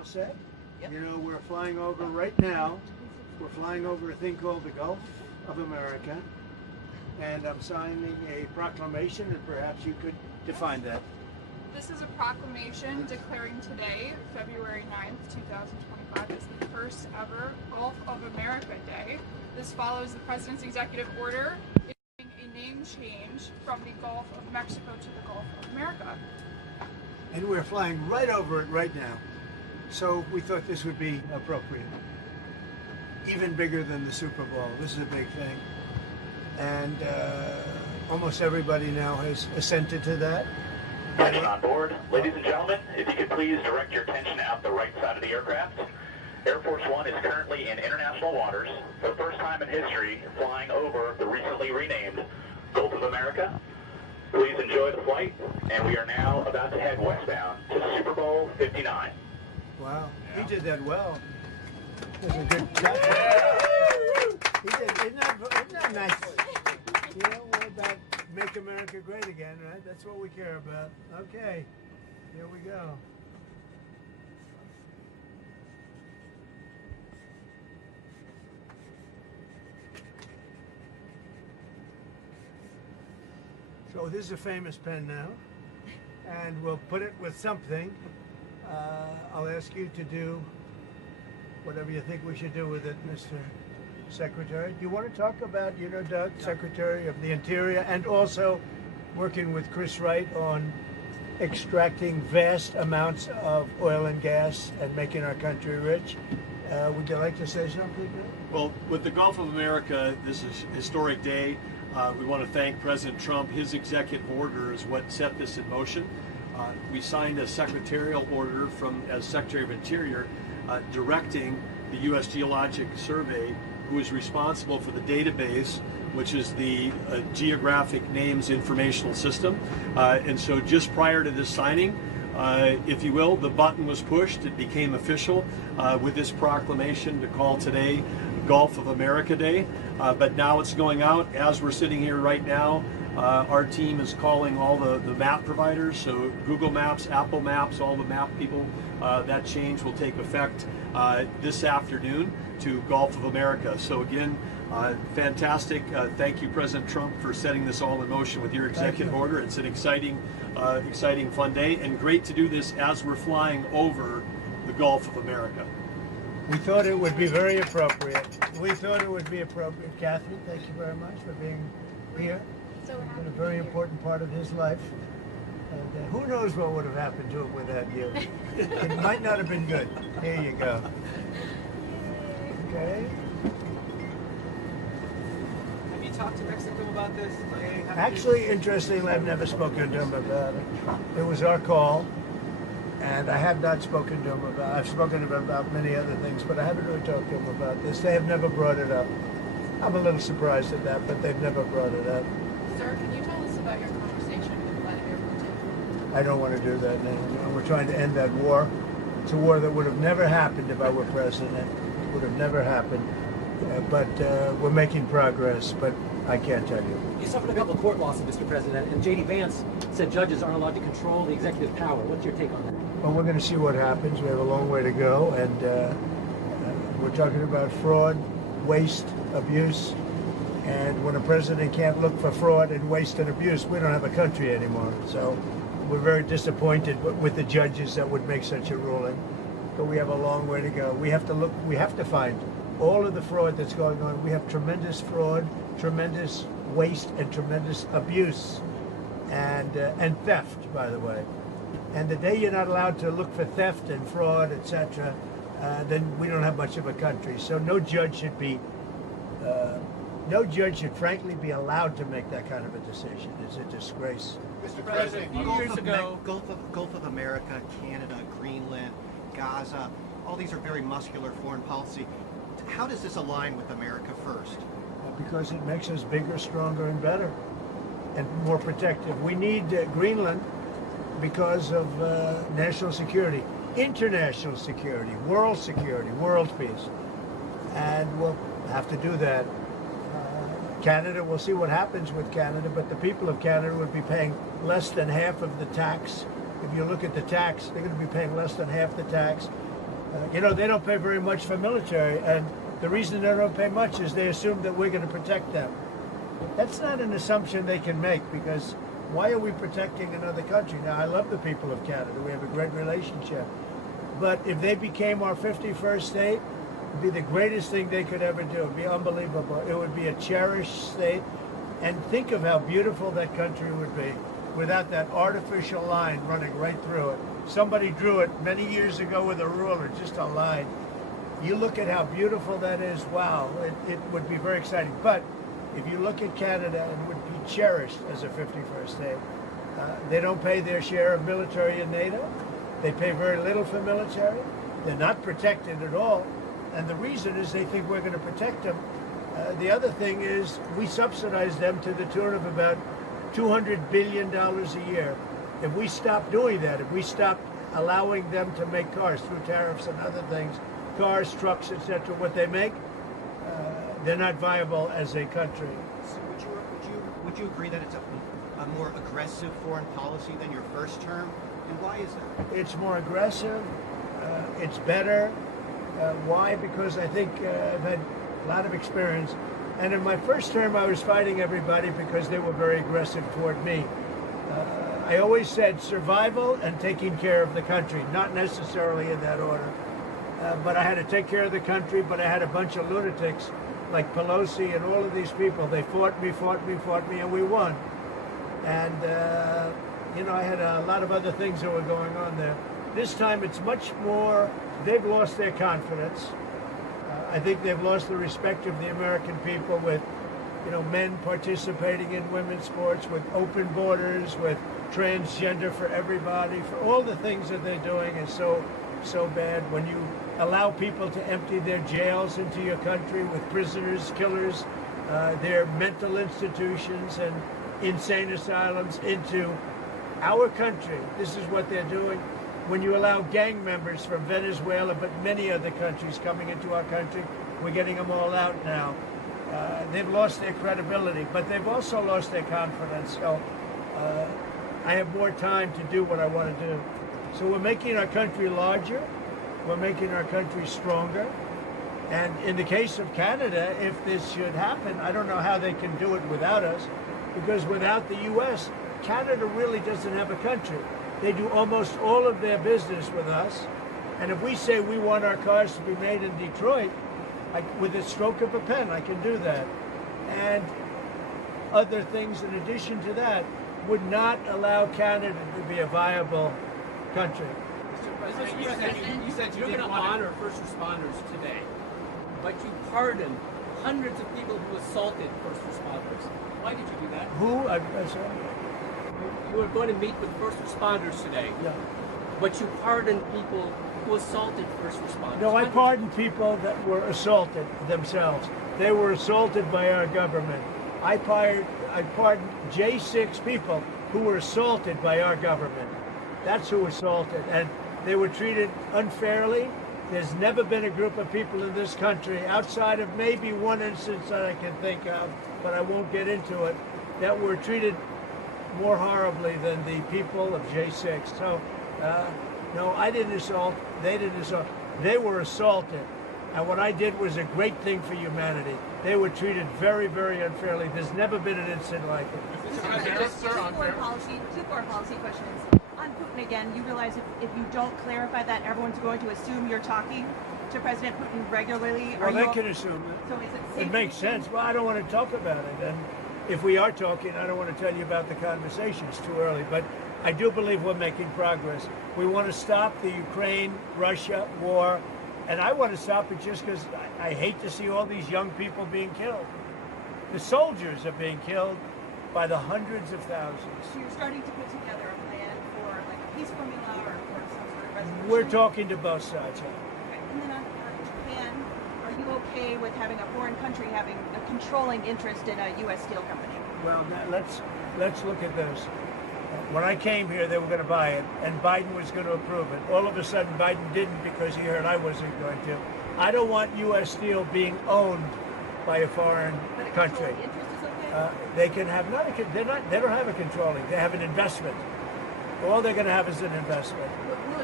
all set? Yep. You know, we're flying over right now. We're flying over a thing called the Gulf of America. And I'm signing a proclamation, and perhaps you could define that. This is a proclamation declaring today, February 9th, 2025, as the first ever Gulf of America Day. This follows the President's executive order issuing a name change from the Gulf of Mexico to the Gulf of America. And we're flying right over it right now. So we thought this would be appropriate. Even bigger than the Super Bowl. This is a big thing. And almost everybody now has assented to that. Attention on board. Ladies and gentlemen, if you could please direct your attention out the right side of the aircraft. Air Force One is currently in international waters, for the first time in history, flying over the recently renamed Gulf of America. Please enjoy the flight, and we are now about to head westbound to Super Bowl 59. Wow, he did that well. That's a good shot. He did, isn't that nice? You know, we're about make America great again, right? That's what we care about. Okay, here we go. So this is a famous pen now, and we'll put it with something. I'll ask you to do whatever you think we should do with it, Mr. Secretary. Do you want to talk about, you know, Doug, Secretary of the Interior, and also working with Chris Wright on extracting vast amounts of oil and gas and making our country rich? Would you like to say something? Well, with the Gulf of America, this is a historic day. We want to thank President Trump. His executive order is what set this in motion. We signed a secretarial order as Secretary of Interior directing the U.S. Geologic Survey, who is responsible for the database, which is the Geographic Names Informational System. And so just prior to this signing, if you will, the button was pushed. It became official with this proclamation to call today Gulf of America Day. But now it's going out. As we're sitting here right now, our team is calling all the map providers, so Google Maps, Apple Maps, all the map people. That change will take effect this afternoon to Gulf of America. So again, fantastic. Thank you, President Trump, for setting this all in motion with your executive order. It's an exciting, fun day, and great to do this as we're flying over the Gulf of America. We thought it would be very appropriate. We thought it would be appropriate. Kathy, thank you very much for being here. So It's been a very important part of his life. And who knows what would have happened to him without you. It might not have been good. Here you go. Okay. Have you talked to Mexico about this? Actually, interestingly, I've never spoken to him about it. It was our call, and I have not spoken to him about it. I've spoken to him about many other things, but I haven't really talked to him about this. They have never brought it up. I'm a little surprised at that, but they've never brought it up. Sir, can you tell us about your conversation with Vladimir Putin? I don't want to do that now. We're trying to end that war. It's a war that would have never happened if I were president. It would have never happened. But we're making progress, but I can't tell you. You suffered a couple of court losses, Mr. President, and J.D. Vance said judges aren't allowed to control the executive power. What's your take on that? Well, we're going to see what happens. We have a long way to go, and we're talking about fraud, waste, abuse. And when a president can't look for fraud and waste and abuse, we don't have a country anymore. So we're very disappointed with the judges that would make such a ruling. But we have a long way to go. We have to look, we have to find all of the fraud that's going on. We have tremendous fraud, tremendous waste, and tremendous abuse, and theft, by the way. And the day you're not allowed to look for theft and fraud, etc., then we don't have much of a country. So no judge should be, frankly be allowed to make that kind of a decision. It's a disgrace. Mr. President, a few years ago, Gulf of America, Canada, Greenland, Gaza, all these are very muscular foreign policy. How does this align with America first? Because it makes us bigger, stronger, and better, and more protective. We need Greenland because of national security, international security, world peace. And we'll have to do that. Canada, we'll see what happens with Canada, but the people of Canada would be paying less than half of the tax. If you look at the tax, they're going to be paying less than half the tax. They don't pay very much for military, and the reason they don't pay much is they assume that we're going to protect them. That's not an assumption they can make, because why are we protecting another country? Now, I love the people of Canada. We have a great relationship. But if they became our 51st state, it would be the greatest thing they could ever do. It would be unbelievable. It would be a cherished state. And think of how beautiful that country would be without that artificial line running right through it. Somebody drew it many years ago with a ruler, just a line. You look at how beautiful that is, wow, it would be very exciting. But if you look at Canada, it would be cherished as a 51st state. They don't pay their share of military in NATO. They pay very little for military. They're not protected at all. And the reason is they think we're going to protect them. The other thing is we subsidize them to the tune of about $200 billion a year. If we stop doing that, if we stop allowing them to make cars through tariffs and other things, cars, trucks, etc., what they make, they're not viable as a country. So would you agree that it's a more aggressive foreign policy than your first term? And why is that? It's more aggressive. It's better. Why? Because I think I've had a lot of experience. And in my first term, I was fighting everybody because they were very aggressive toward me. I always said survival and taking care of the country, not necessarily in that order. But I had to take care of the country, but I had a bunch of lunatics like Pelosi and all of these people. They fought me, and we won. And, I had a lot of other things that were going on there. This time it's much more, they've lost their confidence. I think they've lost the respect of the American people with, men participating in women's sports, with open borders, with transgender for everybody, for all the things that they're doing is so bad. When you allow people to empty their jails into your country with prisoners, killers, their mental institutions and insane asylums into our country, this is what they're doing. When you allow gang members from Venezuela, but many other countries coming into our country, we're getting them all out now. They've lost their credibility, but they've also lost their confidence. So I have more time to do what I want to do. So we're making our country larger. We're making our country stronger. And in the case of Canada, if this should happen, I don't know how they can do it without us, because without the U.S., Canada really doesn't have a country. They do almost all of their business with us. And if we say we want our cars to be made in Detroit, with a stroke of a pen, I can do that. And other things in addition to that would not allow Canada to be a viable country. Mr. President, you said you didn't want to honor first responders today, but you pardoned hundreds of people who assaulted first responders. Why did you do that? Who? I'm sorry. You were going to meet with first responders today, Yeah. but you pardoned people who assaulted first responders. No, I pardoned people that were assaulted themselves. They were assaulted by our government. I pardoned J6 people who were assaulted by our government. That's who assaulted, and they were treated unfairly. There's never been a group of people in this country, outside of maybe one instance that I can think of, but I won't get into it, that were treated more horribly than the people of J6. So, no, I didn't assault. They didn't assault. They were assaulted. And what I did was a great thing for humanity. They were treated very, very unfairly. There's never been an incident like it. Two foreign policy questions. On Putin again, you realize if you don't clarify that, everyone's going to assume you're talking to President Putin regularly. Well, they can assume it. So is it safe? It makes sense. Well, I don't want to talk about it. And if we are talking, I don't want to tell you about the conversation. It's too early. But I do believe we're making progress. We want to stop the Ukraine-Russia war. And I want to stop it just because I hate to see all these young people being killed. The soldiers are being killed by the hundreds of thousands. So you're starting to put together a plan for like a peace formula or some sort of resolution? We're talking to both sides. Okay. And then on Japan, are you okay with having a foreign country having a controlling interest in a U.S. steel company? Well, now let's look at this. When I came here, they were going to buy it, and Biden was going to approve it. All of a sudden, Biden didn't because he heard I wasn't going to. I don't want U.S. steel being owned by a foreign But a country. controlling interest is okay? They can have they don't have a controlling. They have an investment. All they're going to have is an investment. Will it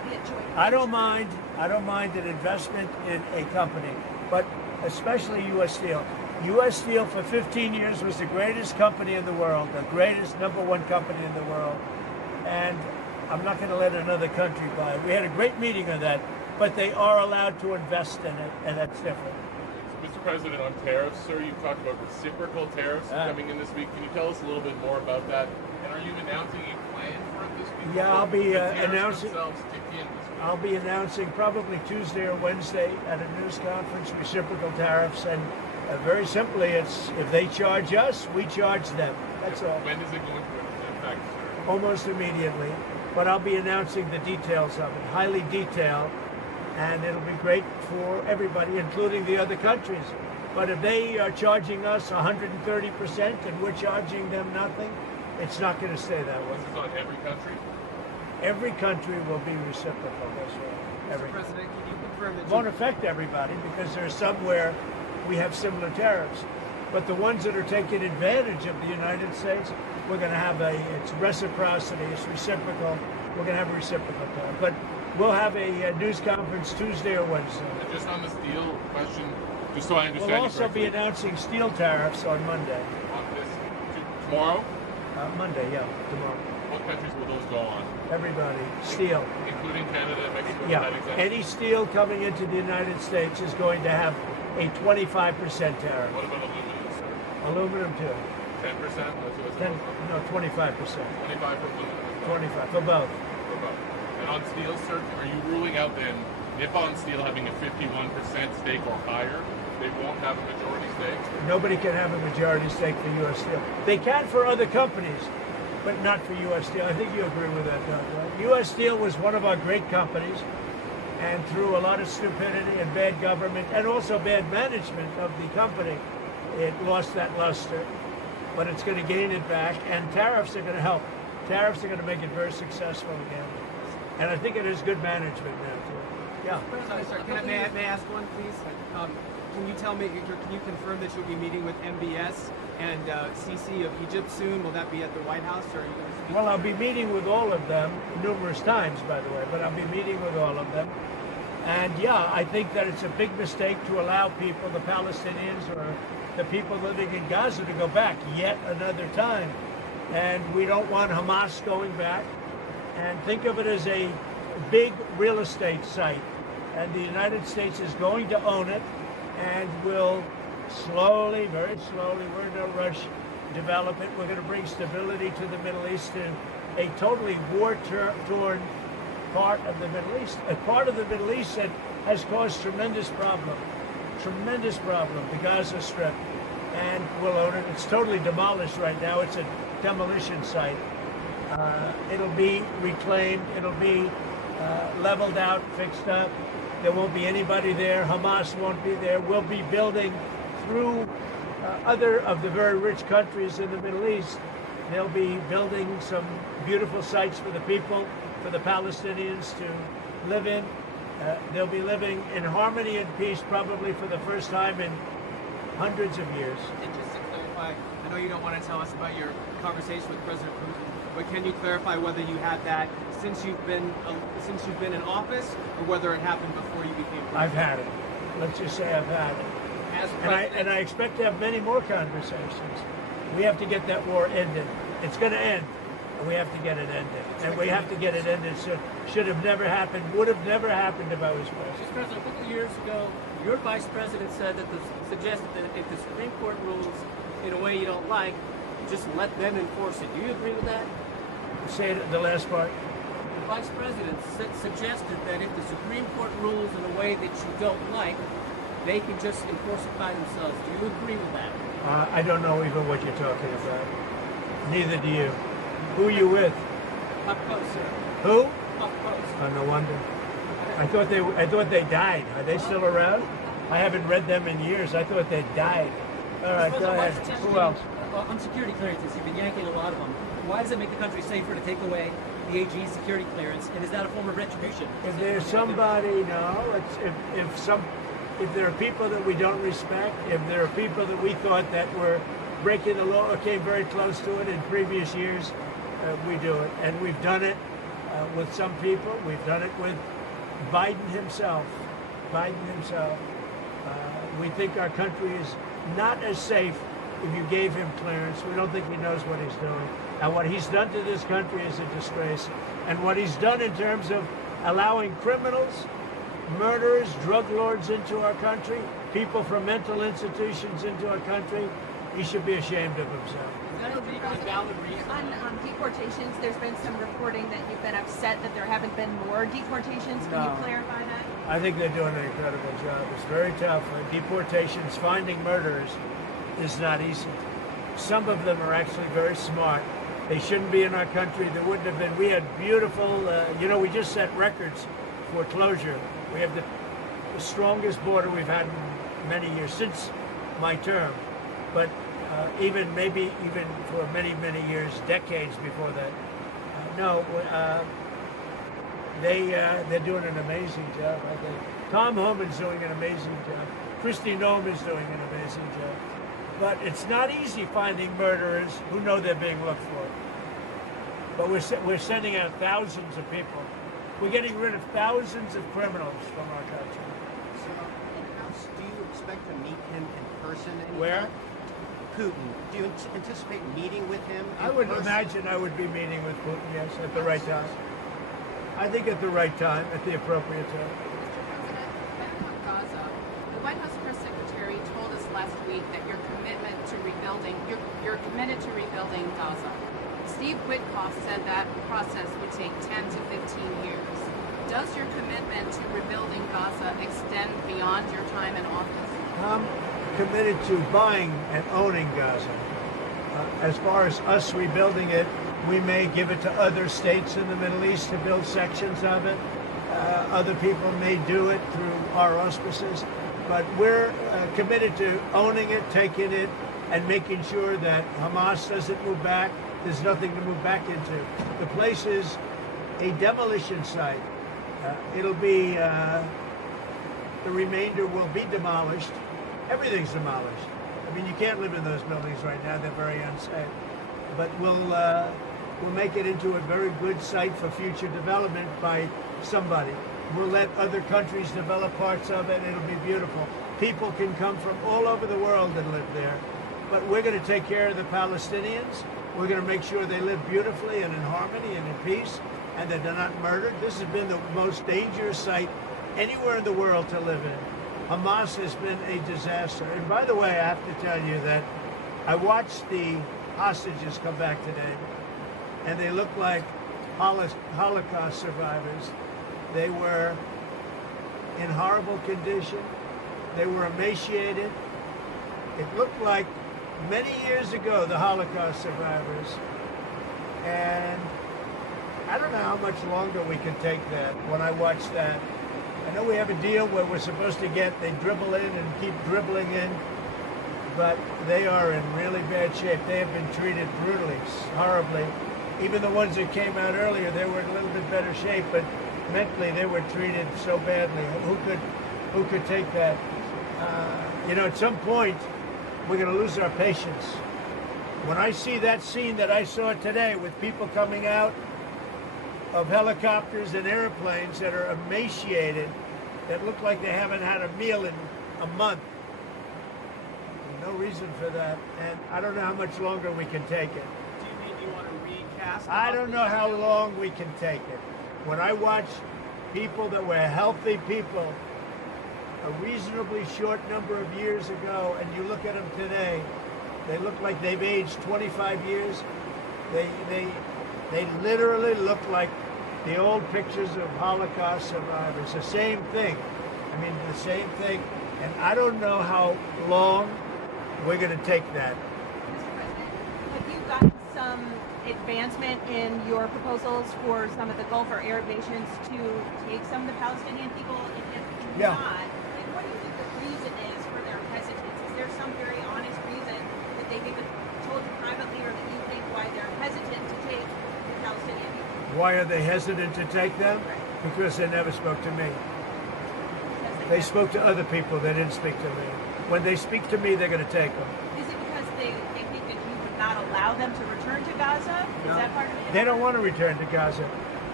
be a joint I don't venture? mind. I don't mind an investment in a company, but especially U.S. Steel. U.S. Steel for 15 years was the greatest company in the world, the greatest #1 company in the world, and I'm not going to let another country buy it. We had a great meeting on that, but they are allowed to invest in it, and that's different. Mr. President, on tariffs, sir, you've talked about reciprocal tariffs coming in this week. Can you tell us a little bit more about that? And are you announcing a plan for it this week? Yeah, I'll be The tariffs announcing. themselves kick in this week. I'll be announcing probably Tuesday or Wednesday at a news conference reciprocal tariffs, and very simply, it's if they charge us, we charge them. That's all. When is it going to affect, sir? Almost immediately, but I'll be announcing the details of it, highly detailed, and it'll be great for everybody, including the other countries. But if they are charging us 130% and we're charging them nothing, it's not going to stay that way. This is on every country? Every country will be reciprocal. That's right. Every. Mr. President, can you confirm that It won't affect everybody because there's somewhere we have similar tariffs. But the ones that are taking advantage of the United States, we're going to have it's reciprocity, it's reciprocal. We're going to have a reciprocal tariff. But we'll have a news conference Tuesday or Wednesday. And just on the steel question, just so I understand We'll you also be correctly, announcing steel tariffs on Monday. on this tomorrow, Monday, yeah, tomorrow. what countries will those go on? Everybody, steel. Including Canada and Mexico? Yeah, That exemption? any steel coming into the United States is going to have a 25% tariff. What about aluminum, sir? Aluminum too. 10%? That's what it's 10, about. no, 25%. 25 for aluminum. as well. 25 for both. For both. And on steel, sir, are you ruling out then Nippon Steel having a 51% stake or higher? They won't have a majority stake? Nobody can have a majority stake for U.S. Steel. They can for other companies, but not for U.S. Steel. I think you agree with that, Doug, right? U.S. Steel was one of our great companies, and through a lot of stupidity and bad government and also bad management of the company, it lost that luster. But it's going to gain it back, and tariffs are going to help. Tariffs are going to make it very successful again. And I think it is good management now, too. Yeah. Sorry, may I ask one, please? Can you tell me, can you confirm that you'll be meeting with MBS and Sisi of Egypt soon? Will that be at the White House, or are you going to speak? Well, I'll be meeting with all of them numerous times, by the way, but I'll be meeting with all of them. And yeah, I think that it's a big mistake to allow people, the Palestinians or the people living in Gaza, to go back yet another time. And we don't want Hamas going back. And think of it as a big real estate site. And the United States is going to own it and will slowly, very slowly, we're in no rush, develop it. We're going to bring stability to the Middle East, in a totally war-torn part of the Middle East, a part of the Middle East that has caused tremendous problem, the Gaza Strip, and we'll own it. It's totally demolished right now. It's a demolition site. It'll be reclaimed. It'll be leveled out, fixed up. There won't be anybody there. Hamas won't be there. We'll be building through other of the very rich countries in the Middle East. They'll be building some beautiful sites for the people, for the Palestinians to live in. They'll be living in harmony and peace probably for the first time in hundreds of years. And just to clarify, I know you don't want to tell us about your conversation with President Putin, but can you clarify whether you had that since you've been in office, or whether it happened before you became president? I've had it. Let's just say I've had it. As And I expect to have many more conversations. We have to get that war ended. It's going to end, and we have to get it ended. And we have to get it ended. So should have never happened, would have never happened if I was president. Mr. President, a couple of years ago, your vice president suggested that if the Supreme Court rules in a way you don't like, just let them enforce it. Do you agree with that? Say it, the last part. The vice president suggested that if the Supreme Court rules in a way that you don't like, they can just enforce it by themselves. Do you agree with that? I don't know even what you're talking about. Neither do you. Who are you with? Up close, sir. Who? Up close. Oh, no wonder. I thought they died. Are they still around? I haven't read them in years. I thought they died. All right, go ahead. Who else? On security clearances, you've been yanking a lot of them. Why does it make the country safer to take away the AG's security clearance, and is that a form of retribution? If there's somebody, no. If there are people that we don't respect, if there are people that we thought that were breaking the law or came very close to it in previous years, we do it, and we've done it. with some people. We've done it with Biden himself. We think our country is not as safe if you gave him clearance. We don't think he knows what he's doing. And what he's done to this country is a disgrace. And what he's done in terms of allowing criminals, murderers, drug lords into our country, people from mental institutions into our country, he should be ashamed of himself. On deportations, there's been some reporting that you've been upset that there haven't been more deportations. Can you clarify that? I think they're doing an incredible job. It's very tough. Deportations, finding murderers is not easy. Some of them are actually very smart. They shouldn't be in our country. There wouldn't have been. We had beautiful, we just set records for closure. We have the strongest border we've had in many years, since my term. But even for many, many years, decades before that. They're doing an amazing job, I think. Tom Homan's doing an amazing job. Kristi Noem is doing an amazing job. But it's not easy finding murderers who know they're being looked for. But we're sending out thousands of people. We're getting rid of thousands of criminals from our country. So, do you expect to meet him in person? Where? Putin. Do you anticipate meeting with him? I would imagine I would be meeting with Putin, yes, at the right time. I think at the right time, at the appropriate time. Gaza. The White House press secretary told us last week that you're committed to rebuilding Gaza. Steve Witkoff said that process would take 10 to 15 years. Does your commitment to rebuilding Gaza extend beyond your time in office? I'm committed to buying and owning Gaza. As far as us rebuilding it, we may give it to other states in the Middle East to build sections of it. Other people may do it through our auspices. But we're committed to owning it, taking it, and making sure that Hamas doesn't move back. There's nothing to move back into. The place is a demolition site. It'll be, the remainder will be demolished. Everything's demolished. I mean, you can't live in those buildings right now. They're very unsafe. But we'll make it into a very good site for future development by somebody. We'll let other countries develop parts of it. It'll be beautiful. People can come from all over the world and live there. But we're going to take care of the Palestinians. We're going to make sure they live beautifully and in harmony and in peace, and that they're not murdered. This has been the most dangerous site anywhere in the world to live in. Hamas has been a disaster. And by the way, I have to tell you that I watched the hostages come back today, and they look like Holocaust survivors. They were in horrible condition. They were emaciated. It looked like many years ago, the Holocaust survivors. And I don't know how much longer we can take that. When I watch that, I know we have a deal where we're supposed to they dribble in and keep dribbling in, but they are in really bad shape. They have been treated brutally, horribly. Even the ones that came out earlier, they were in a little bit better shape, but mentally they were treated so badly. Who could take that? At some point, we're going to lose our patience. When I see that scene that I saw today with people coming out of helicopters and airplanes that are emaciated, that look like they haven't had a meal in a month, there's no reason for that. And I don't know how much longer we can take it. Do you mean you want to recast? I don't know how long we can take it. When I watch people that were healthy people a reasonably short number of years ago, and you look at them today, they look like they've aged 25 years. They literally look like the old pictures of Holocaust survivors. The same thing. I mean, the same thing. And I don't know how long we're going to take that. Mr. President, have you gotten some advancement in your proposals for some of the Gulf or Arab nations to take some of the Palestinian people? If Yeah. not, what do you think the reason is for their hesitance? Is there some very honest reason that they've even told you privately, or that you think why they're hesitant to take the Palestinian people? Why are they hesitant to take them? Because they never spoke to me. They spoke to other people. They didn't speak to me. When they speak to me, they're going to take them. Is it because they think that you would not allow them to return to Gaza? Is that part of it? They don't want to return to Gaza.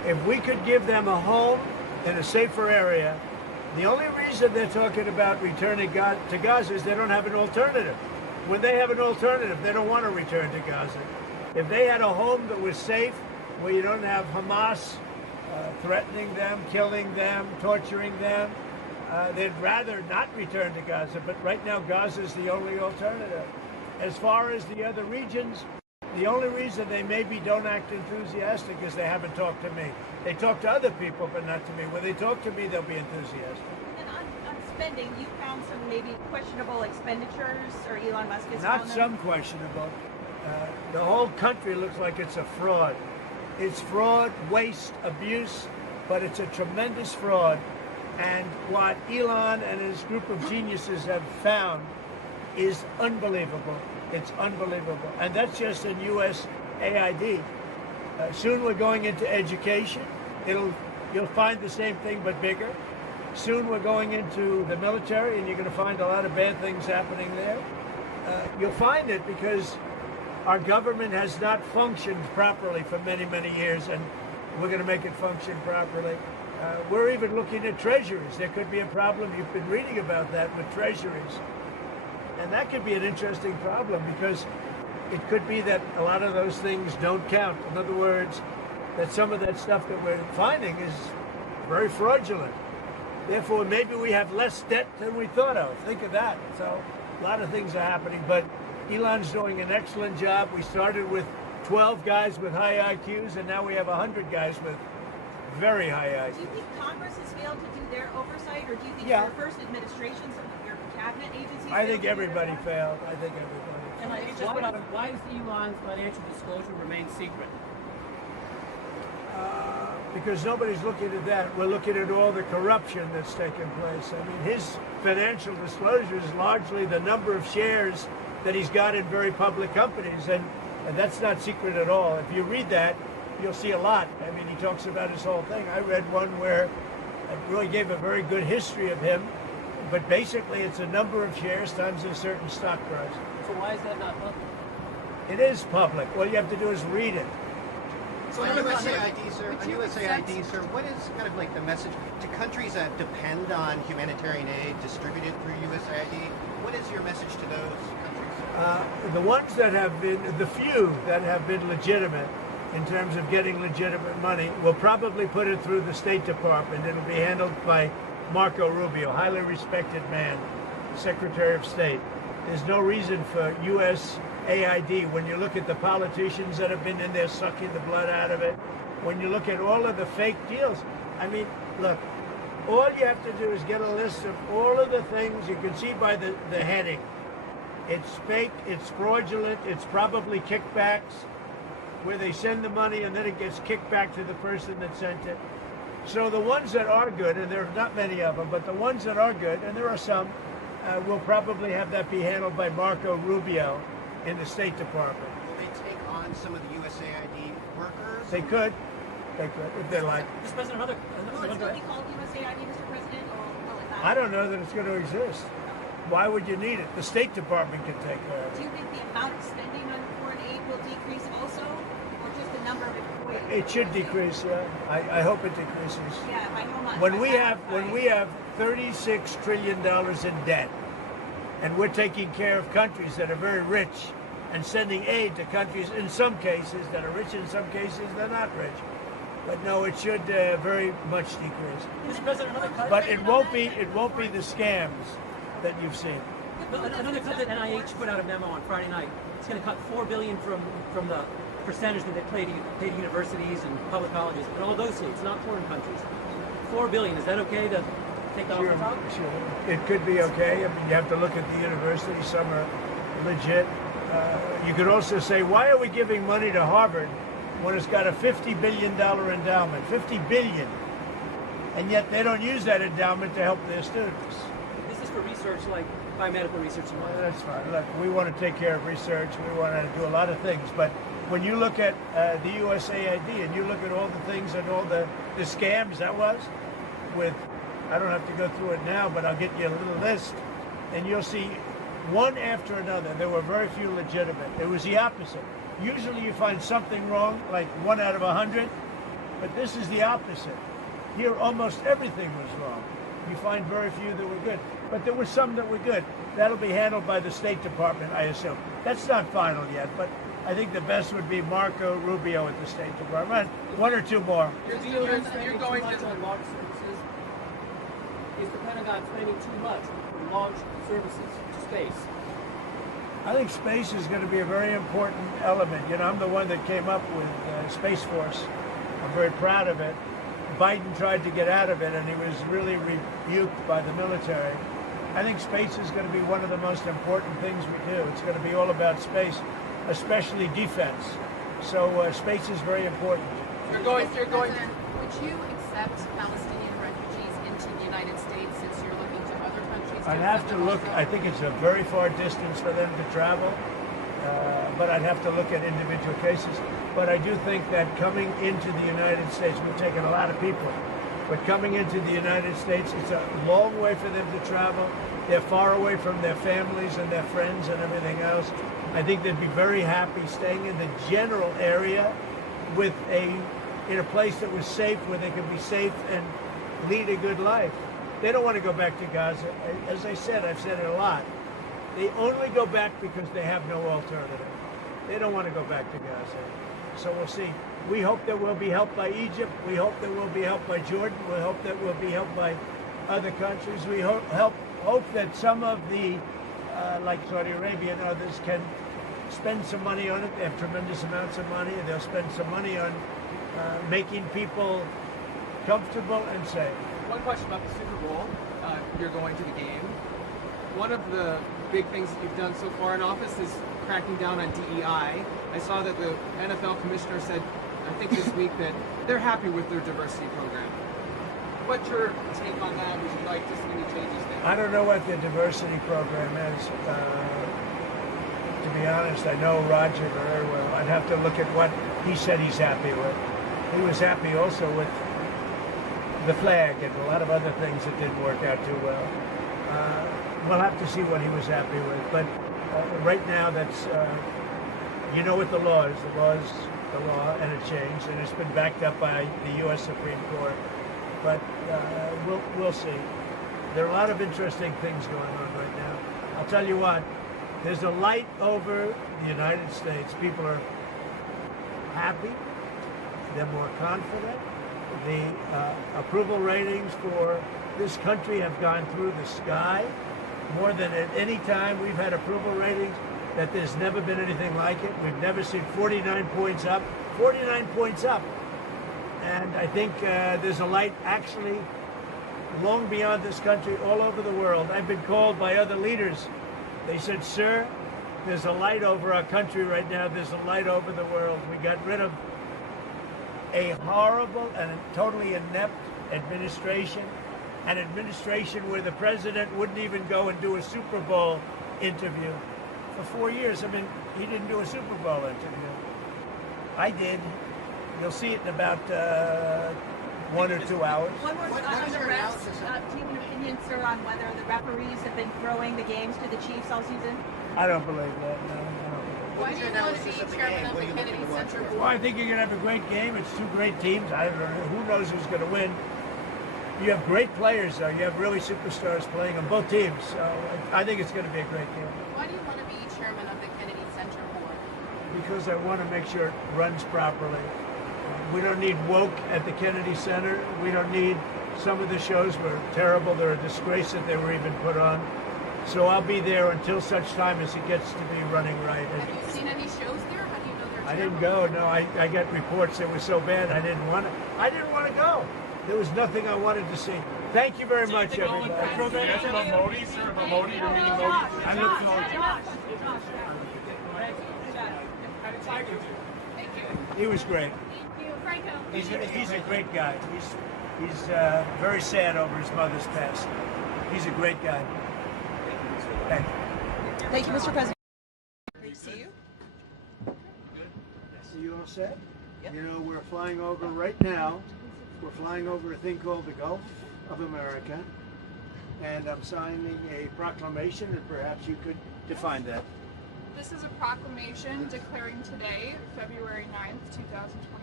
If we could give them a home in a safer area, the only reason they're talking about returning to Gaza is they don't have an alternative. When they have an alternative, they don't want to return to Gaza. If they had a home that was safe, where you don't have Hamas threatening them, killing them, torturing them, they'd rather not return to Gaza. But right now, Gaza is the only alternative. As far as the other regions, the only reason they maybe don't act enthusiastic is they haven't talked to me. They talk to other people, but not to me. When they talk to me, they'll be enthusiastic. And on spending, you found some maybe questionable expenditures, or Elon Musk has Not found them? some questionable. The whole country looks like it's a fraud. It's fraud, waste, abuse, but it's a tremendous fraud. And what Elon and his group of geniuses have found is unbelievable. It's unbelievable. And that's just in U.S. AID. Soon we're going into education. You'll find the same thing, but bigger. Soon we're going into the military, and you're going to find a lot of bad things happening there. You'll find it because our government has not functioned properly for many, many years, and we're going to make it function properly. We're even looking at treasuries. There could be a problem. You've been reading about that with treasuries. And that could be an interesting problem because it could be that a lot of those things don't count. In other words, that some of that stuff that we're finding is very fraudulent. Therefore, maybe we have less debt than we thought of. Think of that. So a lot of things are happening, but Elon's doing an excellent job. We started with 12 guys with high IQs, and now we have 100 guys with very high IQs. Do you think Congress has failed to do their oversight, or do you think Yeah. your first administration, some of your cabinet agencies? I think failed to do everybody their job? failed. I think everybody And why does Elon's financial disclosure remain secret? because nobody's looking at that. We're looking at all the corruption that's taken place. I mean, his financial disclosure is largely the number of shares that he's got in very public companies, and that's not secret at all. If you read that, you'll see a lot. I mean, he talks about his whole thing. I read one where it really gave a very good history of him, but basically it's a number of shares times a certain stock price. So why is that not public? It is public. All you have to do is read it. So on USAID, sir, what is kind of like the message to countries that depend on humanitarian aid distributed through USAID? What is your message to those countries? The ones that have been, the few that have been legitimate in terms of getting legitimate money, will probably put it through the State Department. It'll be handled by Marco Rubio, highly respected man, Secretary of State. There's no reason for USAID, when you look at the politicians that have been in there sucking the blood out of it, when you look at all of the fake deals, I mean, look, all you have to do is get a list of all of the things you can see by the heading. It's fake, it's fraudulent, it's probably kickbacks, where they send the money and then it gets kicked back to the person that sent it. So the ones that are good, and there are not many of them, but the ones that are good, and there are some, will probably have that be handled by Marco Rubio in the State Department. Will they take on some of the USAID workers? They could, if they like. Mr. President, another Will it still be called USAID, Mr. President, or will it not? I don't know that it's going to exist. Why would you need it? The State Department can take care of Do it. you think the amount of spending on foreign aid will decrease also, or just the number of employees? It should decrease, yeah. I hope it decreases. Yeah, by how much? When By we half, have $36 trillion in debt, and we're taking care of countries that are very rich and sending aid to countries in some cases that are rich, in some cases they're not rich. But no, it should very much decrease. Mr. President, another cut. But it won't be the scams that you've seen. Another cut that NIH put out a memo on Friday night. It's going to cut $4 billion from the percentage that they pay to universities and public colleges in all those states, not foreign countries. $4 billion. Is that okay to take that off the top? Sure. It could be okay. I mean, you have to look at the universities. Some are legit. You could also say, why are we giving money to Harvard when it's got a $50 billion endowment? $50 billion. And yet they don't use that endowment to help their students. This is for research like biomedical research and Well, that's fine. Look, we want to take care of research. We want to do a lot of things. But when you look at the USAID and you look at all the things and all the scams that was with, I don't have to go through it now, but I'll get you a little list, and you'll see one after another. There were very few legitimate. It was the opposite. Usually you find something wrong, like 1 out of 100, But this is the opposite. Here, almost everything was wrong. You find very few that were good. But there were some that were good. That'll be handled by the State Department, I assume. That's not final yet, but I think the best would be Marco Rubio at the State Department. One or two more. You're going to launch services. Is the Pentagon spending too much on launch services to space? I think space is going to be a very important element. You know, I'm the one that came up with Space Force. I'm very proud of it. Biden tried to get out of it, and he was really rebuked by the military. I think space is going to be one of the most important things we do. It's going to be all about space, especially defense. So space is very important. Would you accept Palestinian refugees into the United States since you're looking to other countries? I'd have to look. I think it's a very far distance for them to travel, but I'd have to look at individual cases. But I do think that coming into the United States, we've taken a lot of people, but coming into the United States, it's a long way for them to travel. They're far away from their families and their friends and everything else. I think they'd be very happy staying in the general area with in a place that was safe, where they could be safe and lead a good life. They don't want to go back to Gaza. As I said, I've said it a lot. They only go back because they have no alternative. They don't want to go back to Gaza. So we'll see. We hope that we'll be helped by Egypt. We hope that we'll be helped by Jordan. We hope that we'll be helped by other countries. We hope that some of the, like Saudi Arabia and others, can spend some money on it. They have tremendous amounts of money. They'll spend some money on making people comfortable and safe. One question about the Super Bowl. You're going to the game. One of the big things that you've done so far in office is cracking down on DEI. I saw that the NFL commissioner said, I think this week, that they're happy with their diversity program. What's your take on that? Would you like to see any changes there? I don't know what the diversity program is. To be honest, I know Roger very well. I'd have to look at what he said he's happy with. He was happy also with the flag and a lot of other things that didn't work out too well. We'll have to see what he was happy with. But right now, that's, you know what the law is. The law is the law, and it changed, and it's been backed up by the U.S. Supreme Court. But we'll see. There are a lot of interesting things going on right now. I'll tell you what, there's a light over the United States. People are happy. They're more confident. The approval ratings for this country have gone through the sky. More than at any time we've had approval ratings that there's never been anything like it. We've never seen 49 points up. 49 points up. And I think there's a light actually long beyond this country, all over the world. I've been called by other leaders. They said, sir, there's a light over our country right now. There's a light over the world. We got rid of a horrible and totally inept administration, an administration where the president wouldn't even go and do a Super Bowl interview. For 4 years, I mean, he didn't do a Super Bowl interview. I did. You'll see it in about 1 or 2 hours. One more on the refs. Do you have an opinion, sir, on whether the referees have been throwing the games to the Chiefs all season? I don't believe that, no. Why do you want to be chairman of the Kennedy Center Board? Well, I think you're going to have a great game. It's two great teams. I don't know. Who knows who's going to win? You have great players, though. You have really superstars playing on both teams. So I think it's going to be a great game. Why do you want to be chairman of the Kennedy Center Board? Because I want to make sure it runs properly. We don't need woke at the Kennedy Center. We don't need, some of the shows were terrible. They're a disgrace that they were even put on. So I'll be there until such time as it gets to be running right. Have you seen any shows there? How do you know they're terrible? I didn't go. No, I got reports that were so bad I didn't want to go. There was nothing I wanted to see. Thank you very much, everybody. Yes, about Modi, sir. About Modi, you're meeting Modi. I look forward to it. He was great. He's a great guy. He's very sad over his mother's passing. He's a great guy. Thank you. Thank you, Mr. President. Great to see you. So you all set? Yep. You know, we're flying over right now. We're flying over a thing called the Gulf of America. And I'm signing a proclamation, and perhaps you could define that. This is a proclamation declaring today, February 9th, 2025,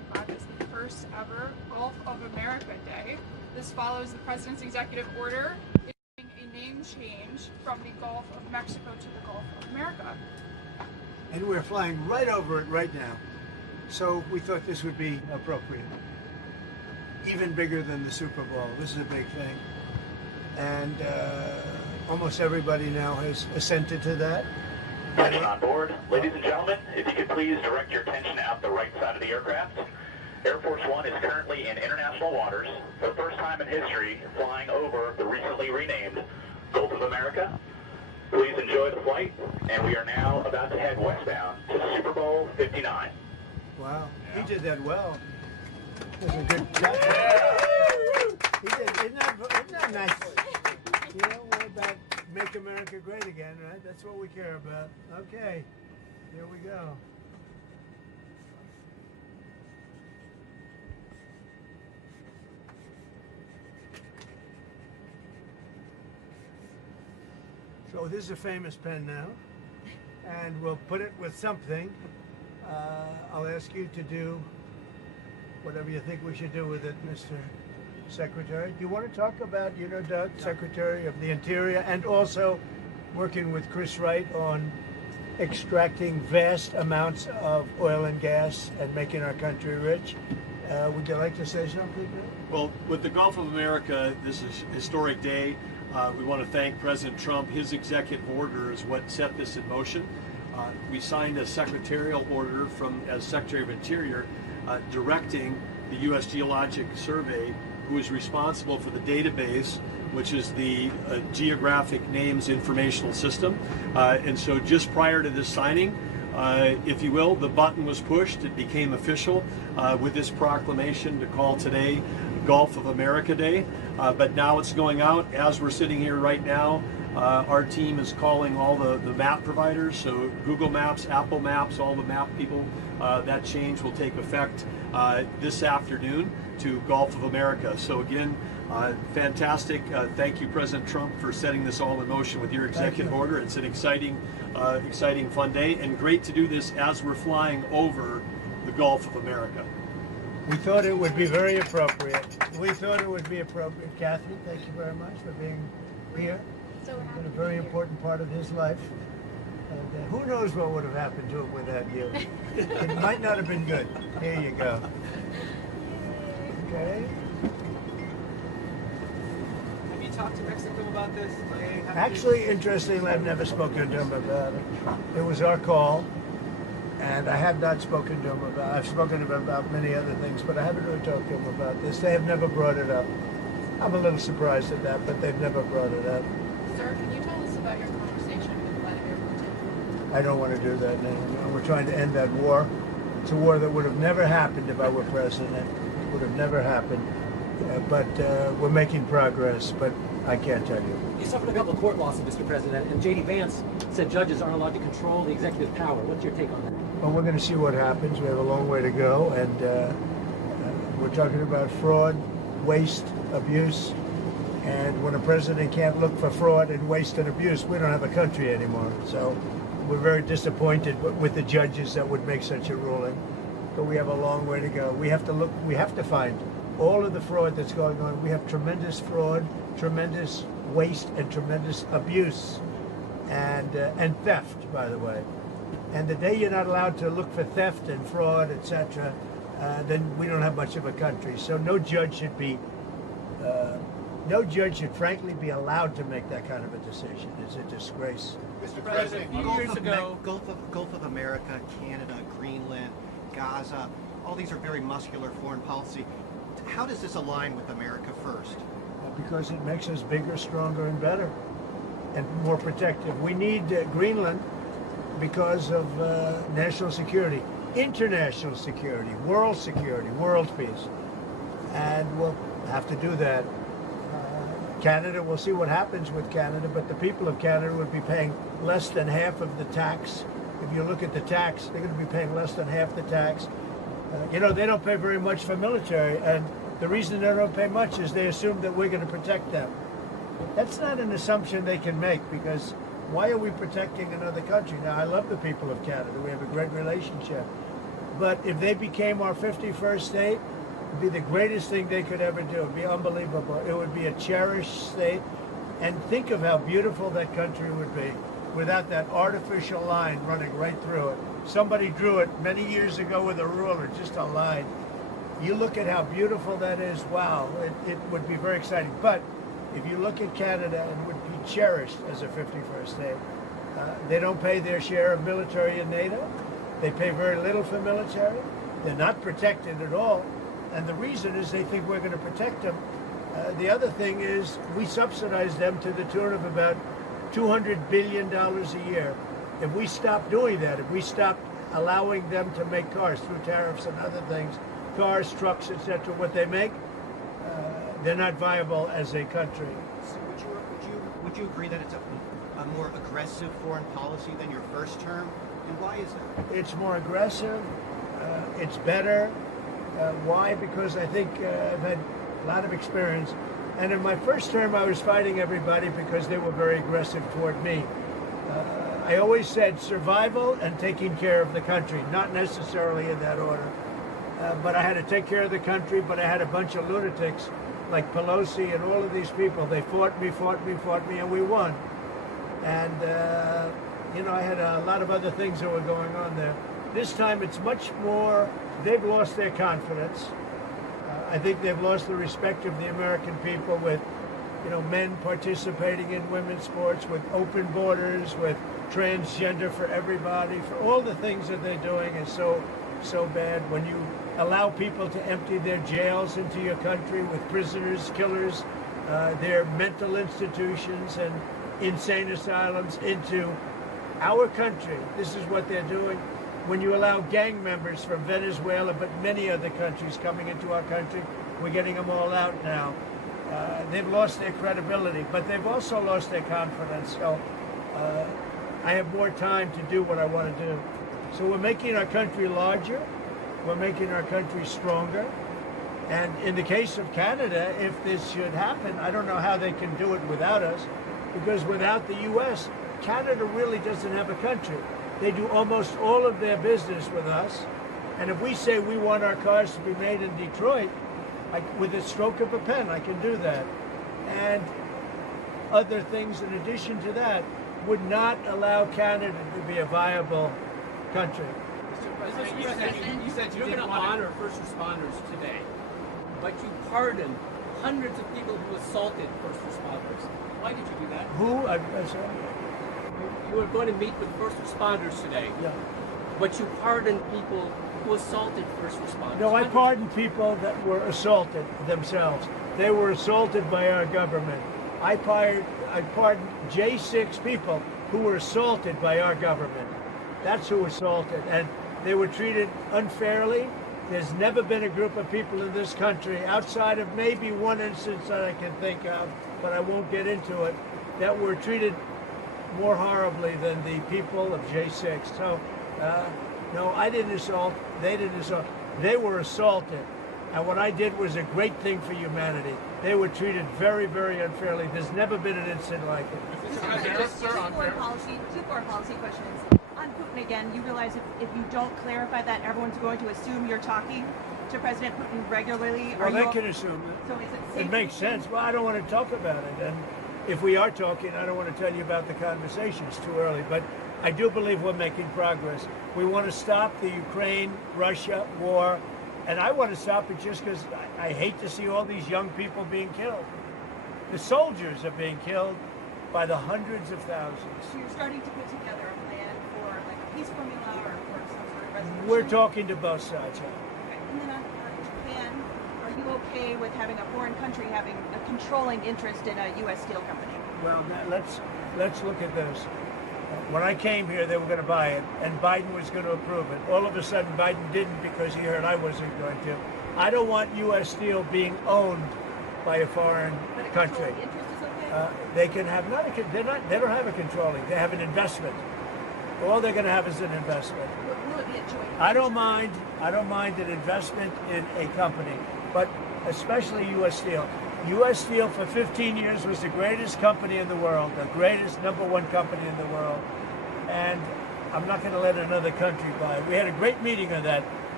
2025 is the first ever Gulf of America Day. This follows the President's executive order issuing a name change from the Gulf of Mexico to the Gulf of America. And we're flying right over it right now. So we thought this would be appropriate. Even bigger than the Super Bowl. This is a big thing. And almost everybody now has assented to that. Attention on board. Ladies and gentlemen, if you could please direct your attention out the right side of the aircraft. Air Force One is currently in international waters, for the first time in history, flying over the recently renamed Gulf of America. Please enjoy the flight, and we are now about to head westbound to Super Bowl 59. Wow, he did that well. That was a good job. He did, isn't that nice? You know, we're about make America great again, right? That's what we care about. Okay, here we go. So this is a famous pen now, and we'll put it with something. I'll ask you to do whatever you think we should do with it, Mr. Secretary. Do you want to talk about, Doug, Secretary of the Interior, and also working with Chris Wright on extracting vast amounts of oil and gas and making our country rich? Would you like to say something? Well, with the Gulf of America, this is a historic day. We want to thank President Trump. His executive order is what set this in motion. We signed a secretarial order as Secretary of Interior directing the U.S. Geologic Survey, who is responsible for the database, which is the Geographic Names Informational System. And so just prior to this signing, if you will, the button was pushed. It became official with this proclamation to call today Gulf of America Day. But now it's going out. As we're sitting here right now, our team is calling all the map providers, so Google Maps, Apple Maps, all the map people. That change will take effect this afternoon to Gulf of America. So again, fantastic. Thank you, President Trump, for setting this all in motion with your executive order. It's an exciting, fun day, and great to do this as we're flying over the Gulf of America. We thought it would be very appropriate. Kathy, thank you very much for being here. So It's been a very important part of his life. And who knows what would have happened to him without you. It might not have been good. Here you go. Okay. Have you talked to Mexico about this? Actually, interestingly, I've never spoken to him about it. It was our call, and I have not spoken to him about it. I've spoken to him about many other things, but I haven't really talked to him about this. They have never brought it up. I'm a little surprised at that, but they've never brought it up. Sir, can you tell us about your conversation with Vladimir Putin? I don't want to do that now. We're trying to end that war. It's a war that would have never happened if I were president. It would have never happened. But we're making progress, but I can't tell you. You suffered a couple of court losses, Mr. President, and J.D. Vance said judges aren't allowed to control the executive power. What's your take on that? Well, we're going to see what happens. We have a long way to go, and we're talking about fraud, waste, abuse. And when a president can't look for fraud and waste and abuse, we don't have a country anymore. So we're very disappointed with the judges that would make such a ruling. But we have a long way to go. We have to find all of the fraud that's going on. We have tremendous fraud, tremendous waste, and tremendous abuse, and theft, by the way. And the day you're not allowed to look for theft and fraud, etc., then we don't have much of a country. So no judge should frankly be allowed to make that kind of a decision. It's a disgrace. Mr. President, a few years ago- Gulf of America, Canada, Greenland, Gaza, all these are very muscular foreign policy. How does this align with America first? Because it makes us bigger, stronger, and better, and more protective. We need Greenland because of national security, international security, world peace. And we'll have to do that. Canada, we'll see what happens with Canada, but the people of Canada would be paying less than half of the tax. If you look at the tax, they're going to be paying less than half the tax. They don't pay very much for military, and the reason they don't pay much is they assume that we're going to protect them. That's not an assumption they can make, because why are we protecting another country? Now, I love the people of Canada. We have a great relationship. But if they became our 51st state, it'd be the greatest thing they could ever do. It'd be unbelievable. It would be a cherished state. And think of how beautiful that country would be without that artificial line running right through it. Somebody drew it many years ago with a ruler, just a line. You look at how beautiful that is, wow, it would be very exciting. But if you look at Canada, it would be cherished as a 51st state. They don't pay their share of military in NATO. They pay very little for military. They're not protected at all. And the reason is they think we're going to protect them. The other thing is we subsidize them to the tune of about $200 billion a year. If we stop doing that, if we stop allowing them to make cars through tariffs and other things, cars, trucks, etc., what they make, they're not viable as a country. So would you agree that it's a more aggressive foreign policy than your first term? And why is that? It's more aggressive. It's better. Why? Because I think I've had a lot of experience. And in my first term, I was fighting everybody because they were very aggressive toward me. I always said survival and taking care of the country, not necessarily in that order. But I had to take care of the country, but I had a bunch of lunatics like Pelosi and all of these people. They fought me, and we won. And, I had a lot of other things that were going on there. This time it's much more, they've lost their confidence. I think they've lost the respect of the American people with, men participating in women's sports, with open borders, with transgender for everybody, for all the things that they're doing is so bad. When you allow people to empty their jails into your country with prisoners, killers, their mental institutions and insane asylums into our country, this is what they're doing. When you allow gang members from Venezuela, but many other countries coming into our country, we're getting them all out now. They've lost their credibility, but they've also lost their confidence. So I have more time to do what I want to do. So we're making our country larger. We're making our country stronger. And in the case of Canada, if this should happen, I don't know how they can do it without us, because without the U.S., Canada really doesn't have a country. They do almost all of their business with us. And if we say we want our cars to be made in Detroit, with a stroke of a pen, I can do that. And other things in addition to that would not allow Canada to be a viable country. Mr. President, you said you didn't want to honor first responders today, but you pardoned hundreds of people who assaulted first responders. Why did you do that? Who? I'm sorry. You were going to meet with first responders today, Yeah. but you pardoned people who assaulted first responders. No, I pardoned people that were assaulted themselves. They were assaulted by our government. I pardoned J6 people who were assaulted by our government. That's who assaulted, and they were treated unfairly. There's never been a group of people in this country, outside of maybe one instance that I can think of, but I won't get into it, that were treated more horribly than the people of J6. So, no, I didn't assault. They didn't assault. They were assaulted. And what I did was a great thing for humanity. They were treated very, very unfairly. There's never been an incident like it. Two foreign policy questions. On Putin again, you realize if you don't clarify that, everyone's going to assume you're talking to President Putin regularly. Well, they can assume it. So is it safe? It makes sense. Well, I don't want to talk about it. And if we are talking, I don't want to tell you about the conversation. It's too early. But I do believe we're making progress. We want to stop the Ukraine-Russia war. And I want to stop it just because I hate to see all these young people being killed. The soldiers are being killed by the hundreds of thousands. So you're starting to put together a plan for like a peace formula or for some sort of resolution? We're talking to both sides. Okay. And then on Japan, are you okay with having a foreign country having a controlling interest in a U.S. steel company? Well, let's look at this. When I came here, they were going to buy it, and Biden was going to approve it. All of a sudden, Biden didn't because he heard I wasn't going to. I don't want U.S. steel being owned by a foreign country. Interest is okay? They can have they don't have a controlling. They have an investment. All they're going to have is an investment. Will it be a joint? I don't mind an investment in a company, but especially U.S. Steel. U.S. Steel for 15 years was the greatest company in the world, the greatest #1 company in the world, and I'm not going to let another country buy it. We had a great meeting on that.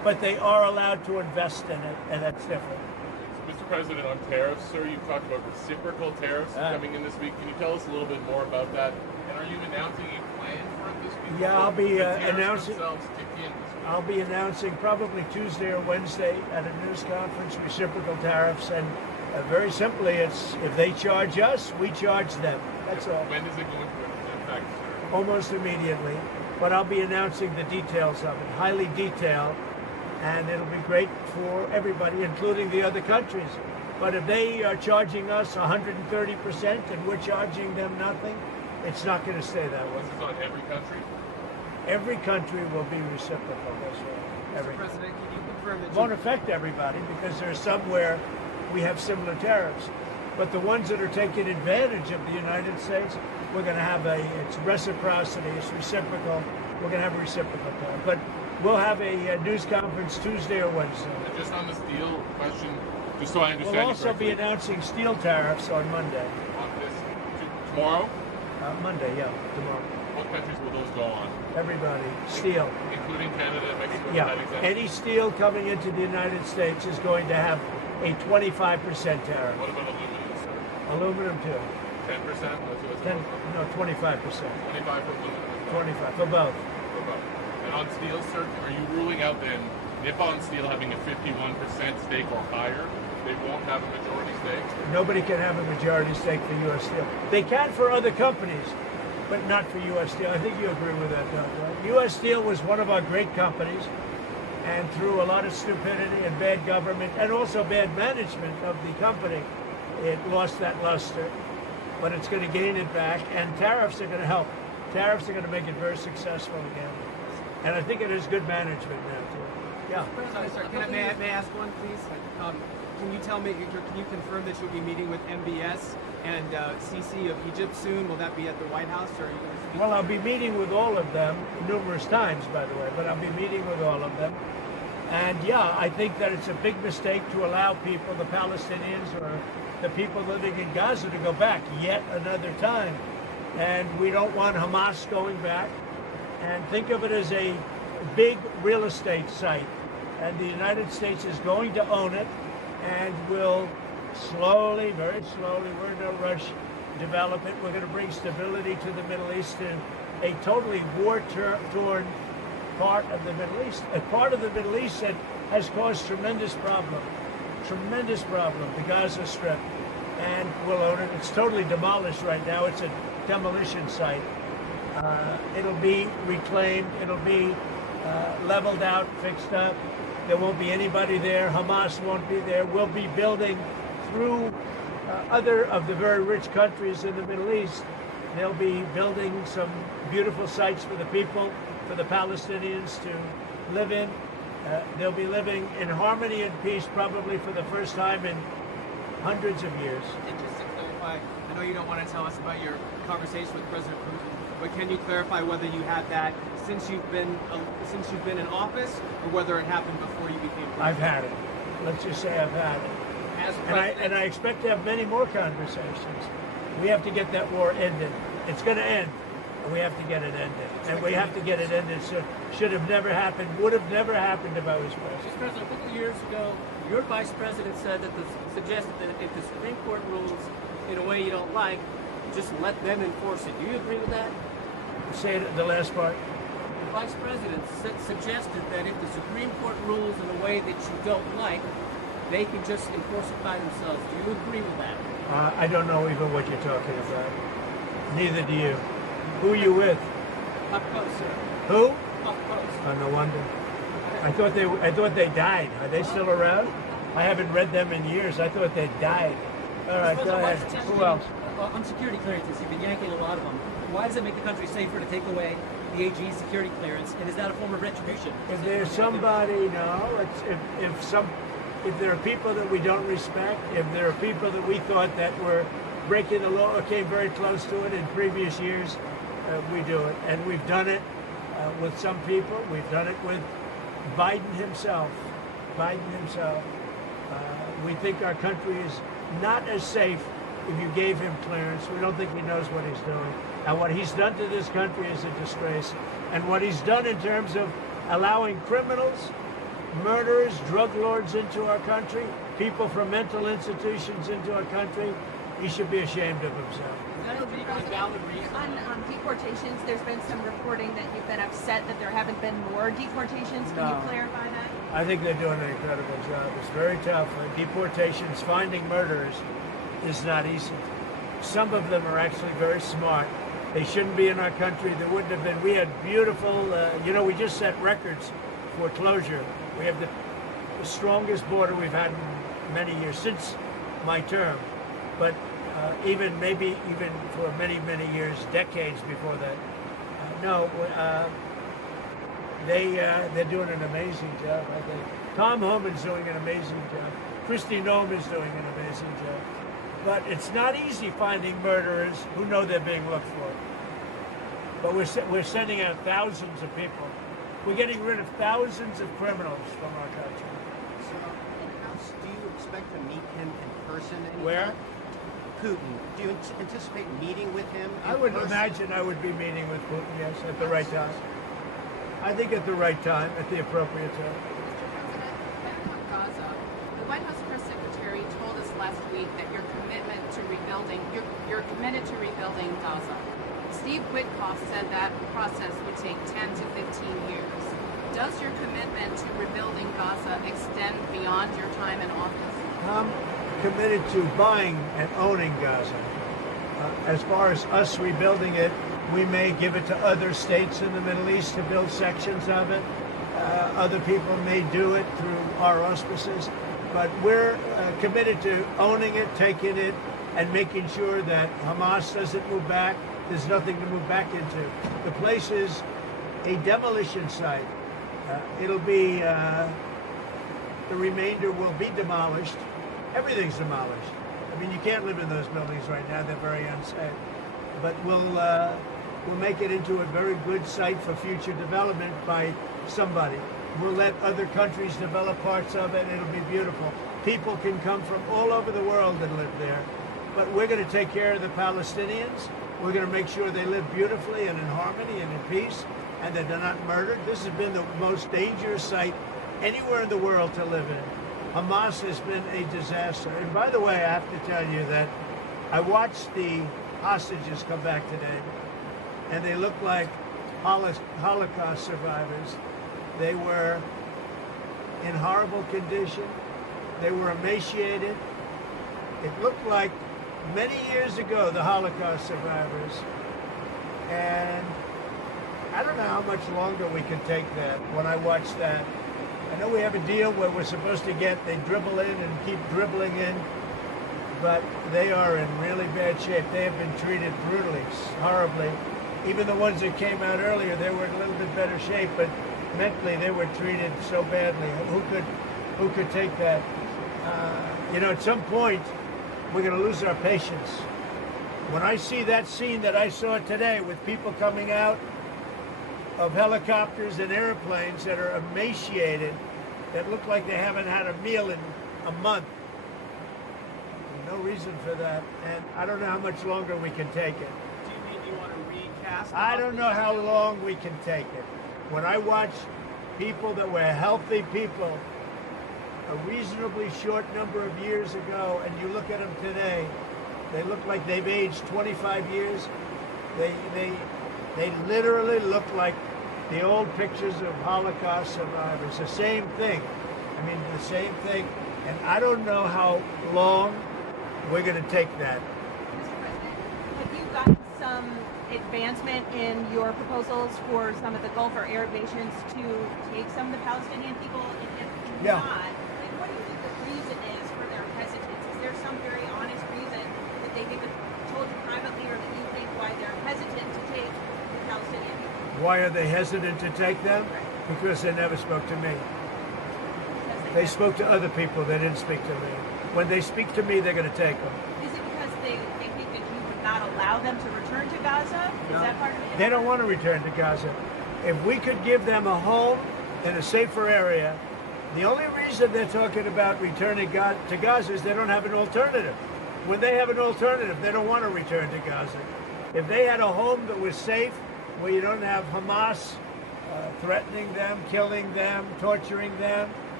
but they are allowed to invest in it, and that's different. Mr. President, on tariffs, sir, you've talked about reciprocal tariffs coming in this week. Can you tell us a little bit more about that? And are you announcing a plan for it this week? Yeah, I'll be The tariffs announcing. themselves kick in this week. I'll be announcing probably Tuesday or Wednesday at a news conference reciprocal tariffs, and very simply, it's if they charge us, we charge them. That's all. When is it going to affect, sir? Almost immediately, but I'll be announcing the details of it, highly detailed, and it'll be great for everybody, including the other countries. But if they are charging us 130% and we're charging them nothing, it's not going to stay that way. This is on every country? Every country will be reciprocal. That's right. Every. Mr. President, can you confirm that It won't affect everybody because there's somewhere we have similar tariffs. But the ones that are taking advantage of the United States, we're going to have it's reciprocity, it's reciprocal. We're going to have a reciprocal tariff. But we'll have a news conference Tuesday or Wednesday. And just on the steel question, just so I understand We'll you also be correctly, announcing steel tariffs on Monday. on this tomorrow, Monday, yeah, tomorrow. what countries will those go on? Everybody, steel. Including Canada and Mexico? Yeah, That exemption? any steel coming into the United States is going to have a 25% tariff. What about aluminum, sir? Aluminum too. 10%? That's what it's 10, about. no, 25%. 25 for aluminum. as well. 25 for both. For both. And on steel, sir, are you ruling out then Nippon Steel having a 51% stake or higher? They won't have a majority stake? Nobody can have a majority stake for U.S. Steel. They can for other companies, but not for U.S. Steel. I think you agree with that, Doug, right? U.S. Steel was one of our great companies, and through a lot of stupidity and bad government and also bad management of the company, it lost that luster. But it's going to gain it back, and tariffs are going to help. Tariffs are going to make it very successful again. And I think it is good management now, too. Yeah. Sorry, may I ask one, please? Can you tell me, can you confirm that you'll be meeting with MBS and Sisi of Egypt soon? Will that be at the White House, or are you going to speak? Well, I'll be meeting with all of them numerous times, by the way, but I'll be meeting with all of them. And yeah, I think that it's a big mistake to allow people, the Palestinians or the people living in Gaza, to go back yet another time. And we don't want Hamas going back. And think of it as a big real estate site. And the United States is going to own it and will slowly, very slowly, we're in no rush, develop it. We're going to bring stability to the Middle East in a totally war-torn part of the Middle East, a part of the Middle East that has caused tremendous problem, the Gaza Strip, and we'll own it. It's totally demolished right now. It's a demolition site. It'll be reclaimed. It'll be leveled out, fixed up. There won't be anybody there. Hamas won't be there. We'll be building through other of the very rich countries in the Middle East. They'll be building some beautiful sites for the people, for the Palestinians to live in. They'll be living in harmony and peace probably for the first time in hundreds of years. And just to clarify, I know you don't want to tell us about your conversation with President Putin, but can you clarify whether you had that since you've been in office, or whether it happened before you became president? I've had it. Let's just say I've had it. As And I expect to have many more conversations. We have to get that war ended. It's going to end, and we have to get it ended. And we have to get it ended. So should have never happened, would have never happened if I was president. Mr. President, a couple of years ago, your vice president suggested that if the Supreme Court rules in a way you don't like, just let them enforce it. Do you agree with that? Say it, the last part. The vice president suggested that if the Supreme Court rules in a way that you don't like, they can just enforce it by themselves. Do you agree with that? I don't know even what you're talking about. Neither do you. Who are you with? Up close, sir. Who? Up close. Oh, no wonder. I thought they died. Are they still around? I haven't read them in years. I thought they died. All right, go ahead. Who else? On security clearances, you've been yanking a lot of them. Why does it make the country safer to take away the AG's security clearance? And is that a form of retribution? If there's somebody, no. If there are people that we don't respect, if there are people that we thought that were breaking the law or came very close to it in previous years, we do it. And we've done it with some people. We've done it with Biden himself. We think our country is not as safe if you gave him clearance. We don't think he knows what he's doing. And what he's done to this country is a disgrace. And what he's done in terms of allowing criminals murderers, drug lords into our country, people from mental institutions into our country, he should be ashamed of himself. On deportations, there's been some reporting that you've been upset that there haven't been more deportations. Can you clarify that? I think they're doing an incredible job. It's very tough. Deportations, finding murderers is not easy. Some of them are actually very smart. They shouldn't be in our country. There wouldn't have been. We had beautiful, we just set records for closure. We have the strongest border we've had in many years, since my term. But even for many, many years, decades before that. They're doing an amazing job, I think. Tom Homan's doing an amazing job. Kristi Noem is doing an amazing job. But it's not easy finding murderers who know they're being looked for. But we're sending out thousands of people. We're getting rid of thousands of criminals from our country. So, do you expect to meet him in person? Where? Putin. Do you anticipate meeting with him? I would imagine I would be meeting with Putin, yes, at the right time. I think at the right time, at the appropriate time. Mr. President, back on Gaza, the White House press secretary told us last week that you're committed to rebuilding Gaza. Steve Witkoff said that process would take 10 to 15 years. Does your commitment to rebuilding Gaza extend beyond your time in office? I'm committed to buying and owning Gaza. As far as us rebuilding it, we may give it to other states in the Middle East to build sections of it. Other people may do it through our auspices. But we're committed to owning it, taking it, and making sure that Hamas doesn't move back. There's nothing to move back into. The place is a demolition site. It'll be, the remainder will be demolished. Everything's demolished. I mean, you can't live in those buildings right now. They're very unsafe. But we'll make it into a very good site for future development by somebody. We'll let other countries develop parts of it. It'll be beautiful. People can come from all over the world and live there. But we're going to take care of the Palestinians. We're going to make sure they live beautifully and in harmony and in peace, and that they're not murdered. This has been the most dangerous site anywhere in the world to live in. Hamas has been a disaster. And by the way, I have to tell you that I watched the hostages come back today, and they look like Holocaust survivors. They were in horrible condition. They were emaciated. It looked like many years ago, the Holocaust survivors. And I don't know how much longer we can take that. When I watch that, I know we have a deal where we're supposed to they dribble in and keep dribbling in, but they are in really bad shape. They have been treated brutally, horribly. Even the ones that came out earlier, they were in a little bit better shape, but mentally they were treated so badly. Who could take that? At some point, we're going to lose our patience. When I see that scene that I saw today with people coming out of helicopters and airplanes that are emaciated, that look like they haven't had a meal in a month, there's no reason for that. And I don't know how much longer we can take it. Do you mean you want to recast? I don't know how long we can take it. When I watch people that were healthy people a reasonably short number of years ago, and you look at them today, they look like they've aged 25 years. They literally look like the old pictures of Holocaust survivors. The same thing. I mean, the same thing. And I don't know how long we're going to take that. Mr. President, have you gotten some advancement in your proposals for some of the Gulf or Arab nations to take some of the Palestinian people? And if Yeah. not, what do you think the reason is for their hesitance? Is there some very honest reason that they haven't told you privately, or that you think why they're hesitant to take the Palestinian people? Why are they hesitant to take them? Because they never spoke to me. They spoke to other people. They didn't speak to me. When they speak to me, they're going to take them. Is it because they think that you would not allow them to return to Gaza? Is that part of it? They don't want to return to Gaza. If we could give them a home in a safer area, the only reason they're talking about returning to Gaza is they don't have an alternative. When they have an alternative, they don't want to return to Gaza. If they had a home that was safe, where you don't have Hamas threatening them, killing them, torturing them,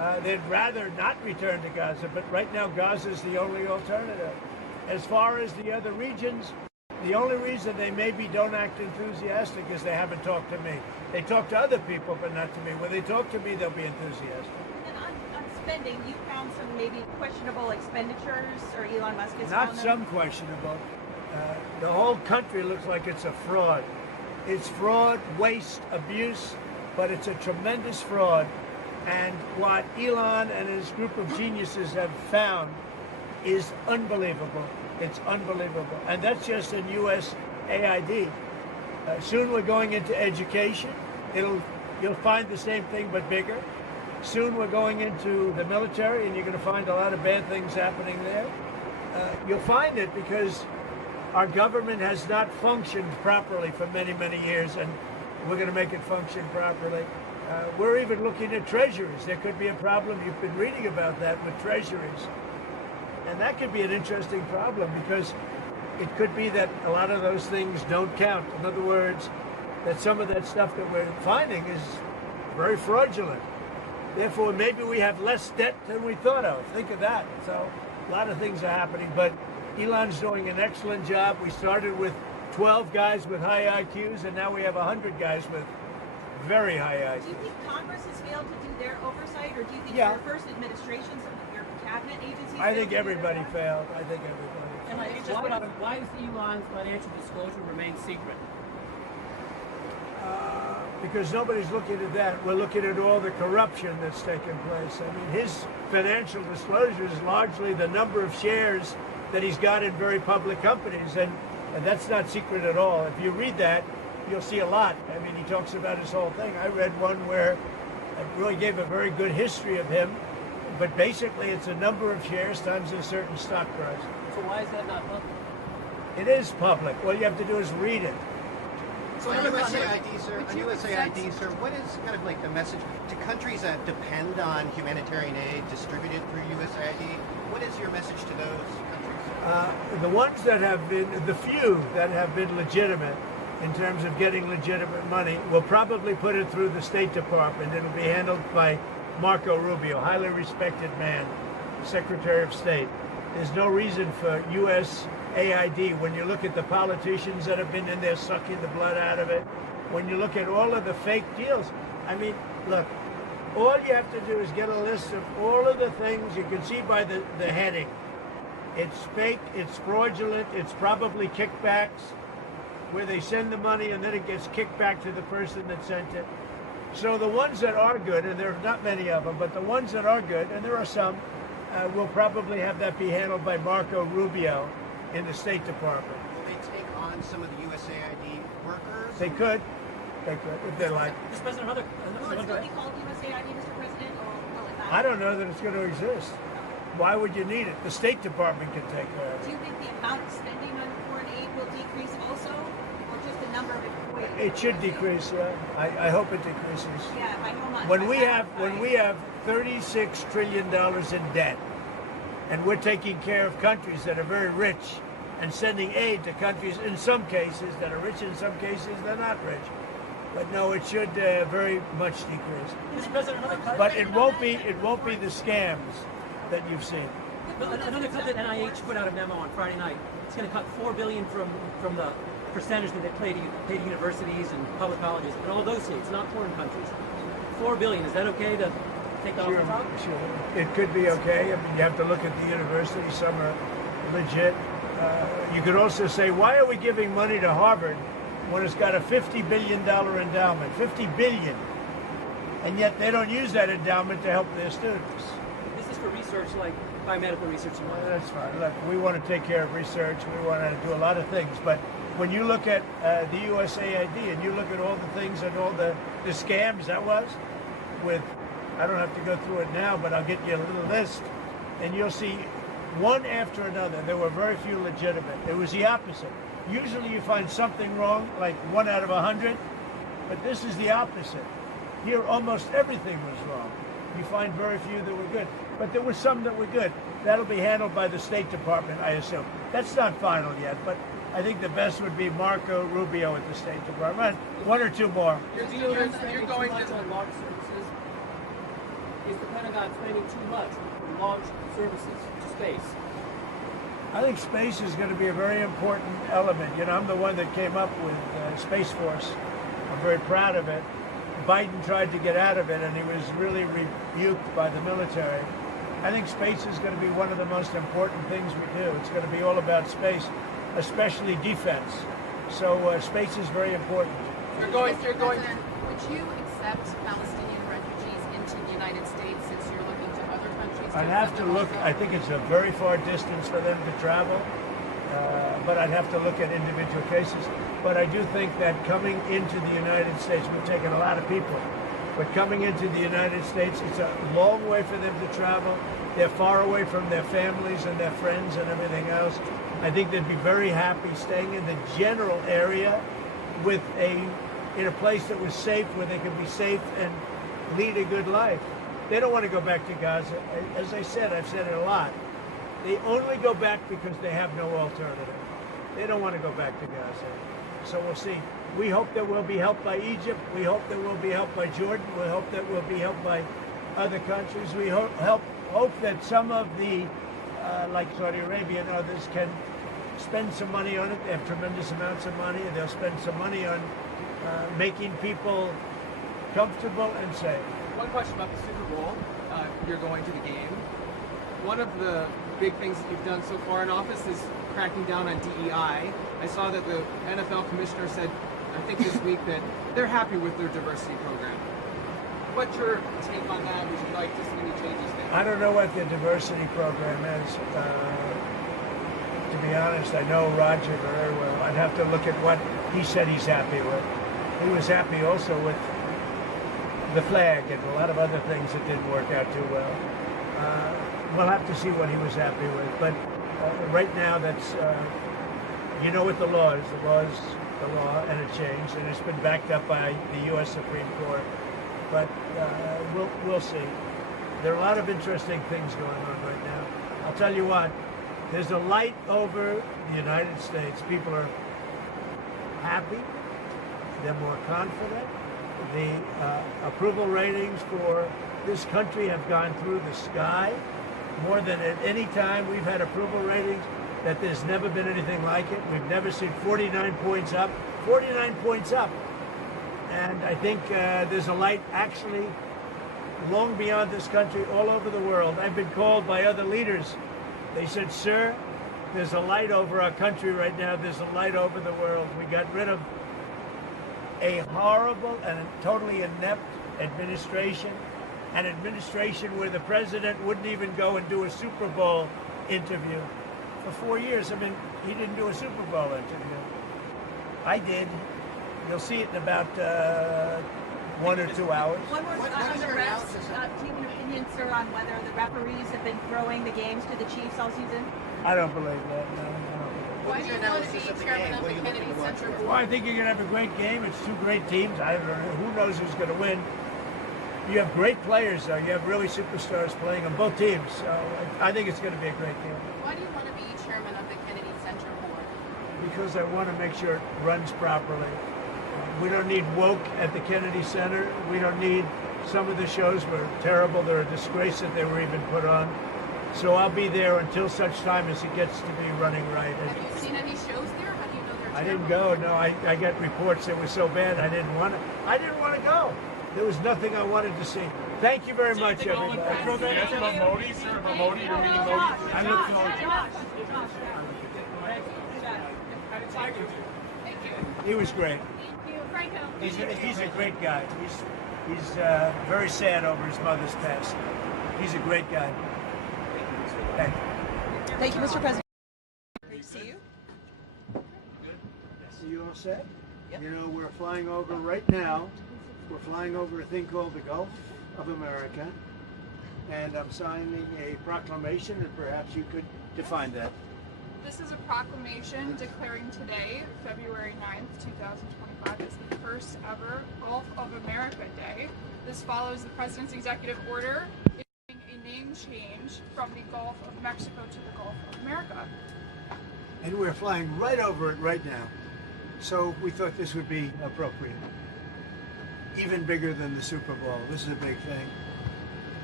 They'd rather not return to Gaza, but right now Gaza is the only alternative. As far as the other regions, the only reason they maybe don't act enthusiastic is they haven't talked to me. They talk to other people, but not to me. When they talk to me, they'll be enthusiastic. And on spending, you found some maybe questionable expenditures, or Elon Musk has Not found them? some questionable. The whole country looks like it's a fraud. It's fraud, waste, abuse, but it's a tremendous fraud. And what Elon and his group of geniuses have found is unbelievable. It's unbelievable. And that's just in U.S. AID. Soon we're going into education. You'll find the same thing, but bigger. Soon we're going into the military, and you're going to find a lot of bad things happening there. You'll find it because our government has not functioned properly for many, many years, and we're going to make it function properly. We're even looking at treasuries. There could be a problem. You've been reading about that with treasuries. And that could be an interesting problem because it could be that a lot of those things don't count. In other words, that some of that stuff that we're finding is very fraudulent. Therefore, maybe we have less debt than we thought of. Think of that. So a lot of things are happening, but Elon's doing an excellent job. We started with 12 guys with high IQs, and now we have 100 guys with very high IQs. Do you think Congress has failed to do their oversight, or do you think Yeah. your first administration, some of your cabinet agencies? I think failed to do everybody their job? failed. I think everybody failed. And why does Elon's financial disclosure remain secret? Because nobody's looking at that. We're looking at all the corruption that's taken place. I mean, his financial disclosure is largely the number of shares that he's got in very public companies, and that's not secret at all. If you read that, you'll see a lot. I mean, he talks about his whole thing. I read one where it really gave a very good history of him, but basically it's a number of shares times a certain stock price. So why is that not public? It is public. All you have to do is read it. So on USAID, sir, what is kind of like the message to countries that depend on humanitarian aid distributed through USAID? What is your message to those countries? The ones that have been, the few that have been legitimate in terms of getting legitimate money, will probably put it through the State Department. It'll be handled by Marco Rubio, highly respected man, Secretary of State. There's no reason for USAID, when you look at the politicians that have been in there sucking the blood out of it, when you look at all of the fake deals, I mean, look, all you have to do is get a list of all of the things you can see by the heading. It's fake, it's fraudulent, it's probably kickbacks, where they send the money and then it gets kicked back to the person that sent it. So the ones that are good, and there are not many of them, but the ones that are good, and there are some, will probably have that be handled by Marco Rubio in the State Department. Will they take on some of the USAID workers? They could, if they like. Mr. President, another Will it still be called USAID, Mr. President, or will it not? I don't know that it's going to exist. Why would you need it? The State Department can take care of Do it. you think the amount of spending on foreign aid will decrease also, or just the number of employees? It should decrease, yeah. I hope it decreases. Yeah, by how much? When By we half, have $36 trillion in debt, and we're taking care of countries that are very rich and sending aid to countries in some cases that are rich, in some cases they're not rich. But no, it should very much decrease. Mr. President, But it won't be the scams that you've seen. another cut that NIH put out a memo on Friday night. It's going to cut $4 billion from the percentage that they pay to universities and public colleges in all those states, not foreign countries. $4 billion. Is that okay to take that off the top? Sure. It could be okay. I mean, you have to look at the universities. Some are legit. You could also say, why are we giving money to Harvard when it's got a $50 billion endowment? $50 billion. And yet they don't use that endowment to help their students. This is for research like biomedical research and Well, that's fine. Look, we want to take care of research. We want to do a lot of things. But when you look at the USAID and you look at all the things and all the scams that was with, I don't have to go through it now, but I'll get you a little list, and you'll see one after another. There were very few legitimate. It was the opposite. Usually you find something wrong, like 1 out of 100, but this is the opposite. Here, almost everything was wrong. You find very few that were good, but there were some that were good. That'll be handled by the State Department, I assume. That's not final yet, but I think the best would be Marco Rubio at the State Department. One or two more. You're going to law services. is the Pentagon spending too much on launch services to space? I think space is going to be a very important element. You know, I'm the one that came up with Space Force. I'm very proud of it. Biden tried to get out of it, and he was really rebuked by the military. I think space is going to be one of the most important things we do. It's going to be all about space, especially defense. So space is very important. You're going. Would you accept Palestinian refugees into the United States since you're looking to other countries? I'd have to look. I think it's a very far distance for them to travel, but I'd have to look at individual cases. But I do think that coming into the United States, we've taken a lot of people, but coming into the United States, it's a long way for them to travel. They're far away from their families and their friends and everything else. I think they'd be very happy staying in the general area with in a place that was safe, where they could be safe and lead a good life. They don't want to go back to Gaza. As I said, I've said it a lot. They only go back because they have no alternative. They don't want to go back to Gaza. So we'll see. We hope that we'll be helped by Egypt. We hope that we'll be helped by Jordan. We hope that we'll be helped by other countries. We hope that some of the, like Saudi Arabia and others, can spend some money on it. They have tremendous amounts of money, and they'll spend some money on making people comfortable and safe. One question about the Super Bowl. You're going to the game. One of the big things that you've done so far in office is cracking down on DEI. I saw that the NFL commissioner said, I think this week, that they're happy with their diversity program. What's your take on that? Would you like to see any changes there? I don't know what the diversity program is. To be honest, I know Roger very well. I'd have to look at what he said he's happy with. He was happy also with the flag and a lot of other things that didn't work out too well. We'll have to see what he was happy with. But right now, that's, you know what the law is. The law is the law, and it changed, and it's been backed up by the U.S. Supreme Court. But we'll see. There are a lot of interesting things going on right now. I'll tell you what, there's a light over the United States. People are happy. They're more confident. The approval ratings for this country have gone through the sky. More than at any time we've had approval ratings that there's never been anything like it. We've never seen 49 points up. 49 points up. And I think there's a light actually long beyond this country, all over the world. I've been called by other leaders. They said, sir, there's a light over our country right now. There's a light over the world. We got rid of a horrible and totally inept administration, an administration where the president wouldn't even go and do a Super Bowl interview. For 4 years, I mean, he didn't do a Super Bowl interview. I did. You'll see it in about 1 or 2 hours. One more on the refs. Do you have an opinion, sir, on whether the referees have been throwing the games to the Chiefs all season? I don't believe that, no. Why do you want to be chairman of the Kennedy Center Board? Well, I think you're going to have a great game. It's two great teams. I don't know. Who knows who's going to win? You have great players, though. You have really superstars playing on both teams. So I think it's going to be a great game. Why do you want to be chairman of the Kennedy Center Board? Because I want to make sure it runs properly. We don't need woke at the Kennedy Center. We don't need, some of the shows were terrible. They're a disgrace that they were even put on. So I'll be there until such time as it gets to be running right. Have you seen any shows there? How do you know they're terrible? I didn't go. No, I got reports that were so bad I didn't want to go. There was nothing I wanted to see. Thank you very much, everybody. Yes, Modi, sir, Modi, you're meeting Modi. I look forward to it. He was great. He's a great guy. He's very sad over his mother's passing. He's a great guy. Thank you. Thank you, Mr. President. Great to see you. So you all set? Yep. You know, we're flying over right now. We're flying over a thing called the Gulf of America. And I'm signing a proclamation, and perhaps you could define that. This is a proclamation declaring today, February 9th, 2025, as the first ever Gulf of America Day. This follows the President's executive order issuing a name change from the Gulf of Mexico to the Gulf of America. And we're flying right over it right now. So we thought this would be appropriate. Even bigger than the Super Bowl. This is a big thing.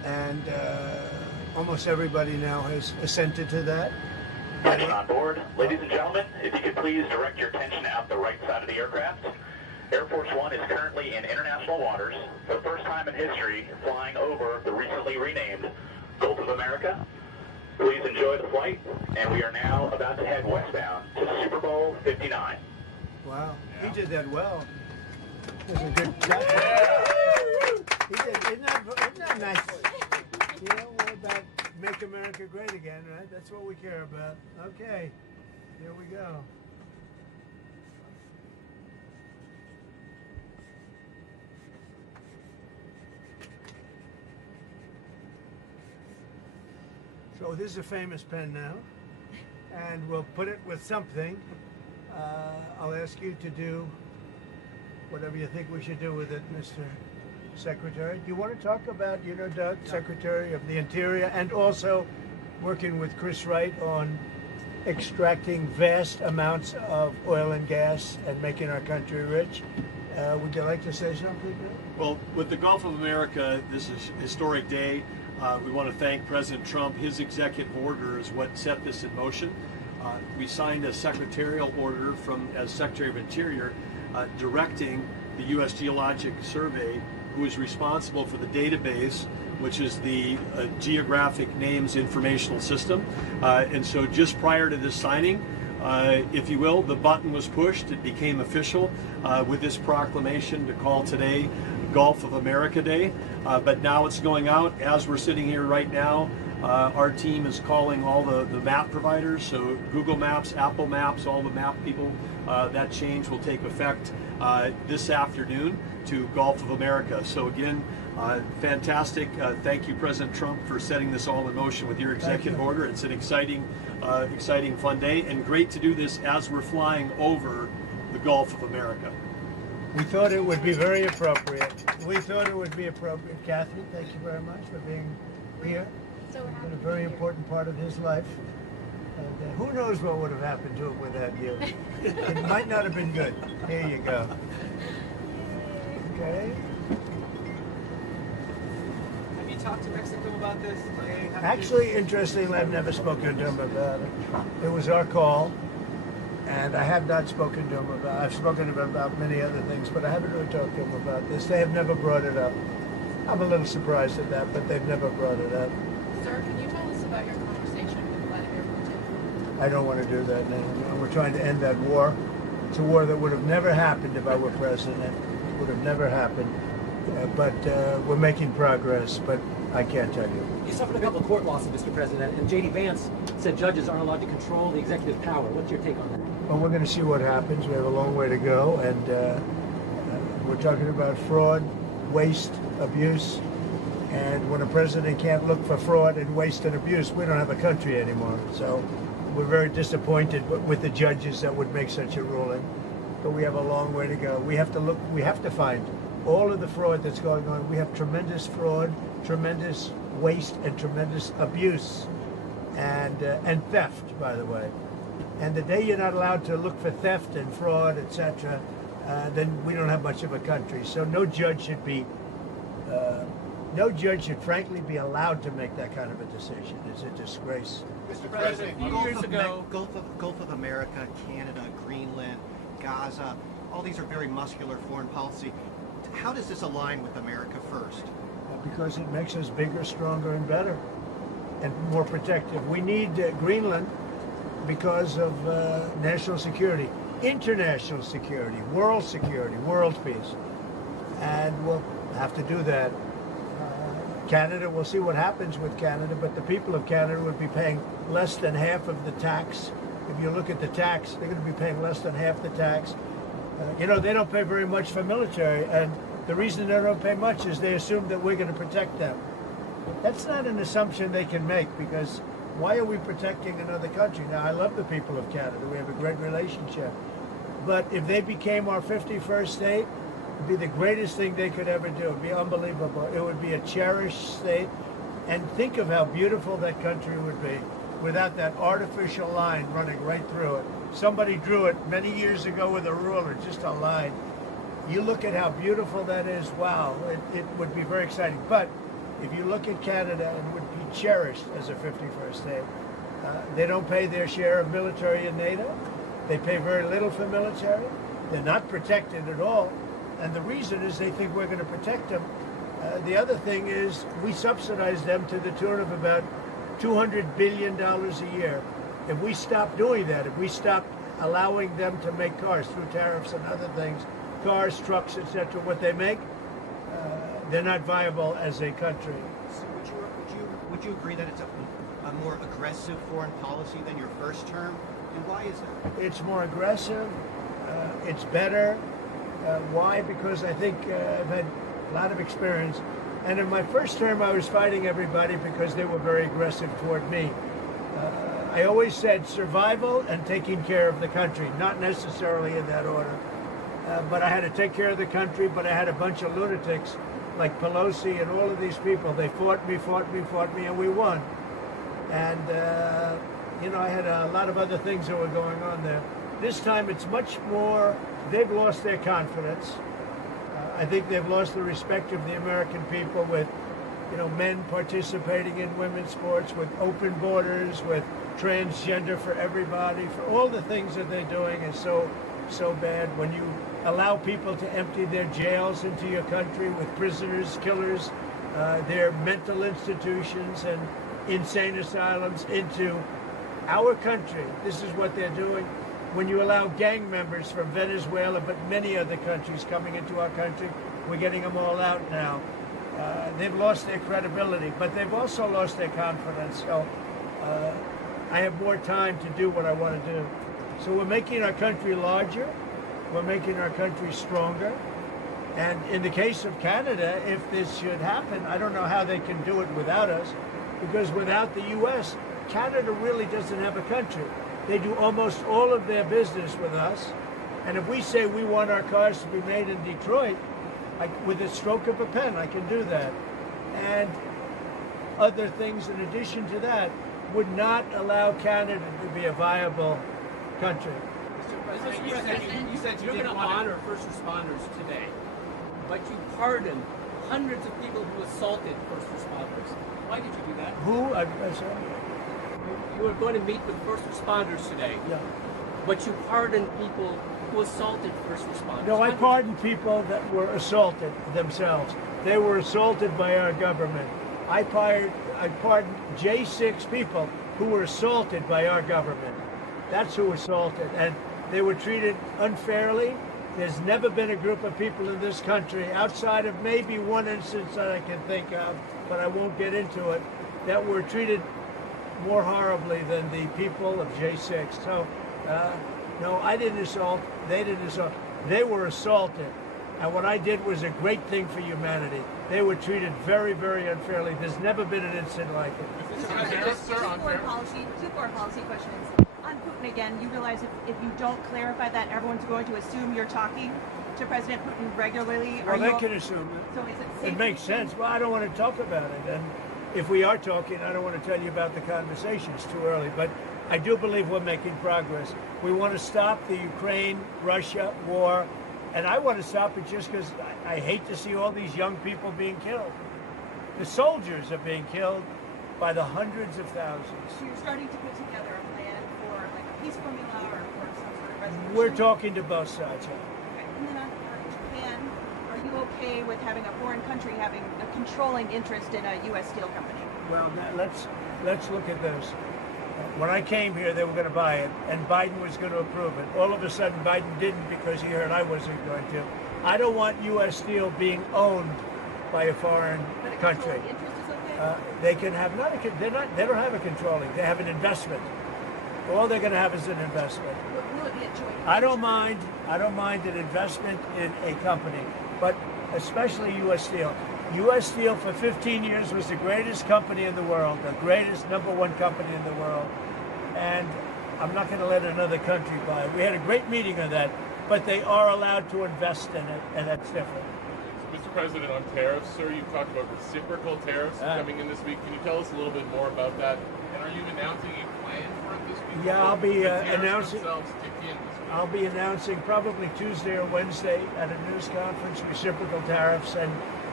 and almost everybody now has assented to that. Attention on board. Ladies and gentlemen, if you could please direct your attention out the right side of the aircraft. Air Force One is currently in international waters, for the first time in history, flying over the recently renamed Gulf of America. Please enjoy the flight, and we are now about to head westbound to Super Bowl 59. Wow, he did that well. That's a good job. He did, isn't that nice? You know, we're about make America great again, right? That's what we care about. Okay, here we go. So this is a famous pen now, and we'll put it with something. I'll ask you to do whatever you think we should do with it, Mr. Secretary. Do you want to talk about, Doug, Secretary of the Interior, and also working with Chris Wright on extracting vast amounts of oil and gas and making our country rich? Would you like to say something? Well, with the Gulf of America, this is a historic day. We want to thank President Trump. His executive order is what set this in motion. We signed a secretarial order as Secretary of Interior directing the U.S. Geologic Survey, who is responsible for the database, which is the Geographic Names Informational System. And so just prior to this signing, if you will, the button was pushed. It became official with this proclamation to call today Gulf of America Day. But now it's going out. As we're sitting here right now, our team is calling all the map providers, so Google Maps, Apple Maps, all the map people. That change will take effect this afternoon to Gulf of America. So again, fantastic. Thank you, President Trump, for setting this all in motion with your executive order. It's an exciting, fun day, and great to do this as we're flying over the Gulf of America. We thought it would be very appropriate. Kathy, thank you very much for being here. So It's been a very important part of his life. And who knows what would have happened to him without you? It might not have been good. Here you go. Okay. Have you talked to Mexico about this? Actually, interestingly, I've never spoken to him about it. It was our call, and I have not spoken to him about it. I've spoken to him about many other things, but I haven't really talked to him about this. They have never brought it up. I'm a little surprised at that, but they've never brought it up. Sir, can you tell us about your conversation with Vladimir Putin? I don't want to do that now. We're trying to end that war. It's a war that would have never happened if I were president. It would have never happened. But we're making progress, but I can't tell you. You suffered a couple of court losses, Mr. President, and J.D. Vance said judges aren't allowed to control the executive power. What's your take on that? Well, we're going to see what happens. We have a long way to go, and we're talking about fraud, waste, abuse. And when a president can't look for fraud and waste and abuse, we don't have a country anymore. So we're very disappointed with the judges that would make such a ruling. But we have a long way to go. We have to find all of the fraud that's going on. We have tremendous fraud, tremendous waste, and tremendous abuse, and theft, by the way. And the day you're not allowed to look for theft and fraud, etc., then we don't have much of a country. So no judge should frankly be allowed to make that kind of a decision. It's a disgrace. Mr. President, years ago- Gulf of America, Canada, Greenland, Gaza, all these are very muscular foreign policy. How does this align with America first? Because it makes us bigger, stronger, and better, and more protective. We need Greenland because of national security, international security, world peace. And we'll have to do that. Canada, we'll see what happens with Canada, but the people of Canada would be paying less than half of the tax. If you look at the tax, they're going to be paying less than half the tax. They don't pay very much for military, and the reason they don't pay much is they assume that we're going to protect them. That's not an assumption they can make, because why are we protecting another country? Now, I love the people of Canada. We have a great relationship. But if they became our 51st state, it would be the greatest thing they could ever do. It would be unbelievable. It would be a cherished state. And think of how beautiful that country would be without that artificial line running right through it. Somebody drew it many years ago with a ruler, just a line. You look at how beautiful that is. Wow, it would be very exciting. But If you look at Canada, it would be cherished as a 51st state. They don't pay their share of military in NATO. They pay very little for military. They're not protected at all. And the reason is they think we're going to protect them. The other thing is we subsidize them to the tune of about $200 billion a year. If we stop doing that, if we stop allowing them to make cars through tariffs and other things, cars, trucks, etc., what they make, they're not viable as a country. So would you agree that it's a more aggressive foreign policy than your first term? And why is that? It's more aggressive. It's better. Why? Because I think I've had a lot of experience. And in my first term, I was fighting everybody because they were very aggressive toward me. I always said survival and taking care of the country, not necessarily in that order. But I had to take care of the country, but I had a bunch of lunatics like Pelosi and all of these people. They fought me, and we won. And, I had a lot of other things that were going on there. This time it's much more, they've lost their confidence. I think they've lost the respect of the American people with, men participating in women's sports, with open borders, with transgender for everybody, for all the things that they're doing is so bad. When you allow people to empty their jails into your country with prisoners, killers, their mental institutions and insane asylums into our country, this is what they're doing. When you allow gang members from Venezuela, but many other countries coming into our country, we're getting them all out now. They've lost their credibility, but they've also lost their confidence. So I have more time to do what I want to do. So we're making our country larger. We're making our country stronger. And in the case of Canada, if this should happen, I don't know how they can do it without us, because without the U.S., Canada really doesn't have a country. They do almost all of their business with us. And if we say we want our cars to be made in Detroit, with a stroke of a pen, I can do that. And other things in addition to that would not allow Canada to be a viable country. Mr. President, you said you didn't want to honor first responders today, but you pardoned hundreds of people who assaulted first responders. Why did you do that? Who? I'm sorry. You were going to meet with first responders today, Yeah. but you pardoned people who assaulted first responders. No, I pardoned people that were assaulted themselves. They were assaulted by our government. I pardoned J6 people who were assaulted by our government. That's who assaulted, and they were treated unfairly. There's never been a group of people in this country, outside of maybe one instance that I can think of, but I won't get into it, that were treated more horribly than the people of J6. So, no, I didn't assault. They didn't assault. They were assaulted. And what I did was a great thing for humanity. They were treated very, very unfairly. There's never been an incident like it. Two foreign policy questions. On Putin again, you realize if you don't clarify that, everyone's going to assume you're talking to President Putin regularly. Well, they can assume it. So is it safe? It makes sense. Well, I don't want to talk about it. And if we are talking, I don't want to tell you about the conversation. It's too early. But I do believe we're making progress. We want to stop the Ukraine-Russia war. And I want to stop it just because I hate to see all these young people being killed. The soldiers are being killed by the hundreds of thousands. So you're starting to put together a plan for like a peace formula or for some sort of resolution? We're talking to both sides. Okay. And then on Japan, are you okay with having a foreign country having a controlling interest in a U.S. steel company? Well, let's look at this. When I came here, they were going to buy it, and Biden was going to approve it. All of a sudden, Biden didn't because he heard I wasn't going to. I don't want U.S. steel being owned by a foreign country. Interest is okay? They can have they don't have a controlling. They have an investment. All they're going to have is an investment. Will it be a joint? I don't mind an investment in a company, but especially U.S. Steel. U.S. Steel for 15 years was the greatest company in the world, the greatest #1 company in the world, and I'm not going to let another country buy it. We had a great meeting on that, but they are allowed to invest in it, and that's different. Mr. President, on tariffs, sir, you talked about reciprocal tariffs coming in this week. Can you tell us a little bit more about that? And are you announcing a plan for it this week? Yeah, I'll be The tariffs announcing. themselves kick in this week. I'll be announcing probably Tuesday or Wednesday at a news conference reciprocal tariffs, and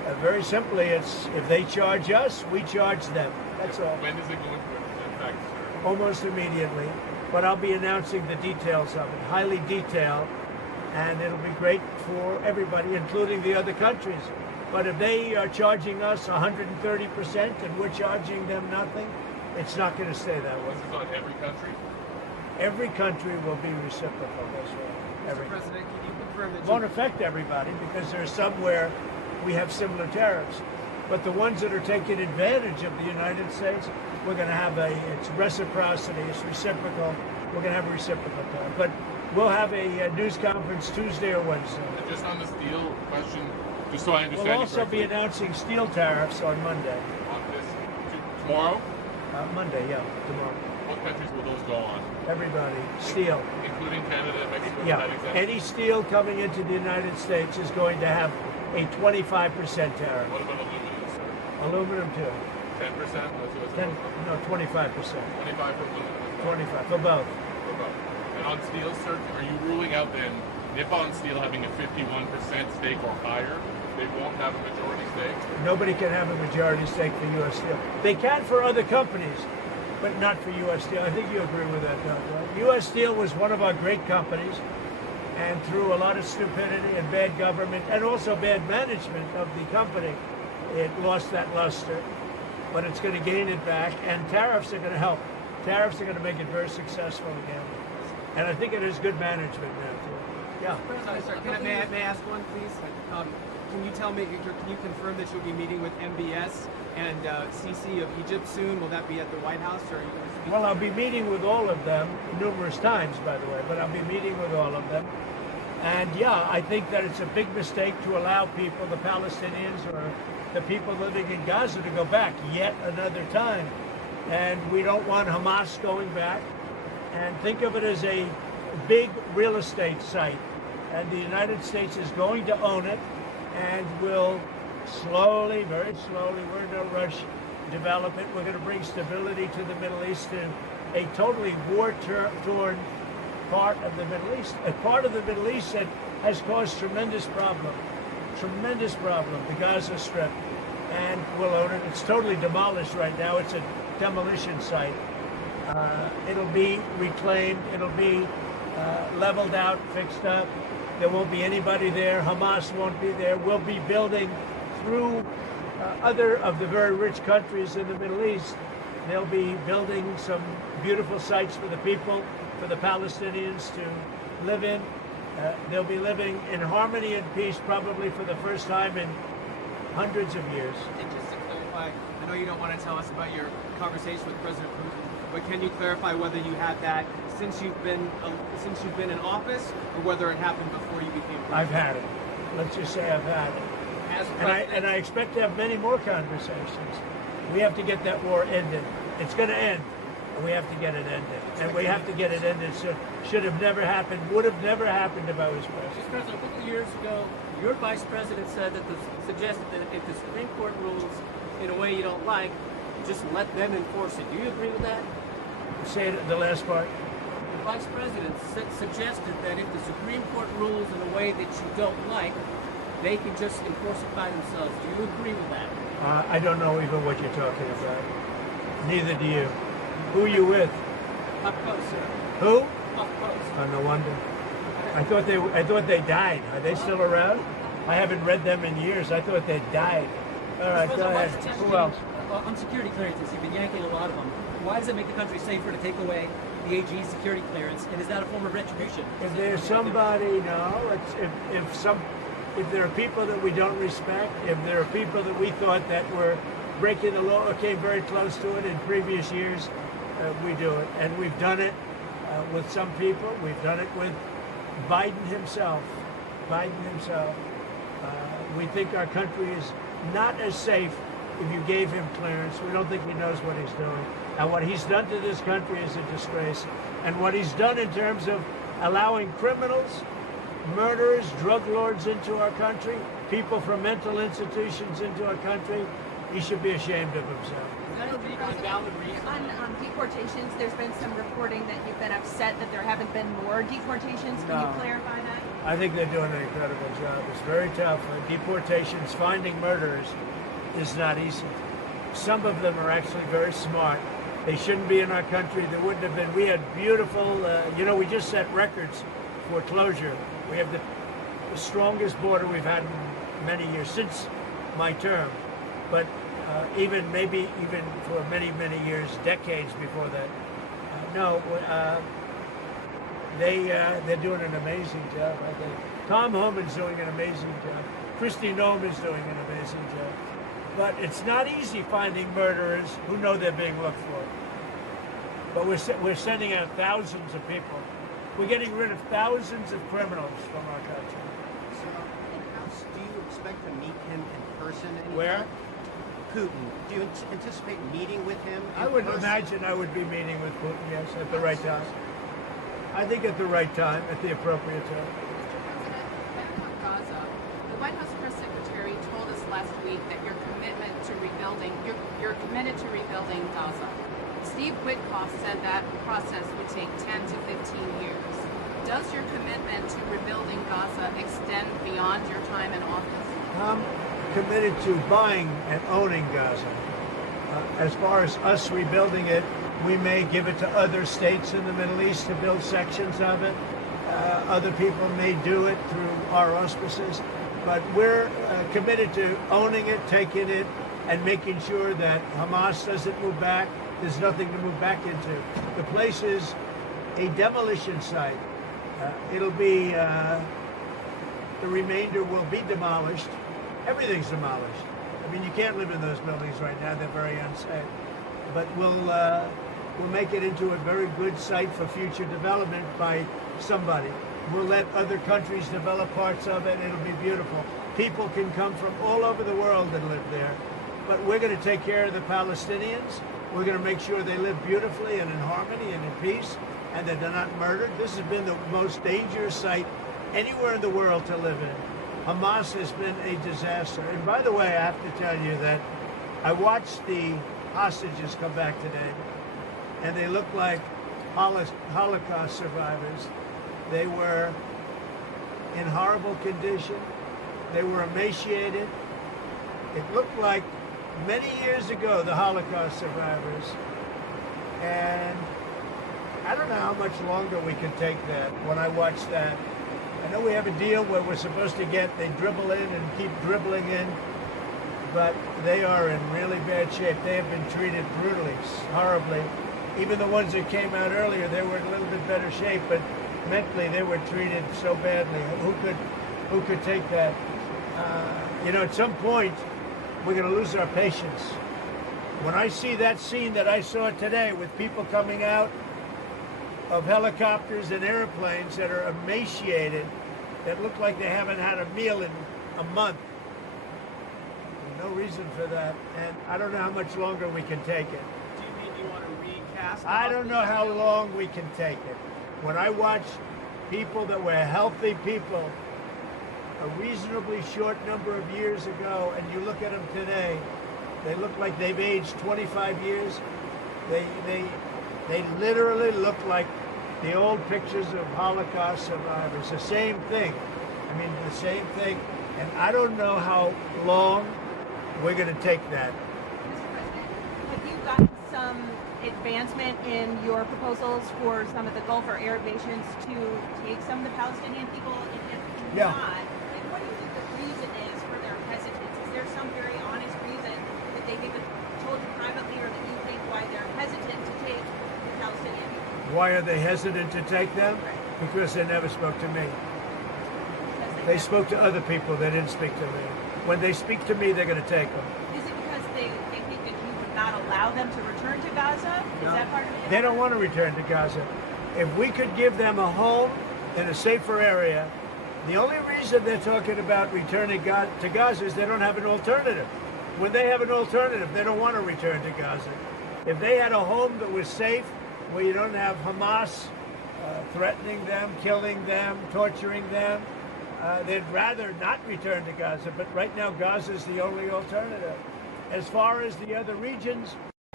Very simply, it's if they charge us, we charge them. That's all. When is it going to affect, sir? Almost immediately. But I'll be announcing the details of it, highly detailed, and it'll be great for everybody, including the other countries. But if they are charging us 130% and we're charging them nothing, it's not going to stay that way. This is on every country? Every country will be reciprocal. That's right. Every. Mr. President, can you confirm that It won't affect everybody because there's somewhere we have similar tariffs. But the ones that are taking advantage of the United States, we're going to have it's reciprocity, it's reciprocal. We're going to have a reciprocal tariff. But we'll have a news conference Tuesday or Wednesday. And just on the steel question, just so I understand. We'll also be announcing steel tariffs on Monday. On this, tomorrow? Monday, yeah, tomorrow. What countries will those go on? Everybody, steel. Including Canada and Mexico? Yeah, any steel coming into the United States is going to have a 25% tariff. What about aluminum, sir? Aluminum too. 10%? No, 25%. 25 for aluminum? 25 for both. For both. And on steel, sir, are you ruling out then Nippon Steel having a 51% stake or higher? They won't have a majority stake? Nobody can have a majority stake for U.S. Steel. They can for other companies, but not for U.S. Steel. I think you agree with that, Doug, right? U.S. Steel was one of our great companies, and through a lot of stupidity and bad government and also bad management of the company, it lost that luster. But it's going to gain it back, and tariffs are going to help. Tariffs are going to make it very successful again. And I think it is good management now, too. Yeah. Sorry, may I ask one, please? Can you tell me, can you confirm that you'll be meeting with MBS and Sisi of Egypt soon? Will that be at the White House, or are you going to speak? Well, I'll be meeting with all of them numerous times, by the way, but I'll be meeting with all of them. And yeah, I think that it's a big mistake to allow people, the Palestinians or the people living in Gaza, to go back yet another time. And we don't want Hamas going back. And think of it as a big real estate site. And the United States is going to own it and will slowly, very slowly, we're in no rush, develop it. We're going to bring stability to the Middle East, to a totally war-torn part of the Middle East, a part of the Middle East that has caused tremendous problem, the Gaza Strip, and we'll own it. It's totally demolished right now. It's a demolition site. It'll be reclaimed. It'll be leveled out, fixed up. There won't be anybody there. Hamas won't be there. We'll be building through other of the very rich countries in the Middle East. They'll be building some beautiful sites for the people, for the Palestinians to live in. They'll be living in harmony and peace probably for the first time in hundreds of years. And just to clarify, I know you don't want to tell us about your conversation with President Putin, but can you clarify whether you had that since you've been in office, or whether it happened before you became president? I've had it. Let's just say I've had it. And I expect to have many more conversations. We have to get that war ended. It's going to end, and we have to get it ended. And we have to get it ended. So should have never happened, would have never happened if I was president. Mr. President, a couple of years ago, your vice president suggested that if the Supreme Court rules in a way you don't like, just let them enforce it. Do you agree with that? Say it, the last part. The vice president suggested that if the Supreme Court rules in a way that you don't like, they can just enforce it by themselves. Do you agree with that? I don't know even what you're talking about. Neither do you. Who are you with? Up close, sir. Who? Up close. Oh, no wonder. I thought they died. Are they still around? I haven't read them in years. I thought they died. All right, go ahead. Who else? On security clearances, you've been yanking a lot of them. Why does it make the country safer to take away the AG's security clearance? And is that a form of retribution? If there's somebody, no. If there are people that we don't respect, if there are people that we thought that were breaking the law or came very close to it in previous years, we do it. And we've done it with some people. We've done it with Biden himself. We think our country is not as safe if you gave him clearance. We don't think he knows what he's doing. And what he's done to this country is a disgrace. And what he's done in terms of allowing criminals, murderers, drug lords into our country, people from mental institutions into our country, he should be ashamed of himself. On deportations, there's been some reporting that you've been upset that there haven't been more deportations. Can you clarify that? I think they're doing an incredible job. It's very tough. Deportations, finding murderers is not easy. Some of them are actually very smart. They shouldn't be in our country. They wouldn't have been. We had beautiful, we just set records for closure. We have the strongest border we've had in many years, since my term. But even for many, many years, decades before that. They're doing an amazing job, I think. Tom Homan's doing an amazing job. Kristi Noem is doing an amazing job. But it's not easy finding murderers who know they're being looked for. But we're sending out thousands of people. We're getting rid of thousands of criminals from our country. So, do you expect to meet him in person? Where? Putin. Do you anticipate meeting with him in I would person? imagine I would be meeting with Putin, yes, at the right time. I think at the right time, at the appropriate time. Back on Gaza, the White House press secretary told us last week that you're committed to rebuilding Gaza. Steve Witkoff said that process would take 10 to 15 years. Does your commitment to rebuilding Gaza extend beyond your time in office? I'm committed to buying and owning Gaza. As far as us rebuilding it, we may give it to other states in the Middle East to build sections of it. Other people may do it through our auspices. But we're committed to owning it, taking it, and making sure that Hamas doesn't move back. There's nothing to move back into. The place is a demolition site. It'll be, the remainder will be demolished. Everything's demolished. I mean, you can't live in those buildings right now. They're very unsafe. But we'll make it into a very good site for future development by somebody. We'll let other countries develop parts of it. It'll be beautiful. People can come from all over the world and live there. But we're going to take care of the Palestinians. We're going to make sure they live beautifully and in harmony and in peace, and that they're not murdered. This has been the most dangerous site anywhere in the world to live in. Hamas has been a disaster. And by the way, I have to tell you that I watched the hostages come back today, and they look like Holocaust survivors. They were in horrible condition. They were emaciated. It looked like many years ago, the Holocaust survivors. And I don't know how much longer we can take that. When I watch that, I know we have a deal where we're supposed to they dribble in and keep dribbling in, but they are in really bad shape. They have been treated brutally, horribly. Even the ones that came out earlier, they were in a little bit better shape, but mentally they were treated so badly. Who could take that? At some point, we're going to lose our patience. When I see that scene that I saw today with people coming out of helicopters and airplanes that are emaciated, that look like they haven't had a meal in a month, there's no reason for that. And I don't know how much longer we can take it. Do you mean you want to recast? I don't know how long we can take it. When I watch people that were healthy people a reasonably short number of years ago, and you look at them today, they look like they've aged 25 years. They literally look like the old pictures of Holocaust survivors. The same thing. I mean, the same thing. And I don't know how long we're going to take that. Mr. President, have you gotten some advancement in your proposals for some of the Gulf or Arab nations to take some of the Palestinian people? And if Yeah. not, what do you think the reason is for their hesitance? Is there some very honest reason that they haven't told you privately, or that you think why they're hesitant to take the Palestinian people? Why are they hesitant to take them? Because they never spoke to me. They spoke to other people. They didn't speak to me. When they speak to me, they're going to take them. Is it because they think that you would not allow them to return to Gaza? Is that part of it? They don't want to return to Gaza. If we could give them a home in a safer area, the only reason they're talking about returning to Gaza is they don't have an alternative. When they have an alternative, they don't want to return to Gaza. If they had a home that was safe, where you don't have Hamas threatening them, killing them, torturing them, they'd rather not return to Gaza. But right now, Gaza is the only alternative. As far as the other regions,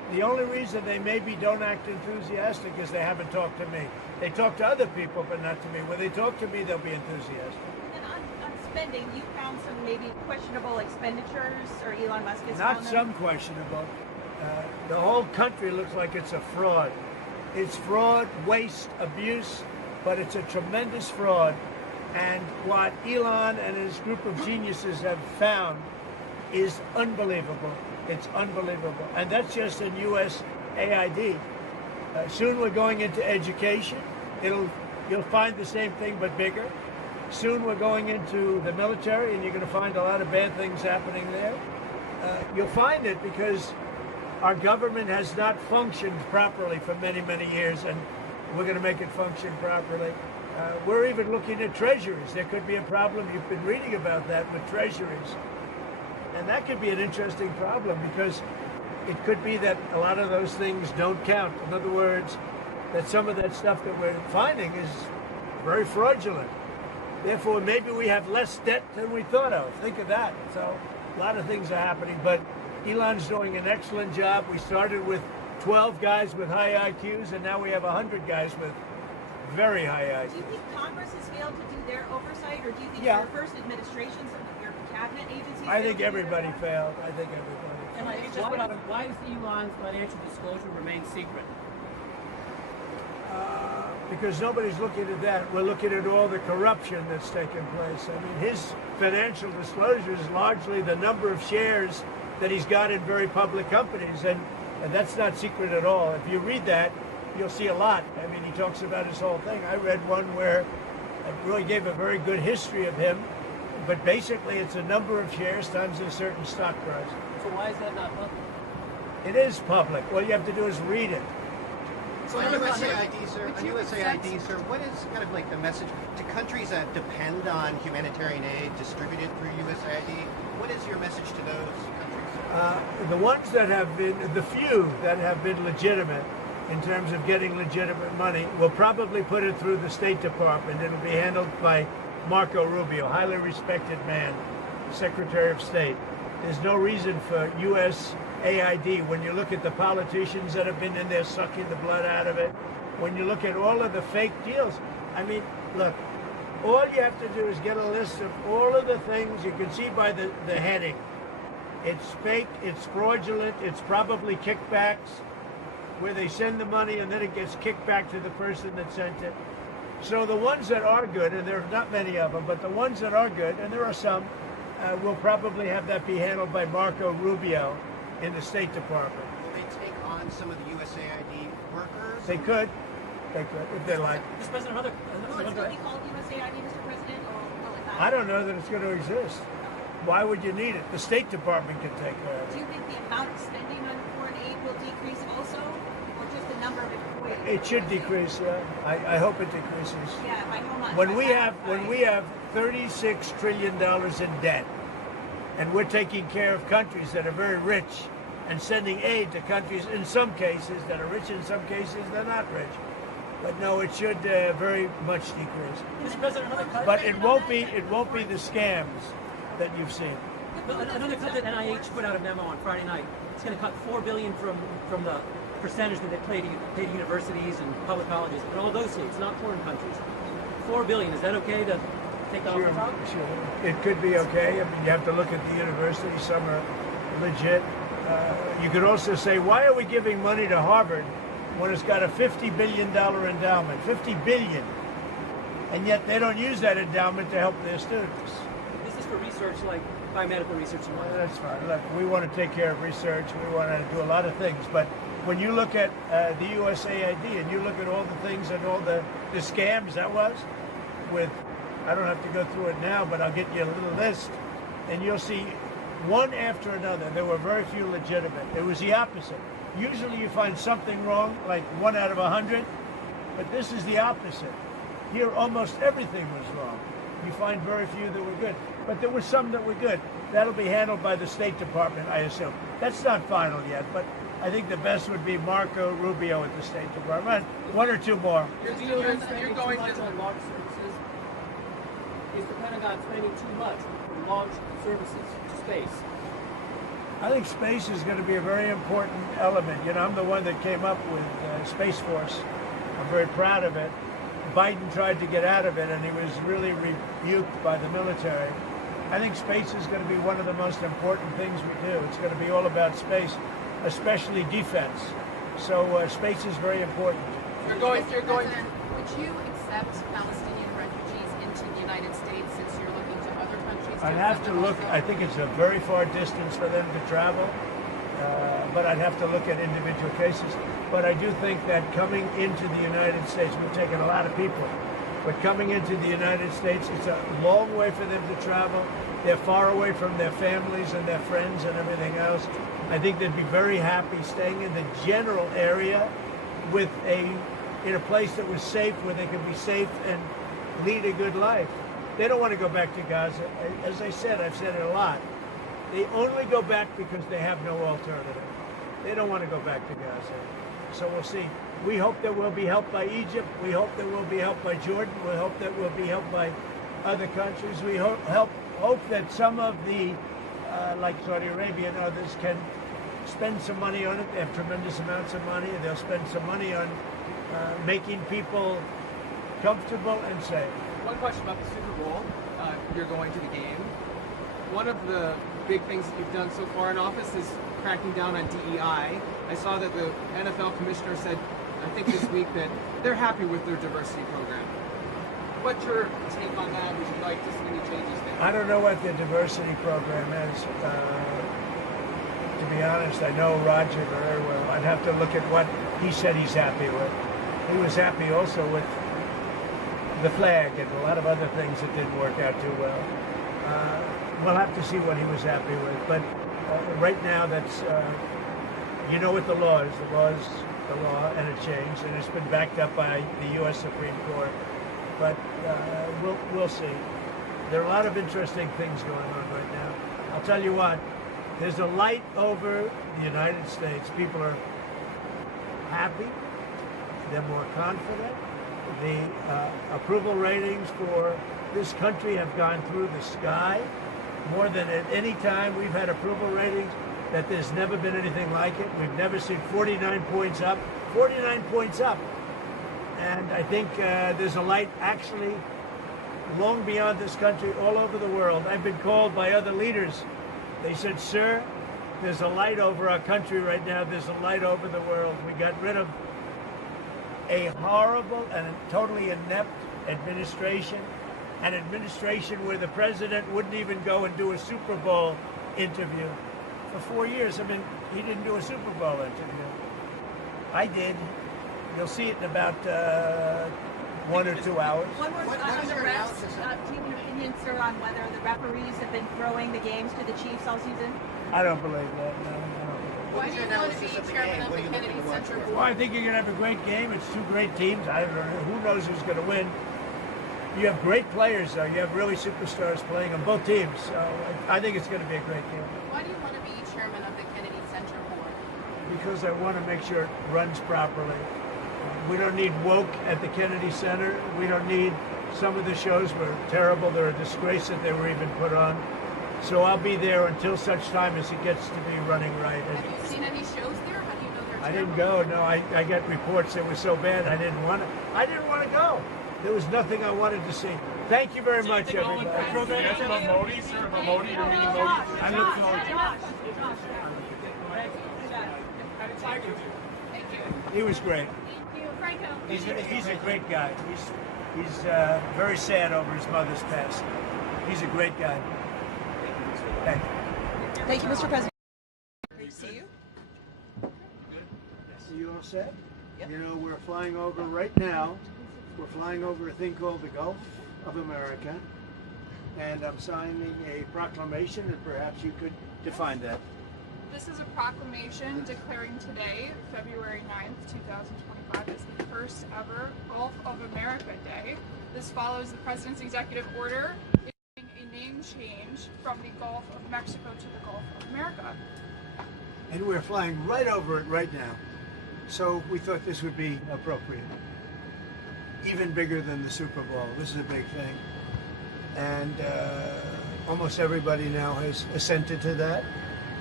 The only reason they maybe don't act enthusiastic is they haven't talked to me. They talk to other people, but not to me. When they talk to me, they'll be enthusiastic. And on spending, you found some maybe questionable expenditures, or Elon Musk has Not found them? some questionable. The whole country looks like it's a fraud. It's fraud, waste, abuse, but it's a tremendous fraud. And what Elon and his group of geniuses have found is unbelievable. It's unbelievable. And that's just in U.S. AID. Soon we're going into education. You'll find the same thing, but bigger. Soon we're going into the military, and you're going to find a lot of bad things happening there. You'll find it because our government has not functioned properly for many, many years, and we're going to make it function properly. We're even looking at treasuries. There could be a problem. You've been reading about that with treasuries. And that could be an interesting problem because it could be that a lot of those things don't count. In other words, that some of that stuff that we're finding is very fraudulent. Therefore, maybe we have less debt than we thought of. Think of that. So a lot of things are happening, but Elon's doing an excellent job. We started with 12 guys with high IQs, and now we have 100 guys with very high IQs. Do you think Congress has failed to do their oversight, or do you think Yeah. your first administration, some of your cabinet agencies? I think failed to do everybody their job? failed. I think everybody failed. And why does Elon's financial disclosure remain secret? Because nobody's looking at that. We're looking at all the corruption that's taken place. I mean, his financial disclosure is largely the number of shares that he's got in very public companies, and that's not secret at all. If you read that, you'll see a lot. I mean, he talks about his whole thing. I read one where it really gave a very good history of him, but basically it's a number of shares times a certain stock price. So why is that not public? It is public. All you have to do is read it. So on USAID, sir, what is kind of like the message to countries that depend on humanitarian aid distributed through USAID? What is your message to those countries? The ones that have been, the few that have been legitimate in terms of getting legitimate money, will probably put it through the State Department. It'll be handled by Marco Rubio, highly respected man, Secretary of State. There's no reason for U.S. AID. When you look at the politicians that have been in there sucking the blood out of it, when you look at all of the fake deals, I mean, look, all you have to do is get a list of all of the things you can see by the heading. It's fake, it's fraudulent, it's probably kickbacks, where they send the money and then it gets kicked back to the person that sent it. So the ones that are good, and there are not many of them, but the ones that are good, and there are some, will probably have that be handled by Marco Rubio in the State Department. Will they take on some of the USAID workers? They could, if they like. Mr. President, another Will it still be called USAID, Mr. President, or will it not? I don't know that it's going to exist. Why would you need it? The State Department can take care of Do it. you think the amount of spending on foreign aid will decrease also, or just the number of employees? It should decrease, yeah. I hope it decreases. Yeah, by how much? When By we half, have $36 trillion in debt, and we're taking care of countries that are very rich and sending aid to countries in some cases that are rich, in some cases they're not rich. But no, it should very much decrease. Mr. President, another cut. But it won't be the scams that you've seen. Another cut that NIH put out a memo on Friday night. It's going to cut $4 billion from the percentage that they pay to universities and public colleges in all those states, not foreign countries. $4 billion. Is that okay to take that off the top? Sure. It could be okay. I mean, you have to look at the universities. Some are legit. You could also say, why are we giving money to Harvard when it's got a $50 billion endowment? $50 billion. And yet they don't use that endowment to help their students. This is for research like biomedical research and whatnot. That's fine. Look, we want to take care of research. We want to do a lot of things. But when you look at the USAID and you look at all the things and all the scams that was with, I don't have to go through it now, but I'll get you a little list, and you'll see one after another. There were very few legitimate. It was the opposite. Usually you find something wrong, like 1 out of 100, but this is the opposite. Here, almost everything was wrong. You find very few that were good, but there were some that were good. That'll be handled by the State Department, I assume. That's not final yet, but I think the best would be Marco Rubio at the State Department. One or two more. You're going to launch services. Is the Pentagon spending too much on launch services to space? I think space is going to be a very important element. You know, I'm the one that came up with Space Force. I'm very proud of it. Biden tried to get out of it, and he was really rebuked by the military. I think space is going to be one of the most important things we do. It's going to be all about space, especially defense. So space is very important. You're going. Would you accept Palestinian refugees into the United States since you're looking to other countries? I'd have to look. I think it's a very far distance for them to travel, but I'd have to look at individual cases. But I do think that coming into the United States, we've taken a lot of people, but coming into the United States, it's a long way for them to travel. They're far away from their families and their friends and everything else. I think they'd be very happy staying in the general area in a place that was safe, where they could be safe and lead a good life. They don't want to go back to Gaza. As I said, I've said it a lot. They only go back because they have no alternative. They don't want to go back to Gaza. So we'll see. We hope that we'll be helped by Egypt. We hope that we'll be helped by Jordan. We hope that we'll be helped by other countries. We hope that some of the, like Saudi Arabia and others, can spend some money on it. They have tremendous amounts of money. They'll spend some money on making people comfortable and safe. One question about the Super Bowl. You're going to the game. One of the big things that you've done so far in office is cracking down on DEI. I saw that the NFL commissioner said, I think this week, that they're happy with their diversity program. What's your take on that? Would you like to see any changes there? I don't know what the diversity program is. To be honest, I know Roger very well. I'd have to look at what he said he's happy with. He was happy also with the flag and a lot of other things that didn't work out too well. We'll have to see what he was happy with. But right now, that's, you know what the law is. The law is the law, and it changed, and it's been backed up by the U.S. Supreme Court. But we'll see. There are a lot of interesting things going on right now. I'll tell you what, there's a light over the United States. People are happy. They're more confident. The approval ratings for this country have gone through the sky. More than at any time we've had approval ratings that there's never been anything like it. We've never seen 49 points up. 49 points up. And I think there's a light actually long beyond this country, all over the world. I've been called by other leaders. They said, sir, there's a light over our country right now. There's a light over the world. We got rid of a horrible and totally inept administration, an administration where the president wouldn't even go and do a Super Bowl interview. For 4 years, I mean, he didn't do a Super Bowl interview. I did. You'll see it in about 1 or 2 hours. One more on the refs. Do you have an opinion, sir, on whether the referees have been throwing the games to the Chiefs all season? I don't believe that, no. Why do you want to be chairman of the Kennedy Center Board? Well, I think you're going to have a great game. It's two great teams. I don't know. Who knows who's going to win? You have great players, though. You have really superstars playing on both teams. So I think it's going to be a great game. Why do you want to be chairman of the Kennedy Center Board? Because I want to make sure it runs properly. We don't need woke at the Kennedy Center. We don't need, some of the shows were terrible. They're a disgrace that they were even put on. So I'll be there until such time as it gets to be running right. Have you seen any shows there? How do you know they're terrible? I didn't go. No, I got reports that were so bad I didn't want to go. There was nothing I wanted to see. Thank you very much, everybody. Yes, Modi, sir, Modi, you're meeting Modi. I look forward to it. He was great. He's a great guy. He's very sad over his mother's passing. He's a great guy. Thank you. Thank you, Mr. President. Great to see you. So you all set? Yep. You know, we're flying over right now. We're flying over a thing called the Gulf of America. And I'm signing a proclamation, and perhaps you could define that. This is a proclamation declaring today, February 9th, 2025, as the first ever Gulf of America Day. This follows the President's executive order issuing a name change from the Gulf of Mexico to the Gulf of America. And we're flying right over it right now. So we thought this would be appropriate. Even bigger than the Super Bowl. This is a big thing. And almost everybody now has assented to that.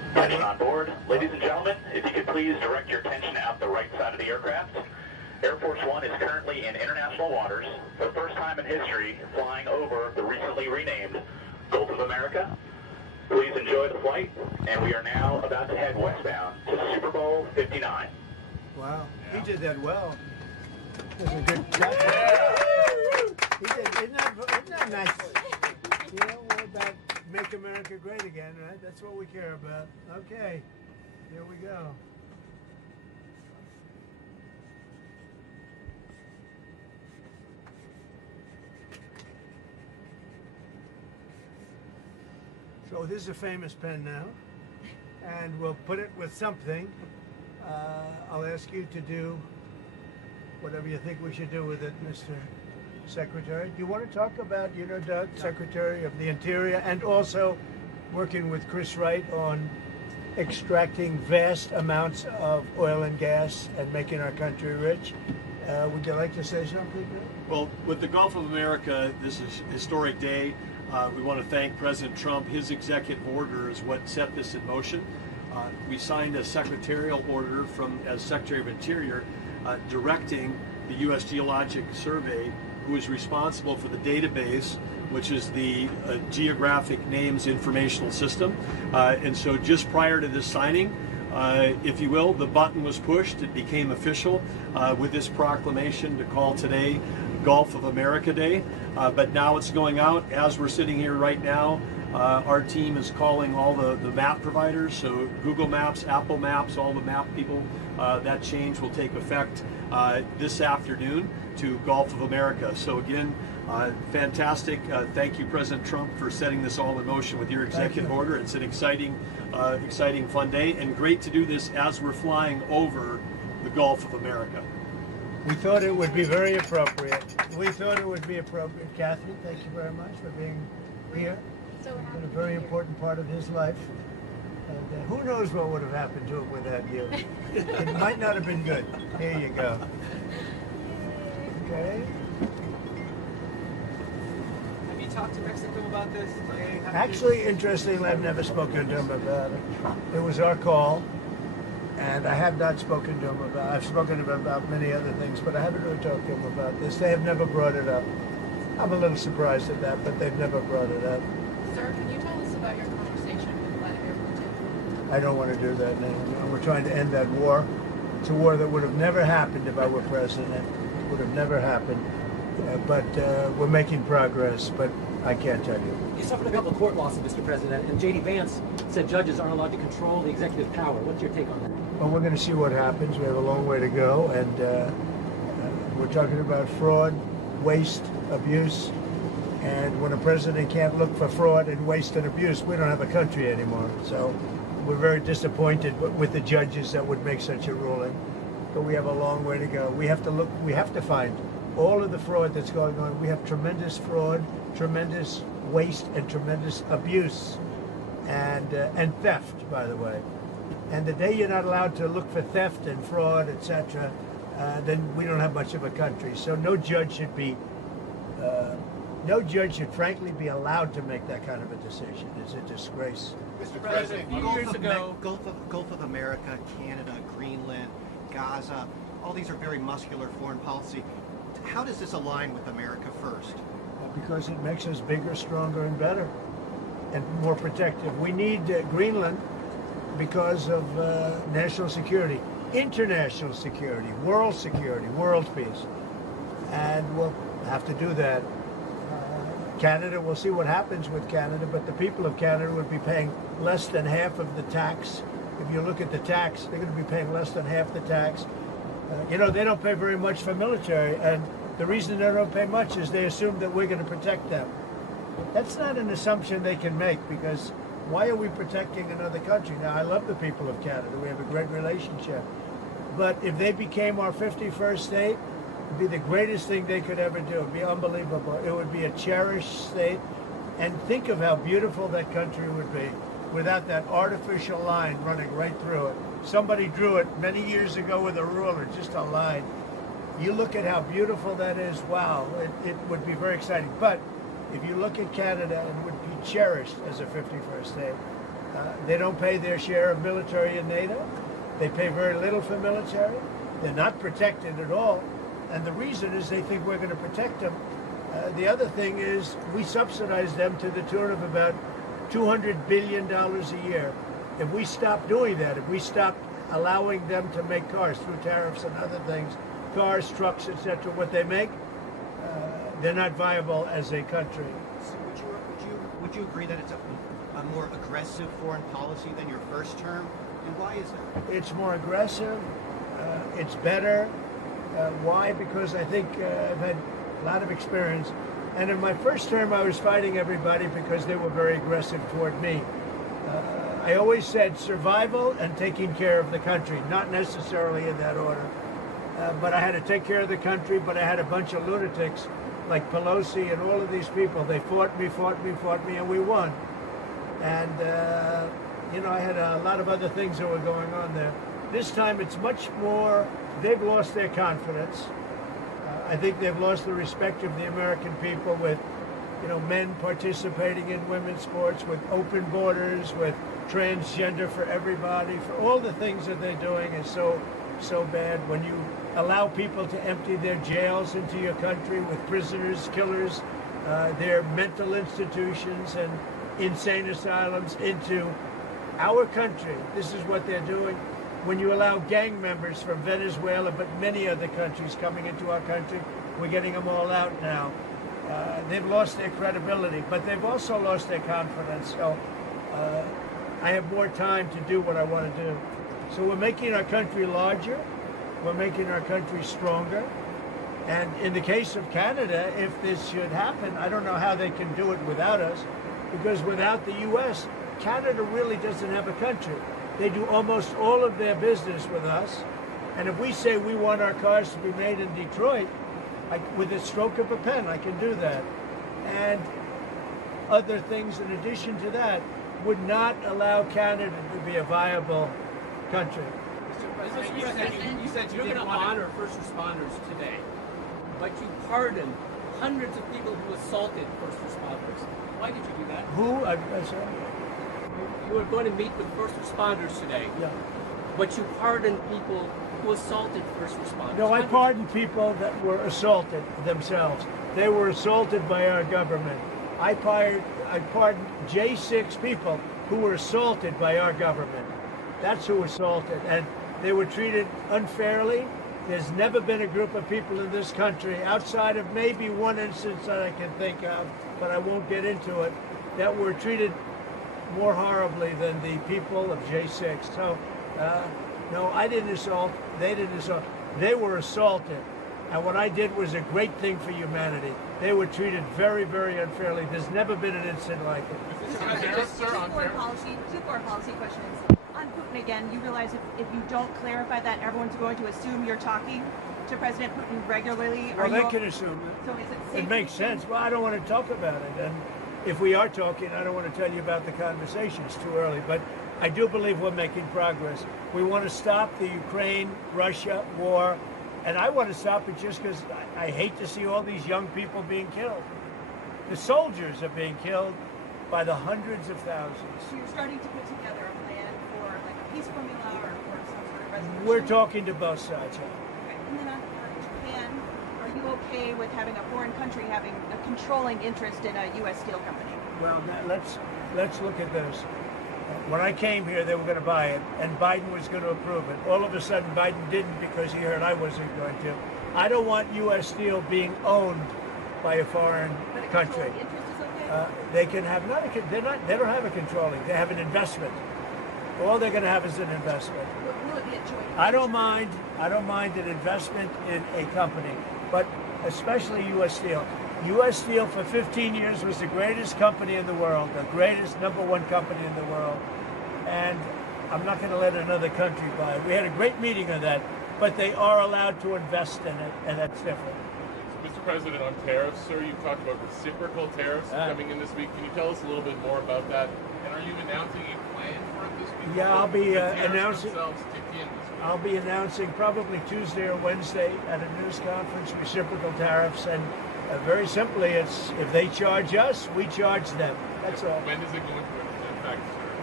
Attention on board. Ladies and gentlemen, if you could please direct your attention out the right side of the aircraft. Air Force One is currently in international waters for the first time in history, flying over the recently renamed Gulf of America. Please enjoy the flight, and we are now about to head westbound to Super Bowl 59. Wow, he did that well. That's a good shot. He did, isn't that nice? You know, we're about make America great again, right? That's what we care about. Okay, here we go. So this is a famous pen now, and we'll put it with something. I'll ask you to do whatever you think we should do with it, Mr. Secretary. Do you want to talk about, Doug, Secretary of the Interior, and also working with Chris Wright on extracting vast amounts of oil and gas and making our country rich? Would you like to say something? Well, with the Gulf of America, this is a historic day. We want to thank President Trump. His executive order is what set this in motion. We signed a secretarial order as Secretary of Interior directing the U.S. Geologic Survey, who is responsible for the database, which is the Geographic Names Informational System. And so just prior to this signing, if you will, the button was pushed. It became official with this proclamation to call today Gulf of America Day. But now it's going out. As we're sitting here right now, our team is calling all the map providers, so Google Maps, Apple Maps, all the map people. That change will take effect this afternoon to Gulf of America. So again, fantastic. Thank you, President Trump, for setting this all in motion with your executive order. It's an exciting, fun day, and great to do this as we're flying over the Gulf of America. We thought it would be very appropriate. Kathy, thank you very much for being here. So It's been a very important part of his life. And who knows what would have happened to him without you? It might not have been good. Here you go. Okay. Have you talked to Mexico about this? Actually, interestingly, I've never spoken to him about it. It was our call, and I have not spoken to him about it. I've spoken to him about many other things, but I haven't really talked to him about this. They have never brought it up. I'm a little surprised at that, but they've never brought it up. Sir, can you tell us about your conversation with Vladimir Putin? I don't want to do that now. We're trying to end that war. It's a war that would have never happened if I were president. It would have never happened. But we're making progress, but I can't tell you. You suffered a couple of court losses, Mr. President, and J.D. Vance said judges aren't allowed to control the executive power. What's your take on that? Well, we're going to see what happens. We have a long way to go, and we're talking about fraud, waste, abuse, and when a president can't look for fraud and waste and abuse, we don't have a country anymore. So we're very disappointed with the judges that would make such a ruling, but we have a long way to go. We have to find all of the fraud that's going on. We have tremendous fraud, tremendous waste, and tremendous abuse, and theft, by the way. And the day you're not allowed to look for theft and fraud, etc., then we don't have much of a country. So no judge should frankly be allowed to make that kind of a decision. It's a disgrace. Mr. President, a few years ago- Gulf of America, Canada, Greenland, Gaza, all these are very muscular foreign policy. How does this align with America first? Because it makes us bigger, stronger, and better, and more protective. We need Greenland because of national security, international security, world peace. And we'll have to do that. Canada, we'll see what happens with Canada, but the people of Canada would be paying less than half of the tax. If you look at the tax, they're going to be paying less than half the tax. They don't pay very much for military, and the reason they don't pay much is they assume that we're going to protect them. That's not an assumption they can make, because why are we protecting another country? Now, I love the people of Canada. We have a great relationship. But if they became our 51st state, it would be the greatest thing they could ever do. It would be unbelievable. It would be a cherished state. And think of how beautiful that country would be without that artificial line running right through it. Somebody drew it many years ago with a ruler, just a line. You look at how beautiful that is, wow, it would be very exciting. But if you look at Canada, it would be cherished as a 51st state. They don't pay their share of military in NATO. They pay very little for military. They're not protected at all. And the reason is they think we're going to protect them. The other thing is we subsidize them to the tune of about $200 billion a year. If we stop doing that, if we stop allowing them to make cars through tariffs and other things, cars, trucks, etc., what they make, they're not viable as a country. So would you agree that it's a more aggressive foreign policy than your first term? And why is that? It's more aggressive. It's better. Why? Because I think I've had a lot of experience. And in my first term, I was fighting everybody because they were very aggressive toward me. I always said survival and taking care of the country, not necessarily in that order. But I had to take care of the country, but I had a bunch of lunatics like Pelosi and all of these people. They fought me, and we won. And, I had a lot of other things that were going on there. This time it's much more, they've lost their confidence. I think they've lost the respect of the American people with, men participating in women's sports, with open borders, with transgender for everybody, for all the things that they're doing is so bad. When you allow people to empty their jails into your country with prisoners, killers, their mental institutions and insane asylums into our country, this is what they're doing. When you allow gang members from Venezuela, but many other countries coming into our country, we're getting them all out now. They've lost their credibility, but they've also lost their confidence. So I have more time to do what I want to do. So we're making our country larger. We're making our country stronger. And in the case of Canada, if this should happen, I don't know how they can do it without us, because without the U.S., Canada really doesn't have a country. They do almost all of their business with us. And if we say we want our cars to be made in Detroit, with a stroke of a pen, I can do that. And other things in addition to that would not allow Canada to be a viable country. Mr. President, you said you didn't honor first responders today, but you pardoned hundreds of people who assaulted first responders. Why did you do that? Who? I'm sorry. You were going to meet with first responders today, Yeah. but you pardoned people who assaulted first responders. No, I pardoned people that were assaulted themselves. They were assaulted by our government. I pardoned J6 people who were assaulted by our government. That's who assaulted, and they were treated unfairly. There's never been a group of people in this country, outside of maybe one instance that I can think of, but I won't get into it, that were treated more horribly than the people of J6. So, no, I didn't assault. They didn't assault. They were assaulted. And what I did was a great thing for humanity. They were treated very, very unfairly. There's never been an incident like it. Two foreign policy questions. On Putin again, you realize if you don't clarify that, everyone's going to assume you're talking to President Putin regularly. Well, they can assume it. So is it safe? It makes sense. Well, I don't want to talk about it. And if we are talking, I don't want to tell you about the conversation. It's too early. But I do believe we're making progress. We want to stop the Ukraine-Russia war. And I want to stop it just because I hate to see all these young people being killed. The soldiers are being killed by the hundreds of thousands. So you're starting to put together a plan for like a peace formula or some sort of resolution? We're talking to both sides. Okay. And then on Japan, are you okay with having a foreign country having a controlling interest in a U.S. steel company? Well, let's look at this. When I came here, they were going to buy it, and Biden was going to approve it. All of a sudden, Biden didn't because he heard I wasn't going to. I don't want U.S. steel being owned by a foreign country. Interest is okay? They can have they don't have a controlling. They have an investment. All they're going to have is an investment. Will it be a joint? I don't mind an investment in a company, but especially U.S. Steel. U.S. Steel for 15 years was the greatest company in the world, the greatest #1 company in the world, and I'm not going to let another country buy it. We had a great meeting on that, but they are allowed to invest in it, and that's different. Mr. President, on tariffs, sir, you talked about reciprocal tariffs coming in this week. Can you tell us a little bit more about that? And are you announcing a plan for it this week? Yeah, I'll be The tariffs announcing. themselves kick in this week. I'll be announcing probably Tuesday or Wednesday at a news conference reciprocal tariffs, and very simply, it's if they charge us, we charge them. That's all. When does it go into effect, sir?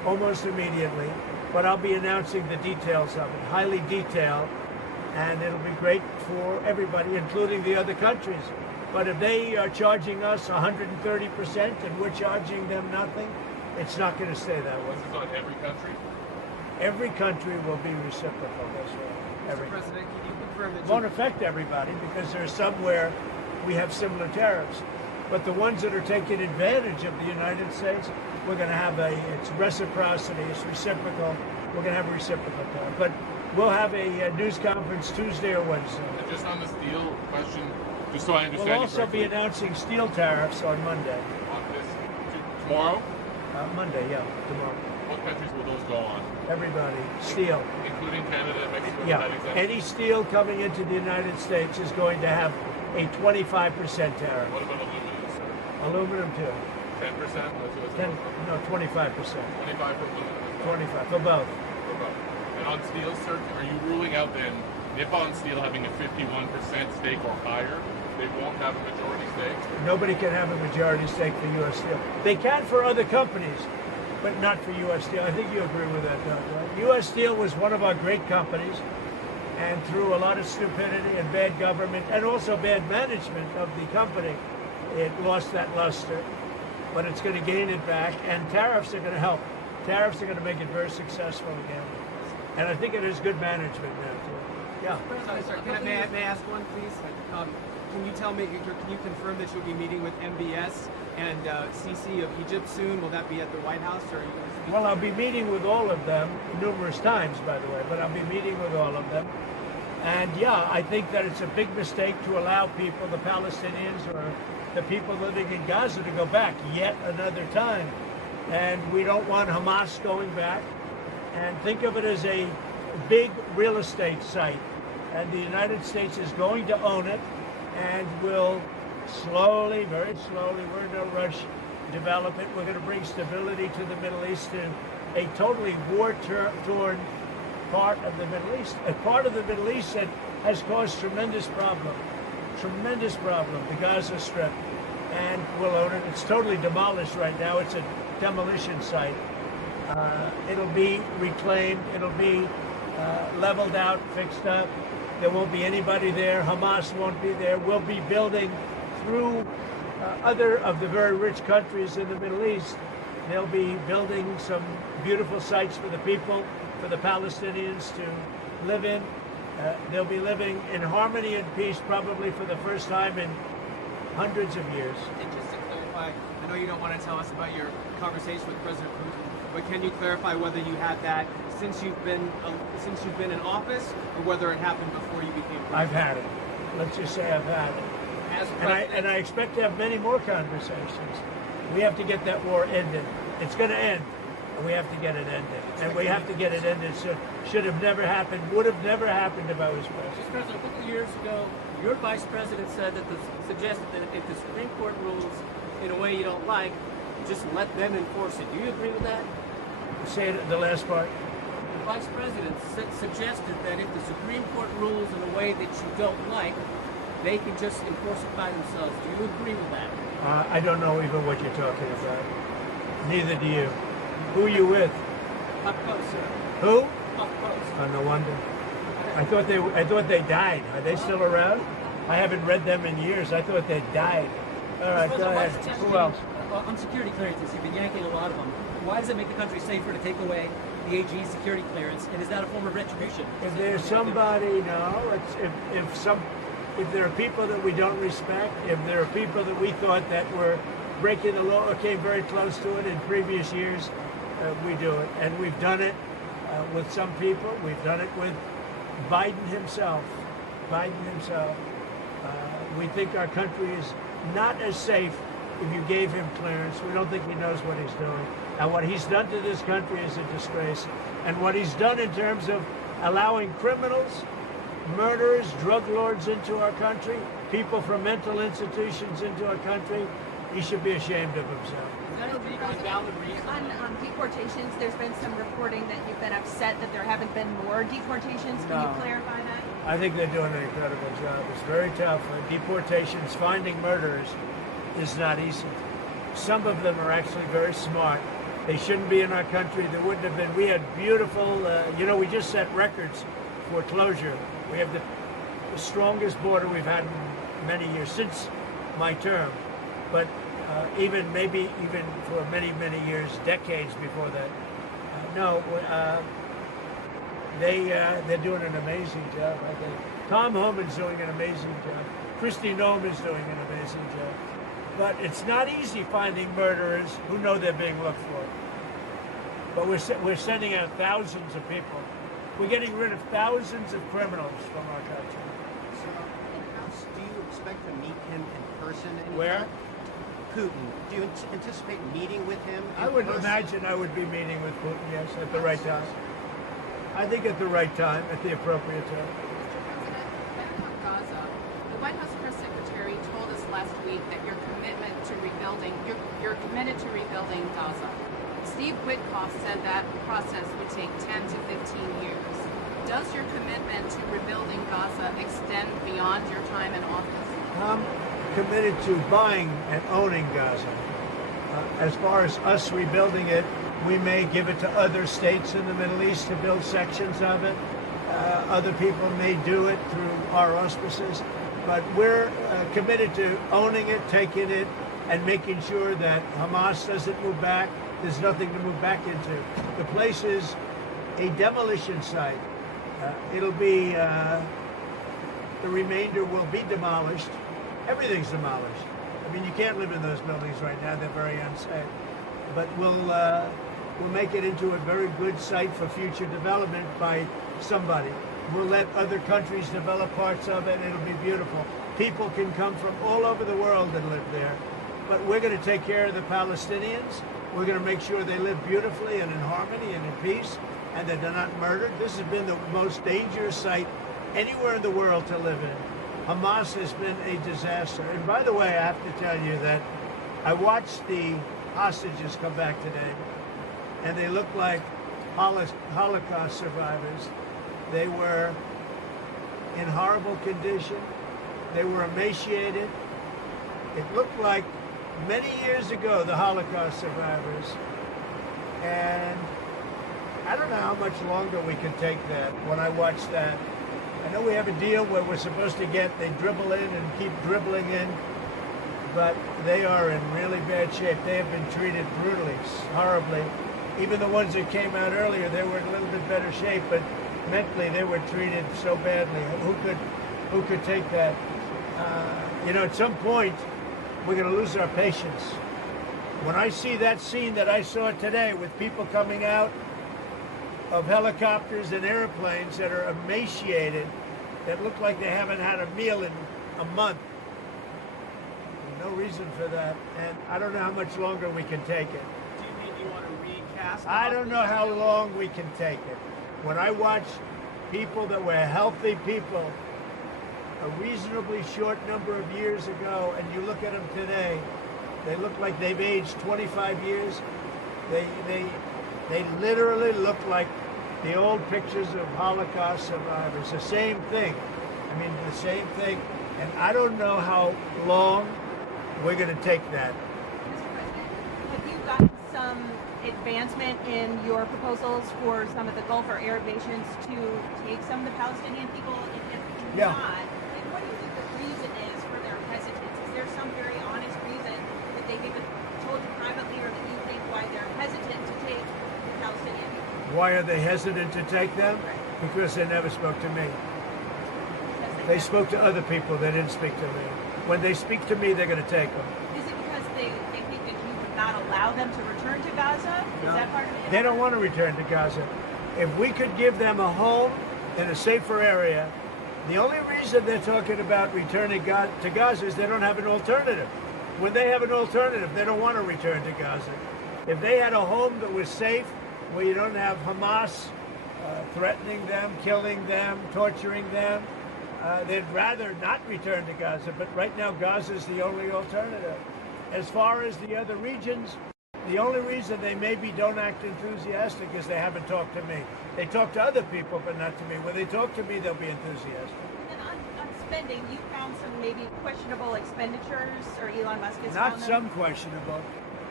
almost immediately, but I'll be announcing the details of it, highly detailed, and it'll be great for everybody, including the other countries. But if they are charging us 130% and we're charging them nothing, it's not going to stay that way. This is on every country? Every country will be reciprocal, that's right. Every. Mr. President, can you confirm that It won't affect everybody because there's somewhere we have similar tariffs. But the ones that are taking advantage of the United States, we're going to have it's reciprocity, it's reciprocal. We're going to have a reciprocal tariff. But we'll have a news conference Tuesday or Wednesday. And just on the steel question, just so I understand. We'll also be announcing steel tariffs on Monday. On this, tomorrow? Monday, yeah, tomorrow. What countries will those go on? Everybody, steel. Including Canada and Mexico? Yeah, any steel coming into the United States is going to have a 25% tariff. What about aluminum, sir? Aluminum too. 10%? No, 25%. 25 for aluminum? 25 for both. For both. And on steel, sir, are you ruling out then Nippon Steel having a 51% stake or higher? They won't have a majority stake? Nobody can have a majority stake for U.S. Steel. They can for other companies, but not for U.S. Steel. I think you agree with that, Doug, right? U.S. Steel was one of our great companies, and through a lot of stupidity and bad government and also bad management of the company, it lost that luster. But it's going to gain it back, and tariffs are going to help. Tariffs are going to make it very successful again. And I think it is good management now, too. Yeah. Sorry, may I ask one, please? Can you tell me, can you confirm that you'll be meeting with MBS and Sisi of Egypt soon? Will that be at the White House, or are you going to speak? Well, I'll be meeting with all of them numerous times, by the way, but I'll be meeting with all of them. And yeah, I think that it's a big mistake to allow people, the Palestinians or the people living in Gaza, to go back yet another time. And we don't want Hamas going back. And think of it as a big real estate site. And the United States is going to own it and will slowly, very slowly, we're in no rush, develop it. We're going to bring stability to the Middle East, in a totally war-torn part of the Middle East, a part of the Middle East that has caused tremendous problem, the Gaza Strip, and we'll own it. It's totally demolished right now. It's a demolition site. It'll be reclaimed. It'll be leveled out, fixed up. There won't be anybody there. Hamas won't be there. We'll be building through other of the very rich countries in the Middle East. They'll be building some beautiful sites for the people, for the Palestinians to live in. They'll be living in harmony and peace probably for the first time in hundreds of years. And just to clarify, I know you don't want to tell us about your conversation with President Putin, but can you clarify whether you had that since you've been in office, or whether it happened before you became president? I've had it. Let's just say I've had it. And I expect to have many more conversations. We have to get that war ended. It's going to end, and we have to get it ended. And we have to get it ended. So should have never happened, would have never happened if I was president. Mr. President, a couple of years ago, your vice president suggested that if the Supreme Court rules in a way you don't like, just let them enforce it. Do you agree with that? Say it, the last part. The vice president suggested that if the Supreme Court rules in a way that you don't like, they can just enforce it by themselves. Do you agree with that? I don't know even what you're talking about. Neither do you. Who are you with? Up close, sir. Who? Up close. Oh, no wonder. I thought they died. Are they still around? I haven't read them in years. I thought they died. All right, go ahead. Who else? On security clearances, you've been yanking a lot of them. Why does it make the country safer to take away the AG's security clearance? And is that a form of retribution? If there's somebody, no. If there are people that we don't respect, if there are people that we thought that were breaking the law or came very close to it in previous years, we do it. And we've done it with some people. We've done it with Biden himself. We think our country is not as safe if you gave him clearance. We don't think he knows what he's doing. And what he's done to this country is a disgrace. And what he's done in terms of allowing criminals, murderers, drug lords into our country, people from mental institutions into our country, he should be ashamed of himself. On deportations, there's been some reporting that you've been upset that there haven't been more deportations. Can you clarify that? I think they're doing an incredible job. It's very tough. Deportations, finding murderers is not easy. Some of them are actually very smart, They shouldn't be in our country. There wouldn't have been. We had beautiful, we just set records for closure. We have the strongest border we've had in many years, since my term. But even for many, many years, decades before that. They're doing an amazing job, I think. Tom Homan's doing an amazing job. Kristi Noem is doing an amazing job. But it's not easy finding murderers who know they're being looked for. But we're sending out thousands of people. We're getting rid of thousands of criminals from our country. So, do you expect to meet him in person anytime? Where? Putin. Do you anticipate meeting with him in I would person? imagine I would be meeting with Putin, yes, at the right time. I think at the right time, at the appropriate time. Mr. President, back on Gaza, the White House press secretary told us last week that you're committed to rebuilding Gaza. Steve Witkoff said that process would take 10 to 15 years. Does your commitment to rebuilding Gaza extend beyond your time in office? I'm committed to buying and owning Gaza. As far as us rebuilding it, we may give it to other states in the Middle East to build sections of it. Other people may do it through our auspices. But we're committed to owning it, taking it, and making sure that Hamas doesn't move back. There's nothing to move back into. The place is a demolition site. It'll be, the remainder will be demolished. Everything's demolished. I mean, you can't live in those buildings right now. They're very unsafe. But we'll make it into a very good site for future development by somebody. We'll let other countries develop parts of it. It'll be beautiful. People can come from all over the world and live there. But we're going to take care of the Palestinians. We're going to make sure they live beautifully and in harmony and in peace, and that they're not murdered. This has been the most dangerous site anywhere in the world to live in. Hamas has been a disaster. And by the way, I have to tell you that I watched the hostages come back today, and they look like Holocaust survivors. They were in horrible condition. They were emaciated. It looked like many years ago, the Holocaust survivors. And I don't know how much longer we can take that. When I watch that, I know we have a deal where we're supposed to they dribble in and keep dribbling in, but they are in really bad shape. They have been treated brutally, horribly. Even the ones that came out earlier, they were in a little bit better shape, but mentally they were treated so badly. Who could take that? At some point, we're going to lose our patience. When I see that scene that I saw today with people coming out of helicopters and airplanes that are emaciated, that look like they haven't had a meal in a month, there's no reason for that. And I don't know how much longer we can take it. Do you mean you want to recast? I don't know how long we can take it. When I watch people that were healthy people a reasonably short number of years ago, and you look at them today, they look like they've aged 25 years. They literally look like the old pictures of Holocaust survivors. The same thing. I mean, the same thing. And I don't know how long we're going to take that. Mr. President, have you gotten some advancement in your proposals for some of the Gulf or Arab nations to take some of the Palestinian people? If Yeah. not, what do you think the reason is for their hesitance? Is there some very honest reason that they've even told you privately, or that you think why they're hesitant to take the Palestinian people? Why are they hesitant to take them? Because they never spoke to me. They spoke to other people. They didn't speak to me. When they speak to me, they're going to take them. Is it because they think that you would not allow them to return to Gaza? Is that part of it? They don't want to return to Gaza. If we could give them a home in a safer area, the only reason they're talking about returning to Gaza is they don't have an alternative. When they have an alternative, they don't want to return to Gaza. If they had a home that was safe, where you don't have Hamas threatening them, killing them, torturing them, they'd rather not return to Gaza. But right now, Gaza is the only alternative. As far as the other regions, the only reason they maybe don't act enthusiastic is they haven't talked to me. They talk to other people, but not to me. When they talk to me, they'll be enthusiastic. And on spending, you found some maybe questionable expenditures, or Elon Musk has Not found them? some questionable.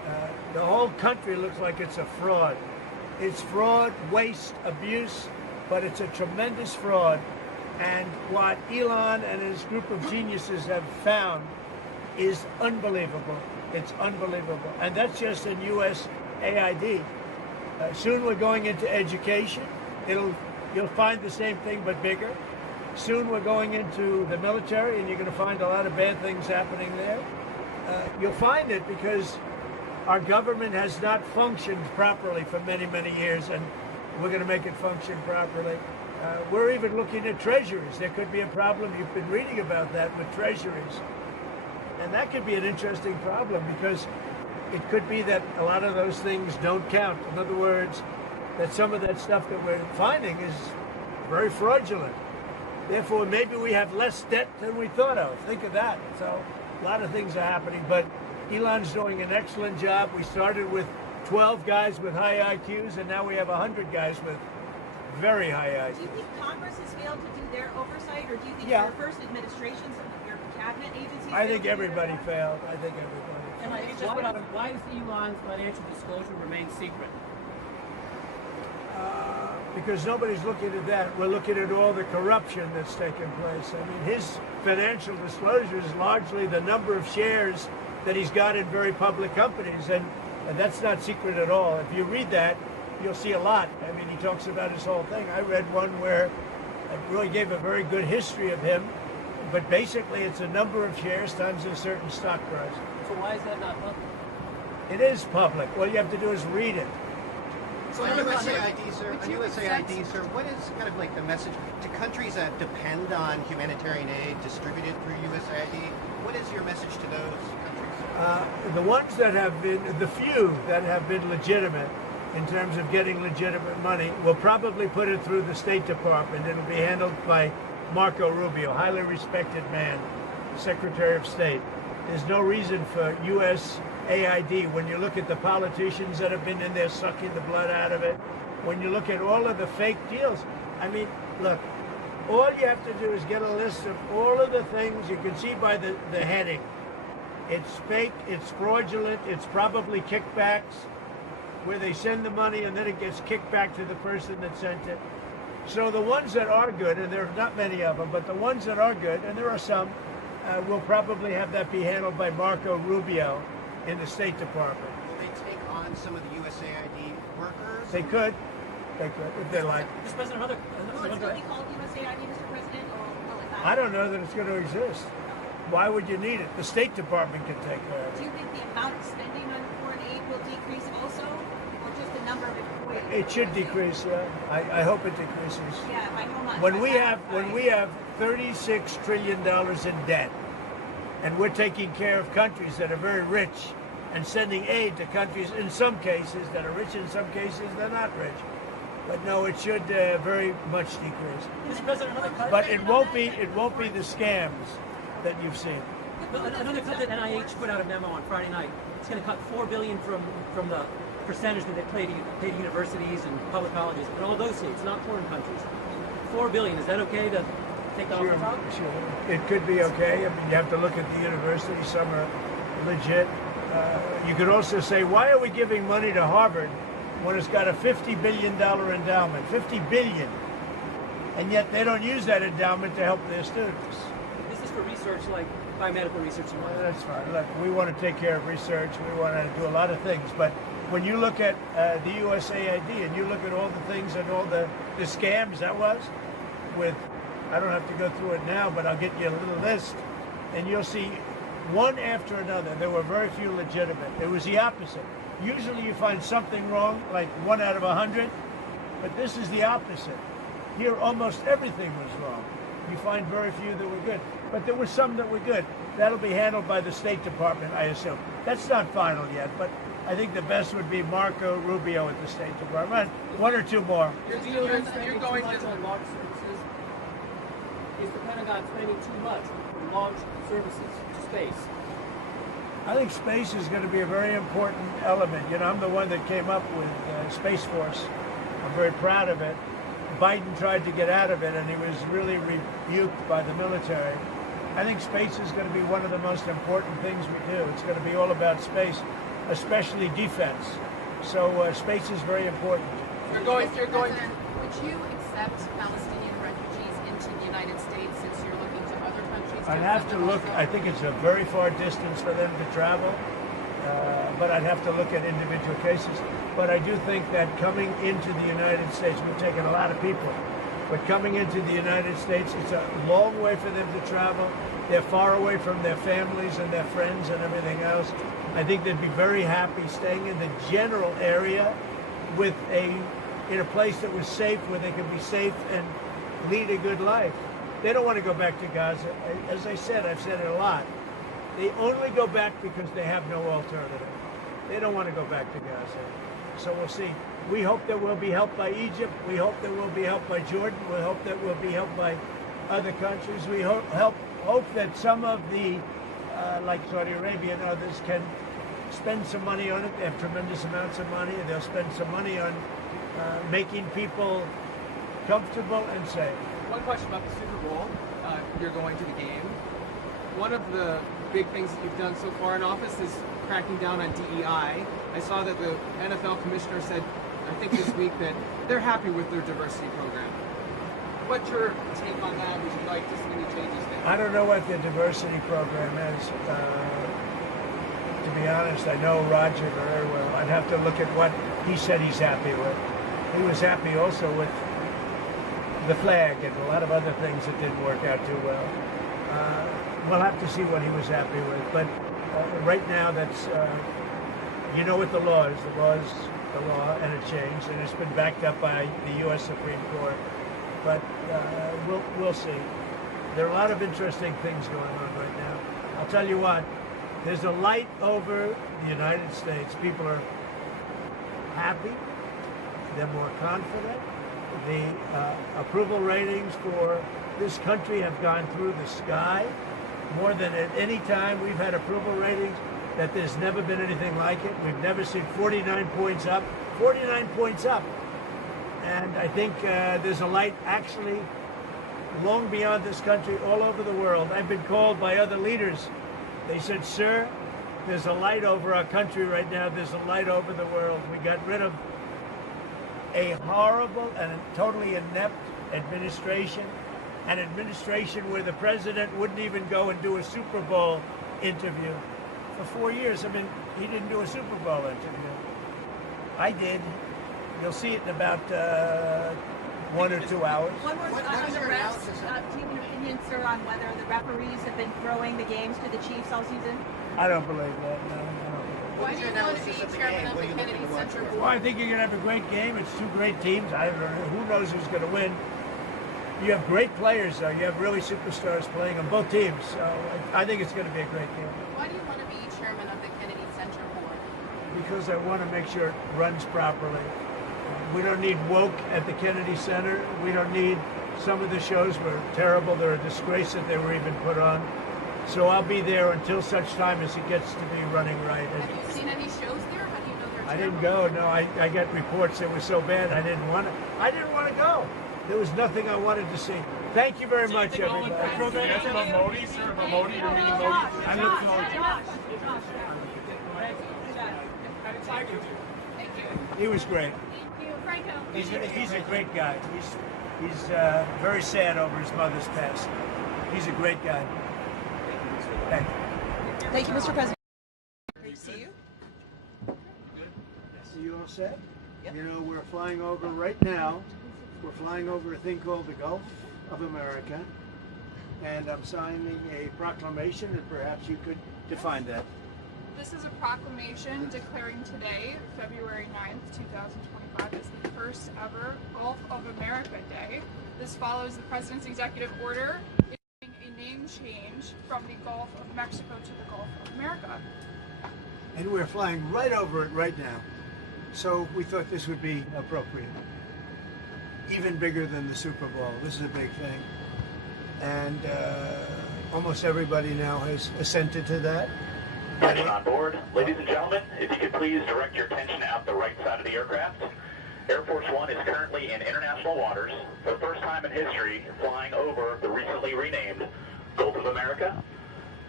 The whole country looks like it's a fraud. It's fraud, waste, abuse, but it's a tremendous fraud. And what Elon and his group of geniuses have found is unbelievable. It's unbelievable. And that's just in USAID. Soon we're going into education. You'll find the same thing but bigger. Soon we're going into the military, and you're going to find a lot of bad things happening there. You'll find it because our government has not functioned properly for many, many years, and we're going to make it function properly. We're even looking at treasuries. There could be a problem. You've been reading about that with treasuries. And that could be an interesting problem because it could be that a lot of those things don't count. In other words, that some of that stuff that we're finding is very fraudulent. Therefore, maybe we have less debt than we thought of. Think of that. So a lot of things are happening, but Elon's doing an excellent job. We started with 12 guys with high IQs, and now we have 100 guys with very high IQs. Do you think Congress has failed to do their oversight, or do you think Yeah. your first administration, some of your cabinet agencies? I think failed to do everybody their job? failed. I think everybody And why does Elon's financial disclosure remain secret? because nobody's looking at that. We're looking at all the corruption that's taken place. I mean, his financial disclosure is largely the number of shares that he's got in very public companies, and that's not secret at all. If you read that, you'll see a lot. I mean, he talks about his whole thing. I read one where it really gave a very good history of him, but basically it's a number of shares times a certain stock price. So why is that not public? It is public. All you have to do is read it. So on USAID, sir, what is kind of like the message to countries that depend on humanitarian aid distributed through USAID? What is your message to those countries? The ones that have been, the few that have been legitimate in terms of getting legitimate money, will probably put it through the State Department. It'll be handled by Marco Rubio, highly respected man, Secretary of State. There's no reason for USAID, when you look at the politicians that have been in there sucking the blood out of it, when you look at all of the fake deals, I mean, look, all you have to do is get a list of all of the things you can see by the heading. It's fake, it's fraudulent, it's probably kickbacks, where they send the money and then it gets kicked back to the person that sent it. So the ones that are good, and there are not many of them, but the ones that are good, and there are some, will probably have that be handled by Marco Rubio in the State Department. Will they take on some of the USAID workers? They could, if they like. Mr. President, another Will it still be called USAID, Mr. President, or will it not? I don't know that it's going to exist. Why would you need it? The State Department can take care of Do it. you think the amount of spending on foreign aid will decrease also, or just the number of employees? It should decrease, yeah. I hope it decreases. Yeah, by how much? When By we half, have $36 trillion in debt, and we're taking care of countries that are very rich and sending aid to countries in some cases that are rich, in some cases they're not rich. But no, it should very much decrease. Mr. President, another cut. But it won't be the scams that you've seen. Another cut that NIH put out a memo on Friday night. It's going to cut $4 billion from the percentage that they pay to universities and public colleges in all those states, not foreign countries. $4 billion. Is that okay to take that off the top? Sure. It could be okay. I mean, you have to look at the universities. Some are legit. You could also say, why are we giving money to Harvard when it's got a $50 billion endowment? $50 billion. And yet they don't use that endowment to help their students. This is for research like biomedical research and Well, that's fine. Look, we want to take care of research. We want to do a lot of things. But when you look at the USAID and you look at all the things and all the scams that was with, I don't have to go through it now, but I'll get you a little list, and you'll see one after another. There were very few legitimate. It was the opposite. Usually you find something wrong, like 1 out of 100, but this is the opposite. Here, almost everything was wrong. You find very few that were good, but there were some that were good. That'll be handled by the State Department, I assume. That's not final yet, but I think the best would be Marco Rubio at the State Department. One or two more. You're going to launch services. Is the Pentagon spending too much on launch services to space? I think space is going to be a very important element. You know, I'm the one that came up with Space Force. I'm very proud of it. Biden tried to get out of it, and he was really rebuked by the military. I think space is going to be one of the most important things we do. It's going to be all about space. especially defense. So space is very important. You're going. Would you accept Palestinian refugees into the United States since you're looking to other countries? I'd have to look. I think it's a very far distance for them to travel, but I'd have to look at individual cases. But I do think that coming into the United States, we've taken a lot of people, but coming into the United States, it's a long way for them to travel. They're far away from their families and their friends and everything else. I think they'd be very happy staying in the general area in a place that was safe, where they could be safe and lead a good life. They don't want to go back to Gaza. As I said, I've said it a lot. They only go back because they have no alternative. They don't want to go back to Gaza. So we'll see. We hope that we'll be helped by Egypt. We hope that we'll be helped by Jordan. We hope that we'll be helped by other countries. We hope that some of the, like Saudi Arabia and others, can spend some money on it. They have tremendous amounts of money, and they'll spend some money on making people comfortable and safe. One question about the Super Bowl. You're going to the game. One of the big things that you've done so far in office is cracking down on DEI. I saw that the NFL commissioner said, I think this week, that they're happy with their diversity program. What's your take on that? Would you like to see any changes there? I don't know what the diversity program is. To be honest, I know Roger very well. I'd have to look at what he said he's happy with. He was happy also with the flag and a lot of other things that didn't work out too well. We'll have to see what he was happy with. But right now, that's, you know what the law is. The law is the law, and it changed, and it's been backed up by the U.S. Supreme Court. But we'll see. There are a lot of interesting things going on right now. I'll tell you what, there's a light over the United States. People are happy. They're more confident. The approval ratings for this country have gone through the sky. More than at any time we've had approval ratings that there's never been anything like it. We've never seen 49 points up. 49 points up. And I think there's a light actually long beyond this country, all over the world. I've been called by other leaders. They said, sir, there's a light over our country right now. There's a light over the world. We got rid of a horrible and totally inept administration, an administration where the president wouldn't even go and do a Super Bowl interview. For 4 years, I mean, he didn't do a Super Bowl interview. I did. You'll see it in about 1 or 2 hours. One more on the refs. Do you have an opinion, sir, on whether the referees have been throwing the games to the Chiefs all season? I don't believe that, no. Why do you want to be chairman of the Kennedy Center Board? Well, I think you're going to have a great game. It's two great teams. I don't know. Who knows who's going to win? You have great players, though. You have really superstars playing on both teams. So I think it's going to be a great game. Why do you want to be chairman of the Kennedy Center Board? Because I want to make sure it runs properly. We don't need woke at the Kennedy Center. We don't need, some of the shows were terrible. They're a disgrace that they were even put on. So I'll be there until such time as it gets to be running right. Have you seen any shows there? How do you know they're terrible? I didn't go. No, I got reports that were so bad I didn't want to go. There was nothing I wanted to see. Thank you very much, everybody. Yes, Modi, sir, Modi, you're meeting Modi. I look forward to it. He was great. He's a great guy. He's very sad over his mother's passing. He's a great guy. Thank you. Thank you, Mr. President. Great to see you. So you all set? Yep. You know, we're flying over right now. We're flying over a thing called the Gulf of America. And I'm signing a proclamation, and perhaps you could define that. This is a proclamation declaring today, February 9th, 2025, as the first ever Gulf of America Day. This follows the President's executive order issuing a name change from the Gulf of Mexico to the Gulf of America. And we're flying right over it right now. So we thought this would be appropriate. Even bigger than the Super Bowl. This is a big thing. And almost everybody now has assented to that. Attention on board. Ladies and gentlemen, if you could please direct your attention out the right side of the aircraft. Air Force One is currently in international waters, for the first time in history, flying over the recently renamed Gulf of America.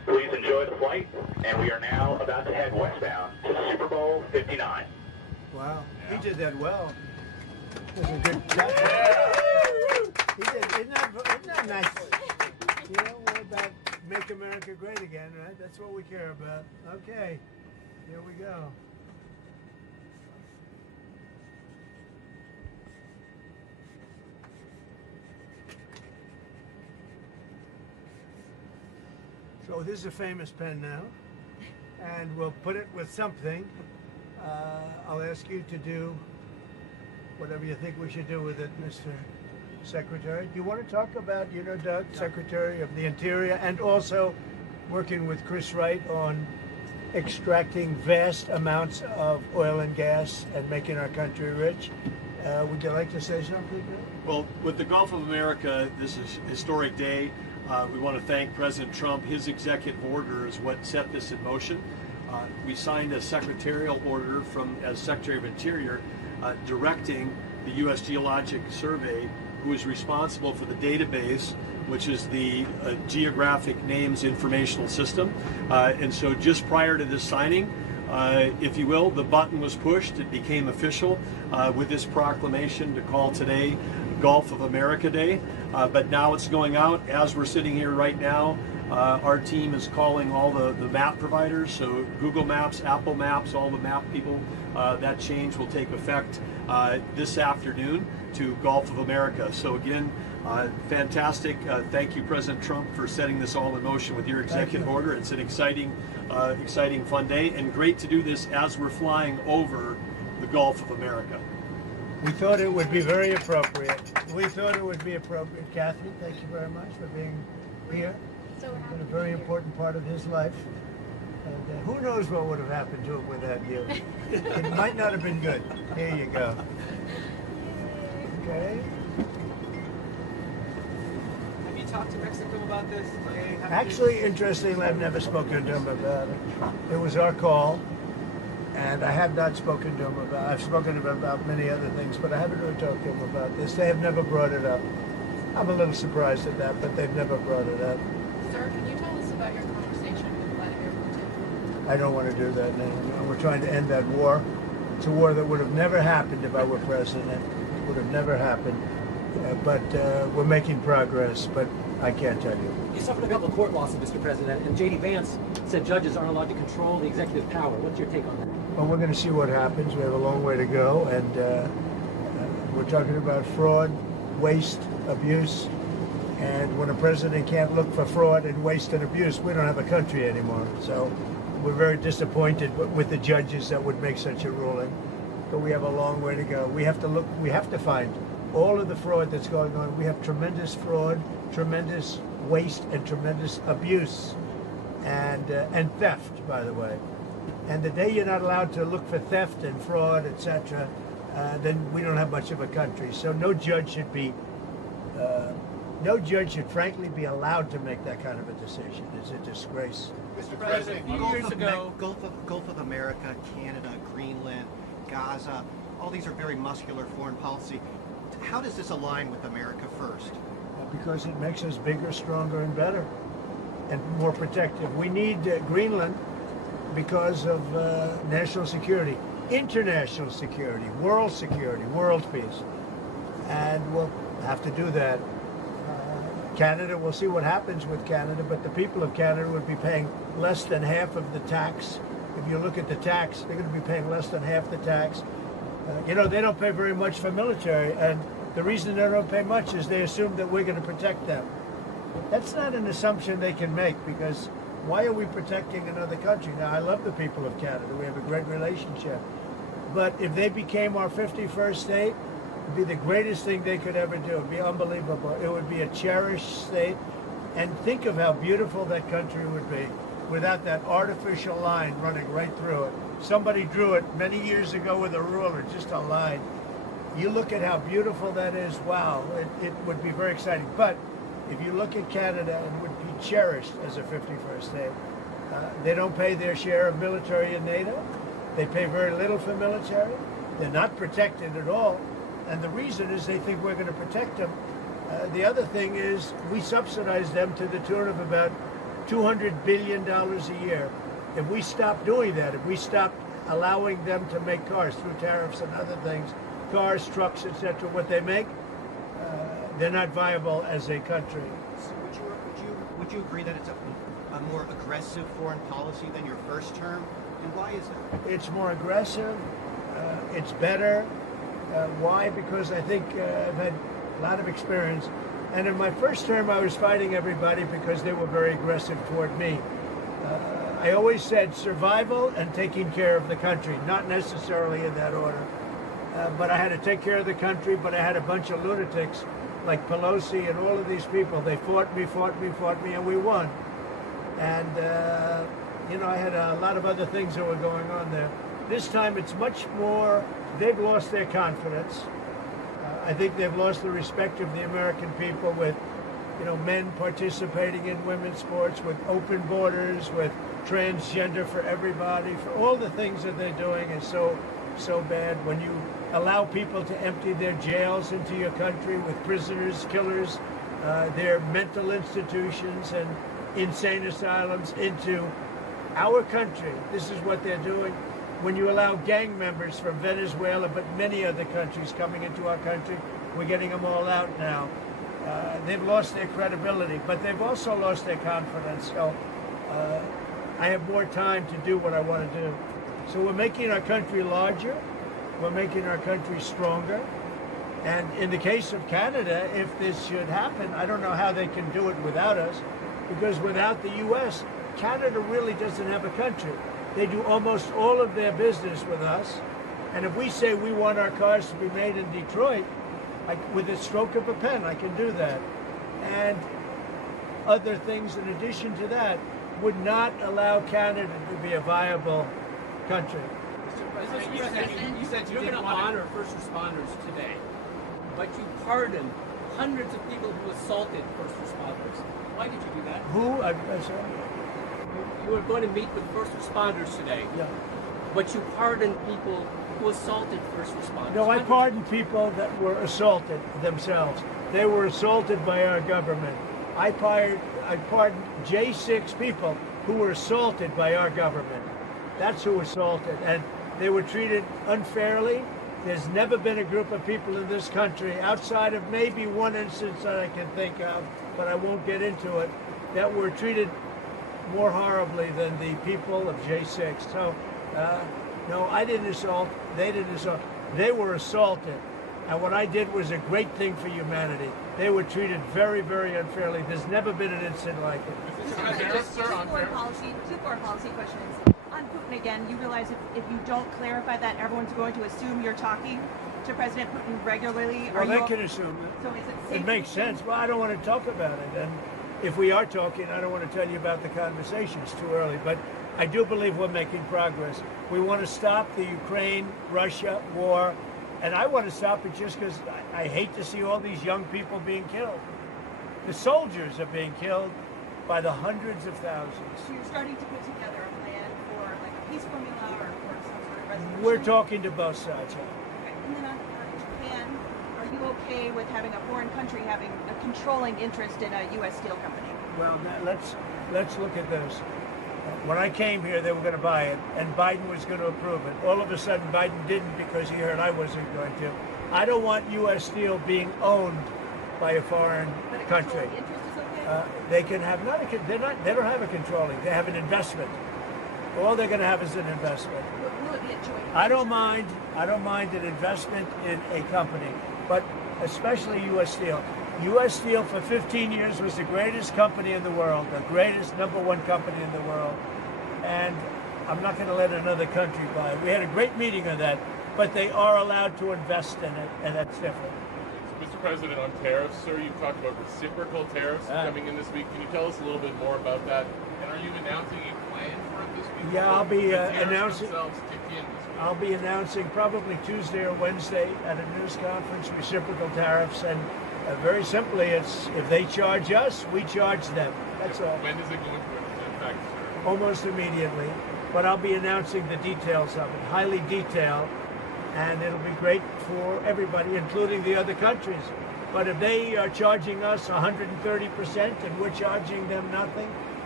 Please enjoy the flight, and we are now about to head westbound to Super Bowl 59. Wow, he did that well. That was a good shot. He did. Isn't that nice? You know, we're about make America great again, right? That's what we care about. Okay, here we go. So this is a famous pen now, and we'll put it with something. I'll ask you to do whatever you think we should do with it, Mr. Secretary. Do you want to talk about, you know, Doug, Secretary of the Interior, and also working with Chris Wright on extracting vast amounts of oil and gas and making our country rich? Would you like to say something? Well, with the Gulf of America, this is a historic day. We want to thank President Trump. His executive order is what set this in motion. We signed a secretarial order as Secretary of Interior directing the U.S. Geologic Survey, who is responsible for the database, which is the Geographic Names Informational System. And so just prior to this signing, if you will, the button was pushed. It became official with this proclamation to call today Gulf of America Day. But now it's going out. As we're sitting here right now, our team is calling all the map providers, so Google Maps, Apple Maps, all the map people. That change will take effect this afternoon to Gulf of America. So again, fantastic. Thank you, President Trump, for setting this all in motion with your executive order. It's an exciting, fun day, and great to do this as we're flying over the Gulf of America. We thought it would be very appropriate. Kathy, thank you very much for being here. So It's been a very important part of his life. And who knows what would have happened to him without you? It might not have been good. Here you go. Okay. Have you talked to Mexico about this? Actually, interestingly, I've never spoken to him about it. It was our call, and I have not spoken to him about it. I've spoken to him about many other things, but I haven't really talked to him about this. They have never brought it up. I'm a little surprised at that, but they've never brought it up. Sir, can you tell us about your conversation with Vladimir Putin? I don't want to do that now. We're trying to end that war. It's a war that would have never happened if I were president. It would have never happened. But we're making progress, but I can't tell you. You suffered a couple of court losses, Mr. President, and J.D. Vance said judges aren't allowed to control the executive power. What's your take on that? Well, we're going to see what happens. We have a long way to go, and we're talking about fraud, waste, abuse. And when a president can't look for fraud and waste and abuse, we don't have a country anymore. So we're very disappointed with the judges that would make such a ruling. But we have a long way to go. We have to find all of the fraud that's going on. We have tremendous fraud, tremendous waste, and tremendous abuse, and theft, by the way. And the day you're not allowed to look for theft and fraud, etc., then we don't have much of a country. So no judge should frankly be allowed to make that kind of a decision. It's a disgrace. Mr. President, A few years ago- Gulf of America, Canada, Greenland, Gaza, all these are very muscular foreign policy. How does this align with America first? Because it makes us bigger, stronger, and better, and more protective. We need Greenland because of national security, international security, world peace. And we'll have to do that. Canada, we'll see what happens with Canada, but the people of Canada would be paying less than half of the tax. If you look at the tax, they're going to be paying less than half the tax. You know, they don't pay very much for military, and the reason they don't pay much is they assume that we're going to protect them. That's not an assumption they can make, because why are we protecting another country? Now, I love the people of Canada. We have a great relationship. But if they became our 51st state, it would be the greatest thing they could ever do. It would be unbelievable. It would be a cherished state. And think of how beautiful that country would be without that artificial line running right through it. Somebody drew it many years ago with a ruler, just a line. You look at how beautiful that is, wow, it would be very exciting. But if you look at Canada, it would be cherished as a 51st state. They don't pay their share of military in NATO. They pay very little for military. They're not protected at all. And the reason is they think we're going to protect them. The other thing is we subsidize them to the tune of about $200 billion a year. If we stop doing that, if we stop allowing them to make cars through tariffs and other things, cars, trucks, etc., what they make, they're not viable as a country. So would you agree that it's a more aggressive foreign policy than your first term? And why is that? It's more aggressive. It's better. Why? Because I think I've had a lot of experience. And in my first term, I was fighting everybody because they were very aggressive toward me. I always said survival and taking care of the country, not necessarily in that order. But I had to take care of the country, but I had a bunch of lunatics like Pelosi and all of these people. They fought me, and we won. And, I had a lot of other things that were going on there. This time it's much more, they've lost their confidence. I think they've lost the respect of the American people with, men participating in women's sports, with open borders, with transgender for everybody, for all the things that they're doing is so bad. When you allow people to empty their jails into your country with prisoners, killers, their mental institutions and insane asylums into our country, this is what they're doing. When you allow gang members from Venezuela, but many other countries coming into our country, we're getting them all out now. They've lost their credibility, but they've also lost their confidence. So I have more time to do what I want to do. So we're making our country larger. We're making our country stronger. And in the case of Canada, if this should happen, I don't know how they can do it without us, because without the U.S., Canada really doesn't have a country. They do almost all of their business with us. And if we say we want our cars to be made in Detroit, with a stroke of a pen, I can do that. And other things in addition to that would not allow Canada to be a viable country. Mr. President, you said you didn't honor first responders today, but you pardoned hundreds of people who assaulted first responders. Why did you do that? Who? I'm sorry. You were going to meet with first responders today, Yeah. but you pardoned people who assaulted first responders. No, I pardoned people that were assaulted themselves. They were assaulted by our government. I pardoned J6 people who were assaulted by our government. That's who assaulted, and they were treated unfairly. There's never been a group of people in this country, outside of maybe one instance that I can think of, but I won't get into it, that were treated more horribly than the people of J6. So, no, I didn't assault. They didn't assault. They were assaulted. And what I did was a great thing for humanity. They were treated very, very unfairly. There's never been an incident like it. Two foreign policy questions. On Putin again, you realize if you don't clarify that, everyone's going to assume you're talking to President Putin regularly. Well, they can assume it. So is it safe? It makes sense. Well, I don't want to talk about it. And if we are talking, I don't want to tell you about the conversation. It's too early. But I do believe we're making progress. We want to stop the Ukraine-Russia war. And I want to stop it just because I hate to see all these young people being killed. The soldiers are being killed by the hundreds of thousands. So you're starting to put together a plan for like a peace formula or for some sort of resolution? We're talking to both sides. Okay. And then on Japan, are you okay with having a foreign country having a controlling interest in a U.S. steel company? Well, let's look at this. When I came here, they were going to buy it, and Biden was going to approve it. All of a sudden, Biden didn't because he heard I wasn't going to. I don't want U.S. steel being owned by a foreign country. Interest is okay? They can have they don't have a controlling. They have an investment. All they're going to have is an investment. Will it be a joint? I don't mind an investment in a company, but especially U.S. Steel. U.S. Steel for 15 years was the greatest company in the world, the greatest #1 company in the world, and I'm not going to let another country buy it. We had a great meeting on that, but they are allowed to invest in it, and that's different. Mr. President, on tariffs, sir, you talked about reciprocal tariffs coming in this week. Can you tell us a little bit more about that? And are you announcing a plan for it this week? Yeah, I'll be announcing. I'll be announcing probably Tuesday or Wednesday at a news conference reciprocal tariffs, and very simply, it's if they charge us, we charge them. That's all. When is it going to affect, sir? Almost immediately, but I'll be announcing the details of it, highly detailed, and it'll be great for everybody, including the other countries. But if they are charging us 130% and we're charging them nothing,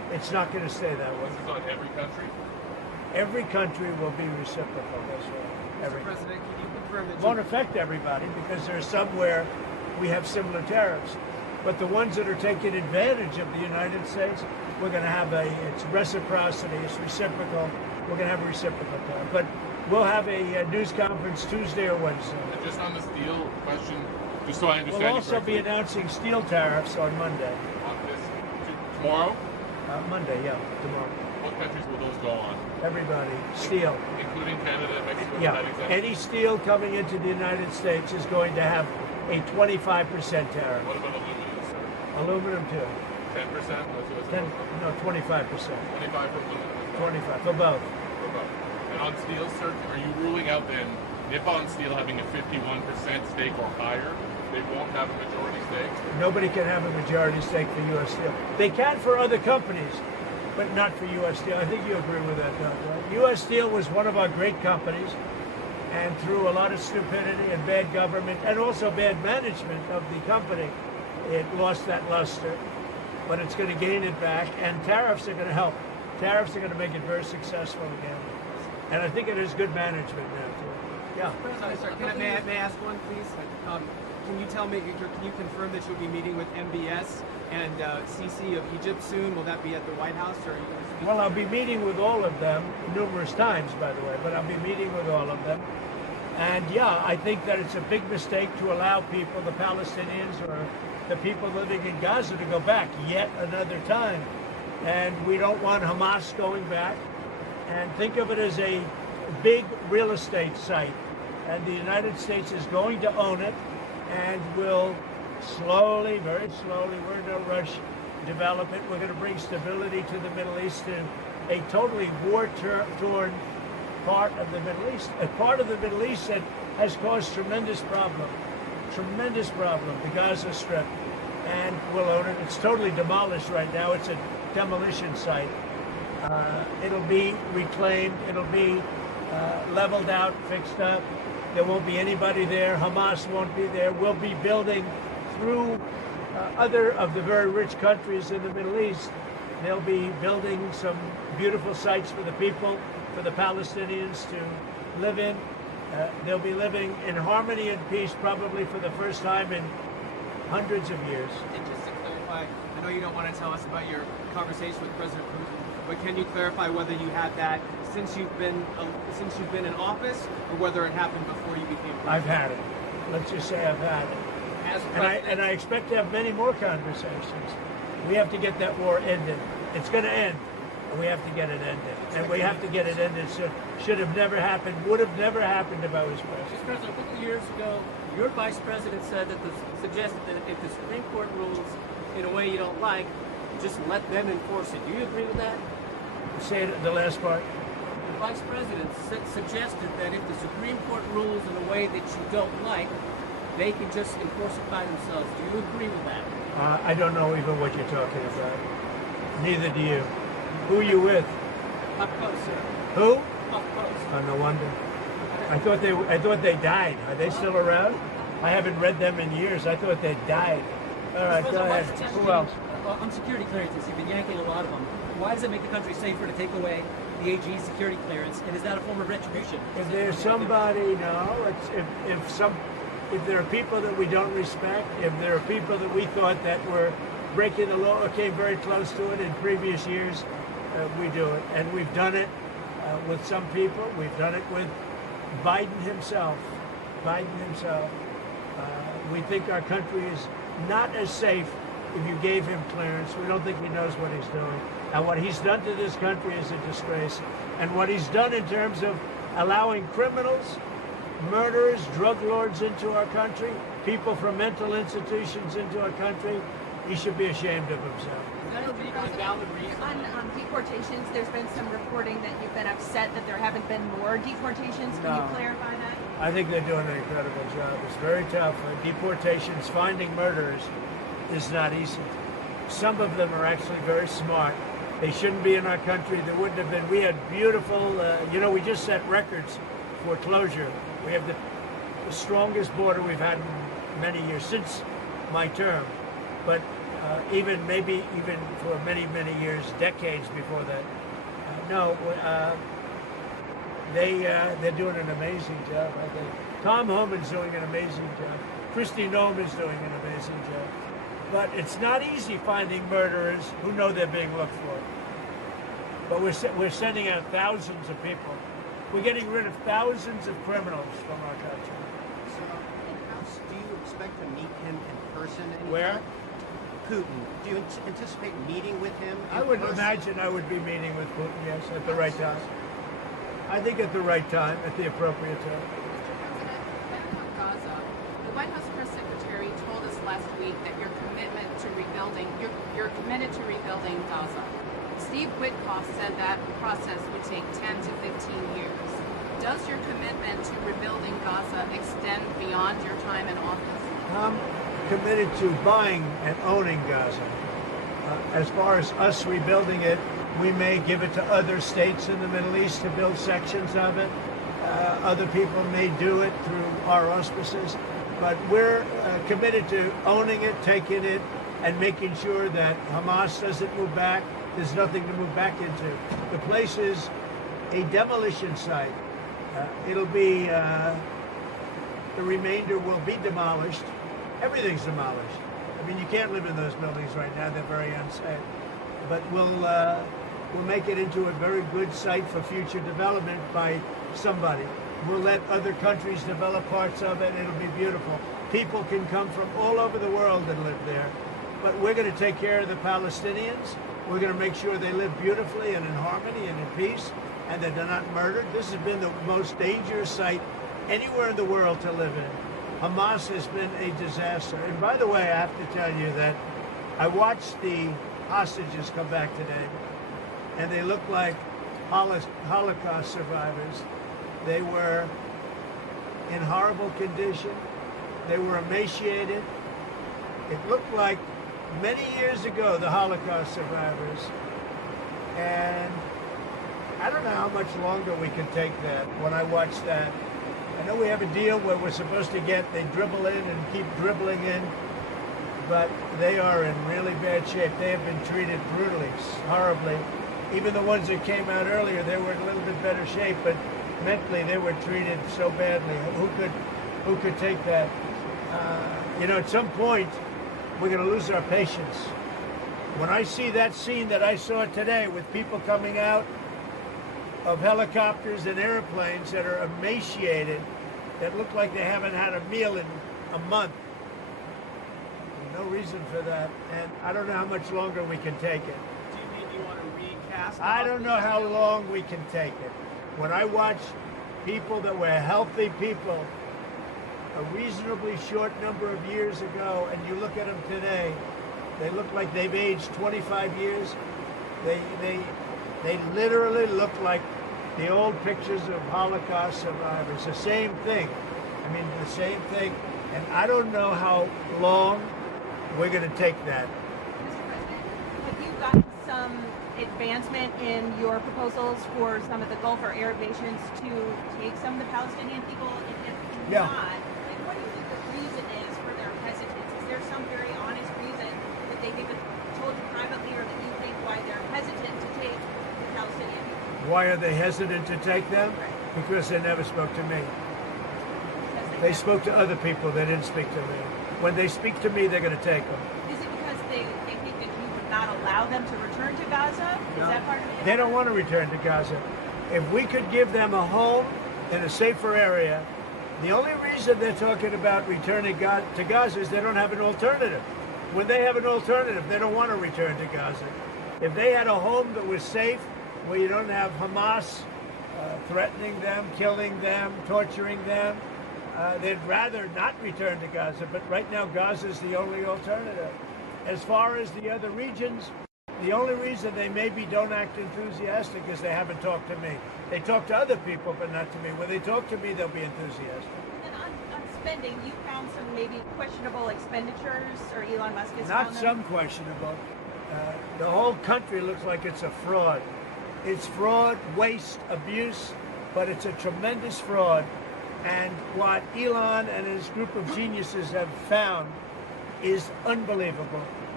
It's not going to stay that way. This is on every country? Every country will be reciprocal. That's right. Every Mr. President, can you confirm that won't affect everybody because there are some where we have similar tariffs. But the ones that are taking advantage of the United States, we're going to have it's reciprocity, it's reciprocal. We're going to have a reciprocal tariff. But we'll have a news conference Tuesday or Wednesday. And just on the steel question, just so I understand. We'll also be announcing steel tariffs on Monday. On this, tomorrow? Monday, yeah, tomorrow. What countries will those go on? Everybody, steel. Including Canada and Mexico? Yeah, any steel coming into the United States is going to have a 25% tariff. What about aluminum, sir? Aluminum too. 10%? No, 25%. 25 for aluminum? 25 for both. For both. And on steel, sir, are you ruling out then Nippon Steel having a 51% stake or higher? They won't have a majority stake? Nobody can have a majority stake for U.S. Steel. They can for other companies, but not for U.S. Steel. I think you agree with that, Doug, right? U.S. Steel was one of our great companies, and through a lot of stupidity and bad government and also bad management of the company, it lost that luster. But it's going to gain it back, and tariffs are going to help. Tariffs are going to make it very successful again. And I think it is good management now, too. Yeah. Sorry, may I ask one, please? Can you tell me, can you confirm that you'll be meeting with MBS and Sisi of Egypt soon? Will that be at the White House? Or are you going to speak? Well, I'll be meeting with all of them numerous times, by the way, but I'll be meeting with all of them. And yeah, I think that it's a big mistake to allow people, the Palestinians or the people living in Gaza, to go back yet another time. And we don't want Hamas going back. And think of it as a big real estate site. And the United States is going to own it and will slowly, very slowly, we're in no rush, develop it. We're going to bring stability to the Middle East in a totally war-torn part of the Middle East, a part of the Middle East that has caused tremendous problem, the Gaza Strip, and we'll own it. It's totally demolished right now. It's a demolition site. It'll be reclaimed. It'll be leveled out, fixed up. There won't be anybody there. Hamas won't be there. We'll be building through other of the very rich countries in the Middle East. They'll be building some beautiful sites for the people, for the Palestinians to live in. They'll be living in harmony and peace probably for the first time in hundreds of years. And just to clarify, I know you don't want to tell us about your conversation with President Putin, but can you clarify whether you had that since you've been in office, or whether it happened before you became president? I've had it. Let's just say I've had it. And I expect to have many more conversations. We have to get that war ended. It's going to end, and we have to get it ended. And we have to get it ended. Should have never happened. Would have never happened if I was president. Mr. President, a couple of years ago, your vice president suggested that if the Supreme Court rules in a way you don't like, just let them enforce it. Do you agree with that? Say it, the last part. The vice president suggested that if the Supreme Court rules in a way that you don't like, they can just enforce it by themselves. Do you agree with that? I don't know even what you're talking about. Neither do you. Who are you with? Up close, sir. Who? Up close. Oh, no wonder. I thought they died. Are they still around? I haven't read them in years. I thought they died. All right, go ahead. Who else? On security clearances, you've been yanking a lot of them. Why does it make the country safer to take away the AG's security clearance? And is that a form of retribution? If there's somebody, no. If there are people that we don't respect, if there are people that we thought that were breaking the law or came very close to it in previous years, we do it. And we've done it with some people. We've done it with Biden himself. We think our country is not as safe if you gave him clearance. We don't think he knows what he's doing. And what he's done to this country is a disgrace. And what he's done in terms of allowing criminals, murderers, drug lords into our country, people from mental institutions into our country, he should be ashamed of himself. On deportations, there's been some reporting that you've been upset that there haven't been more deportations. Can you clarify that? I think they're doing an incredible job. It's very tough. Deportations, finding murderers is not easy. Some of them are actually very smart. They shouldn't be in our country. There wouldn't have been. We had beautiful, we just set records for closure. We have the strongest border we've had in many years since my term. But maybe even for many years, decades before that. They're doing an amazing job. I think Tom Homan's doing an amazing job. Christy Noman's doing an amazing job. But it's not easy finding murderers who know they're being looked for. But we're sending out thousands of people. We're getting rid of thousands of criminals from our country. So, do you expect to meet him in person? Where? Putin. Do you anticipate meeting with him? I would imagine I would be meeting with Putin, yes, at the right time. I think at the right time, at the appropriate time. Mr. President, on Gaza, the White House press secretary told us last week that you're committed to rebuilding Gaza. Steve Witkoff said that process would take 10 to 15 years. Does your commitment to rebuilding Gaza extend beyond your time in office? I'm committed to buying and owning Gaza. As far as us rebuilding it, we may give it to other states in the Middle East to build sections of it. Other people may do it through our auspices. But we're committed to owning it, taking it, and making sure that Hamas doesn't move back. There's nothing to move back into. The place is a demolition site. It'll be, the remainder will be demolished. Everything's demolished. I mean, you can't live in those buildings right now. They're very unsafe. But we'll make it into a very good site for future development by somebody. We'll let other countries develop parts of it. It'll be beautiful. People can come from all over the world and live there. But we're going to take care of the Palestinians. We're going to make sure they live beautifully and in harmony and in peace, and that they're not murdered. This has been the most dangerous site anywhere in the world to live in. Hamas has been a disaster. And by the way, I have to tell you that I watched the hostages come back today, and they look like Holocaust survivors. They were in horrible condition. They were emaciated. It looked like many years ago, the Holocaust survivors. And I don't know how much longer we can take that. When I watch that, I know we have a deal where we're supposed to they dribble in and keep dribbling in, but they are in really bad shape. They have been treated brutally, horribly. Even the ones that came out earlier, they were in a little bit better shape, but mentally they were treated so badly. Who could take that? At some point, we're going to lose our patience. When I see that scene that I saw today with people coming out of helicopters and airplanes that are emaciated, that look like they haven't had a meal in a month, no reason for that. And I don't know how much longer we can take it. Do you mean you want to recast? I don't know how long we can take it. When I watch people that were healthy people a reasonably short number of years ago, and you look at them today, they look like they've aged 25 years. They literally look like the old pictures of Holocaust survivors. The same thing. I mean, the same thing. And I don't know how long we're going to take that. Mr. President, have you gotten some advancement in your proposals for some of the Gulf or Arab nations to take some of the Palestinian people? And if Yeah. not, then what do you think the reason is for their hesitance? Is there some very honest reason that they've even told you privately, or that you think why they're hesitant to take the Palestinian people? Why are they hesitant to take them? Because they never spoke to me. They spoke to other people. They didn't speak to me. When they speak to me, they're going to take them. Is it because they think that you would not allow them to return to Gaza? Is that part of it? They don't want to return to Gaza. If we could give them a home in a safer area, the only reason they're talking about returning to Gaza is they don't have an alternative. When they have an alternative, they don't want to return to Gaza. If they had a home that was safe, where you don't have Hamas threatening them, killing them, torturing them, they'd rather not return to Gaza. But right now, Gaza is the only alternative. As far as the other regions, the only reason they maybe don't act enthusiastic is they haven't talked to me. They talk to other people, but not to me. When they talk to me, they'll be enthusiastic. And on spending, you found some maybe questionable expenditures, or Elon Musk has Not found them? some questionable. The whole country looks like it's a fraud. It's fraud, waste, abuse, but it's a tremendous fraud. And what Elon and his group of geniuses have found is unbelievable.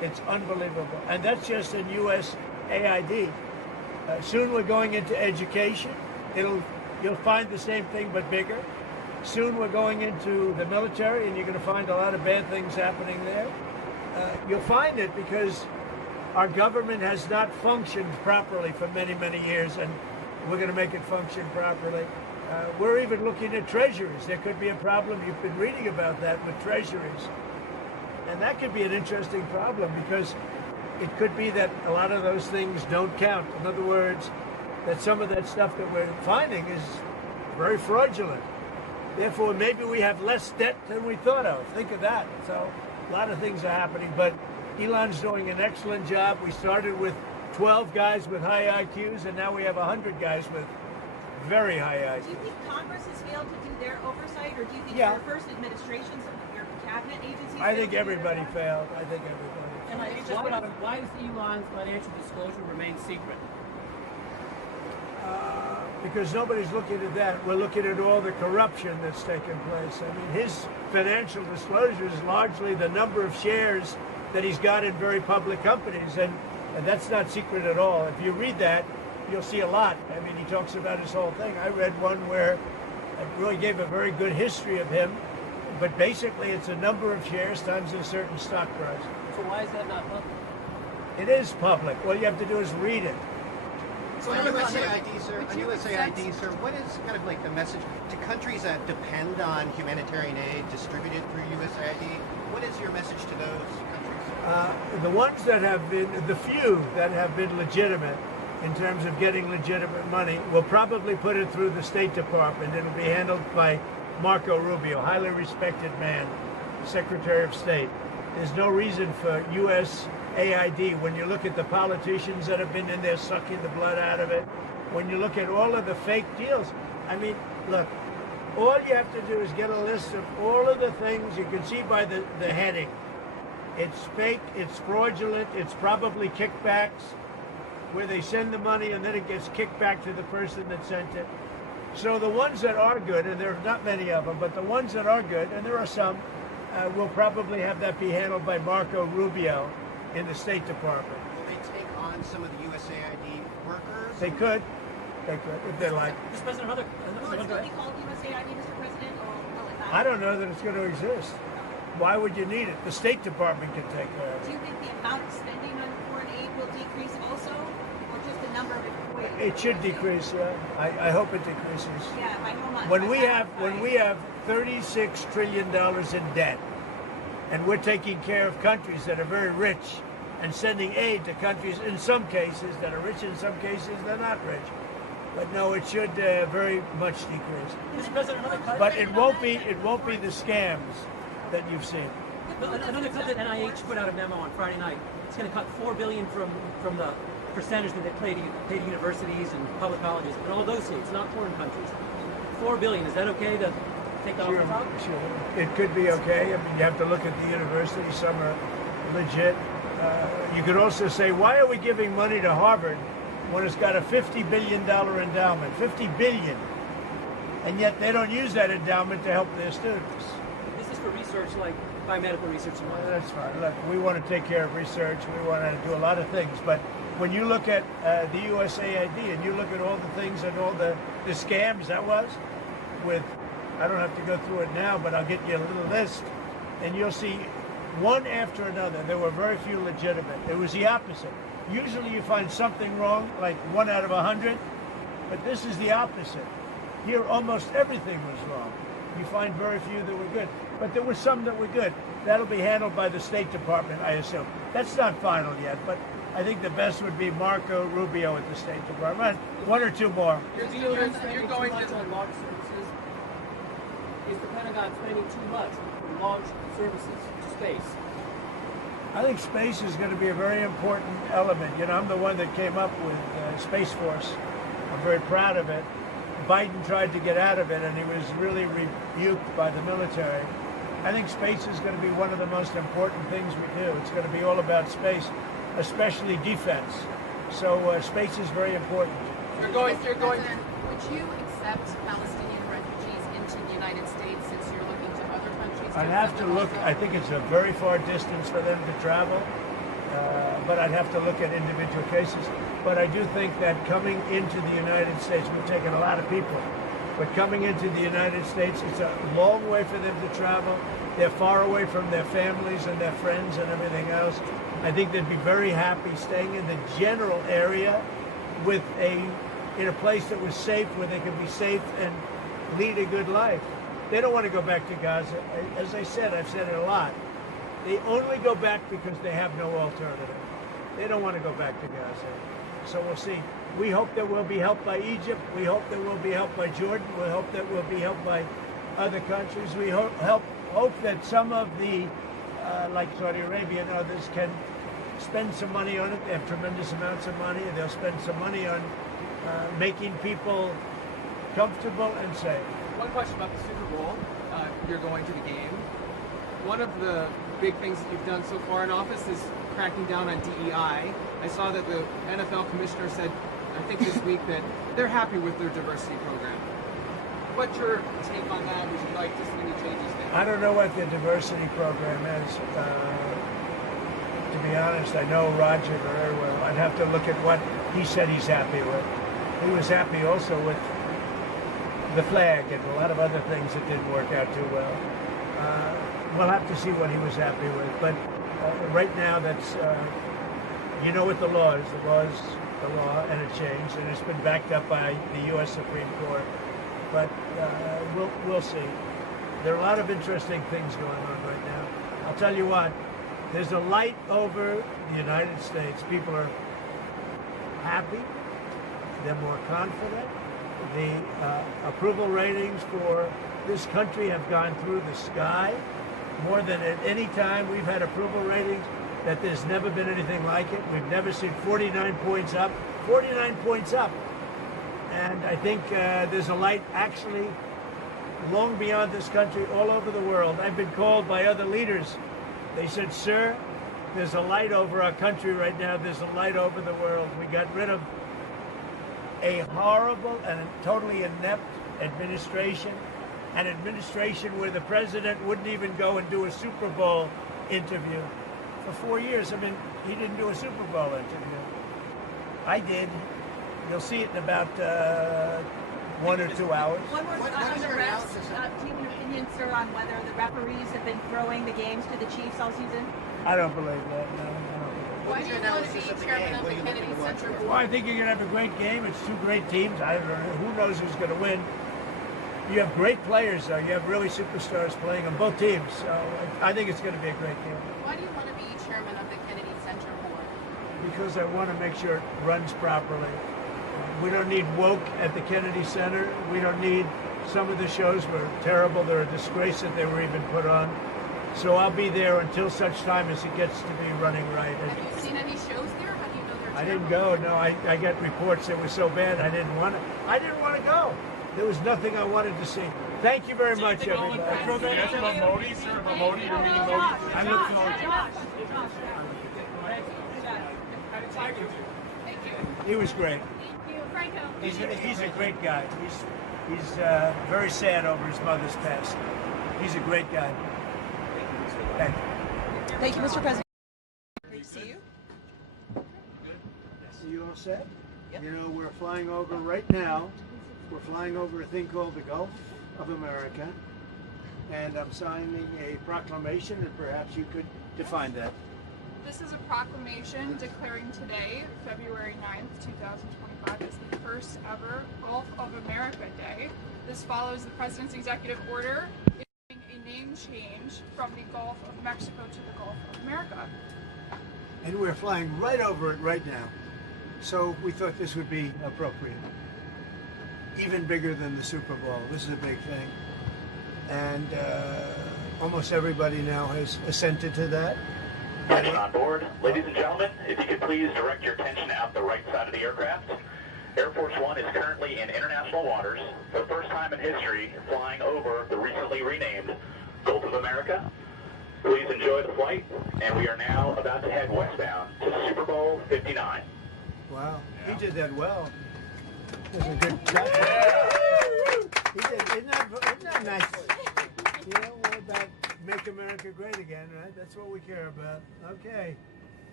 It's unbelievable. And that's just in USAID. Soon we're going into education. You'll find the same thing but bigger. Soon we're going into the military, and you're going to find a lot of bad things happening there. You'll find it because our government has not functioned properly for many, many years, and we're going to make it function properly. We're even looking at treasuries. There could be a problem. You've been reading about that with treasuries. And that could be an interesting problem because it could be that a lot of those things don't count. In other words, that some of that stuff that we're finding is very fraudulent. Therefore, maybe we have less debt than we thought of. Think of that. So a lot of things are happening, but Elon's doing an excellent job. We started with 12 guys with high IQs, and now we have 100 guys with very high IQs. Do you think Congress has failed to do their oversight, or do you think Yeah. your first administration, some of your cabinet agencies? I think failed to do everybody their job? failed. I think everybody failed. And why does Elon's financial disclosure remain secret? Because nobody's looking at that. We're looking at all the corruption that's taken place. I mean, his financial disclosure is largely the number of shares that he's got in very public companies, and that's not secret at all. If you read that, you'll see a lot. I mean, he talks about his whole thing. I read one where it really gave a very good history of him, but basically it's a number of shares times a certain stock price. So why is that not public? It is public. All you have to do is read it. So on USAID, sir, what is kind of like the message to countries that depend on humanitarian aid distributed through USAID? What is your message to those countries? The ones that have been, the few that have been legitimate in terms of getting legitimate money, will probably put it through the State Department. It'll be handled by Marco Rubio, highly respected man, Secretary of State. There's no reason for USAID, when you look at the politicians that have been in there sucking the blood out of it, when you look at all of the fake deals, I mean, look, all you have to do is get a list of all of the things you can see by the heading. It's fake, it's fraudulent, it's probably kickbacks, where they send the money and then it gets kicked back to the person that sent it. So the ones that are good, and there are not many of them, but the ones that are good, and there are some, will probably have that be handled by Marco Rubio in the State Department. Will they take on some of the USAID workers? They could, if they like. Mr. President, another Will it still be called USAID, Mr. President, or will it not? I don't know that it's going to exist. Why would you need it? The State Department can take care of Do it. you think the amount of spending on foreign aid will decrease also, or just the number of employees? It should decrease, yeah. I hope it decreases. Yeah, by how much? When we have $36 trillion in debt, and we're taking care of countries that are very rich and sending aid to countries in some cases that are rich, in some cases they're not rich. But no, it should very much decrease. Mr. President, But it won't be the scams that you've seen. another country, NIH put out a memo on Friday night. It's going to cut $4 billion from the percentage that they pay to universities and public colleges and all those states, not foreign countries. $4 billion. Is that okay to take that off the top? Sure. It could be okay. I mean, you have to look at the universities. Some are legit. You could also say, why are we giving money to Harvard when it's got a $50 billion endowment? $50 billion. And yet they don't use that endowment to help their students. This is for research like biomedical research and Well, that's fine. Look, we want to take care of research. We want to do a lot of things. But when you look at the USAID and you look at all the things and all the scams that was with, I don't have to go through it now, but I'll get you a little list, and you'll see one after another. There were very few legitimate. It was the opposite. Usually you find something wrong, like 1 out of 100, but this is the opposite. Here, almost everything was wrong. You find very few that were good, but there were some that were good. That'll be handled by the State Department, I assume. That's not final yet, but I think the best would be Marco Rubio at the State Department. One or two more. You're going to launch services. Is the Pentagon spending too much on launch services to space? I think space is going to be a very important element. You know, I'm the one that came up with Space Force. I'm very proud of it. Biden tried to get out of it, and he was really rebuked by the military. I think space is going to be one of the most important things we do. It's going to be all about space, especially defense. So space is very important. Would you accept Palestinian refugees into the United States since you're looking to other countries? I'd have to look. I think it's a very far distance for them to travel. but I'd have to look at individual cases. But I do think that coming into the United States, we've taken a lot of people, but coming into the United States, it's a long way for them to travel. They're far away from their families and their friends and everything else. I think they'd be very happy staying in the general area in a place that was safe, where they could be safe and lead a good life. They don't want to go back to Gaza. As I said, I've said it a lot. They only go back because they have no alternative. They don't want to go back to Gaza. So we'll see. We hope that we'll be helped by Egypt. We hope that we'll be helped by Jordan. We hope that we'll be helped by other countries. We hope that some of the, like Saudi Arabia and others, can spend some money on it. They have tremendous amounts of money. They'll spend some money on making people comfortable and safe. One question about the Super Bowl. You're going to the game. One of the big things that you've done so far in office is cracking down on DEI. I saw that the NFL commissioner said, I think this week, that they're happy with their diversity program. What's your take on that? Would you like to see any changes there? I don't know what the diversity program is. To be honest, I know Roger very well. I'd have to look at what he said he's happy with. He was happy also with the flag and a lot of other things that didn't work out too well. We'll have to see what he was happy with. But right now, that's, you know what the law is. The law is the law, and it changed, and it's been backed up by the U.S. Supreme Court. But we'll see. There are a lot of interesting things going on right now. I'll tell you what, there's a light over the United States. People are happy. They're more confident. The approval ratings for this country have gone through the sky. More than at any time we've had approval ratings that there's never been anything like it. We've never seen 49 points up. 49 points up. And I think there's a light actually long beyond this country, all over the world. I've been called by other leaders. They said, sir, there's a light over our country right now. There's a light over the world. We got rid of a horrible and totally inept administration, an administration where the president wouldn't even go and do a Super Bowl interview. For 4 years, I mean, he didn't do a Super Bowl interview. I did. You'll see it in about 1 or 2 hours. One more on the refs. Do you have an opinion, sir, on whether the referees have been throwing the games to the Chiefs all season? I don't believe that, no. Why do you want to be chairman of the Kennedy Center Board? Well, I think you're going to have a great game. It's two great teams. I don't know. Who knows who's going to win? You have great players, though. You have really superstars playing on both teams. So I think it's going to be a great game. Why do you want to be chairman of the Kennedy Center Board? Because I want to make sure it runs properly. We don't need woke at the Kennedy Center. We don't need, some of the shows were terrible. They're a disgrace that they were even put on. So I'll be there until such time as it gets to be running right. Have you seen any shows there? How do you know they're terrible? I didn't go. No, I got reports that were so bad I didn't want to go. There was nothing I wanted to see. Thank you very much, everybody. Yes, Modi, sir, Modi, you're meeting Modi. I look forward to it. He was great. He's a great guy. He's very sad over his mother's passing. He's a great guy. Thank you. Thank you, Mr. President. Great to see you. You all set? Yep. You know, we're flying over right now. We're flying over a thing called the Gulf of America, and I'm signing a proclamation, and perhaps you could define that. This is a proclamation declaring today, February 9th, 2025, as the first ever Gulf of America Day. This follows the President's executive order issuing a name change from the Gulf of Mexico to the Gulf of America. And we're flying right over it right now. So we thought this would be appropriate. Even bigger than the Super Bowl. This is a big thing. And almost everybody now has assented to that. Attention on board. Ladies and gentlemen, if you could please direct your attention out the right side of the aircraft. Air Force One is currently in international waters, for the first time in history, flying over the recently renamed Gulf of America. Please enjoy the flight, and we are now about to head westbound to Super Bowl 59. Wow, he did that well. That's a good job. He did, isn't that nice? You know, we're about make America great again, right? That's what we care about. Okay.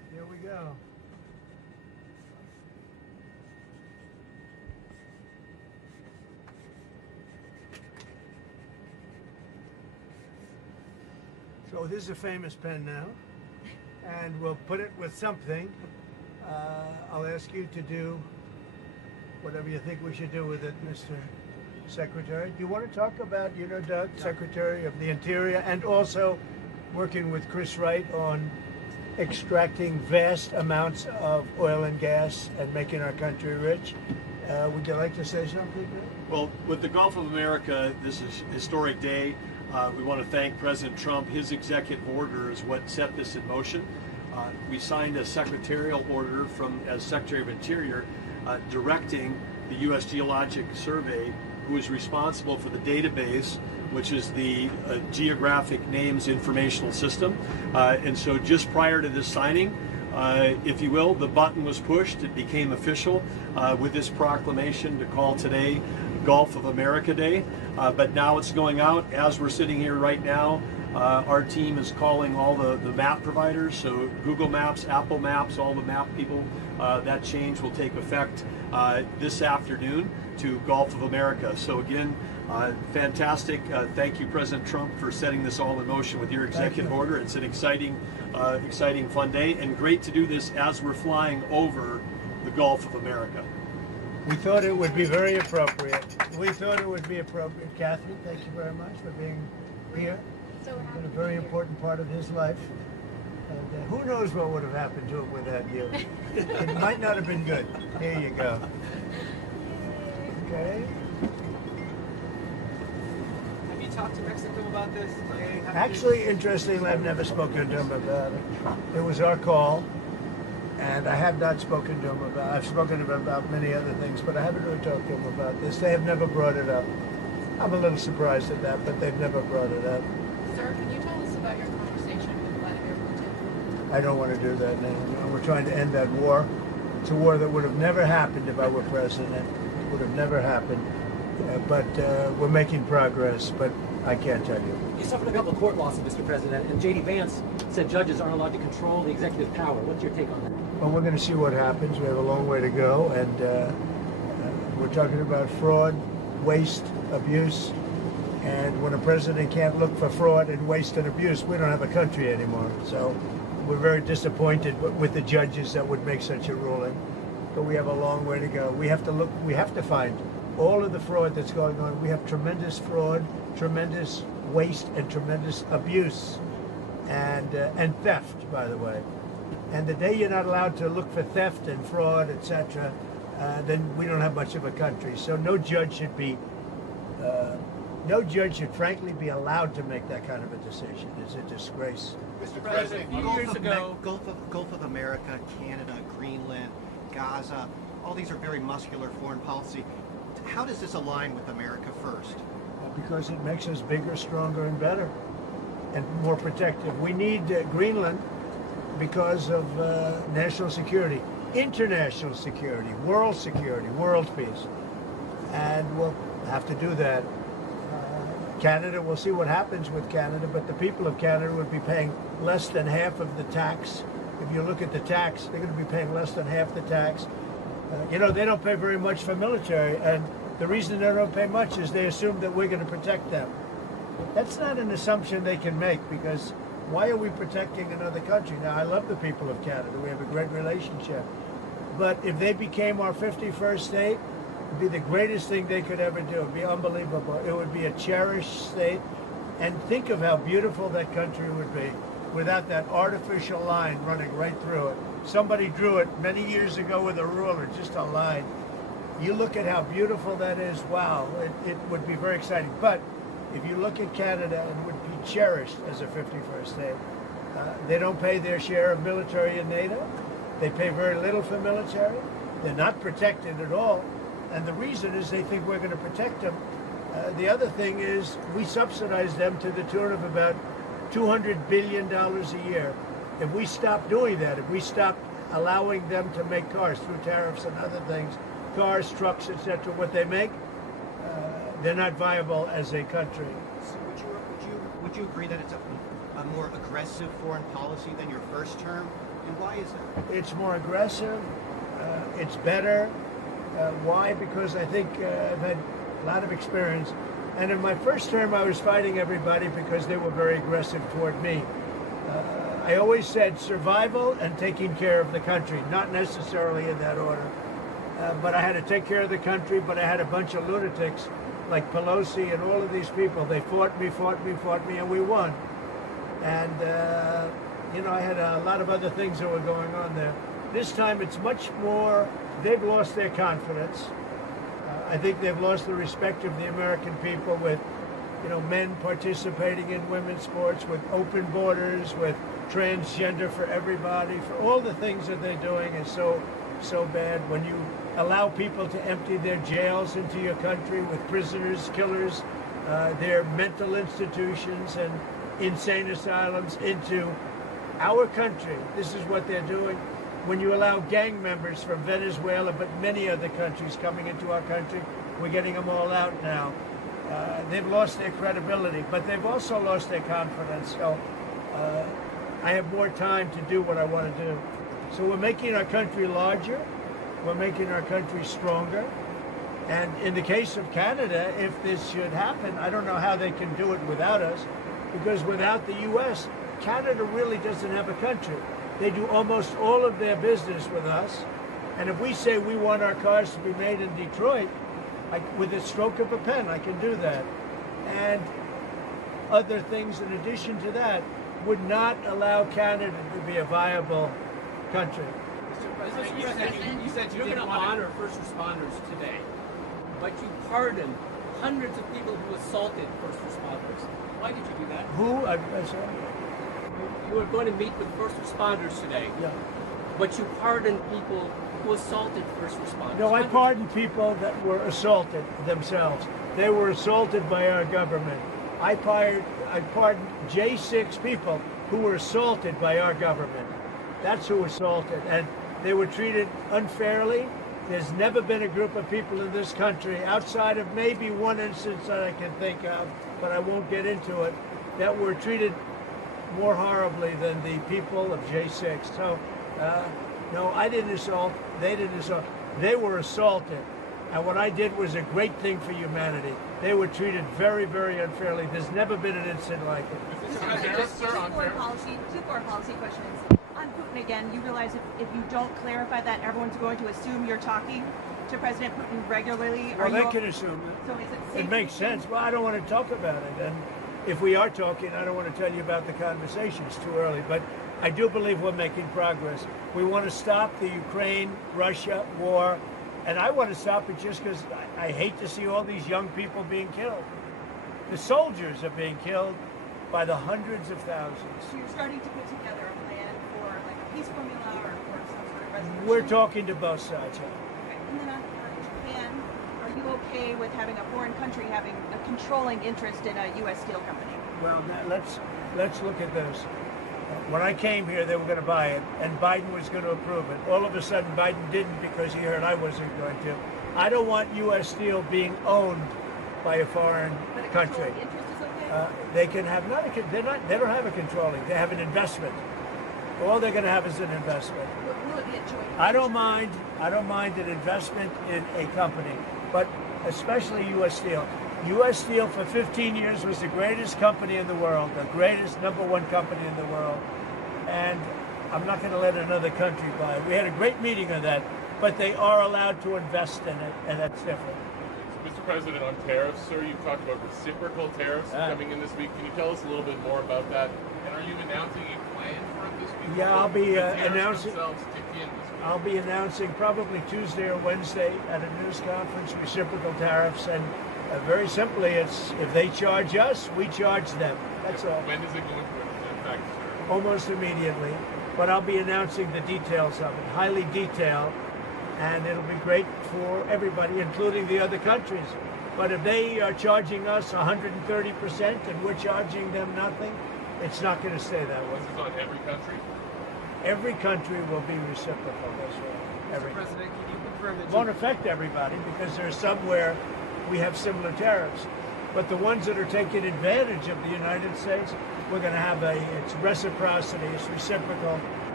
Here we go. So this is a famous pen now, and we'll put it with something. I'll ask you to do whatever you think we should do with it, Mr. Secretary. Do you want to talk about, Doug, Secretary of the Interior, and also working with Chris Wright on extracting vast amounts of oil and gas and making our country rich? Would you like to say something? Well, with the Gulf of America, this is a historic day. We want to thank President Trump. His executive order is what set this in motion. We signed a secretarial order as Secretary of Interior directing the U.S. Geologic Survey, who is responsible for the database, which is the Geographic Names Informational System. And so just prior to this signing, if you will, the button was pushed. It became official with this proclamation to call today Gulf of America Day. But now it's going out. As we're sitting here right now, our team is calling all the map providers, so Google Maps, Apple Maps, all the map people. That change will take effect this afternoon to Gulf of America. So again, fantastic. Thank you, President Trump, for setting this all in motion with your executive order. It's an exciting, fun day, and great to do this as we're flying over the Gulf of America. We thought it would be very appropriate. Kathy, thank you very much for being here. So It's been a very important part of his life. And who knows what would have happened to him without you? It might not have been good. Here you go. Okay. Have you talked to Mexico about this? Actually, interestingly, I've never spoken to him about it. It was our call, and I have not spoken to him about it. I've spoken to him about many other things, but I haven't really talked to him about this. They have never brought it up. I'm a little surprised at that, but they've never brought it up. Sir, can you tell us about your conversation with Vladimir Putin? I don't want to do that now. We're trying to end that war. It's a war that would have never happened if I were president. It would have never happened. But we're making progress, but I can't tell you. You suffered a couple of court losses, Mr. President, and J.D. Vance said judges aren't allowed to control the executive power. What's your take on that? Well, we're going to see what happens. We have a long way to go, and we're talking about fraud, waste, abuse. And when a president can't look for fraud and waste and abuse, we don't have a country anymore. So we're very disappointed with the judges that would make such a ruling. But we have a long way to go. We have to find all of the fraud that's going on. We have tremendous fraud, tremendous waste, and tremendous abuse, and theft, by the way. And the day you're not allowed to look for theft and fraud, etc., then we don't have much of a country. So no judge should frankly be allowed to make that kind of a decision. It's a disgrace. Mr. President, a few years ago- Gulf of America, Canada, Greenland, Gaza, all these are very muscular foreign policy. How does this align with America first? Because it makes us bigger, stronger, and better, and more protective. We need Greenland because of national security, international security, world peace. And we'll have to do that. Canada, we'll see what happens with Canada, but the people of Canada would be paying less than half of the tax. If you look at the tax, they're going to be paying less than half the tax. They don't pay very much for military, and the reason they don't pay much is they assume that we're going to protect them. That's not an assumption they can make, because why are we protecting another country? Now, I love the people of Canada. We have a great relationship. But if they became our 51st state, it would be the greatest thing they could ever do. It would be unbelievable. It would be a cherished state. And think of how beautiful that country would be without that artificial line running right through it. Somebody drew it many years ago with a ruler, just a line. You look at how beautiful that is, wow, it would be very exciting. But if you look at Canada, it would be cherished as a 51st state. They don't pay their share of military in NATO. They pay very little for military. They're not protected at all. And the reason is they think we're going to protect them. The other thing is we subsidize them to the tune of about $200 billion a year. If we stop doing that, if we stop allowing them to make cars through tariffs and other things, cars, trucks, etc., what they make, they're not viable as a country. So would you agree that it's a more aggressive foreign policy than your first term? And why is that? It's more aggressive. It's better. Why? Because I think I've had a lot of experience. And in my first term, I was fighting everybody because they were very aggressive toward me. I always said survival and taking care of the country, not necessarily in that order. But I had to take care of the country, but I had a bunch of lunatics like Pelosi and all of these people. They fought me, and we won. And, I had a lot of other things that were going on there. This time it's much more, they've lost their confidence. I think they've lost the respect of the American people with, men participating in women's sports, with open borders, with transgender for everybody, for all the things that they're doing is so bad. When you allow people to empty their jails into your country with prisoners, killers, their mental institutions and insane asylums into our country, this is what they're doing. When you allow gang members from Venezuela, but many other countries coming into our country, we're getting them all out now. They've lost their credibility, but they've also lost their confidence. So I have more time to do what I want to do. So we're making our country larger. We're making our country stronger. And in the case of Canada, if this should happen, I don't know how they can do it without us, because without the U.S., Canada really doesn't have a country. They do almost all of their business with us. And if we say we want our cars to be made in Detroit, with a stroke of a pen, I can do that. And other things in addition to that would not allow Canada to be a viable country. Mr. President, you said you didn't honor first responders today, but you pardoned hundreds of people who assaulted first responders. Why did you do that? Who? I'm sorry. You were going to meet with first responders today, Yeah. but you pardoned people who assaulted first responders. No, I pardoned people that were assaulted themselves. They were assaulted by our government. I pardoned J6 people who were assaulted by our government. That's who assaulted, and they were treated unfairly. There's never been a group of people in this country, outside of maybe one instance that I can think of, but I won't get into it, that were treated more horribly than the people of J6. So, no, I didn't assault. They didn't assault. They were assaulted. And what I did was a great thing for humanity. They were treated very, very unfairly. There's never been an incident like it. Two foreign policy questions. On Putin again, you realize if you don't clarify that, everyone's going to assume you're talking to President Putin regularly. Well, they can assume it. So is it safe? It makes sense. Well, I don't want to talk about it. And if we are talking, I don't want to tell you about the conversation. It's too early. But I do believe we're making progress. We want to stop the Ukraine-Russia war. And I want to stop it just because I hate to see all these young people being killed. The soldiers are being killed by the hundreds of thousands. So you're starting to put together a plan for like a peace formula or some sort of resolution? We're talking to both sides. Yeah. Okay. And then on Japan, are you okay with having a foreign country having a controlling interest in a U.S. steel company? Well, now let's look at this. When I came here, they were going to buy it, and Biden was going to approve it. All of a sudden, Biden didn't because he heard I wasn't going to. I don't want U.S. steel being owned by a foreign country. Interest is okay? They can have they don't have a controlling. They have an investment. All they're going to have is an investment. Will it be a joint? I don't mind an investment in a company, but especially U.S. Steel. U.S. Steel for 15 years was the greatest company in the world, the greatest #1 company in the world, and I'm not going to let another country buy it. We had a great meeting on that, but they are allowed to invest in it, and that's different. Mr. President, on tariffs, sir, you talked about reciprocal tariffs coming in this week. Can you tell us a little bit more about that? And are you announcing a plan for it this week? Yeah, I'll be announcing. I'll be announcing probably Tuesday or Wednesday at a news conference reciprocal tariffs, and very simply, it's if they charge us, we charge them. That's all. When is it going to affect, sir? Almost immediately, but I'll be announcing the details of it, highly detailed, and it'll be great for everybody, including the other countries. But if they are charging us 130% and we're charging them nothing, it's not going to stay that way. This is on every country? Every country will be reciprocal. That's right. Every. Mr. President, can you confirm that It won't affect everybody because there's somewhere we have similar tariffs. But the ones that are taking advantage of the United States, we're going to have it's reciprocity, it's reciprocal,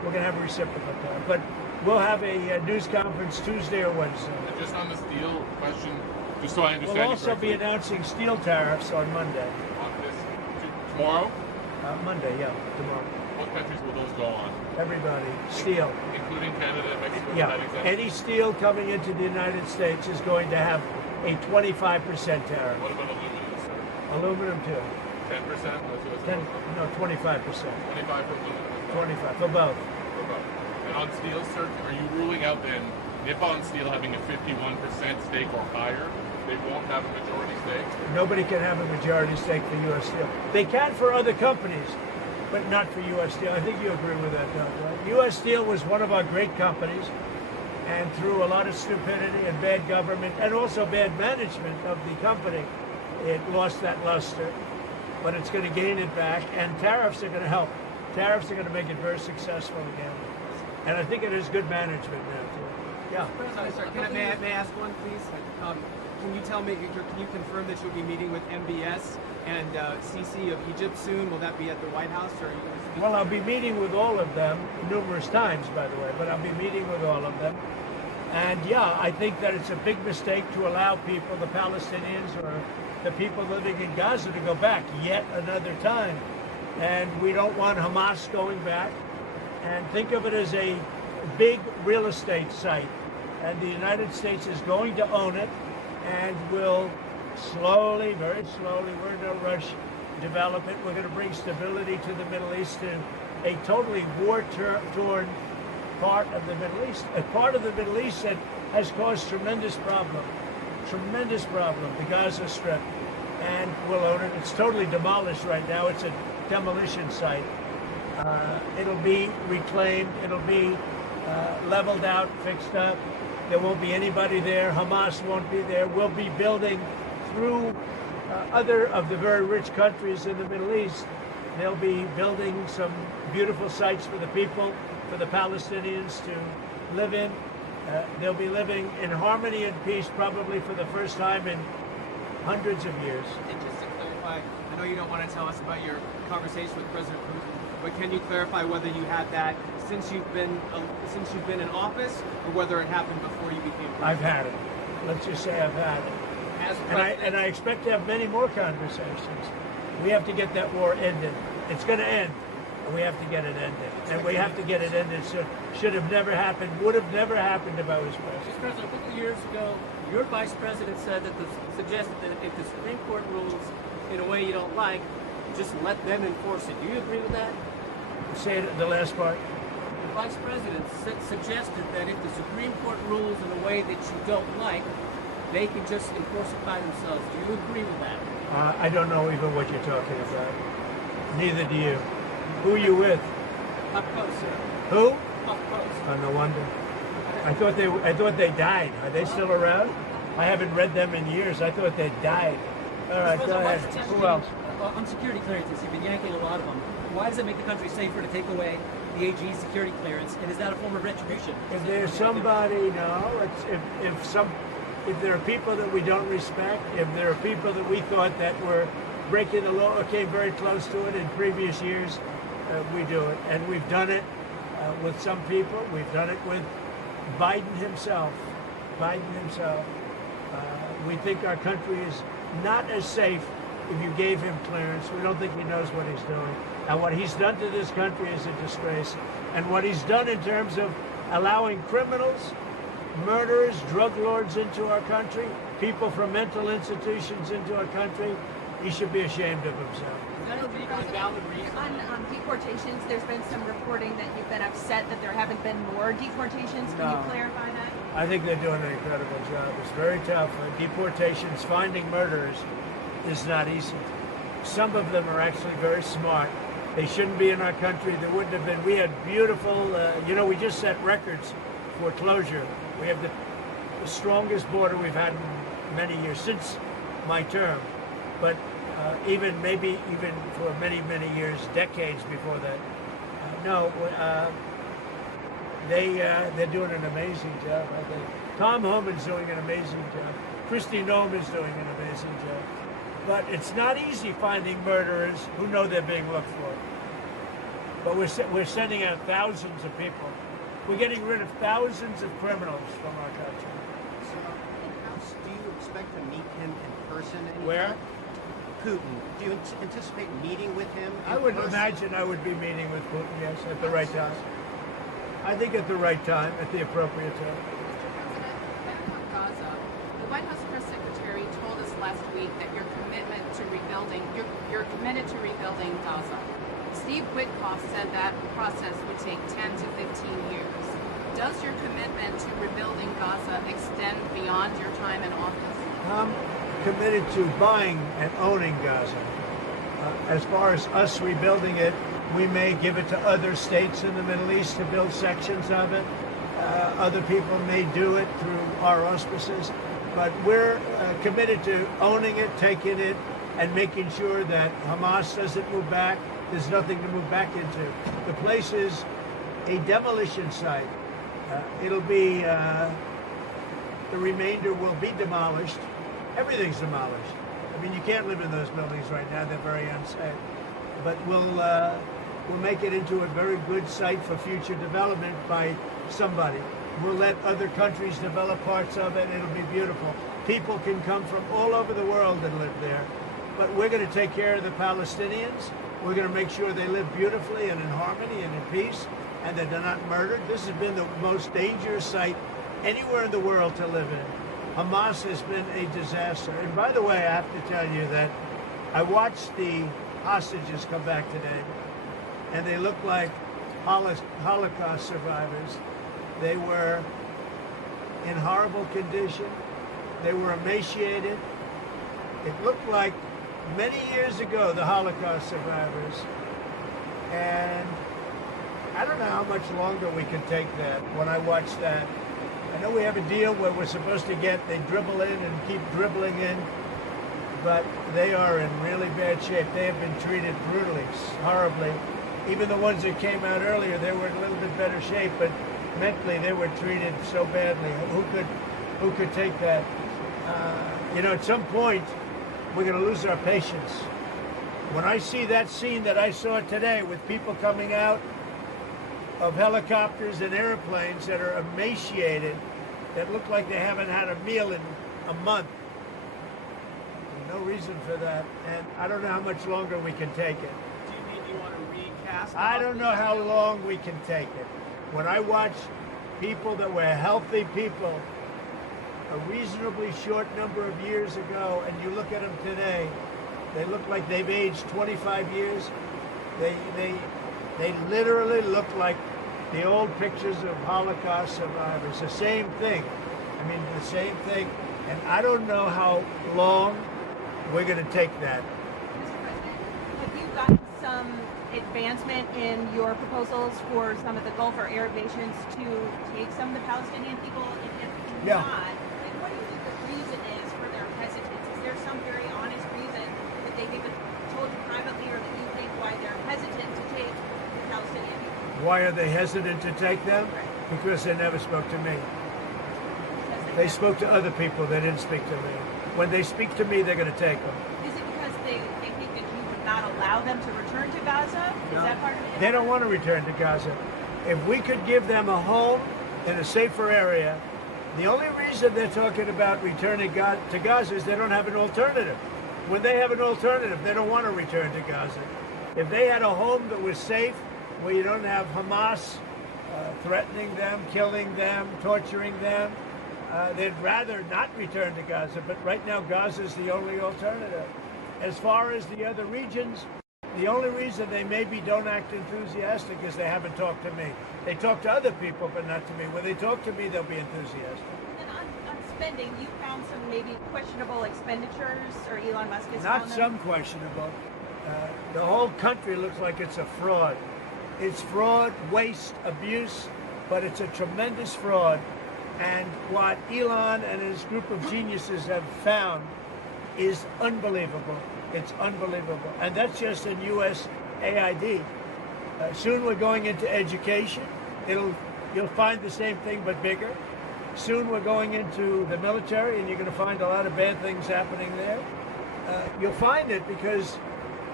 we're going to have a reciprocal tariff. But we'll have a news conference Tuesday or Wednesday. And just on the steel question, just so I understand. We'll also be announcing steel tariffs on Monday. On this tomorrow? Monday, yeah, tomorrow. What countries will those go on? Everybody, steel. Including Canada and Mexico? Yeah, any steel coming into the United States is going to have a 25% tariff. What about aluminum, sir? Aluminum too. 10%? 25%. 25 for aluminum? 25 for both. For both. And on steel, sir, are you ruling out then Nippon Steel having a 51% stake or higher? They won't have a majority stake? Nobody can have a majority stake for U.S. Steel. They can for other companies, but not for U.S. Steel. I think you agree with that, Doug, right? U.S. Steel was one of our great companies, and through a lot of stupidity and bad government and also bad management of the company, it lost that luster. But it's going to gain it back, and tariffs are going to help. Tariffs are going to make it very successful again. And I think it is good management now, too. Yeah. Sorry, may I ask one, please? Can you tell me, can you confirm that you'll be meeting with MBS and Sisi of Egypt soon? Will that be at the White House, or are you going to speak? Well, I'll be meeting with all of them numerous times, by the way, but I'll be meeting with all of them. And yeah, I think that it's a big mistake to allow people, the Palestinians or the people living in Gaza, to go back yet another time. And we don't want Hamas going back. And think of it as a big real estate site. And the United States is going to own it and will slowly, very slowly, we're in no rush, develop it. We're going to bring stability to the Middle East, to a totally war-torn part of the Middle East, a part of the Middle East that has caused tremendous problem, the Gaza Strip, and we'll own it. It's totally demolished right now. It's a demolition site. It'll be reclaimed. It'll be leveled out, fixed up. There won't be anybody there. Hamas won't be there. We'll be building through other of the very rich countries in the Middle East. They'll be building some beautiful sites for the people, for the Palestinians to live in. They'll be living in harmony and peace probably for the first time in hundreds of years. And just to clarify, I know you don't want to tell us about your conversation with President Putin, but can you clarify whether you had that since you've been in office, or whether it happened before you became president? I've had it. Let's just say I've had it. And I expect to have many more conversations. We have to get that war ended. It's going to end, and we have to get it ended. And we have to get it ended. So should have never happened, would have never happened if I was president. Mr. President, a couple of years ago, your vice president suggested that if the Supreme Court rules in a way you don't like, just let them enforce it. Do you agree with that? Say it, the last part. The vice president suggested that if the Supreme Court rules in a way that you don't like, they can just enforce it by themselves. Do you agree with that? I don't know even what you're talking about. Neither do you. Who are you with? Up close, sir. Who? Up close. Oh, no wonder. I thought they died. Are they still around? I haven't read them in years. I thought they died. All right, go ahead. Who else? On security clearances, you've been yanking a lot of them. Why does it make the country safer to take away the AG's security clearance? And is that a form of retribution? If there's somebody, no. If there are people that we don't respect, if there are people that we thought that were breaking the law or came very close to it in previous years, we do it. And we've done it with some people. We've done it with Biden himself. We think our country is not as safe if you gave him clearance. We don't think he knows what he's doing. And what he's done to this country is a disgrace. And what he's done in terms of allowing criminals, murderers, drug lords into our country, people from mental institutions into our country, he should be ashamed of himself. On deportations, there's been some reporting that you've been upset that there haven't been more deportations. Can you clarify that? I think they're doing an incredible job. It's very tough. Deportations, finding murderers is not easy. Some of them are actually very smart. They shouldn't be in our country. There wouldn't have been. We had beautiful, we just set records for closure. We have the strongest border we've had in many years, since my term. But even for many, many years, decades before that. They're doing an amazing job, I think. Tom Homan's doing an amazing job. Kristi Noem is doing an amazing job. But it's not easy finding murderers who know they're being looked for. but we're sending out thousands of people. We're getting rid of thousands of criminals from our country. So, do you expect to meet him in person? Where? Putin. Do you anticipate meeting with him? I would imagine I would be meeting with Putin, yes, at the right time. I think at the right time, at the appropriate time. Back on Gaza, the White House press secretary told us last week that you're committed to rebuilding Gaza. Steve Witkoff said that process would take 10 to 15 years. Does your commitment to rebuilding Gaza extend beyond your time in office? I'm committed to buying and owning Gaza. As far as us rebuilding it, we may give it to other states in the Middle East to build sections of it. Other people may do it through our auspices. But we're committed to owning it, taking it, and making sure that Hamas doesn't move back. There's nothing to move back into. The place is a demolition site. It'll be, the remainder will be demolished. Everything's demolished. I mean, you can't live in those buildings right now. They're very unsafe. But we'll make it into a very good site for future development by somebody. We'll let other countries develop parts of it. It'll be beautiful. People can come from all over the world and live there. But we're going to take care of the Palestinians. We're going to make sure they live beautifully and in harmony and in peace, and that they're not murdered. This has been the most dangerous site anywhere in the world to live in. Hamas has been a disaster. And by the way, I have to tell you that I watched the hostages come back today, and they look like Holocaust survivors. They were in horrible condition. They were emaciated. It looked like many years ago, the Holocaust survivors. And I don't know how much longer we can take that. When I watch that, I know we have a deal where we're supposed to they dribble in and keep dribbling in, but they are in really bad shape. They have been treated brutally, horribly. Even the ones that came out earlier, they were in a little bit better shape, but mentally they were treated so badly. Who could take that? At some point, we're going to lose our patience. When I see that scene that I saw today with people coming out of helicopters and airplanes that are emaciated, that look like they haven't had a meal in a month, there's no reason for that. And I don't know how much longer we can take it. Do you mean you want to recast? I don't know how long we can take it. When I watch people that were healthy people a reasonably short number of years ago, and you look at them today, they look like they've aged 25 years. They literally look like the old pictures of Holocaust survivors. The same thing. I mean, the same thing. And I don't know how long we're going to take that. Mr. President, have you gotten some advancement in your proposals for some of the Gulf or Arab nations to take some of the Palestinian people? And if Yeah. not, then what do you think the reason is for their hesitance? Is there some very honest reason that they haven't told you privately, or that you think why they're hesitant to take the Palestinian people? Why are they hesitant to take them? Because they never spoke to me. They spoke to other people. They didn't speak to me. When they speak to me, they're going to take them. Is it because they think that you would not allow them to return to Gaza? Is that part of it? They don't want to return to Gaza. If we could give them a home in a safer area, the only reason they're talking about returning to Gaza is they don't have an alternative. When they have an alternative, they don't want to return to Gaza. If they had a home that was safe, where you don't have Hamas threatening them, killing them, torturing them, they'd rather not return to Gaza. But right now, Gaza is the only alternative. As far as the other regions, the only reason they maybe don't act enthusiastic is they haven't talked to me. They talk to other people, but not to me. When they talk to me, they'll be enthusiastic. And on spending, you found some maybe questionable expenditures, or Elon Musk has Not found them? some questionable. The whole country looks like it's a fraud. It's fraud, waste, abuse, but it's a tremendous fraud. And what Elon and his group of geniuses have found is unbelievable. It's unbelievable. And that's just in USAID. Soon we're going into education. You'll find the same thing, but bigger. Soon we're going into the military, and you're going to find a lot of bad things happening there. You'll find it because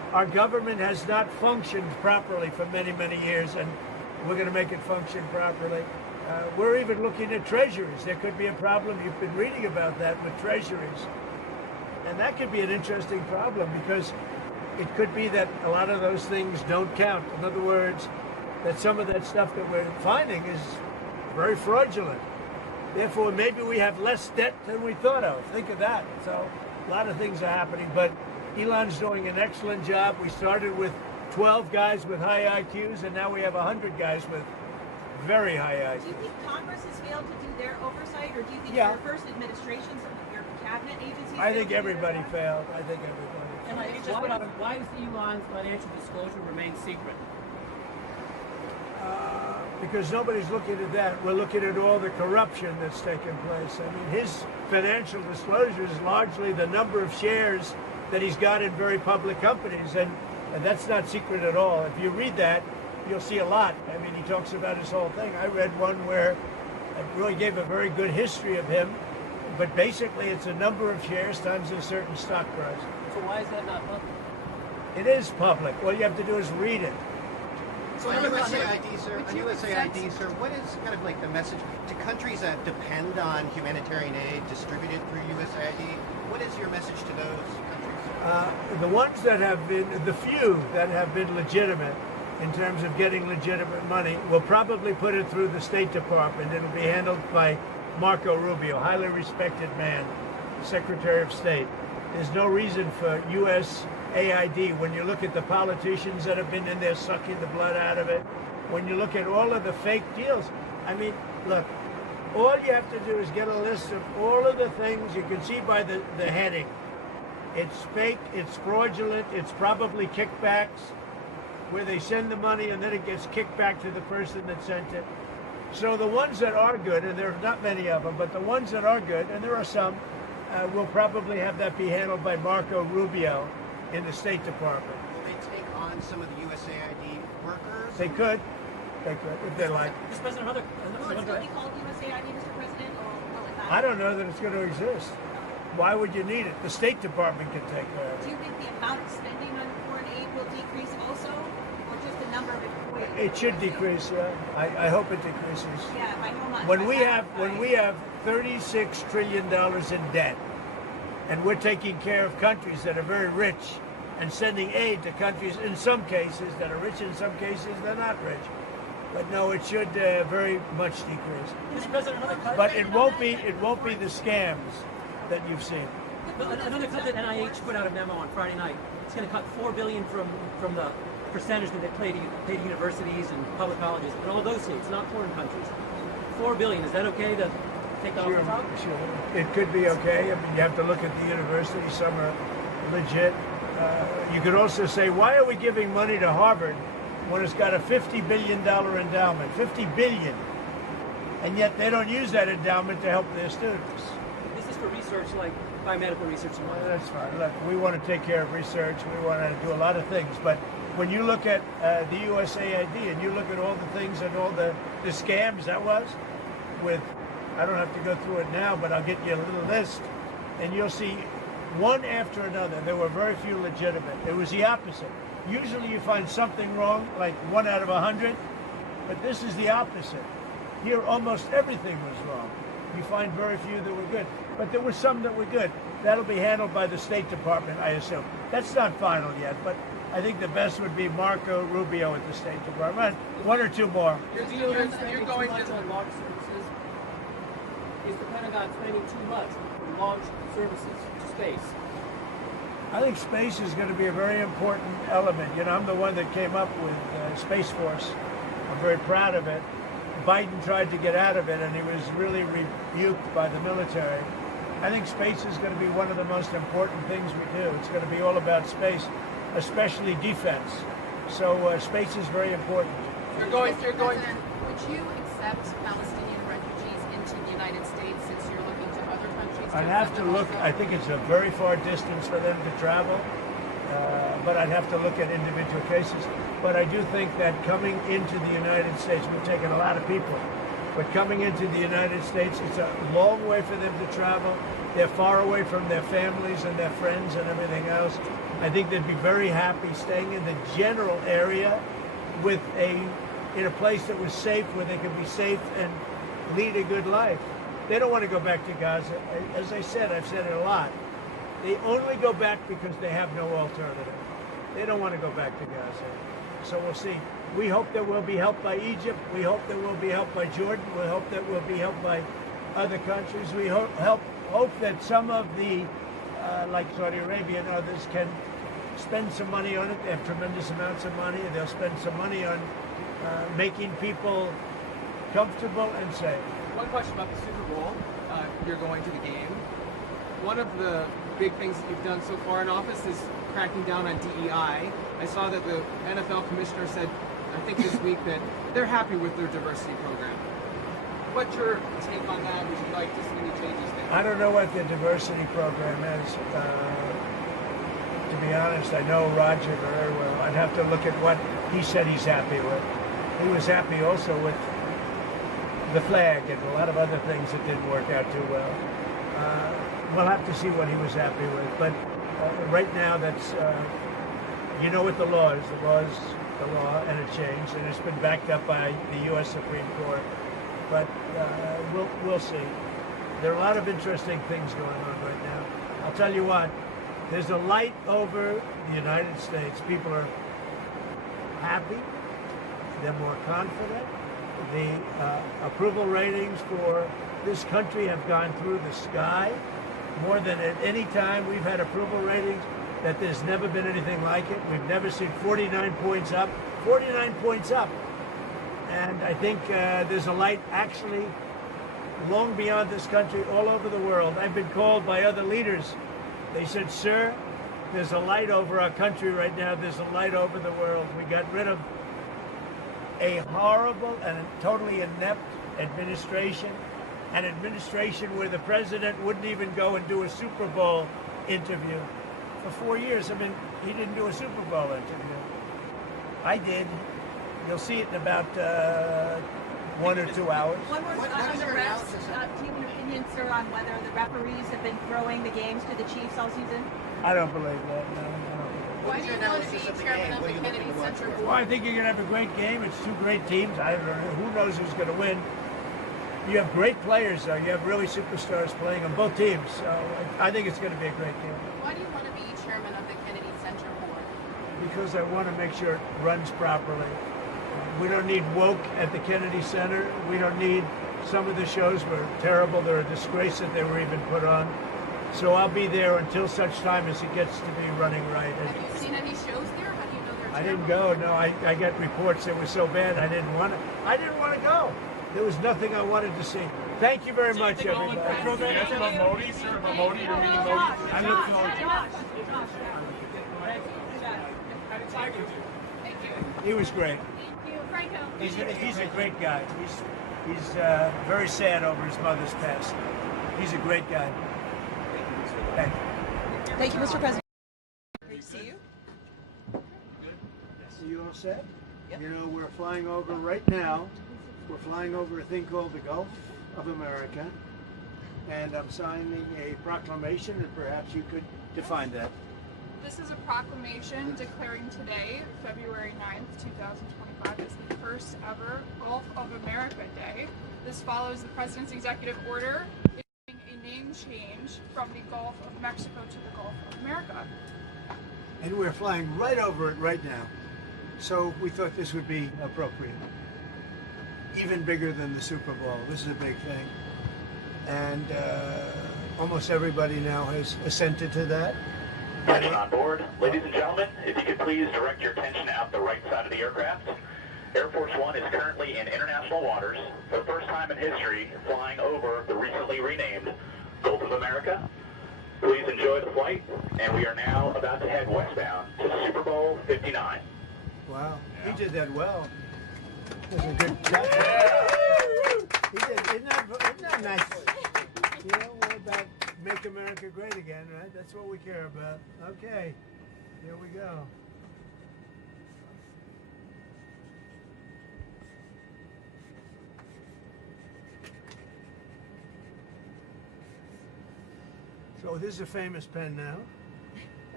our government has not functioned properly for many, many years, and we're going to make it function properly. We're even looking at treasuries. There could be a problem. You've been reading about that with treasuries. And that could be an interesting problem because it could be that a lot of those things don't count. In other words, that some of that stuff that we're finding is very fraudulent. Therefore, maybe we have less debt than we thought of. Think of that. So a lot of things are happening, but Elon's doing an excellent job. We started with 12 guys with high IQs, and now we have 100 guys with very high IQs. Do you think Congress has failed to do their oversight, or do you think Yeah. your first administration, some of your cabinet agencies? I think failed to do everybody their job? failed. I think everybody And why does Elon's financial disclosure remain secret? because nobody's looking at that. We're looking at all the corruption that's taken place. I mean, his financial disclosure is largely the number of shares that he's got in very public companies, and that's not secret at all. If you read that, you'll see a lot. I mean, he talks about his whole thing. I read one where it really gave a very good history of him, but basically it's a number of shares times a certain stock price. So why is that not public? It is public. All you have to do is read it. So on USAID, sir, what is kind of like the message to countries that depend on humanitarian aid distributed through USAID? What is your message to those countries? The ones that have been, the few that have been legitimate in terms of getting legitimate money, will probably put it through the State Department. It'll be handled by Marco Rubio, highly respected man, Secretary of State. There's no reason for USAID, when you look at the politicians that have been in there sucking the blood out of it, when you look at all of the fake deals, I mean, look, all you have to do is get a list of all of the things you can see by the heading. It's fake, it's fraudulent, it's probably kickbacks, where they send the money and then it gets kicked back to the person that sent it. So the ones that are good, and there are not many of them, but the ones that are good, and there are some, will probably have that be handled by Marco Rubio in the State Department. Will they take on some of the USAID workers? They could, if they like. Mr. President, another Will it still be called USAID, Mr. President, or will it not? I don't know that it's going to exist. Why would you need it? The State Department can take care of Do it. you think the amount of spending on foreign aid will decrease also, or just the number of employees? It should decrease, yeah. I hope it decreases. Yeah, by how much? When By we half, have $36 trillion in debt, and we're taking care of countries that are very rich and sending aid to countries in some cases that are rich, in some cases they're not rich. But no, it should very much decrease. Mr. President, another cut. But it won't be the scams that you've seen. Another cut that NIH put out a memo on Friday night. It's going to cut $4 billion from the percentage that they pay to universities and public colleges in all those states, not foreign countries. $4 billion. Is that okay to take that off the top? Sure. It could be okay. I mean, you have to look at the universities. Some are legit. You could also say, why are we giving money to Harvard when it's got a $50 billion endowment? $50 billion. And yet they don't use that endowment to help their students. This is for research like biomedical research and Well, that's fine. Look, we want to take care of research. We want to do a lot of things. But when you look at the USAID and you look at all the things and all the scams that was with, I don't have to go through it now, but I'll get you a little list, and you'll see one after another. There were very few legitimate. It was the opposite. Usually you find something wrong, like 1 out of 100, but this is the opposite. Here, almost everything was wrong. You find very few that were good, but there were some that were good. That'll be handled by the State Department, I assume. That's not final yet, but I think the best would be Marco Rubio at the State Department. One or two more. You're going to on launch services. Is the Pentagon spending too much on launch services to space? I think space is going to be a very important element. You know, I'm the one that came up with Space Force. I'm very proud of it. Biden tried to get out of it, and he was really rebuked by the military. I think space is going to be one of the most important things we do. It's going to be all about space, especially defense. So space is very important. You're going. Would you accept Palestinian refugees into the United States since you're looking to other countries? I'd have to look. I think it's a very far distance for them to travel, but I'd have to look at individual cases. But I do think that coming into the United States, we've taken a lot of people, but coming into the United States, it's a long way for them to travel. They're far away from their families and their friends and everything else. I think they'd be very happy staying in the general area with in a place that was safe, where they could be safe and lead a good life. They don't want to go back to Gaza. As I said, I've said it a lot. They only go back because they have no alternative. They don't want to go back to Gaza. So we'll see. We hope that we'll be helped by Egypt. We hope that we'll be helped by Jordan. We hope that we'll be helped by other countries. We hope that some of the, like Saudi Arabia and others, can spend some money on it. They have tremendous amounts of money. They'll spend some money on making people comfortable and safe. One question about the Super Bowl. You're going to the game. One of the big things that you've done so far in office is cracking down on DEI. I saw that the NFL commissioner said, I think this week, that they're happy with their diversity program. What's your take on that? Would you like to see any changes there? I don't know what the diversity program is. To be honest, I know Roger very well. I'd have to look at what he said he's happy with. He was happy also with the flag and a lot of other things that didn't work out too well. We'll have to see what he was happy with. But right now, that's, you know what the law is. The law is the law, and it changed, and it's been backed up by the U.S. Supreme Court. But we'll see. There are a lot of interesting things going on right now. I'll tell you what, there's a light over the United States. People are happy. They're more confident. The approval ratings for this country have gone through the sky. More than at any time we've had approval ratings that there's never been anything like it. We've never seen 49 points up. 49 points up. And I think there's a light actually long beyond this country, all over the world. I've been called by other leaders. They said, sir, there's a light over our country right now. There's a light over the world. We got rid of a horrible and totally inept administration, an administration where the president wouldn't even go and do a Super Bowl interview. For 4 years, I mean, he didn't do a Super Bowl interview. I did. You'll see it in about 1 or 2 hours. One more on the refs. Do you have an opinion, sir, on whether the referees have been throwing the games to the Chiefs all season? I don't believe that, no. Why do you want to be chairman of the Kennedy Center Board? Well, I think you're going to have a great game. It's two great teams. I don't know. Who knows who's going to win? You have great players, though. You have really superstars playing on both teams. So I think it's going to be a great game. Why do you want to be chairman of the Kennedy Center Board? Because I want to make sure it runs properly. We don't need woke at the Kennedy Center. We don't need, some of the shows were terrible. They're a disgrace that they were even put on. So I'll be there until such time as it gets to be running right. Have you seen any shows there? How do you know they're terrible? I didn't go. No, I got reports that were so bad I didn't want to go. There was nothing I wanted to see. Thank you very much, everybody. Yes, Modi, sir, Modi, you're meeting Modi. I look forward to it. He was great. He's a great guy. He's very sad over his mother's passing. He's a great guy. Thank you. Thank you, Mr. President. Great to see you. So you all set? Yep. You know, we're flying over right now. We're flying over a thing called the Gulf of America. And I'm signing a proclamation, and perhaps you could define that. This is a proclamation declaring today, February 9th, 2025, as the first ever Gulf of America Day. This follows the President's executive order issuing a name change from the Gulf of Mexico to the Gulf of America. And we're flying right over it right now. So we thought this would be appropriate. Even bigger than the Super Bowl. This is a big thing. And almost everybody now has assented to that. Attention on board. Ladies and gentlemen, if you could please direct your attention out the right side of the aircraft. Air Force One is currently in international waters, for the first time in history, flying over the recently renamed Gulf of America. Please enjoy the flight, and we are now about to head westbound to Super Bowl 59. Wow, he did that well. That's a good job. He did, isn't that nice? You know, we're about make America great again, right? That's what we care about. Okay, here we go. So this is a famous pen now.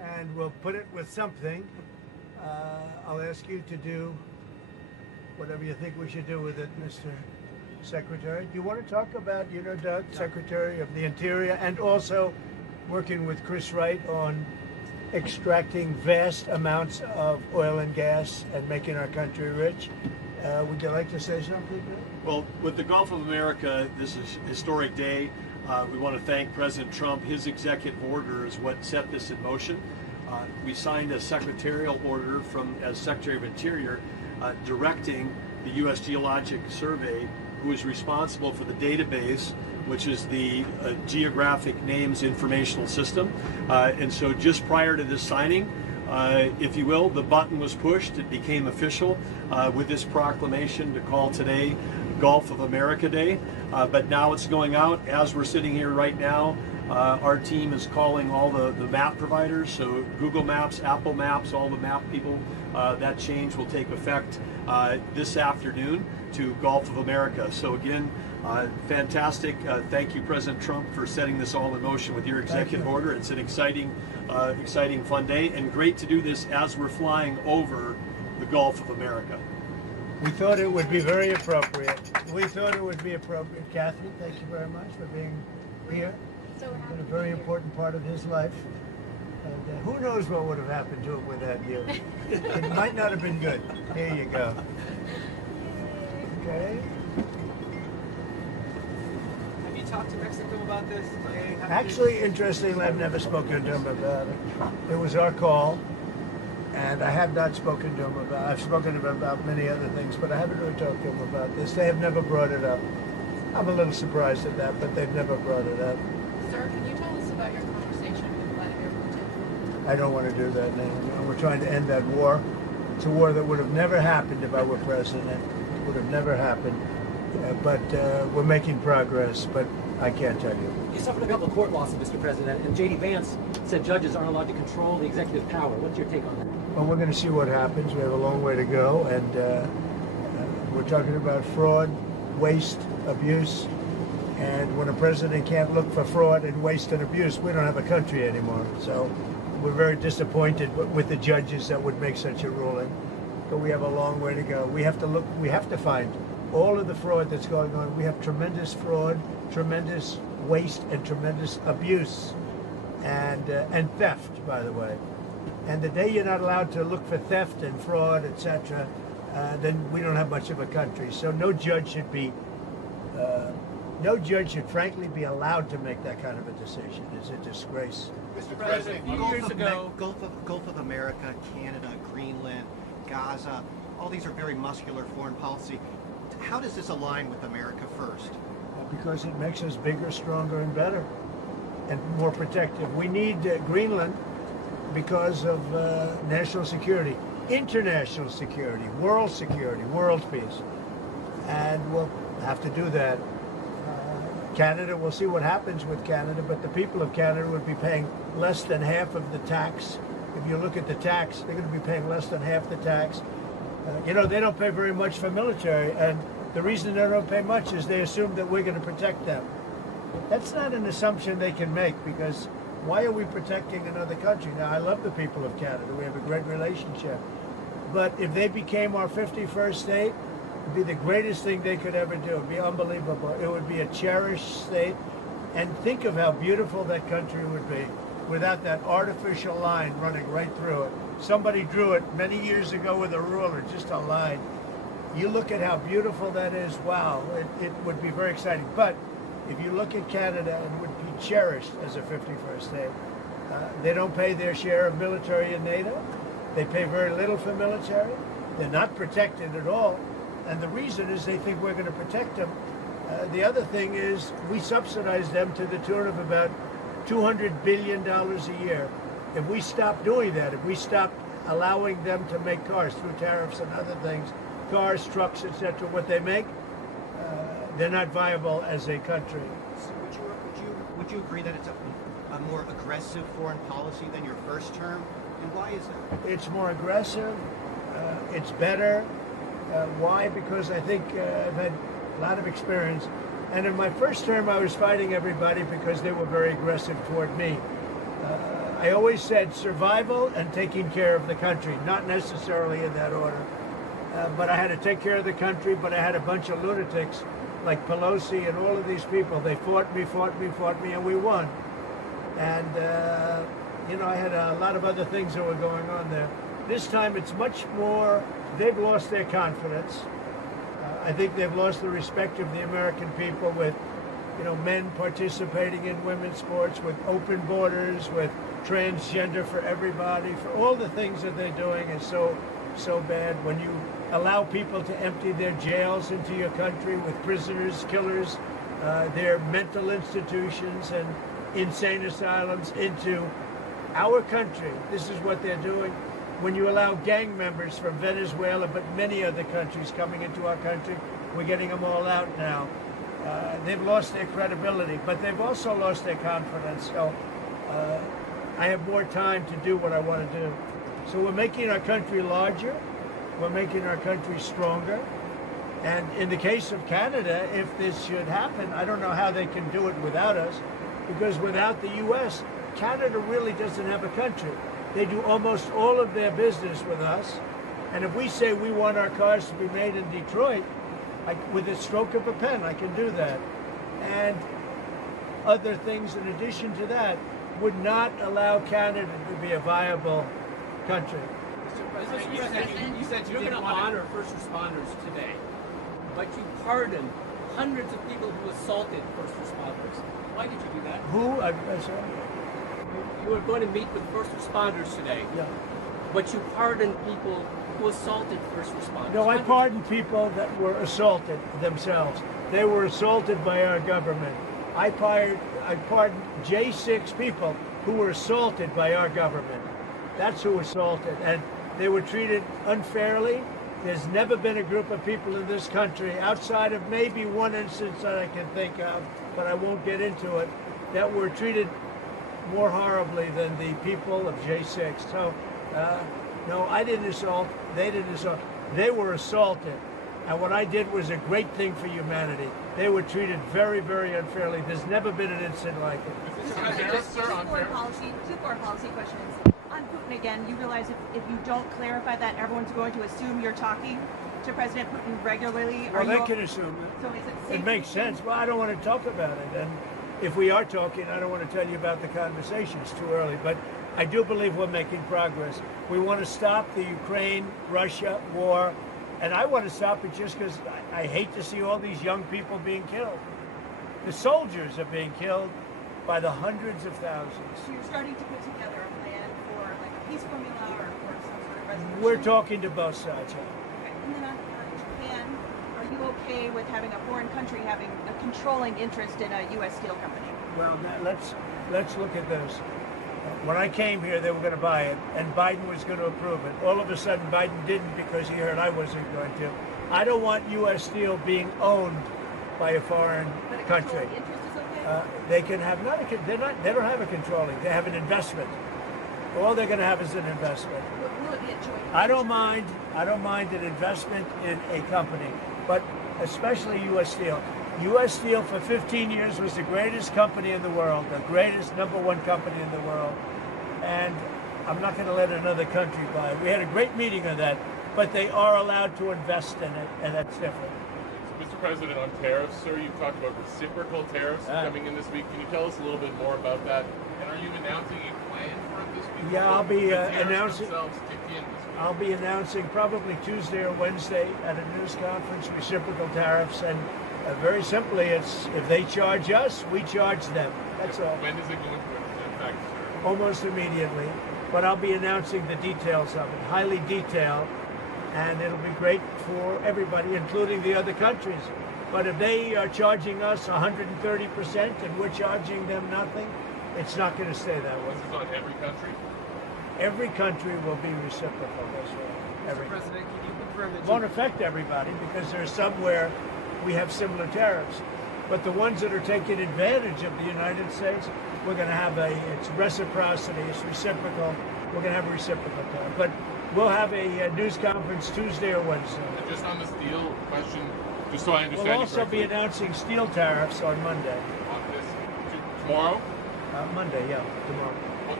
and we'll put it with something. I'll ask you to do whatever you think we should do with it, Mr. Secretary. Do you want to talk about, Doug, Secretary of the Interior, and also working with Chris Wright on extracting vast amounts of oil and gas and making our country rich? Would you like to say something? Well, with the Gulf of America, this is a historic day. We want to thank President Trump. His executive order is what set this in motion. We signed a secretarial order as Secretary of Interior directing the U.S. Geologic Survey, who is responsible for the database, which is the Geographic Names Informational System. And so just prior to this signing, if you will, the button was pushed. It became official with this proclamation to call today Gulf of America Day. But now it's going out. As we're sitting here right now, our team is calling all the map providers, so Google Maps, Apple Maps, all the map people. That change will take effect this afternoon to Gulf of America. So again, fantastic. Thank you, President Trump, for setting this all in motion with your executive order. It's an exciting, fun day, and great to do this as we're flying over the Gulf of America. We thought it would be very appropriate. Kathy, thank you very much for being here. So It's been a very important part of his life. And who knows what would have happened to him without you? It might not have been good. Here you go. Okay. Have you talked to Mexico about this? Actually, interestingly, I've never spoken to him about it. It was our call, and I have not spoken to him about it. I've spoken to him about many other things, but I haven't really talked to him about this. They have never brought it up. I'm a little surprised at that, but they've never brought it up. Sir, can you tell us about your conversation with Vladimir Putin? I don't want to do that now. We're trying to end that war. It's a war that would have never happened if I were president. It would have never happened. But we're making progress, but I can't tell you. You suffered a couple of court losses, Mr. President, and J.D. Vance said judges aren't allowed to control the executive power. What's your take on that? Well, we're going to see what happens. We have a long way to go, and we're talking about fraud, waste, abuse. And when a president can't look for fraud and waste and abuse, we don't have a country anymore. So we're very disappointed with the judges that would make such a ruling. But we have a long way to go. We have to find all of the fraud that's going on. We have tremendous fraud, tremendous waste, and tremendous abuse, and theft, by the way. And the day you're not allowed to look for theft and fraud, etc., then we don't have much of a country. So no judge should frankly be allowed to make that kind of a decision. It's a disgrace. Mr. President, a few years ago- Gulf of America, Canada, Greenland, Gaza, all these are very muscular foreign policy. How does this align with America first? Because it makes us bigger, stronger, and better, and more protective. We need Greenland because of national security, international security, world peace. And we'll have to do that. Canada, we'll see what happens with Canada, but the people of Canada would be paying less than half of the tax. If you look at the tax, they're going to be paying less than half the tax. They don't pay very much for military, and the reason they don't pay much is they assume that we're going to protect them. That's not an assumption they can make, because why are we protecting another country? Now, I love the people of Canada. We have a great relationship. But if they became our 51st state, it would be the greatest thing they could ever do. It would be unbelievable. It would be a cherished state. And think of how beautiful that country would be without that artificial line running right through it. Somebody drew it many years ago with a ruler, just a line. You look at how beautiful that is, wow, it would be very exciting. But if you look at Canada, it would be cherished as a 51st state. They don't pay their share of military in NATO. They pay very little for military. They're not protected at all. And the reason is they think we're going to protect them. The other thing is we subsidize them to the tune of about $200 billion a year. If we stop doing that, if we stop allowing them to make cars through tariffs and other things, cars, trucks, etc., what they make, they're not viable as a country. So would you agree that it's a more aggressive foreign policy than your first term? And why is that? It's more aggressive. It's better. Why? Because I think I've had a lot of experience. And in my first term, I was fighting everybody because they were very aggressive toward me. I always said survival and taking care of the country, not necessarily in that order. But I had to take care of the country, but I had a bunch of lunatics like Pelosi and all of these people. They fought me, and we won. And, I had a lot of other things that were going on there. This time it's much more, they've lost their confidence. I think they've lost the respect of the American people with, men participating in women's sports, with open borders, with transgender for everybody, for all the things that they're doing is so bad. When you allow people to empty their jails into your country with prisoners, killers, their mental institutions and insane asylums into our country, this is what they're doing. When you allow gang members from Venezuela, but many other countries coming into our country, we're getting them all out now. They've lost their credibility, but they've also lost their confidence. So I have more time to do what I want to do. So we're making our country larger. We're making our country stronger. And in the case of Canada, if this should happen, I don't know how they can do it without us, because without the U.S., Canada really doesn't have a country. They do almost all of their business with us. And if we say we want our cars to be made in Detroit, with a stroke of a pen, I can do that. And other things in addition to that would not allow Canada to be a viable country. Mr. President, you said you didn't want to honor first responders today, but you pardoned hundreds of people who assaulted first responders. Why did you do that? Who? I'm sorry. You were going to meet with first responders today, Yeah. but you pardoned people who assaulted first responders. No, I pardoned people that were assaulted themselves. They were assaulted by our government. I pardoned J6 people who were assaulted by our government. That's who assaulted, and they were treated unfairly. There's never been a group of people in this country, outside of maybe one instance that I can think of, but I won't get into it, that were treated more horribly than the people of J6. So, no, I didn't assault. They didn't assault. They were assaulted. And what I did was a great thing for humanity. They were treated very, very unfairly. There's never been an incident like it. Two core policy questions. On Putin again, you realize if you don't clarify that, everyone's going to assume you're talking to President Putin regularly. Well, they can assume it. So is it safe? It makes sense. Well, I don't want to talk about it. And if we are talking, I don't want to tell you about the conversation. It's too early. But I do believe we're making progress. We want to stop the Ukraine-Russia war. And I want to stop it just because I hate to see all these young people being killed. The soldiers are being killed by the hundreds of thousands. So you're starting to put together a plan for like a peace formula or some sort of resolution? We're talking to both sides. Okay. And then on Japan, are you okay with having a foreign country having a controlling interest in a U.S. steel company? Well, let's look at this. When I came here, they were going to buy it, and Biden was going to approve it. All of a sudden, Biden didn't because he heard I wasn't going to. I don't want U.S. steel being owned by a foreign country. Interest is okay? They can have they don't have a controlling. They have an investment. All they're going to have is an investment. Will it be a joint? I don't mind an investment in a company, but especially U.S. Steel. U.S. Steel for 15 years was the greatest company in the world, the greatest #1 company in the world, and I'm not going to let another country buy it. We had a great meeting on that, but they are allowed to invest in it, and that's different. Mr. President, on tariffs, sir, you talked about reciprocal tariffs coming in this week. Can you tell us a little bit more about that? And are you announcing a plan for it this week? Yeah, I'll be announcing. I'll be announcing probably Tuesday or Wednesday at a news conference reciprocal tariffs, and very simply, it's if they charge us, we charge them. That's all. When is it going to affect, sir? Almost immediately, but I'll be announcing the details of it, highly detailed, and it'll be great for everybody, including the other countries. But if they are charging us 130% and we're charging them nothing, it's not going to stay that way. This is on every country? Every country will be reciprocal. That's right. Every. Mr. President, can you confirm that It won't affect everybody because there's somewhere we have similar tariffs. But the ones that are taking advantage of the United States, we're going to have it's reciprocity, it's reciprocal. We're going to have a reciprocal tariff. But we'll have a news conference Tuesday or Wednesday. And just on the steel question, just so I understand. We'll also be announcing steel tariffs on Monday. On this, tomorrow? Monday, yeah, tomorrow. What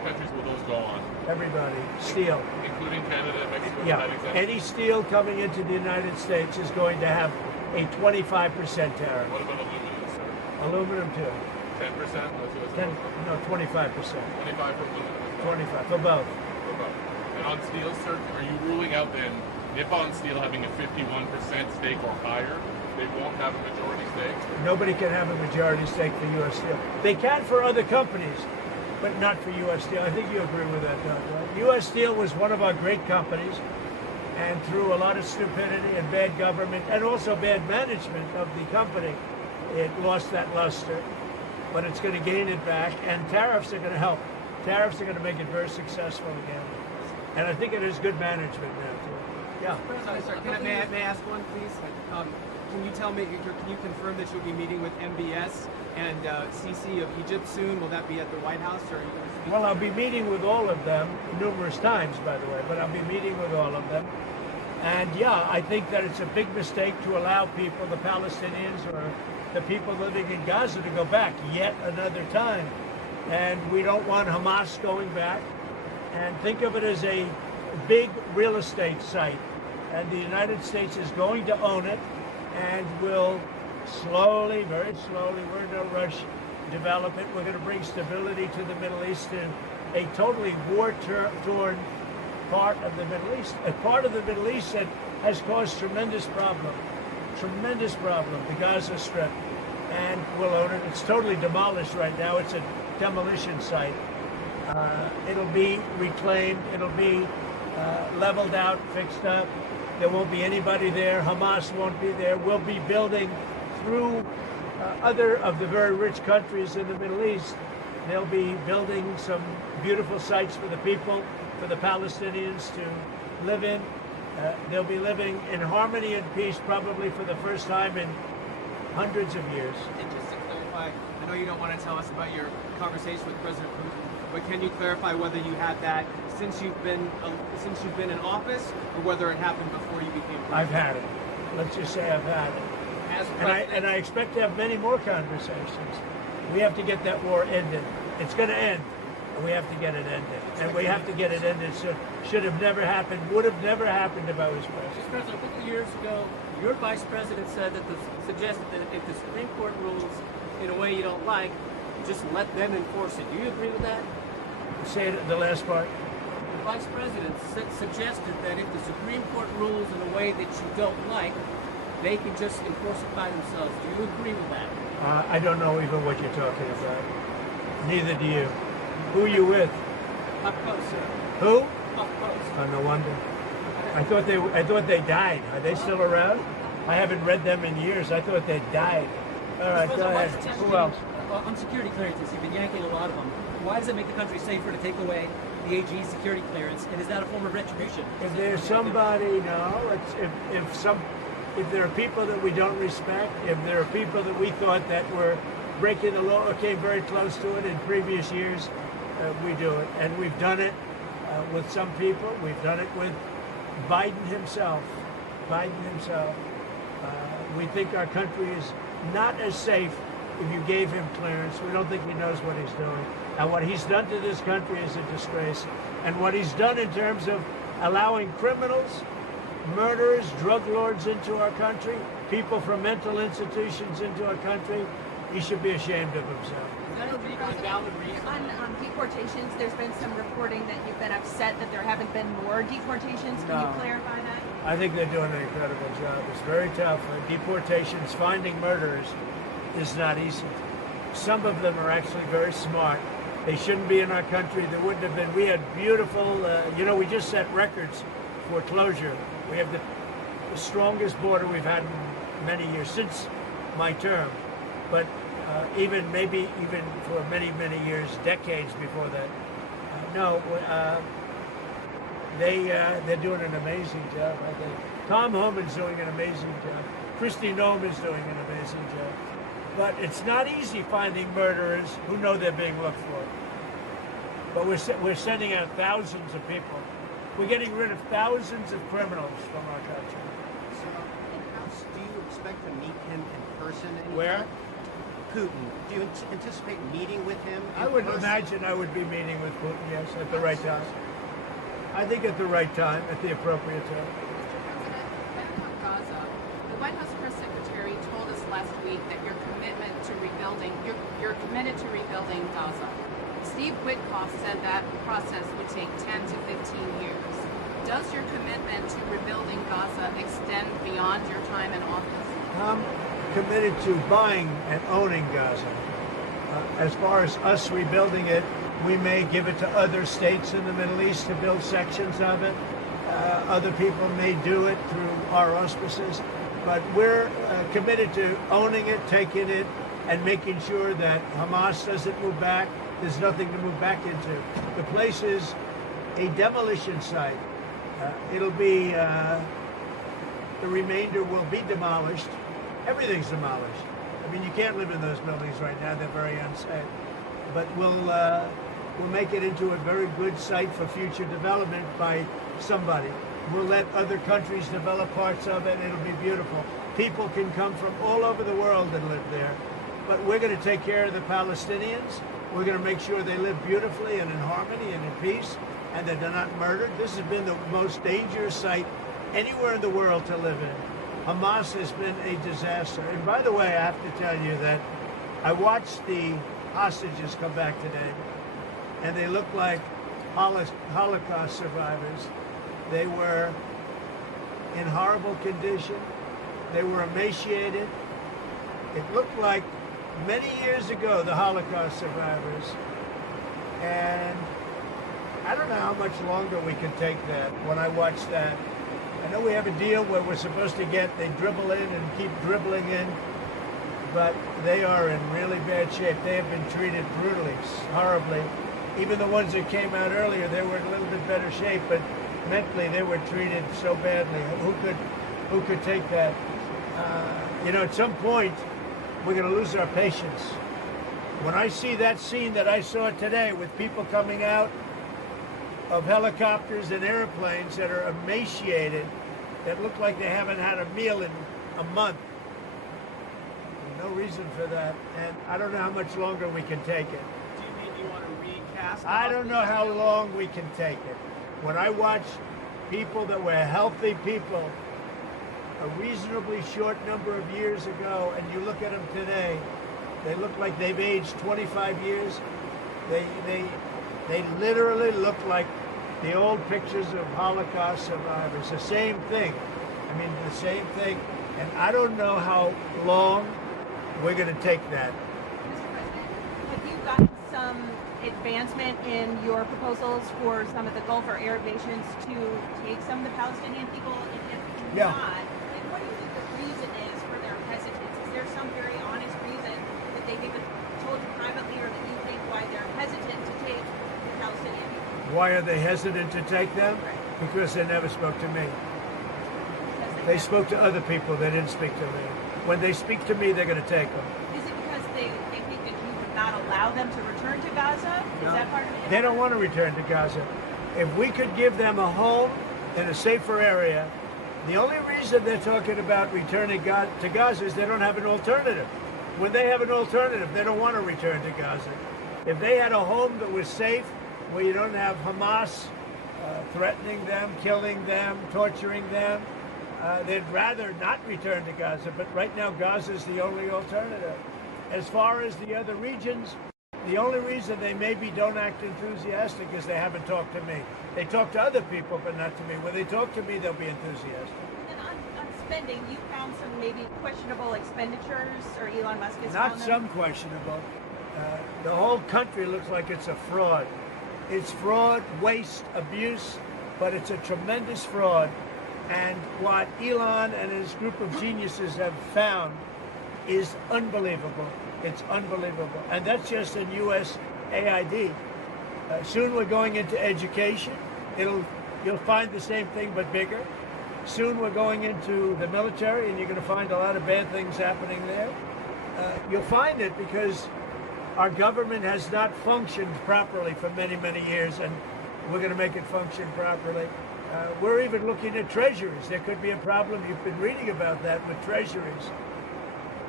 countries will those go on? Everybody. Steel. Including Canada and Mexico? Yeah. That exemption? Any steel coming into the United States is going to have a 25% tariff. What about aluminum, sir? Aluminum too. 10%? That's what 10, it's no, 25%. 25 for aluminum. 25 for both. For both. And on steel, sir, are you ruling out then Nippon Steel having a 51% stake or higher? They won't have a majority stake? Nobody can have a majority stake for U.S. Steel. They can for other companies, but not for U.S. Steel. I think you agree with that, Doug, right? U.S. Steel was one of our great companies, and through a lot of stupidity and bad government and also bad management of the company, it lost that luster. But it's going to gain it back, and tariffs are going to help. Tariffs are going to make it very successful again. And I think it is good management now, too. Yeah. Sorry, may I ask one, please? Can you tell me, can you confirm that you'll be meeting with MBS and Sisi of Egypt soon? Will that be at the White House, or are you going to speak? Well, I'll be meeting with all of them numerous times, by the way, but I'll be meeting with all of them. And yeah, I think that it's a big mistake to allow people, the Palestinians or the people living in Gaza, to go back yet another time. And we don't want Hamas going back. And think of it as a big real estate site. And the United States is going to own it and will slowly, very slowly, we're in no rush, develop it. We're going to bring stability to the Middle East in a totally war-torn part of the Middle East, a part of the Middle East that has caused tremendous problem, the Gaza Strip, and we'll own it. It's totally demolished right now. It's a demolition site. It'll be reclaimed. It'll be leveled out, fixed up. There won't be anybody there. Hamas won't be there. We'll be building through other of the very rich countries in the Middle East. They'll be building some beautiful sites for the people, for the Palestinians to live in. They'll be living in harmony and peace probably for the first time in hundreds of years. And just to clarify, I know you don't want to tell us about your conversation with President Putin, but can you clarify whether you had that since you've been in office, or whether it happened before you became president? I've had it. Let's just say I've had it. And I expect to have many more conversations. We have to get that war ended. It's going to end. And we have to get it ended. And we have to get it ended. So should have never happened, would have never happened if I was president. Mr. President, a couple of years ago, your vice president suggested that if the Supreme Court rules in a way you don't like, just let them enforce it. Do you agree with that? Say it, the last part. The vice president suggested that if the Supreme Court rules in a way that you don't like, they can just enforce it by themselves. Do you agree with that? I don't know even what you're talking about. Neither do you. Who are you with? Up close, sir. Who? Up close. Oh, no wonder. I thought they died. Are they still around? I haven't read them in years. I thought they died. All right, go ahead. Who else? On security clearances, you've been yanking a lot of them. Why does it make the country safer to take away the AG's security clearance? And is that a form of retribution? If there's somebody, no. If there are people that we don't respect, if there are people that we thought that were breaking the law or came very close to it in previous years, we do it. And we've done it with some people. We've done it with Biden himself. We think our country is not as safe if you gave him clearance. We don't think he knows what he's doing. And what he's done to this country is a disgrace. And what he's done in terms of allowing criminals, murderers, drug lords into our country, people from mental institutions into our country, he should be ashamed of himself. On deportations, there's been some reporting that you've been upset that there haven't been more deportations. Can you clarify that? I think they're doing an incredible job. It's very tough. Deportations, finding murderers is not easy. Some of them are actually very smart. They shouldn't be in our country. There wouldn't have been. We had beautiful, we just set records for closure. We have the strongest border we've had in many years, since my term. But even for many, many years, decades before that. They're doing an amazing job, I think. Tom Homan's doing an amazing job. Kristi Noem is doing an amazing job. But it's not easy finding murderers who know they're being looked for. But we're sending out thousands of people. We're getting rid of thousands of criminals from our country. So, do you expect to meet him in person? Where? Putin. Do you anticipate meeting with him? I would imagine I would be meeting with Putin, yes, at the right time. I think at the right time, at the appropriate time. Back on Gaza, the White House press secretary told us last week that you're committed to rebuilding Gaza. Steve Witkoff said that process would take 10 to 15 years. Does your commitment to rebuilding Gaza extend beyond your time in office? I'm committed to buying and owning Gaza. As far as us rebuilding it, we may give it to other states in the Middle East to build sections of it. Other people may do it through our auspices. But we're committed to owning it, taking it, and making sure that Hamas doesn't move back. There's nothing to move back into. The place is a demolition site. It'll be, the remainder will be demolished. Everything's demolished. I mean, you can't live in those buildings right now. They're very unsafe. But we'll make it into a very good site for future development by somebody. We'll let other countries develop parts of it. It'll be beautiful. People can come from all over the world and live there. But we're going to take care of the Palestinians. We're going to make sure they live beautifully and in harmony and in peace, and that they're not murdered. This has been the most dangerous site anywhere in the world to live in. Hamas has been a disaster. And by the way, I have to tell you that I watched the hostages come back today, and they look like Holocaust survivors. They were in horrible condition. They were emaciated. It looked like many years ago, the Holocaust survivors. And I don't know how much longer we can take that. When I watch that, I know we have a deal where we're supposed to they dribble in and keep dribbling in, but they are in really bad shape. They have been treated brutally, horribly. Even the ones that came out earlier, they were in a little bit better shape, but mentally they were treated so badly. Who could take that? At some point, we're going to lose our patience. When I see that scene that I saw today with people coming out of helicopters and airplanes that are emaciated, that look like they haven't had a meal in a month, no reason for that. And I don't know how much longer we can take it. Do you mean you want to recast? I don't know how long we can take it. When I watch people that were healthy people a reasonably short number of years ago, and you look at them today, they look like they've aged 25 years. They literally look like the old pictures of Holocaust survivors. The same thing. I mean, the same thing. And I don't know how long we're going to take that. Mr. President, have you gotten some advancement in your proposals for some of the Gulf or Arab nations to take some of the Palestinian people? And if Yeah. not, then what do you think the reason is for their hesitance? Is there some very honest reason that they haven't told you privately, or that you think why they're hesitant to take the Palestinian people? Why are they hesitant to take them? Because they never spoke to me. They spoke to other people. They didn't speak to me. When they speak to me, they're going to take them. Is it because they think that you would not allow them to return to Gaza? Is that part of it? They don't want to return to Gaza. If we could give them a home in a safer area, the only reason they're talking about returning to Gaza is they don't have an alternative. When they have an alternative, they don't want to return to Gaza. If they had a home that was safe, where you don't have Hamas threatening them, killing them, torturing them, they'd rather not return to Gaza. But right now, Gaza is the only alternative. As far as the other regions, the only reason they maybe don't act enthusiastic is they haven't talked to me. They talk to other people, but not to me. When they talk to me, they'll be enthusiastic. And on spending, you found some maybe questionable expenditures, or Elon Musk has Not found them? some questionable. The whole country looks like it's a fraud. It's fraud, waste, abuse, but it's a tremendous fraud. And what Elon and his group of geniuses have found is unbelievable. It's unbelievable. And that's just in USAID. Soon we're going into education. You'll find the same thing, but bigger. Soon we're going into the military, and you're going to find a lot of bad things happening there. You'll find it because our government has not functioned properly for many, many years, and we're going to make it function properly. We're even looking at treasuries. There could be a problem. You've been reading about that with treasuries.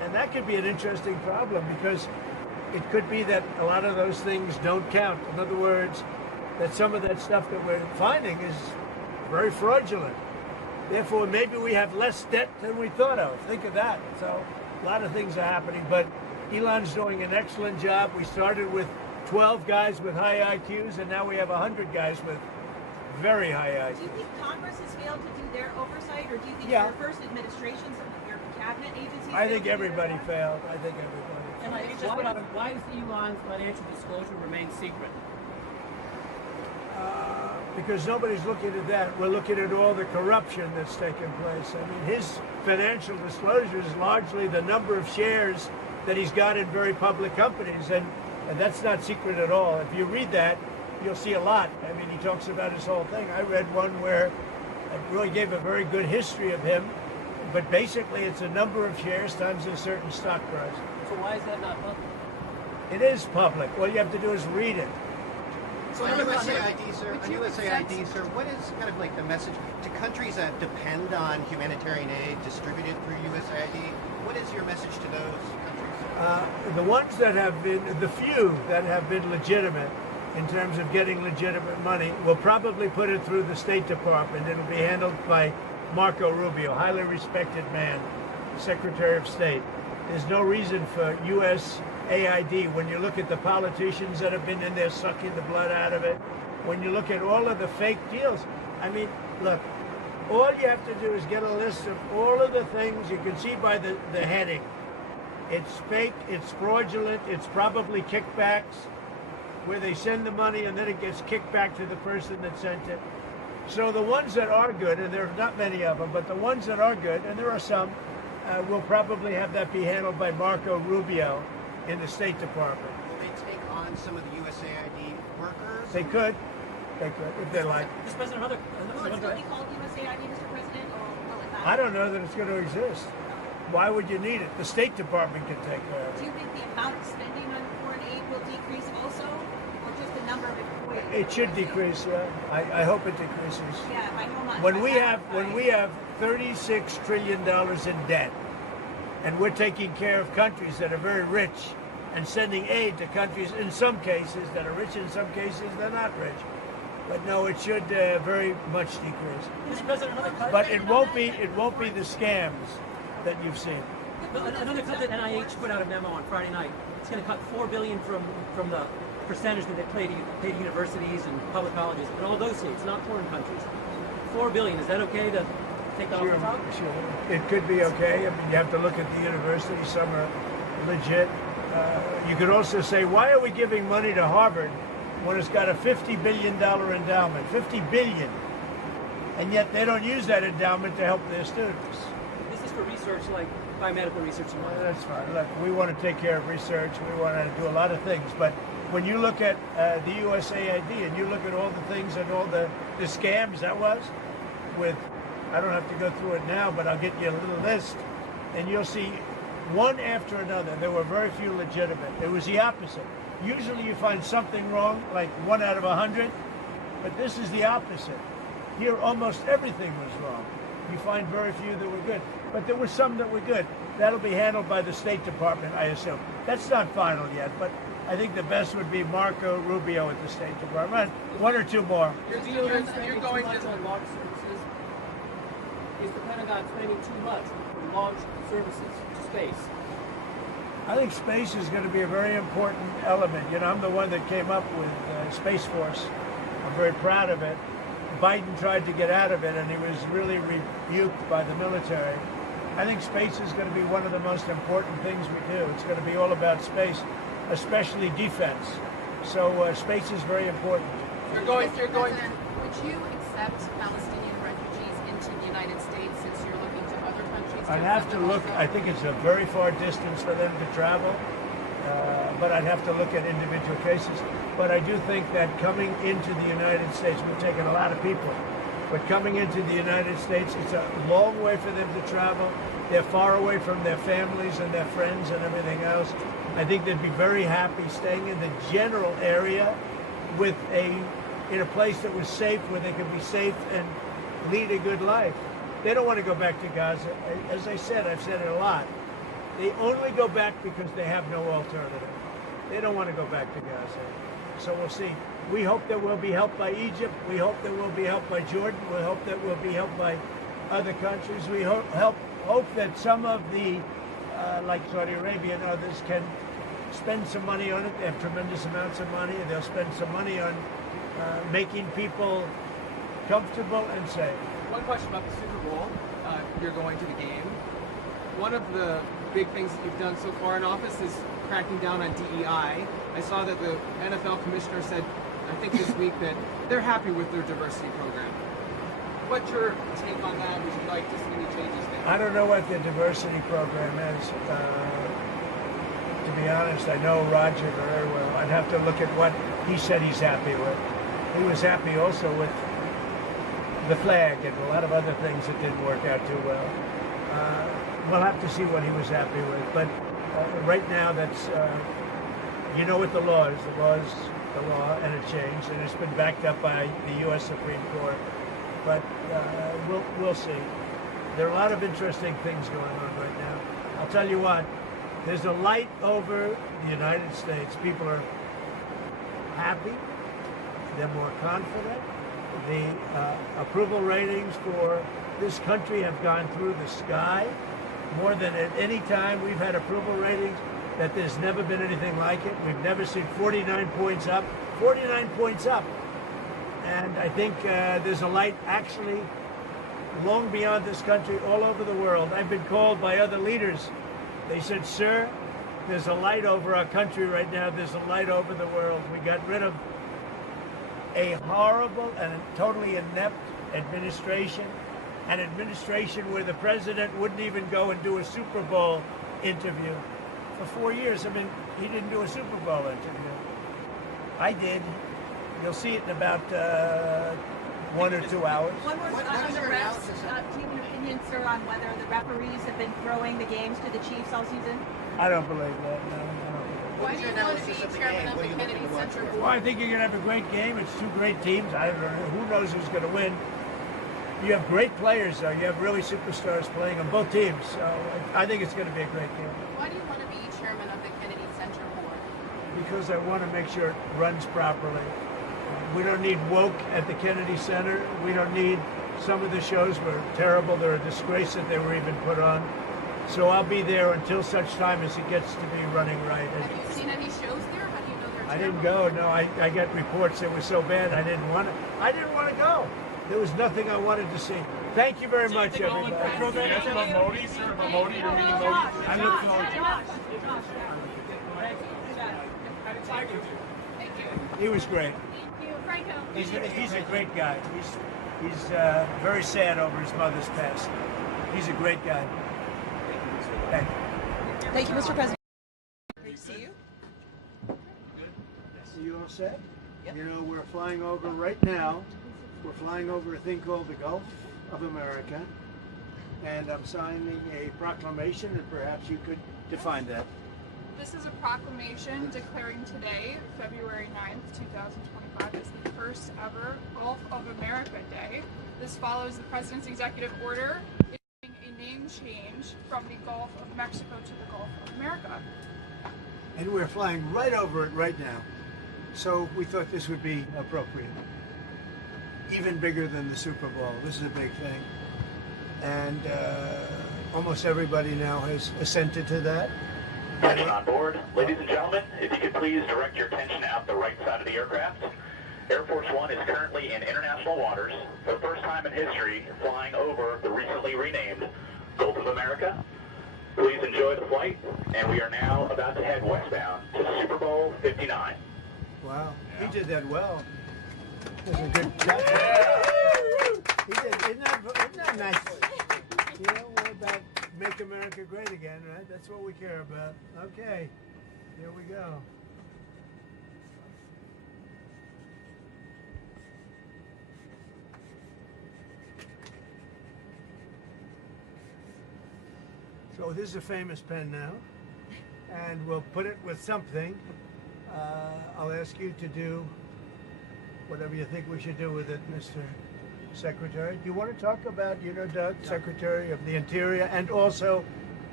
And that could be an interesting problem because it could be that a lot of those things don't count. In other words, that some of that stuff that we're finding is very fraudulent. Therefore, maybe we have less debt than we thought of. Think of that. So a lot of things are happening, but Elon's doing an excellent job. We started with 12 guys with high IQs, and now we have 100 guys with very high IQs. Do you think Congress has failed to do their oversight, or do you think Yeah. your first administration, some of your cabinet agencies? I think failed to do everybody their part? failed. I think everybody failed. And why does Elon's financial disclosure remain secret? Because nobody's looking at that. We're looking at all the corruption that's taken place. I mean, his financial disclosure is largely the number of shares that he's got in very public companies, and that's not secret at all. If you read that, you'll see a lot. I mean, he talks about his whole thing. I read one where it really gave a very good history of him, but basically it's a number of shares times a certain stock price. So why is that not public? It is public. All you have to do is read it. So on USAID, sir, what is kind of like the message to countries that depend on humanitarian aid distributed through USAID? What is your message to those countries? The ones that have been, the few that have been legitimate in terms of getting legitimate money, will probably put it through the State Department. It'll be handled by Marco Rubio, highly respected man, Secretary of State. There's no reason for USAID, when you look at the politicians that have been in there sucking the blood out of it, when you look at all of the fake deals, I mean, look, all you have to do is get a list of all of the things you can see by the heading. It's fake, it's fraudulent, it's probably kickbacks, where they send the money and then it gets kicked back to the person that sent it. So the ones that are good, and there are not many of them, but the ones that are good, and there are some, will probably have that be handled by Marco Rubio in the State Department. Will they take on some of the USAID workers? They could, if they like. Mr. President, another Will it still be called USAID, Mr. President, or will it not? I don't know that it's going to exist. Why would you need it? The State Department can take care of Do it. you think the amount of spending on foreign aid will decrease also, or just the number of employees? It should decrease, yeah. I hope it decreases. Yeah, by how much? When By we half, have $36 trillion in debt, and we're taking care of countries that are very rich and sending aid to countries in some cases that are rich, in some cases they're not rich. But no, it should very much decrease. Mr. President, another cut. But it won't be the scams that you've seen. Another cut that NIH put out a memo on Friday night. It's going to cut $4 billion from the percentage that they pay to universities and public colleges in all those states, not foreign countries. $4 billion. Is that okay to take that off the top? Sure. It could be okay. I mean, you have to look at the universities. Some are legit. You could also say, why are we giving money to Harvard when it's got a $50 billion endowment? $50 billion. And yet they don't use that endowment to help their students. This is for research like biomedical research and Well, that's fine. Look, we want to take care of research. We want to do a lot of things. But when you look at the USAID and you look at all the things and all the scams that was with, I don't have to go through it now, but I'll get you a little list, and you'll see one after another. There were very few legitimate. It was the opposite. Usually you find something wrong, like 1 out of 100, but this is the opposite. Here, almost everything was wrong. You find very few that were good, but there were some that were good. That'll be handled by the State Department, I assume. That's not final yet, but I think the best would be Marco Rubio at the State Department. One or two more. You're going to launch services. Is the Pentagon spending too much on launch services to space? I think space is going to be a very important element. You know, I'm the one that came up with Space Force. I'm very proud of it. Biden tried to get out of it, and he was really rebuked by the military. I think space is going to be one of the most important things we do. It's going to be all about space, especially defense. So space is very important. You're going. Would you accept Palestinian refugees into the United States since you're looking to other countries? I'd have to look. I think it's a very far distance for them to travel, but I'd have to look at individual cases. But I do think that coming into the United States, we've taken a lot of people, but coming into the United States, it's a long way for them to travel. They're far away from their families and their friends and everything else. I think they'd be very happy staying in the general area with in a place that was safe, where they could be safe and lead a good life. They don't want to go back to Gaza. As I said, I've said it a lot. They only go back because they have no alternative. They don't want to go back to Gaza. So we'll see. We hope that we'll be helped by Egypt. We hope that we'll be helped by Jordan. We hope that we'll be helped by other countries. We hope that some of the, like Saudi Arabia and others, can spend some money on it. They have tremendous amounts of money, and they'll spend some money on making people comfortable and safe. One question about the Super Bowl. You're going to the game. One of the big things that you've done so far in office is cracking down on DEI. I saw that the NFL commissioner said, I think this week, that they're happy with their diversity program. What's your take on that? Would you like to see any changes there? I don't know what the diversity program is. To be honest, I know Roger very well. I'd have to look at what he said he's happy with. He was happy also with the flag and a lot of other things that didn't work out too well. We'll have to see what he was happy with. But right now, that's, you know what the law is. The law is the law, and it changed, and it's been backed up by the U.S. Supreme Court. But we'll see. There are a lot of interesting things going on right now. I'll tell you what, there's a light over the United States. People are happy. They're more confident. The approval ratings for this country have gone through the sky. More than at any time we've had approval ratings that there's never been anything like it. We've never seen 49 points up. 49 points up. And I think there's a light actually long beyond this country, all over the world. I've been called by other leaders. They said, sir, there's a light over our country right now. There's a light over the world. We got rid of a horrible and totally inept administration, an administration where the president wouldn't even go and do a Super Bowl interview. For 4 years, I mean, he didn't do a Super Bowl interview. I did. You'll see it in about 1 or 2 hours. One more on the refs. Do you have an opinion, sir, on whether the referees have been throwing the games to the Chiefs all season? I don't believe that, no. Why do you want to be chairman of the Kennedy Center Board? Well, I think you're going to have a great game. It's two great teams. I don't know. Who knows who's going to win? You have great players, though. You have really superstars playing on both teams. So I think it's going to be a great game. Why do you want to be chairman of the Kennedy Center Board? Because I want to make sure it runs properly. We don't need woke at the Kennedy Center. We don't need, some of the shows were terrible. They're a disgrace that they were even put on. So I'll be there until such time as it gets to be running right. Have you seen any shows there? How do you know they're terrible? I didn't go. No, I got reports that were so bad I didn't want to go. There was nothing I wanted to see. Thank you very much, everybody. Yes, Modi, sir, Modi, you're meeting Modi. I look forward to it. He was great. He's a great guy. He's very sad over his mother's passing. He's a great guy. Thank you. Thank you, Mr. President. Great to see you. So you all set? Yep. You know, we're flying over right now. We're flying over a thing called the Gulf of America. And I'm signing a proclamation, and perhaps you could define that. This is a proclamation declaring today, February 9th, 2025, as the first ever Gulf of America Day. This follows the President's executive order issuing a name change from the Gulf of Mexico to the Gulf of America. And we're flying right over it right now. So we thought this would be appropriate. Even bigger than the Super Bowl. This is a big thing. And almost everybody now has assented to that. Attention on board. Ladies and gentlemen, if you could please direct your attention out the right side of the aircraft. Air Force One is currently in international waters, for the first time in history, flying over the recently renamed Gulf of America. Please enjoy the flight, and we are now about to head westbound to Super Bowl 59. Wow, he did that well. That's a good job. He did, isn't that nice? You know, we're about make America great again, right? That's what we care about. Okay, here we go. So this is a famous pen now, and we'll put it with something. I'll ask you to do whatever you think we should do with it, Mr. Secretary. Do you want to talk about, Doug, Secretary of the Interior, and also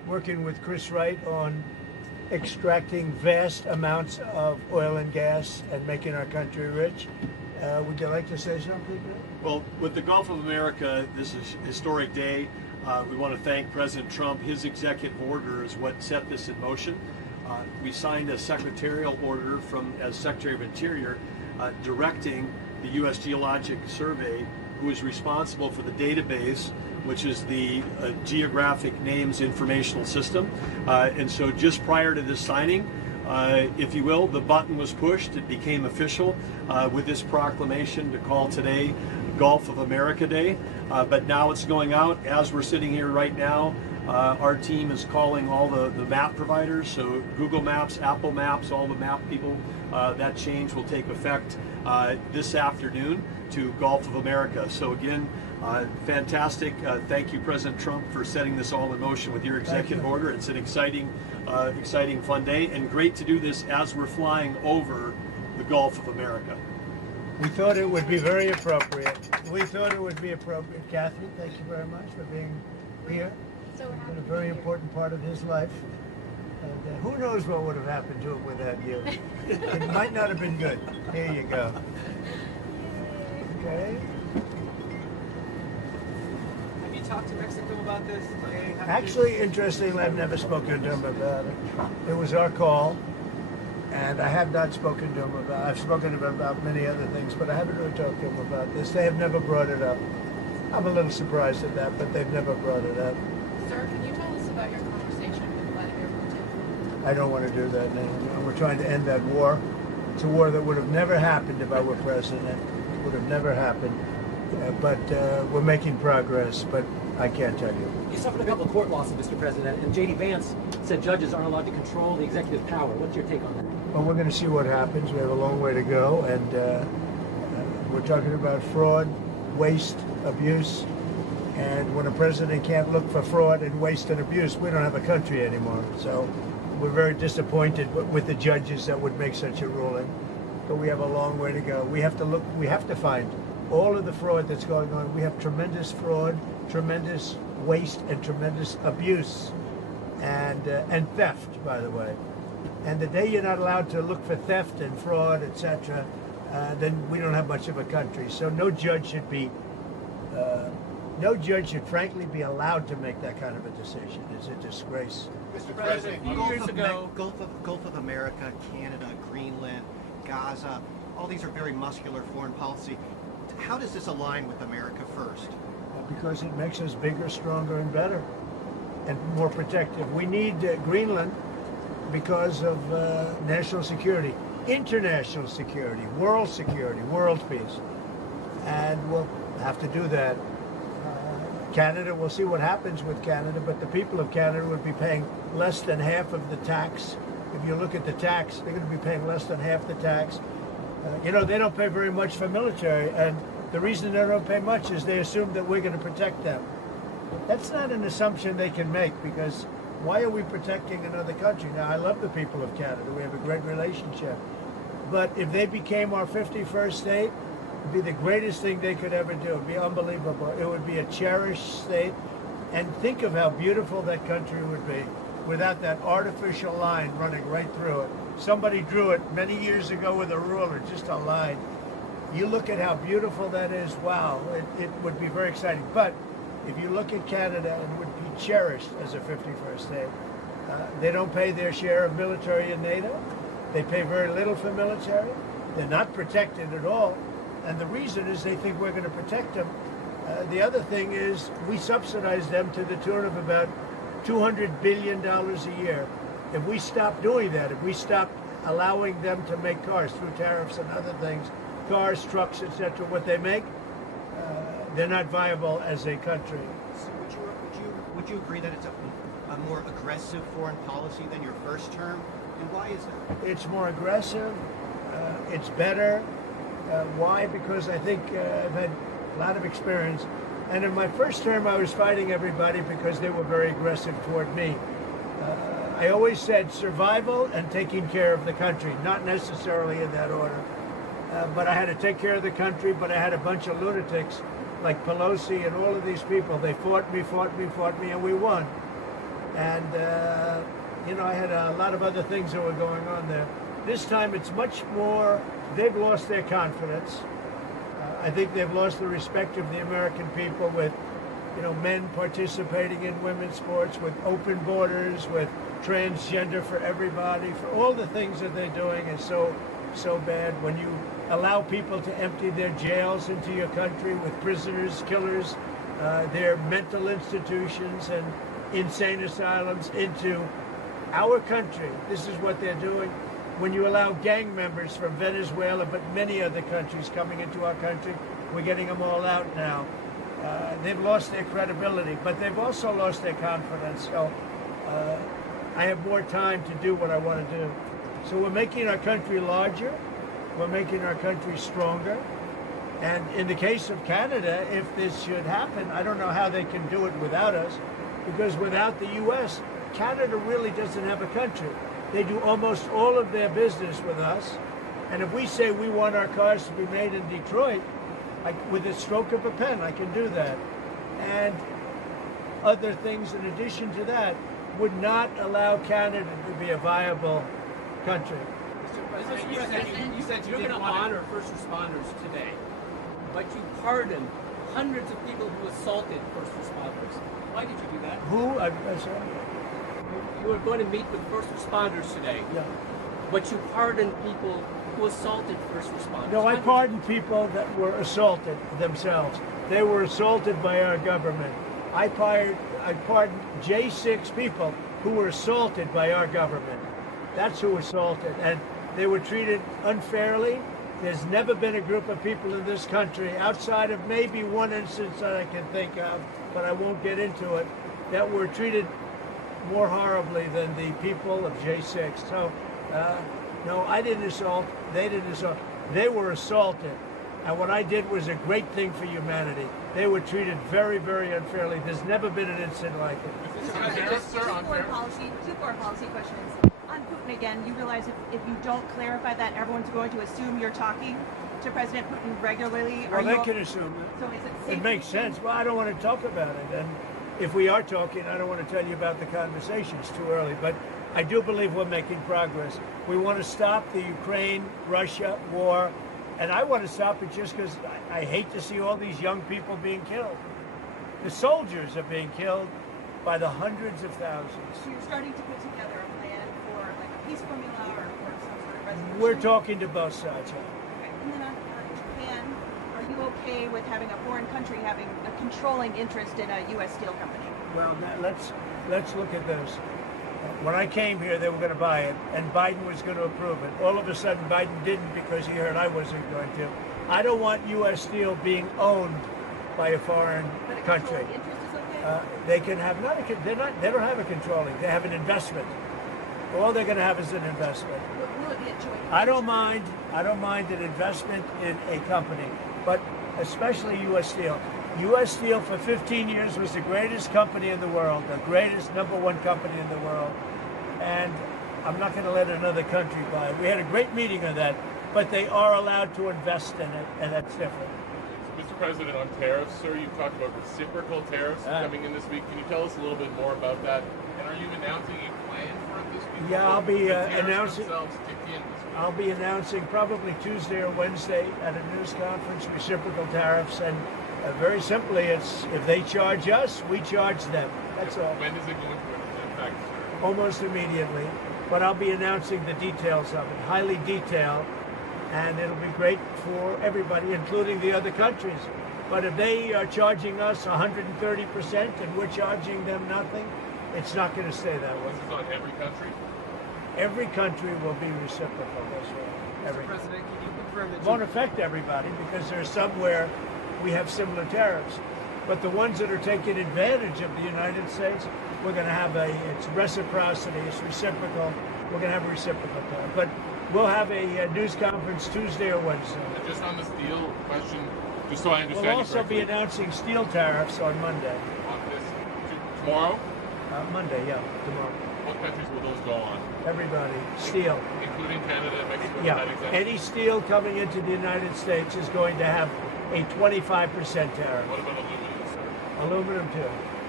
working with Chris Wright on extracting vast amounts of oil and gas and making our country rich. Would you like to say something? Well, with the Gulf of America, this is a historic day. We want to thank President Trump. His executive order is what set this in motion. We signed a secretarial order as Secretary of Interior directing the U.S. Geologic Survey, who is responsible for the database, which is the Geographic Names Informational System. And so just prior to this signing, if you will, the button was pushed. It became official with this proclamation to call today Gulf of America Day. But now it's going out. As we're sitting here right now, our team is calling all the map providers, so Google Maps, Apple Maps, all the map people. That change will take effect this afternoon to Gulf of America. So again, fantastic. Thank you, President Trump, for setting this all in motion with your executive order. It's an exciting, fun day, and great to do this as we're flying over the Gulf of America. We thought it would be very appropriate. Kathy, thank you very much for being here. So It's been a very important part of his life. And who knows what would have happened to him without you? It might not have been good. Here you go. Okay. Have you talked to Mexico about this? Actually, interestingly, I've never spoken to him about it. It was our call, and I have not spoken to him about it. I've spoken to him about many other things, but I haven't really talked to him about this. They have never brought it up. I'm a little surprised at that, but they've never brought it up. Sir, can you tell us about your conversation with Vladimir Putin? I don't want to do that now. We're trying to end that war. It's a war that would have never happened if I were president. It would have never happened. But we're making progress, but I can't tell you. You suffered a couple of court losses, Mr. President, and J.D. Vance said judges aren't allowed to control the executive power. What's your take on that? Well, we're going to see what happens. We have a long way to go, and we're talking about fraud, waste, abuse. And when a president can't look for fraud and waste and abuse, we don't have a country anymore. So we're very disappointed with the judges that would make such a ruling. But we have a long way to go. We have to find all of the fraud that's going on. We have tremendous fraud, tremendous waste, and tremendous abuse, and theft, by the way. And the day you're not allowed to look for theft and fraud, etc., then we don't have much of a country. So no judge should frankly be allowed to make that kind of a decision. It's a disgrace. Mr. President, a few years ago- Gulf of America, Canada, Greenland, Gaza, all these are very muscular foreign policy. How does this align with America first? Because it makes us bigger, stronger, and better, and more protective. We need Greenland because of national security, international security, world peace. And we'll have to do that. Canada, we'll see what happens with Canada, but the people of Canada would be paying less than half of the tax. If you look at the tax, they're going to be paying less than half the tax. They don't pay very much for military, and the reason they don't pay much is they assume that we're going to protect them. That's not an assumption they can make, because why are we protecting another country? Now, I love the people of Canada. We have a great relationship. But if they became our 51st state, it would be the greatest thing they could ever do. It would be unbelievable. It would be a cherished state. And think of how beautiful that country would be without that artificial line running right through it. Somebody drew it many years ago with a ruler, just a line. You look at how beautiful that is, wow, it would be very exciting. But if you look at Canada, it would be cherished as a 51st state. They don't pay their share of military in NATO. They pay very little for military. They're not protected at all. And the reason is they think we're going to protect them. The other thing is we subsidize them to the tune of about $200 billion a year. If we stop doing that, if we stop allowing them to make cars through tariffs and other things, cars, trucks, etc., what they make, they're not viable as a country. So would you agree that it's a more aggressive foreign policy than your first term? And why is that? It's more aggressive. It's better. Why? Because I think I've had a lot of experience. And in my first term, I was fighting everybody because they were very aggressive toward me. I always said survival and taking care of the country, not necessarily in that order. But I had to take care of the country, but I had a bunch of lunatics like Pelosi and all of these people. They fought me, and we won. And I had a lot of other things that were going on there. This time it's much more, they've lost their confidence. I think they've lost the respect of the American people with, men participating in women's sports, with open borders, with transgender for everybody, for all the things that they're doing is so bad. When you allow people to empty their jails into your country with prisoners, killers, their mental institutions and insane asylums into our country, this is what they're doing. When you allow gang members from Venezuela, but many other countries coming into our country, we're getting them all out now. They've lost their credibility, but they've also lost their confidence. So I have more time to do what I want to do. So we're making our country larger. We're making our country stronger. And in the case of Canada, if this should happen, I don't know how they can do it without us, because without the U.S., Canada really doesn't have a country. They do almost all of their business with us. And if we say we want our cars to be made in Detroit, with a stroke of a pen, I can do that. And other things in addition to that would not allow Canada to be a viable country. Mr. President, you said you didn't want to honor first responders today, but you pardoned hundreds of people who assaulted first responders. Why did you do that? Who? I'm sorry. You were going to meet with first responders today, but you pardoned people who assaulted first responders. No, I pardoned people that were assaulted themselves. They were assaulted by our government. I pardoned J6 people who were assaulted by our government. That's who assaulted, and they were treated unfairly. There's never been a group of people in this country, outside of maybe one instance that I can think of, but I won't get into it, that were treated more horribly than the people of J6. So, no, I didn't assault. They didn't assault. They were assaulted. And what I did was a great thing for humanity. They were treated very, very unfairly. There's never been an incident like it. Two core policy questions. On Putin again, you realize if you don't clarify that, everyone's going to assume you're talking to President Putin regularly. Well, they can assume it. So is it safe? It makes sense. Well, I don't want to talk about it. And if we are talking, I don't want to tell you about the conversation. It's too early. But I do believe we're making progress. We want to stop the Ukraine-Russia war. And I want to stop it just because I hate to see all these young people being killed. The soldiers are being killed by the hundreds of thousands. So you're starting to put together a plan for like a peace formula or some sort of resolution? We're talking to both sides. Okay. And then on Japan, are you okay with having a foreign country having a controlling interest in a U.S. steel company? Well, let's look at this. When I came here, they were going to buy it, and Biden was going to approve it. All of a sudden, Biden didn't because he heard I wasn't going to. I don't want U.S. steel being owned by a foreign country. Interest is okay? They can have they don't have a controlling. They have an investment. All they're going to have is an investment. Will it be a joint? I don't mind an investment in a company, but especially U.S. Steel. U.S. Steel for 15 years was the greatest company in the world, the greatest #1 company in the world, and I'm not going to let another country buy it. We had a great meeting on that, but they are allowed to invest in it, and that's different. Mr. President, on tariffs, sir, you talked about reciprocal tariffs coming in this week. Can you tell us a little bit more about that? And are you announcing a plan for it this week? Yeah, I'll be announcing. I'll be announcing probably Tuesday or Wednesday at a news conference reciprocal tariffs, and very simply, it's if they charge us, we charge them. That's all. When is it going to affect, sir? Almost immediately, but I'll be announcing the details of it, highly detailed, and it'll be great for everybody, including the other countries. But if they are charging us 130% and we're charging them nothing, it's not going to stay that way. This is on every country? Every country will be reciprocal. That's right. Mr. President, can you confirm that It won't affect everybody because there's some where we have similar tariffs. But the ones that are taking advantage of the United States, we're going to have it's reciprocity, it's reciprocal. We're going to have a reciprocal tariff. But we'll have a news conference Tuesday or Wednesday. And just on the steel question, just so I understand. We'll also be announcing steel tariffs on Monday. On this, tomorrow? Monday, yeah, tomorrow. What countries will those go on? Everybody, steel. Including Canada and Mexico? Yeah, any steel coming into the United States is going to have a 25% tariff. What about aluminum, sir? Aluminum too.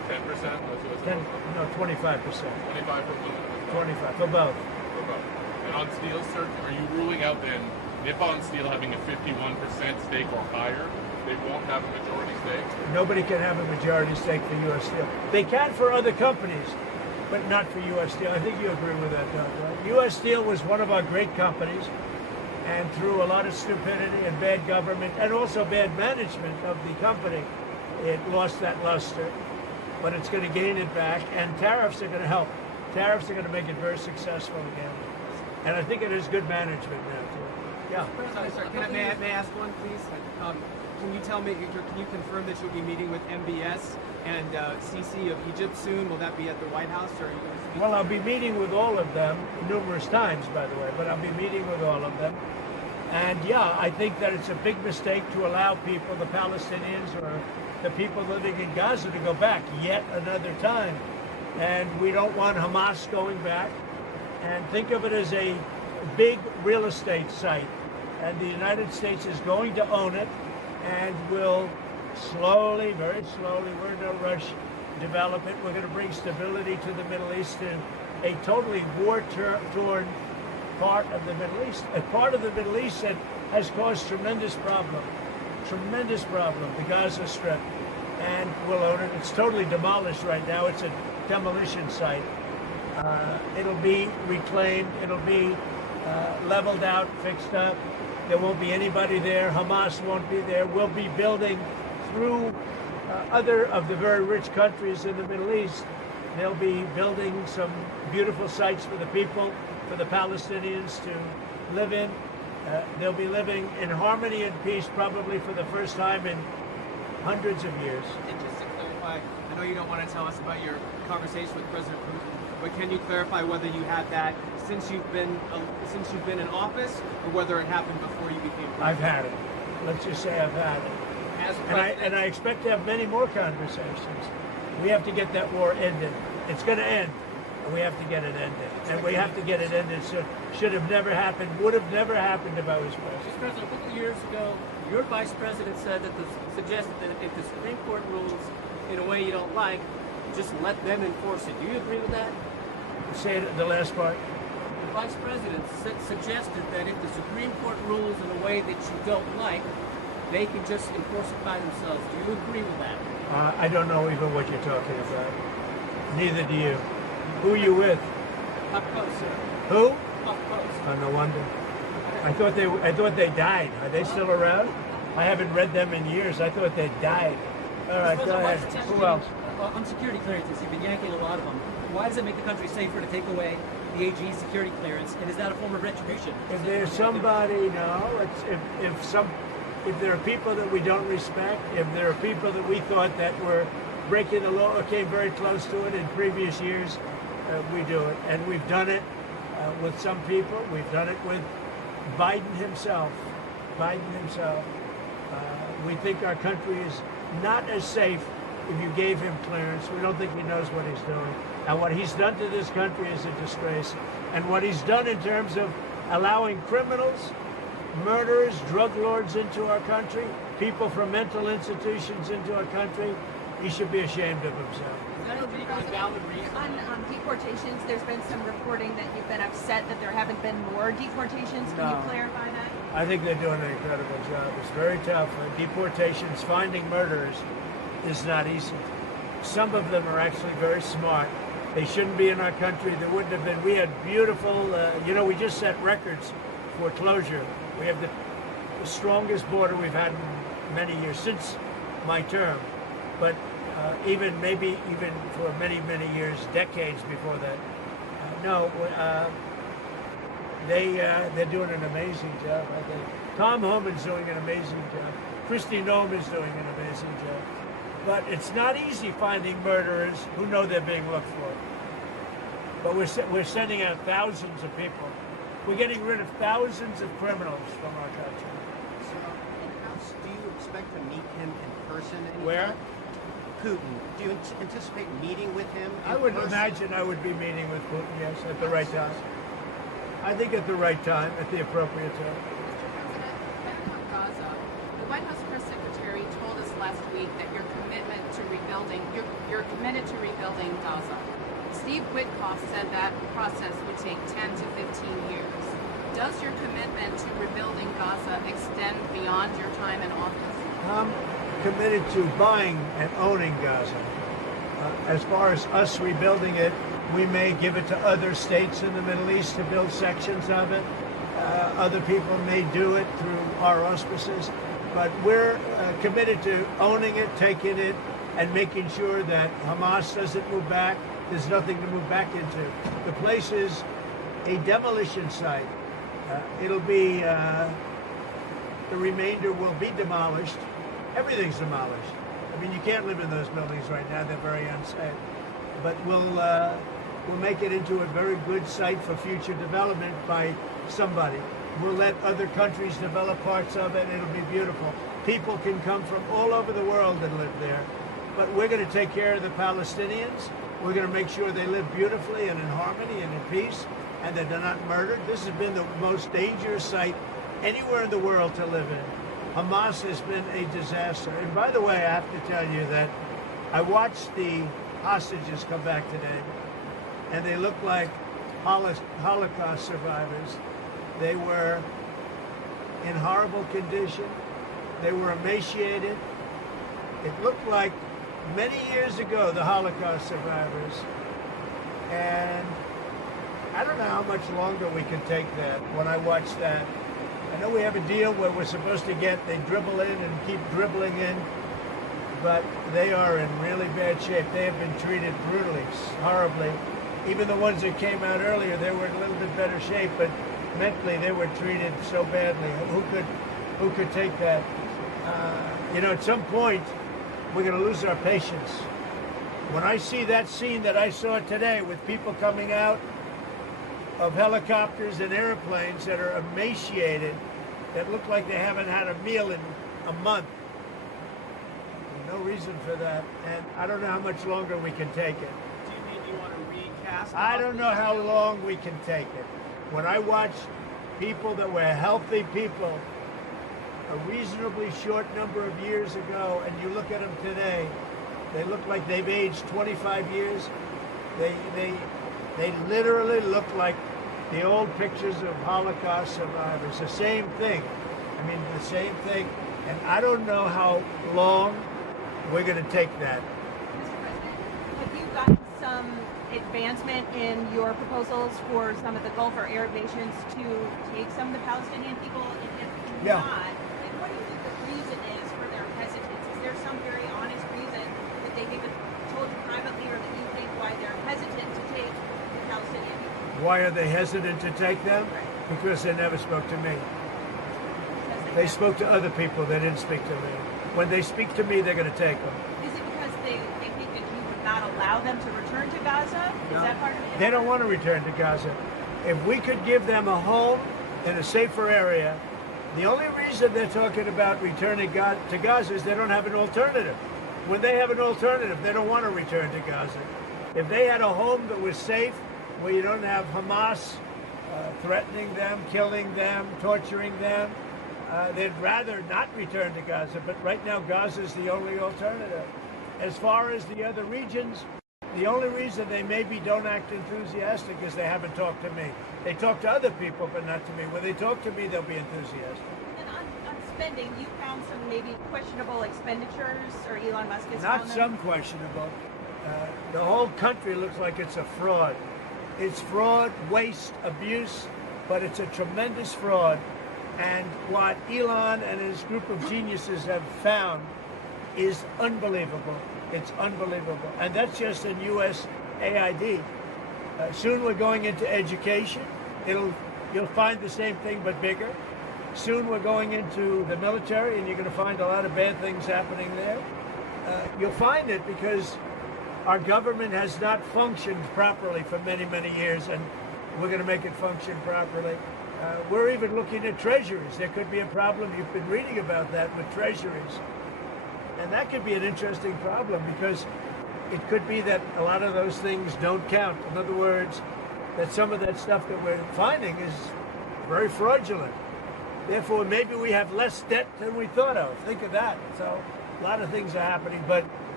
10%? 25%. 25 for aluminum. 25 for both. For both. And on steel, sir, are you ruling out then Nippon Steel having a 51% stake or higher? They won't have a majority stake? Nobody can have a majority stake for U.S. Steel. They can for other companies, but not for U.S. Steel. I think you agree with that, Doug, right? U.S. Steel was one of our great companies, and through a lot of stupidity and bad government and also bad management of the company, it lost that luster. But it's going to gain it back, and tariffs are going to help. Tariffs are going to make it very successful again. And I think it is good management now, too. Yeah. Sorry, may I ask one, please? Can you tell me, can you confirm that you'll be meeting with MBS and Sisi of Egypt soon? Will that be at the White House, or are you going to speak? Well, I'll be meeting with all of them numerous times, by the way, but I'll be meeting with all of them. And yeah, I think that it's a big mistake to allow people, the Palestinians or the people living in Gaza, to go back yet another time. And we don't want Hamas going back. And think of it as a big real estate site. And the United States is going to own it and will slowly, very slowly, we're in no rush, develop it. We're going to bring stability to the Middle East in a totally war-torn part of the Middle East, a part of the Middle East that has caused tremendous problem, the Gaza Strip, and we'll own it. It's totally demolished right now. It's a demolition site. It'll be reclaimed. It'll be leveled out, fixed up. There won't be anybody there. Hamas won't be there. We'll be building through other of the very rich countries in the Middle East. They'll be building some beautiful sites for the people, for the Palestinians to live in. They'll be living in harmony and peace probably for the first time in hundreds of years. And just to clarify, I know you don't want to tell us about your conversation with President Putin, but can you clarify whether you had that since you've been in office, or whether it happened before you became president? I've had it. Let's just say I've had it. And I expect to have many more conversations. We have to get that war ended. It's going to end. We have to get it ended. And we have to get it ended. So should have never happened, would have never happened if I was president. Mr. President, a couple of years ago, your vice president suggested that if the Supreme Court rules in a way you don't like, just let them enforce it. Do you agree with that? Say it, the last part. The vice president suggested that if the Supreme Court rules in a way that you don't like, they can just enforce it by themselves. Do you agree with that? I don't know even what you're talking about. Neither do you. Who are you with? Up close, sir. Who? Up close. Oh, no wonder. I thought they died. Are they still around? I haven't read them in years. I thought they died. All right, go ahead. Who else? On security clearances, you've been yanking a lot of them. Why does it make the country safer to take away the AG's security clearance? And is that a form of retribution? If there's somebody, no. If there are people that we don't respect, if there are people that we thought that were breaking the law or came very close to it in previous years, we do it. And we've done it with some people. We've done it with Biden himself. We think our country is not as safe if you gave him clearance. We don't think he knows what he's doing. And what he's done to this country is a disgrace. And what he's done in terms of allowing criminals, murderers, drug lords into our country, people from mental institutions into our country, he should be ashamed of himself. On deportations, there's been some reporting that you've been upset that there haven't been more deportations. Can you clarify that? I think they're doing an incredible job. It's very tough. Deportations, finding murderers is not easy. Some of them are actually very smart. They shouldn't be in our country. There wouldn't have been. We had beautiful, we just set records for closure. We have the strongest border we've had in many years since my term. But even for many, many years, decades before that. They're doing an amazing job, I think. Tom Homan's doing an amazing job. Kristi Noem is doing an amazing job. But it's not easy finding murderers who know they're being looked for. But we're sending out thousands of people. We're getting rid of thousands of criminals from our country. So, do you expect to meet him in person? Where? Putin. Do you anticipate meeting with him? I would imagine I would be meeting with Putin, yes, at the right time. I think at the right time, at the appropriate time. Gaza. The White House press secretary told us last week that your commitment to rebuild rebuilding. You're committed to rebuilding Gaza. Steve Witkoff said that process would take 10 to 15 years. Does your commitment to rebuilding Gaza extend beyond your time in office? I'm committed to buying and owning Gaza. As far as us rebuilding it, we may give it to other states in the Middle East to build sections of it. Other people may do it through our auspices. But we're committed to owning it, taking it, and making sure that Hamas doesn't move back. There's nothing to move back into. The place is a demolition site. It'll be, the remainder will be demolished. Everything's demolished. I mean, you can't live in those buildings right now. They're very unsafe. But we'll make it into a very good site for future development by somebody. We'll let other countries develop parts of it. It'll be beautiful. People can come from all over the world and live there. But we're going to take care of the Palestinians. We're going to make sure they live beautifully and in harmony and in peace, and that they're not murdered. This has been the most dangerous site anywhere in the world to live in. Hamas has been a disaster. And by the way, I have to tell you that I watched the hostages come back today, and they look like Holocaust survivors. They were in horrible condition. They were emaciated. It looked like many years ago, the Holocaust survivors. And I don't know how much longer we can take that. When I watch that, I know we have a deal where we're supposed to they dribble in and keep dribbling in, but they are in really bad shape. They have been treated brutally, horribly. Even the ones that came out earlier, they were in a little bit better shape, but mentally they were treated so badly. Who could take that? At some point, we're going to lose our patience. When I see that scene that I saw today with people coming out of helicopters and airplanes that are emaciated, that look like they haven't had a meal in a month, no reason for that. And I don't know how much longer we can take it. Do you mean you want to recast? I don't know how long we can take it. When I watch people that were healthy people a reasonably short number of years ago, and you look at them today, they look like they've aged 25 years. They literally look like the old pictures of Holocaust survivors. The same thing. I mean, the same thing. And I don't know how long we're going to take that. Mr. President, have you gotten some advancement in your proposals for some of the Gulf or Arab nations to take some of the Palestinian people? And if Yeah. not, then what do you think the reason is for their hesitance? Is there some very honest reason that they've even told you privately, or that you think why they're hesitant to take the Palestinian people? Why are they hesitant to take them? Because they never spoke to me. They spoke to other people. They didn't speak to me. When they speak to me, they're going to take them. Is it because they think that you would not allow them to return to Gaza? Is that part of it? They don't want to return to Gaza. If we could give them a home in a safer area, the only reason they're talking about returning to Gaza is they don't have an alternative. When they have an alternative, they don't want to return to Gaza. If they had a home that was safe, where you don't have Hamas threatening them, killing them, torturing them, they'd rather not return to Gaza. But right now, Gaza is the only alternative. As far as the other regions, the only reason they maybe don't act enthusiastic is they haven't talked to me. They talk to other people, but not to me. When they talk to me, they'll be enthusiastic. And on spending, you found some maybe questionable expenditures, or Elon Musk has Not found them? some questionable. The whole country looks like it's a fraud. It's fraud, waste, abuse, but it's a tremendous fraud. And what Elon and his group of geniuses have found is unbelievable. It's unbelievable. And that's just in USAID. Soon we're going into education. You'll find the same thing, but bigger. Soon we're going into the military, and you're going to find a lot of bad things happening there. You'll find it because our government has not functioned properly for many, many years, and we're going to make it function properly. We're even looking at treasuries. There could be a problem. You've been reading about that with treasuries. And that could be an interesting problem, because it could be that a lot of those things don't count. In other words, that some of that stuff that we're finding is very fraudulent. Therefore, maybe we have less debt than we thought of. Think of that. So a lot of things are happening. But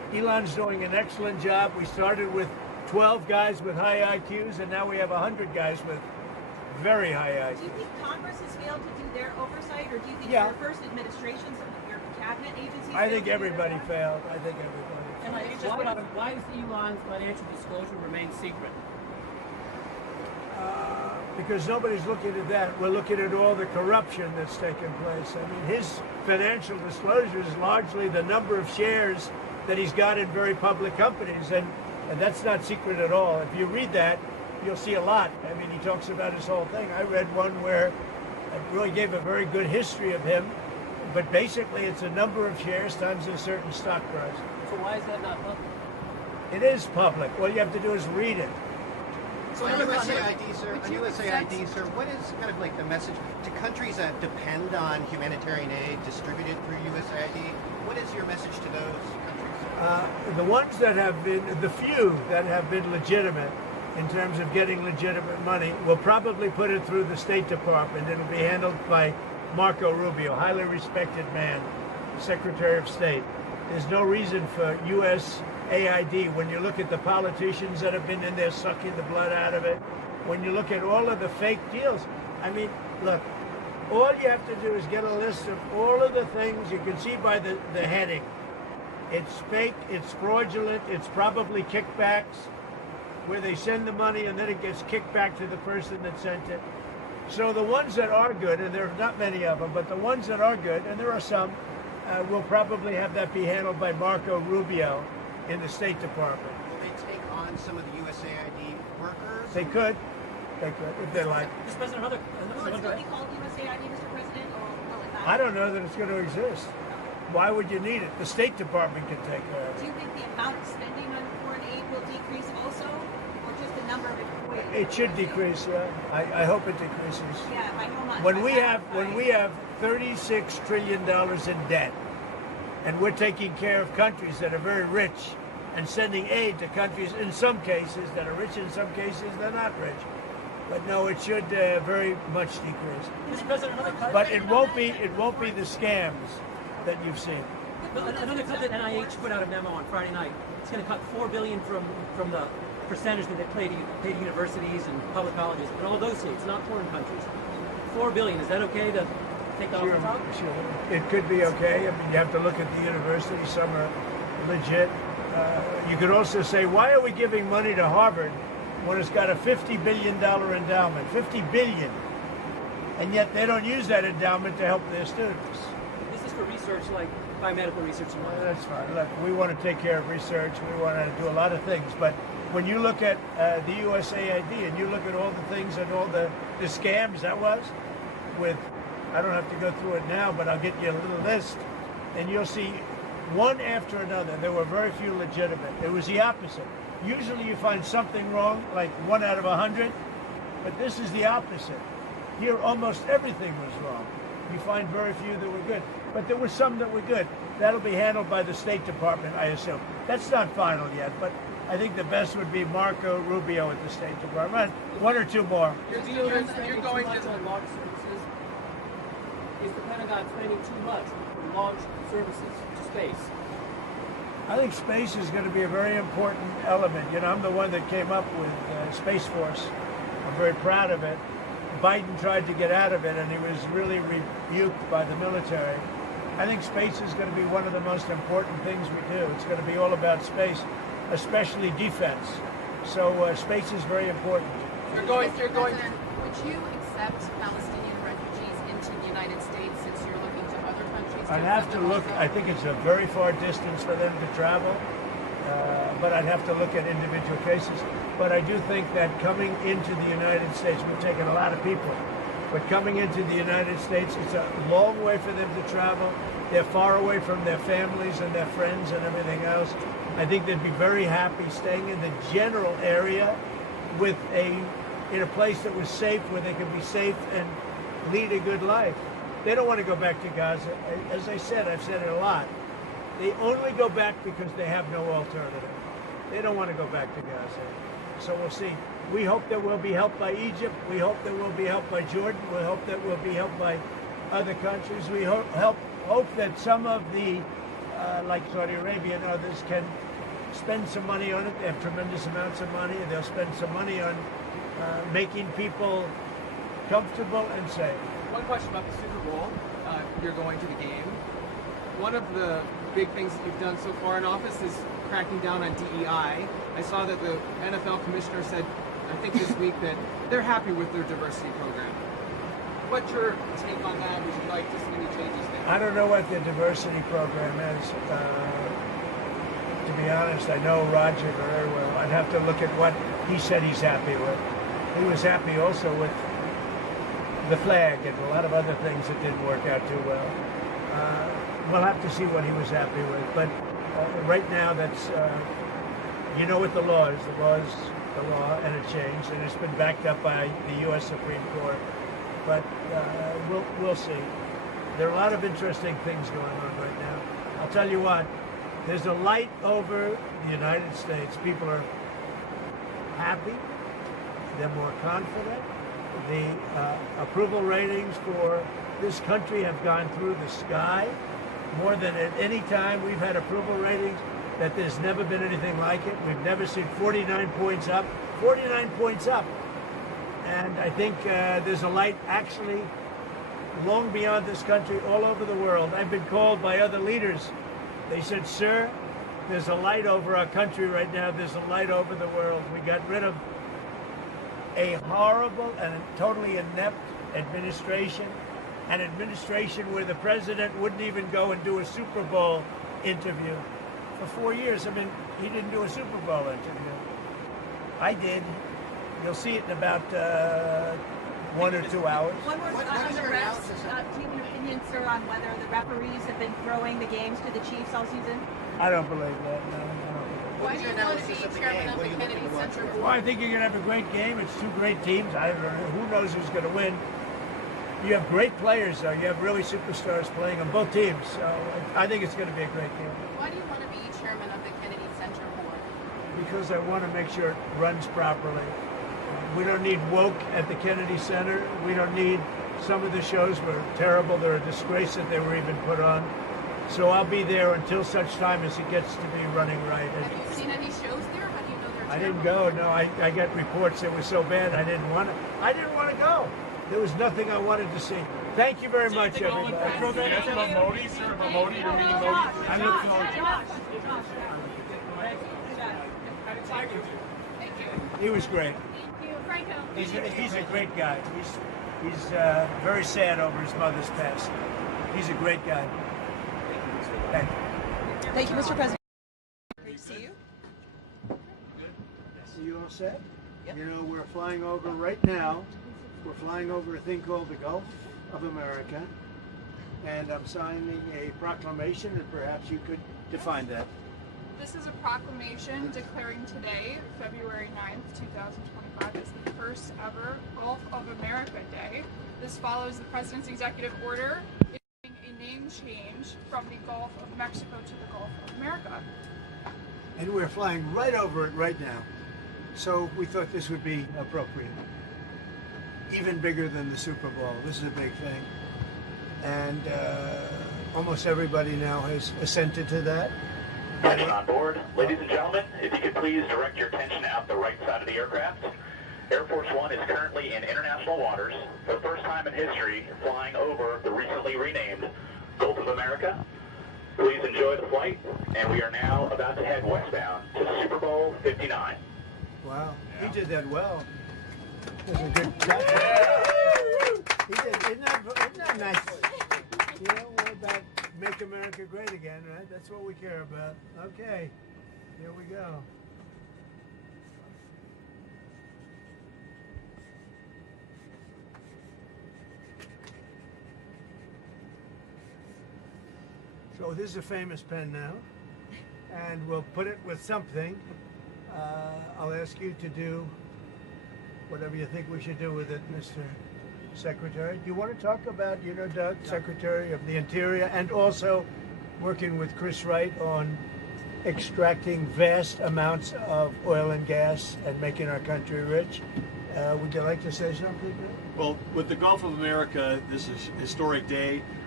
Elon's doing an excellent job. We started with 12 guys with high IQs, and now we have 100 guys with very high IQs. Do you think Congress has failed to do their oversight, or do you think Yeah. your first administration, some of your cabinet agencies? I think failed to do everybody their part? failed. I think everybody failed. Why does Elon's financial disclosure remain secret? Because nobody's looking at that. We're looking at all the corruption that's taken place. I mean, his financial disclosure is largely the number of shares that he's got in very public companies, and that's not secret at all. If you read that, you'll see a lot. I mean, he talks about his whole thing. I read one where it really gave a very good history of him, but basically it's a number of shares times a certain stock price. So why is that not public? It is public. All you have to do is read it. So on USAID, sir, what is kind of like the message to countries that depend on humanitarian aid distributed through USAID? What is your message to those countries? The ones that have been, the few that have been legitimate in terms of getting legitimate money, will probably put it through the State Department. It'll be handled by Marco Rubio, highly respected man, Secretary of State. There's no reason for USAID, when you look at the politicians that have been in there sucking the blood out of it, when you look at all of the fake deals, I mean, look, all you have to do is get a list of all of the things you can see by the heading. It's fake, it's fraudulent, it's probably kickbacks, where they send the money and then it gets kicked back to the person that sent it. So the ones that are good, and there are not many of them, but the ones that are good, and there are some, will probably have that be handled by Marco Rubio in the State Department. Will they take on some of the USAID workers? They could, if they like. Mr. President, another Will it still be called USAID, Mr. President, or will it not? I don't know that it's going to exist. Why would you need it? The State Department can take care of Do it. you think the amount of spending on foreign aid will decrease also, or just the number of employees? It should decrease, yeah. I hope it decreases. Yeah, by how much? When By we half, have $36 trillion in debt, and we're taking care of countries that are very rich and sending aid to countries in some cases that are rich, in some cases they're not rich. But no, it should very much decrease. Mr. President, But it won't be the scams that you've seen. another country, NIH put out a memo on Friday night. It's going to cut $4 billion from the percentage that they pay to universities and public colleges in all those states, not foreign countries. $4 billion. Is that okay to take that off the top? Sure. It could be okay. I mean, you have to look at the universities. Some are legit. You could also say, why are we giving money to Harvard when it's got a $50 billion endowment? $50 billion. And yet they don't use that endowment to help their students. This is for research like biomedical research and Well, that's fine. Look, we want to take care of research. We want to do a lot of things. But when you look at the USAID and you look at all the things and all the scams that was with, I don't have to go through it now, but I'll get you a little list, and you'll see one after another. There were very few legitimate. It was the opposite. Usually you find something wrong, like 1 out of 100, but this is the opposite. Here, almost everything was wrong. You find very few that were good, but there were some that were good. That'll be handled by the State Department, I assume. That's not final yet, but I think the best would be Marco Rubio at the State Department. One or two more. You're going to on launch services. Is the Pentagon spending too much on launch services to space? I think space is going to be a very important element. You know, I'm the one that came up with Space Force. I'm very proud of it. Biden tried to get out of it, and he was really rebuked by the military. I think space is going to be one of the most important things we do. It's going to be all about space, especially defense. So space is very important. You're going. Would you accept Palestinian refugees into the United States since you're looking to other countries? I'd have to look. I think it's a very far distance for them to travel, but I'd have to look at individual cases. But I do think that coming into the United States, we've taken a lot of people, but coming into the United States, it's a long way for them to travel. They're far away from their families and their friends and everything else. I think they'd be very happy staying in the general area with in a place that was safe, where they could be safe and lead a good life. They don't want to go back to Gaza. As I said, I've said it a lot. They only go back because they have no alternative. They don't want to go back to Gaza. So we'll see. We hope that we'll be helped by Egypt. We hope that we'll be helped by Jordan. We hope that we'll be helped by other countries. We hope that some of the like Saudi Arabia and others, can spend some money on it. They have tremendous amounts of money, and they'll spend some money on making people comfortable and safe. One question about the Super Bowl. You're going to the game. One of the big things that you've done so far in office is cracking down on DEI. I saw that the NFL commissioner said, I think this week, that they're happy with their diversity program. What's your take on that? Would you like to see any changes there? I don't know what the diversity program is. To be honest, I know Roger very well. I'd have to look at what he said he's happy with. He was happy also with the flag and a lot of other things that didn't work out too well. We'll have to see what he was happy with. But right now, that's, you know what the law is. The law is the law, and it changed, and it's been backed up by the U.S. Supreme Court. But we'll see. There are a lot of interesting things going on right now. I'll tell you what, there's a light over the United States. People are happy. They're more confident. The approval ratings for this country have gone through the sky. More than at any time we've had approval ratings that there's never been anything like it. We've never seen 49 points up. 49 points up. And I think there's a light actually long beyond this country, all over the world. I've been called by other leaders. They said, sir, there's a light over our country right now. There's a light over the world. We got rid of a horrible and totally inept administration, an administration where the president wouldn't even go and do a Super Bowl interview. For 4 years, I mean, he didn't do a Super Bowl interview. I did. You'll see it in about 1 or 2 hours. One more on the refs. Do you have an opinion, sir, on whether the referees have been throwing the games to the Chiefs all season? I don't believe that, no. Why do you want to be chairman of the Kennedy Center Board? Well, I think you're going to have a great game. It's two great teams. I don't know. Who knows who's going to win? You have great players, though. You have really superstars playing on both teams. So I think it's going to be a great game. Why do you want to be chairman of the Kennedy Center Board? Because I want to make sure it runs properly. We don't need woke at the Kennedy Center. We don't need, some of the shows were terrible. They're a disgrace that they were even put on. So I'll be there until such time as it gets to be running right. Have you seen any shows there? How do you know they're terrible? I didn't go. No, I got reports that were so bad I didn't want to go. There was nothing I wanted to see. Thank you very much, everybody. Yes, Modi, sir, Modi, you're meeting Modi. I look forward to it. He was great. He's a great guy. He's very sad over his mother's passing. He's a great guy. Thank you. Thank you, Mr. President. Great to see you. So you all set? Yep. You know, we're flying over right now. We're flying over a thing called the Gulf of America. And I'm signing a proclamation, and perhaps you could define that. This is a proclamation declaring today, February 9th, 2025, as the first ever Gulf of America Day. This follows the President's executive order issuing a name change from the Gulf of Mexico to the Gulf of America. And we're flying right over it right now. So we thought this would be appropriate. Even bigger than the Super Bowl. This is a big thing. And almost everybody now has assented to that. Attention on board. Ladies and gentlemen, if you could please direct your attention out the right side of the aircraft. Air Force One is currently in international waters, for the first time in history, flying over the recently renamed Gulf of America. Please enjoy the flight, and we are now about to head westbound to Super Bowl 59. Wow, he did that well. That's a good job. He did, isn't that nice? You know, we're about make America great again, right? That's what we care about. Okay, here we go. So this is a famous pen now, and we'll put it with something. I'll ask you to do whatever you think we should do with it, Mr. Secretary. Do you want to talk about, you know, Doug, Secretary of the Interior, and also working with Chris Wright on extracting vast amounts of oil and gas and making our country rich? Would you like to say something? Well, with the Gulf of America, this is a historic day.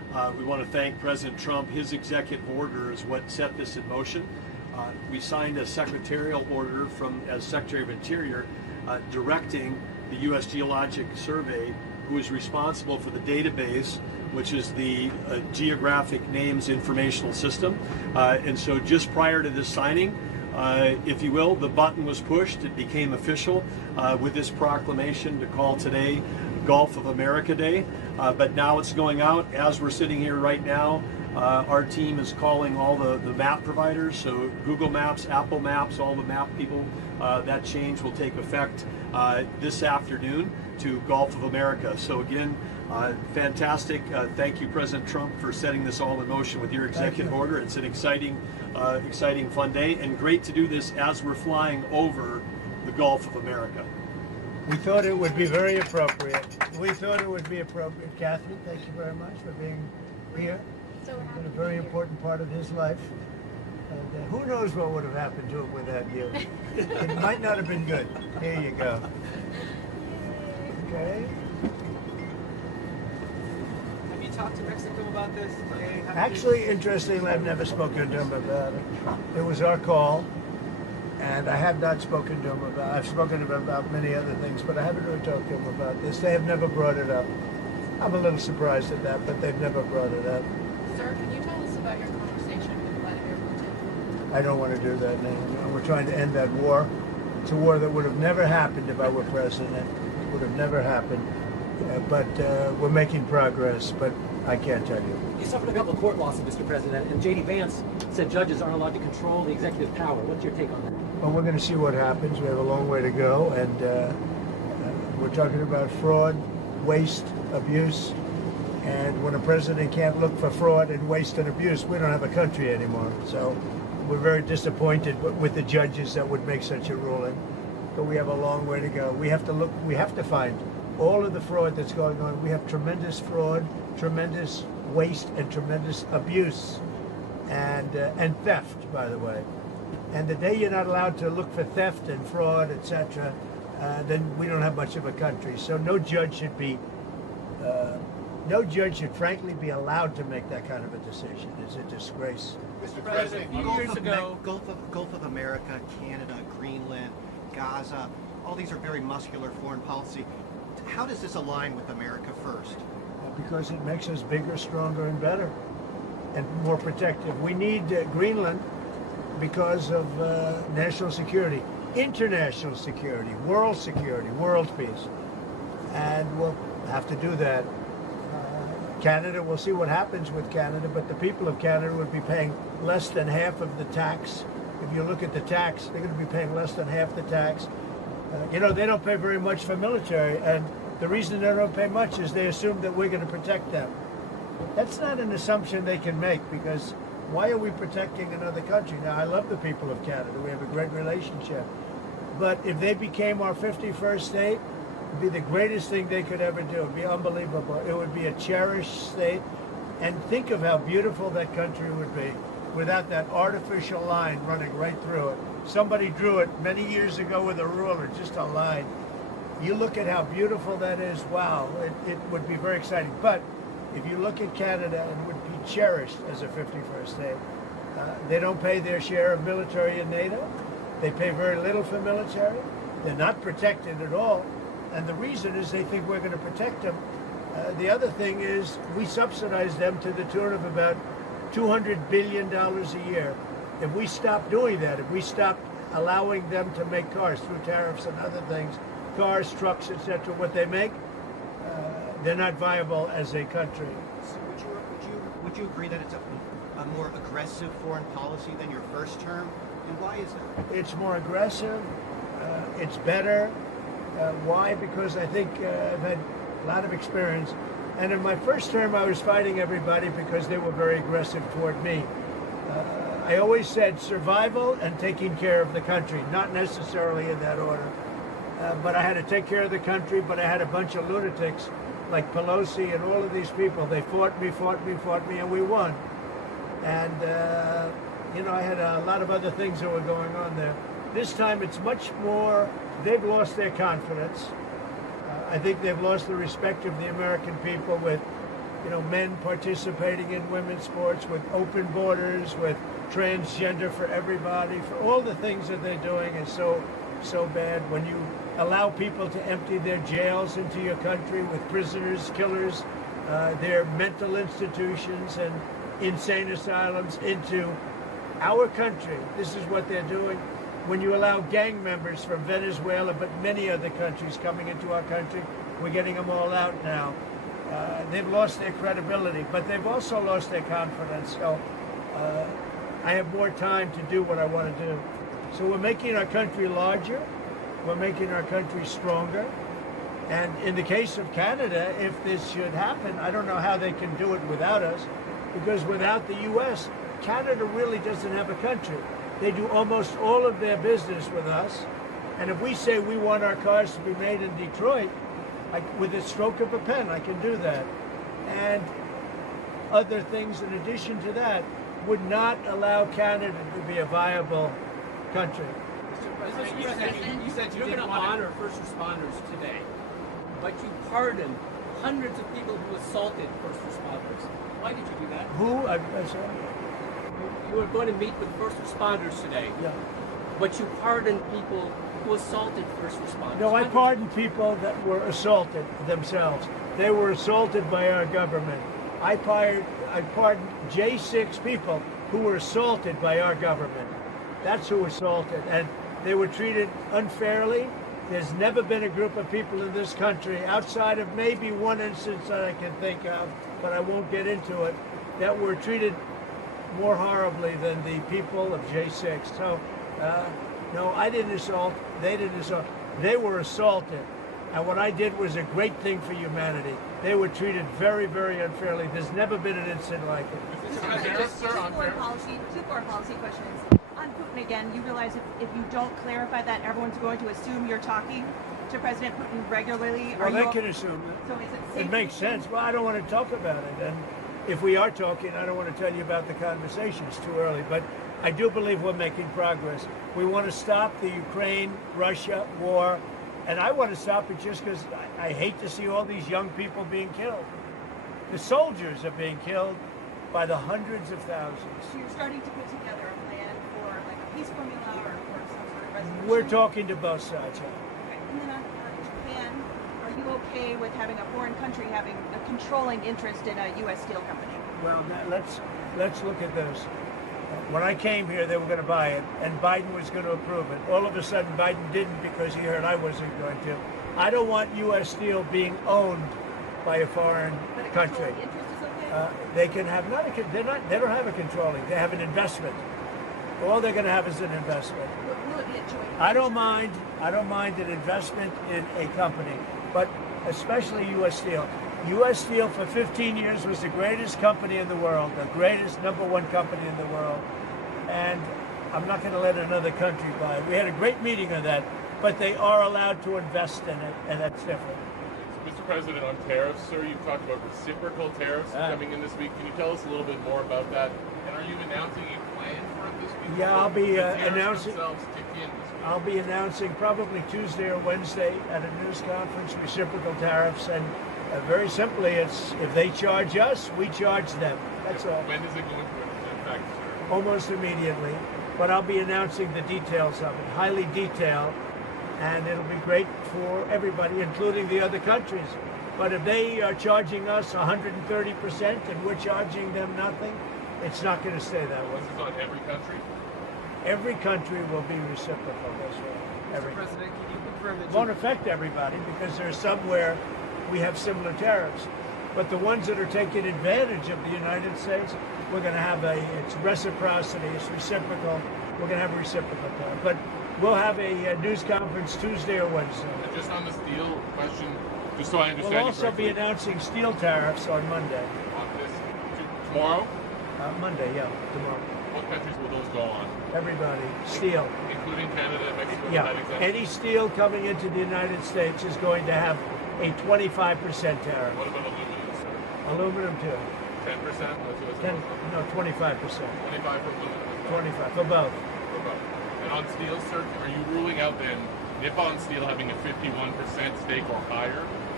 We want to thank President Trump. His executive order is what set this in motion. We signed a secretarial order as Secretary of Interior directing the U.S. Geologic Survey, who is responsible for the database, which is the Geographic Names Informational System. And so just prior to this signing, if you will, the button was pushed. It became official with this proclamation to call today Gulf of America Day. But now it's going out. As we're sitting here right now, our team is calling all the map providers, so Google Maps, Apple Maps, all the map people. That change will take effect this afternoon to Gulf of America. So again, fantastic. Thank you, President Trump, for setting this all in motion with your executive order. It's an exciting, fun day, and great to do this as we're flying over the Gulf of America. We thought it would be very appropriate. Kathy, thank you very much for being here. So It's been a very important part of his life. And who knows what would have happened to him without you. It might not have been good. Here you go. Okay. Have you talked to Mexico about this? Actually, interestingly, I've never spoken to him about it. It was our call, and I have not spoken to him about it. I've spoken to him about many other things, but I haven't really talked to him about this. They have never brought it up. I'm a little surprised at that, but they've never brought it up. Sir, can you tell us about your conversation with Vladimir Putin? I don't want to do that now. We're trying to end that war. It's a war that would have never happened if I were president. It would have never happened. But we're making progress, but I can't tell you. You suffered a couple of court losses, Mr. President, and J.D. Vance said judges aren't allowed to control the executive power. What's your take on that? Well, we're going to see what happens. We have a long way to go, and we're talking about fraud, waste, abuse. And when a president can't look for fraud and waste and abuse, we don't have a country anymore. So we're very disappointed with the judges that would make such a ruling. But we have a long way to go. We have to find all of the fraud that's going on. We have tremendous fraud, tremendous waste, and tremendous abuse, and theft, by the way. And the day you're not allowed to look for theft and fraud, etc., then we don't have much of a country. So no judge should frankly be allowed to make that kind of a decision. It's a disgrace. Mr. President, a few years ago- Gulf of America, Canada, Greenland, Gaza, all these are very muscular foreign policy. How does this align with America first? Because it makes us bigger, stronger, and better, and more protective. We need Greenland because of national security, international security, world peace. And we'll have to do that. Canada, we'll see what happens with Canada, but the people of Canada would be paying less than half of the tax. If you look at the tax, they're going to be paying less than half the tax. They don't pay very much for military, and the reason they don't pay much is they assume that we're going to protect them. That's not an assumption they can make, because why are we protecting another country? Now, I love the people of Canada. We have a great relationship. But if they became our 51st state, it would be the greatest thing they could ever do. It would be unbelievable. It would be a cherished state. And think of how beautiful that country would be without that artificial line running right through it. Somebody drew it many years ago with a ruler, just a line. You look at how beautiful that is, wow, it would be very exciting. But if you look at Canada, it would be cherished as a 51st state. They don't pay their share of military in NATO. They pay very little for military. They're not protected at all. And the reason is they think we're going to protect them. The other thing is we subsidize them to the tune of about $200 billion a year. If we stop doing that, if we stop allowing them to make cars through tariffs and other things, cars, trucks, etc., what they make, they're not viable as a country. So would you agree that it's a more aggressive foreign policy than your first term? And why is that? It's more aggressive. It's better. Why? Because I think I've had a lot of experience. And in my first term, I was fighting everybody because they were very aggressive toward me. I always said survival and taking care of the country, not necessarily in that order. But I had to take care of the country, but I had a bunch of lunatics like Pelosi and all of these people. They fought me, and we won. And, I had a lot of other things that were going on there. This time it's much more, they've lost their confidence. I think they've lost the respect of the American people with men participating in women's sports, with open borders, with transgender for everybody, for all the things that they're doing is so bad. When you allow people to empty their jails into your country with prisoners, killers, their mental institutions and insane asylums into our country, this is what they're doing. When you allow gang members from Venezuela, but many other countries coming into our country, we're getting them all out now. They've lost their credibility, but they've also lost their confidence. So I have more time to do what I want to do. So we're making our country larger. We're making our country stronger. And in the case of Canada, if this should happen, I don't know how they can do it without us, because without the U.S., Canada really doesn't have a country. They do almost all of their business with us. And if we say we want our cars to be made in Detroit, with a stroke of a pen, I can do that. And other things in addition to that would not allow Canada to be a viable country. Mr. President, you said you didn't want to honor first responders today, but you pardoned hundreds of people who assaulted first responders. Why did you do that? Who? I'm sorry. You were going to meet with first responders today, Yeah. but you pardoned people who assaulted first responders. No, I pardoned people that were assaulted themselves. They were assaulted by our government. I pardoned J6 people who were assaulted by our government. That's who assaulted, and they were treated unfairly. There's never been a group of people in this country, outside of maybe one instance that I can think of, but I won't get into it, that were treated more horribly than the people of J6. So, no, I didn't assault. They didn't assault. They were assaulted. And what I did was a great thing for humanity. They were treated very, very unfairly. There's never been an incident like it. Two core policy questions. On Putin again, you realize if you don't clarify that, everyone's going to assume you're talking to President Putin regularly. Well, they can assume that. So is it safe? It makes sense. Well, I don't want to talk about it. And if we are talking, I don't want to tell you about the conversation. It's too early. But I do believe we're making progress. We want to stop the Ukraine-Russia war. And I want to stop it just because I hate to see all these young people being killed. The soldiers are being killed by the hundreds of thousands. So you're starting to put together a plan for like a peace formula or some sort of resolution? We're talking to both sides. Yeah. Okay. And then on Japan, are you okay with having a foreign country having a controlling interest in a U.S. steel company? Well, let's look at this. When I came here, they were going to buy it, and Biden was going to approve it. All of a sudden, Biden didn't because he heard I wasn't going to. I don't want U.S. steel being owned by a foreign country. Interest is okay? They can have they don't have a controlling. They have an investment. All they're going to have is an investment. Will it be a joint? I don't mind an investment in a company, but especially U.S. Steel. U.S. Steel for 15 years was the greatest company in the world, the greatest #1 company in the world, and I'm not going to let another country buy it. We had a great meeting on that, but they are allowed to invest in it, and that's different. Mr. President, on tariffs, sir, you've talked about reciprocal tariffs coming in this week. Can you tell us a little bit more about that? And are you announcing a plan for it this week? Yeah, I'll be The tariffs announcing. themselves kick in this week. I'll be announcing probably Tuesday or Wednesday at a news conference reciprocal tariffs, and very simply, it's if they charge us, we charge them. That's all. When is it going to affect, sir? Almost immediately, but I'll be announcing the details of it, highly detailed, and it'll be great for everybody, including the other countries. But if they are charging us 130% and we're charging them nothing, it's not going to stay that way. This is on every country? Every country will be reciprocal. That's right. Every. Mr. President, can you confirm that It won't affect everybody because there's somewhere we have similar tariffs. But the ones that are taking advantage of the United States, we're going to have it's reciprocity, it's reciprocal. We're going to have a reciprocal tariff. But we'll have a news conference Tuesday or Wednesday. And just on the steel question, just so I understand We'll you also be correctly, announcing steel tariffs on Monday. on this tomorrow, Monday, yeah, tomorrow. what countries will those go on? Everybody, steel. Including Canada and Mexico? Yeah, that exemption? any steel coming into the United States is going to have a 25% tariff. What about aluminum, sir? Aluminum too. 10%? That's what it's 10, about. no, 25%. 25 for aluminum. 25 for both. For both. And on steel, sir, are you ruling out then Nippon Steel having a 51% stake or higher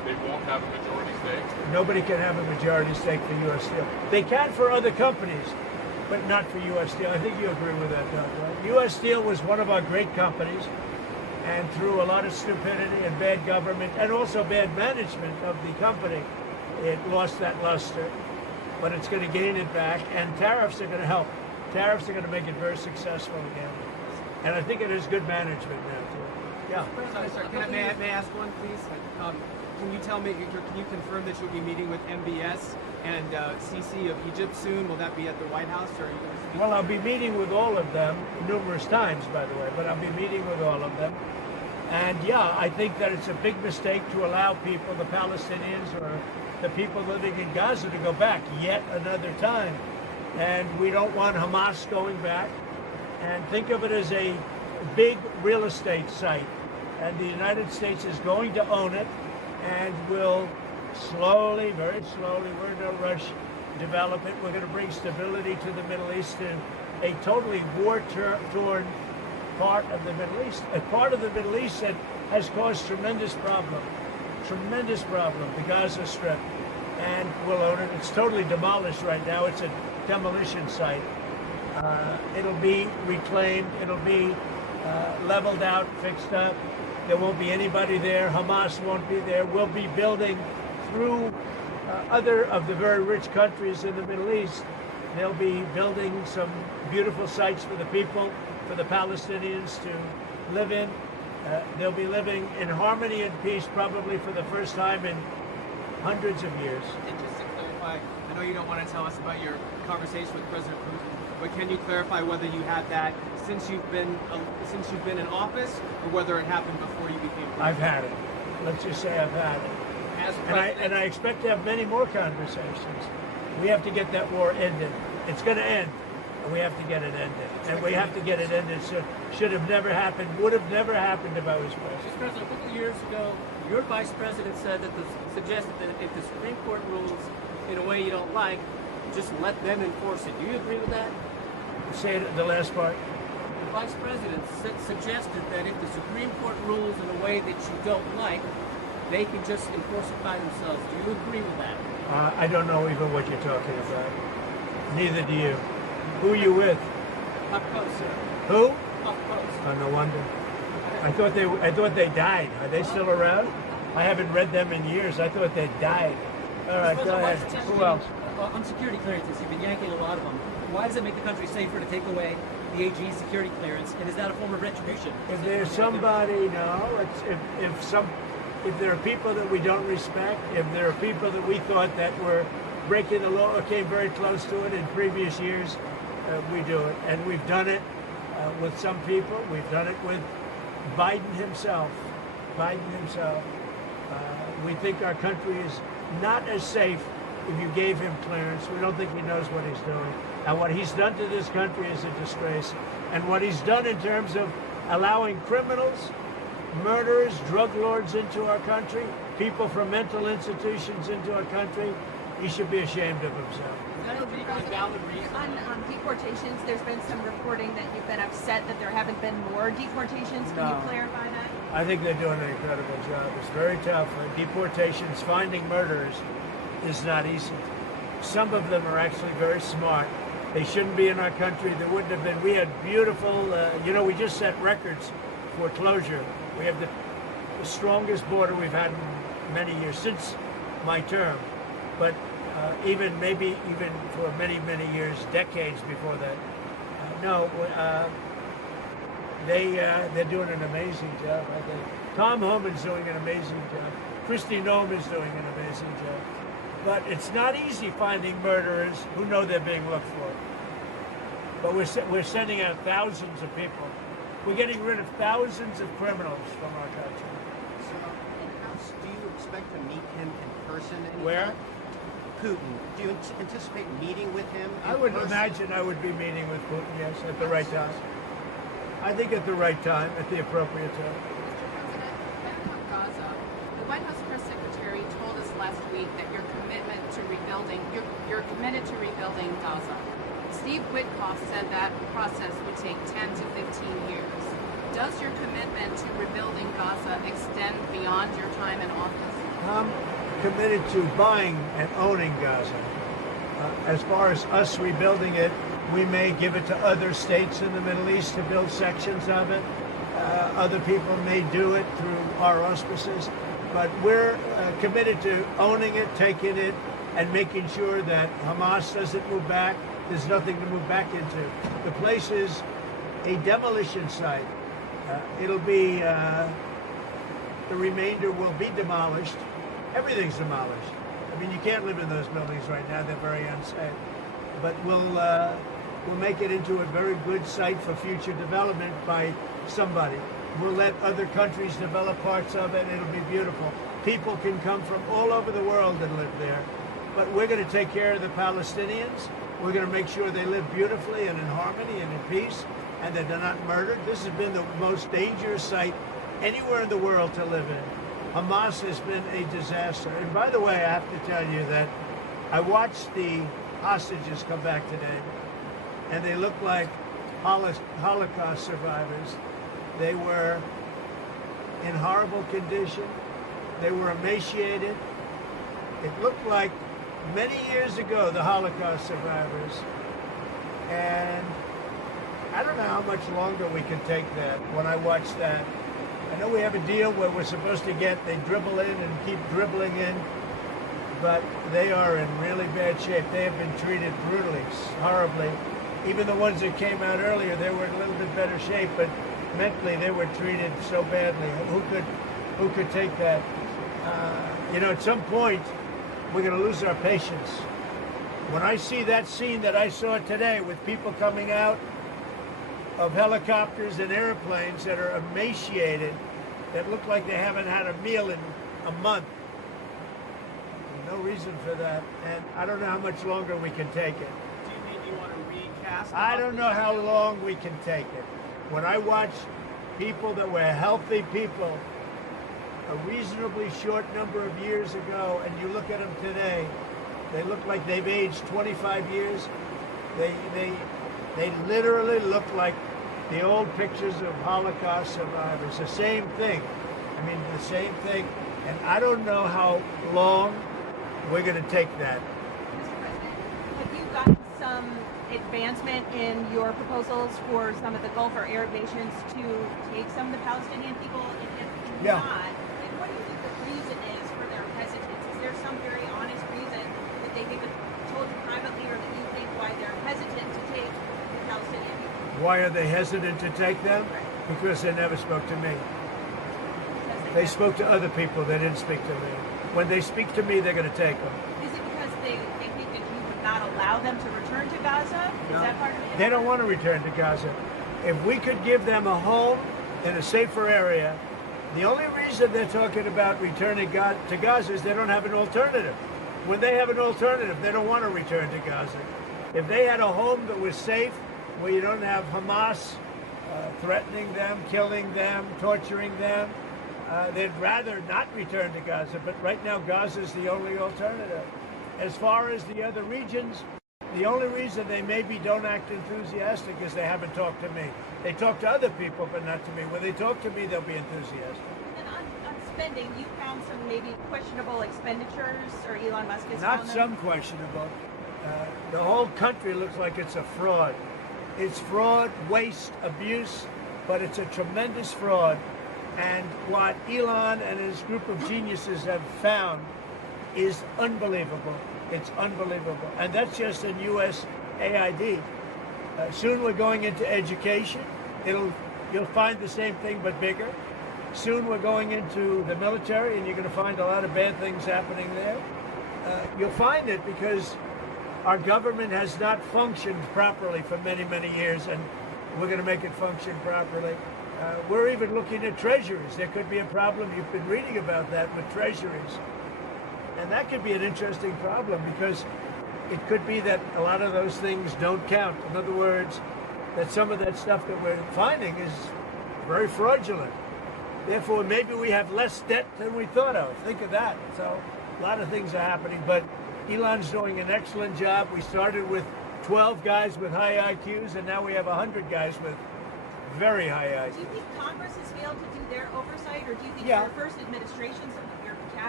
they won't have a majority stake? Nobody can have a majority stake for U.S. Steel. They can for other companies, but not for U.S. Steel. I think you agree with that, Doug, right? U.S. Steel was one of our great companies, and through a lot of stupidity and bad government and also bad management of the company, it lost that luster. But it's going to gain it back, and tariffs are going to help. Tariffs are going to make it very successful again. And I think it is good management now, too. Yeah. Sorry, may I ask one, please? Can you tell me, can you confirm that you'll be meeting with MBS and Sisi of Egypt soon? Will that be at the White House, or are you going to speak? Well, I'll be meeting with all of them numerous times, by the way, but I'll be meeting with all of them. And yeah, I think that it's a big mistake to allow people, the Palestinians or the people living in Gaza, to go back yet another time. And we don't want Hamas going back. And think of it as a big real estate site. And the United States is going to own it and will slowly, very slowly, we're in no rush, develop it. We're going to bring stability to the Middle East, in a totally war-torn part of the Middle East, a part of the Middle East that has caused tremendous problem, the Gaza Strip, and we'll own it. It's totally demolished right now. It's a demolition site. It'll be reclaimed. It'll be leveled out, fixed up. There won't be anybody there. Hamas won't be there. We'll be building through other of the very rich countries in the Middle East. They'll be building some beautiful sites for the people, for the Palestinians to live in. They'll be living in harmony and peace probably for the first time in hundreds of years. And just to clarify, I know you don't want to tell us about your conversation with President Putin, but can you clarify whether you had that since you've been in office, or whether it happened before you became president? I've had it. Let's just say I've had it. And I expect to have many more conversations. We have to get that war ended. It's going to end, and we have to get it ended. And we have to get it ended. Should have never happened. Would have never happened if I was president. Mr. President, a couple of years ago, your vice president suggested that if the Supreme Court rules in a way you don't like, just let them enforce it. Do you agree with that? Say it, the last part. The vice president suggested that if the Supreme Court rules in a way that you don't like, they can just enforce it by themselves. Do you agree with that? I don't know even what you're talking about. Neither do you. Who are you with? Up close, sir. Who? Up close. Oh, no wonder. I thought they died. Are they still around? I haven't read them in years. I thought they died. All right, go ahead. Who else? On security clearances, you've been yanking a lot of them. Why does it make the country safer to take away the AG's security clearance? And is that a form of retribution? If there's somebody, no. If there are people that we don't respect, if there are people that we thought that were breaking the law or came very close to it in previous years, we do it. And we've done it with some people. We've done it with Biden himself. We think our country is not as safe if you gave him clearance. We don't think he knows what he's doing. And what he's done to this country is a disgrace. And what he's done in terms of allowing criminals, murderers, drug lords into our country, people from mental institutions into our country, he should be ashamed of himself. On deportations, there's been some reporting that you've been upset that there haven't been more deportations. Can you clarify that? I think they're doing an incredible job. It's very tough. Deportations, finding murderers is not easy. Some of them are actually very smart. They shouldn't be in our country. There wouldn't have been. We had beautiful, we just set records for closure. We have the strongest border we've had in many years, since my term. But even for many, many years, decades before that. They're doing an amazing job, I think. Tom Homan's doing an amazing job. Kristi Noem is doing an amazing job. But it's not easy finding murderers who know they're being looked for. But we're sending out thousands of people. We're getting rid of thousands of criminals from our country. So, do you expect to meet him in person? Where? Putin. Do you anticipate meeting with him? I would imagine I would be meeting with Putin, yes, at the right time. I think at the right time, at the appropriate time. Mr. President, back on Gaza, the White House press secretary told us last week that you're committed to rebuilding Gaza. Steve Witkoff said that process would take 10 to 15 years. Does your commitment to rebuilding Gaza extend beyond your time in office? I'm committed to buying and owning Gaza. As far as us rebuilding it, we may give it to other states in the Middle East to build sections of it. Other people may do it through our auspices. But we're committed to owning it, taking it, and making sure that Hamas doesn't move back. There's nothing to move back into. The place is a demolition site. It'll be, the remainder will be demolished. Everything's demolished. I mean, you can't live in those buildings right now. They're very unsafe. But we'll make it into a very good site for future development by somebody. We'll let other countries develop parts of it. It'll be beautiful. People can come from all over the world and live there. But we're going to take care of the Palestinians. We're going to make sure they live beautifully and in harmony and in peace, and that they're not murdered. This has been the most dangerous site anywhere in the world to live in. Hamas has been a disaster. And by the way, I have to tell you that I watched the hostages come back today, and they look like Holocaust survivors. They were in horrible condition. They were emaciated. It looked like many years ago, the Holocaust survivors. And I don't know how much longer we can take that. When I watch that, I know we have a deal where we're supposed to they dribble in and keep dribbling in, but they are in really bad shape. They have been treated brutally, horribly. Even the ones that came out earlier, they were in a little bit better shape, but mentally they were treated so badly. Who could take that? At some point, we're going to lose our patience. When I see that scene that I saw today with people coming out of helicopters and airplanes that are emaciated, that look like they haven't had a meal in a month, no reason for that. And I don't know how much longer we can take it. Do you mean you want to recast? I don't know how long we can take it. When I watch people that were healthy people a reasonably short number of years ago, and you look at them today, they look like they've aged 25 years. They literally look like the old pictures of Holocaust survivors. The same thing. I mean, the same thing. And I don't know how long we're going to take that. Mr. President, have you gotten some advancement in your proposals for some of the Gulf or Arab nations to take some of the Palestinian people? And if Yeah. not, then what do you think the reason is for their hesitance? Is there some very honest reason that they haven't told you privately, or that you think why they're hesitant to take the Palestinian people? Why are they hesitant to take them? Because they never spoke to me. They spoke to other people. They didn't speak to me. When they speak to me, they're going to take them. Is it because they think that you would not allow them to return to Gaza? Is that part of it? They don't want to return to Gaza. If we could give them a home in a safer area, the only reason they're talking about returning to Gaza is they don't have an alternative. When they have an alternative, they don't want to return to Gaza. If they had a home that was safe, where you don't have Hamas threatening them, killing them, torturing them, they'd rather not return to Gaza. But right now, Gaza is the only alternative. As far as the other regions, the only reason they maybe don't act enthusiastic is they haven't talked to me. They talk to other people, but not to me. When they talk to me, they'll be enthusiastic. And on spending, you found some maybe questionable expenditures, or Elon Musk has Not found them? some questionable. The whole country looks like it's a fraud. It's fraud, waste, abuse, but it's a tremendous fraud. And what Elon and his group of geniuses have found is unbelievable. It's unbelievable. And that's just in USAID. Soon we're going into education. You'll find the same thing, but bigger. Soon we're going into the military, and you're going to find a lot of bad things happening there. You'll find it because our government has not functioned properly for many, many years, and we're going to make it function properly. We're even looking at treasuries. There could be a problem. You've been reading about that with treasuries. And that could be an interesting problem, because it could be that a lot of those things don't count. In other words, that some of that stuff that we're finding is very fraudulent. Therefore, maybe we have less debt than we thought of. Think of that. So a lot of things are happening, but Elon's doing an excellent job. We started with 12 guys with high IQs, and now we have 100 guys with very high IQs. Do you think Congress has failed to do their oversight, or do you think Yeah. your first administration, some of your cabinet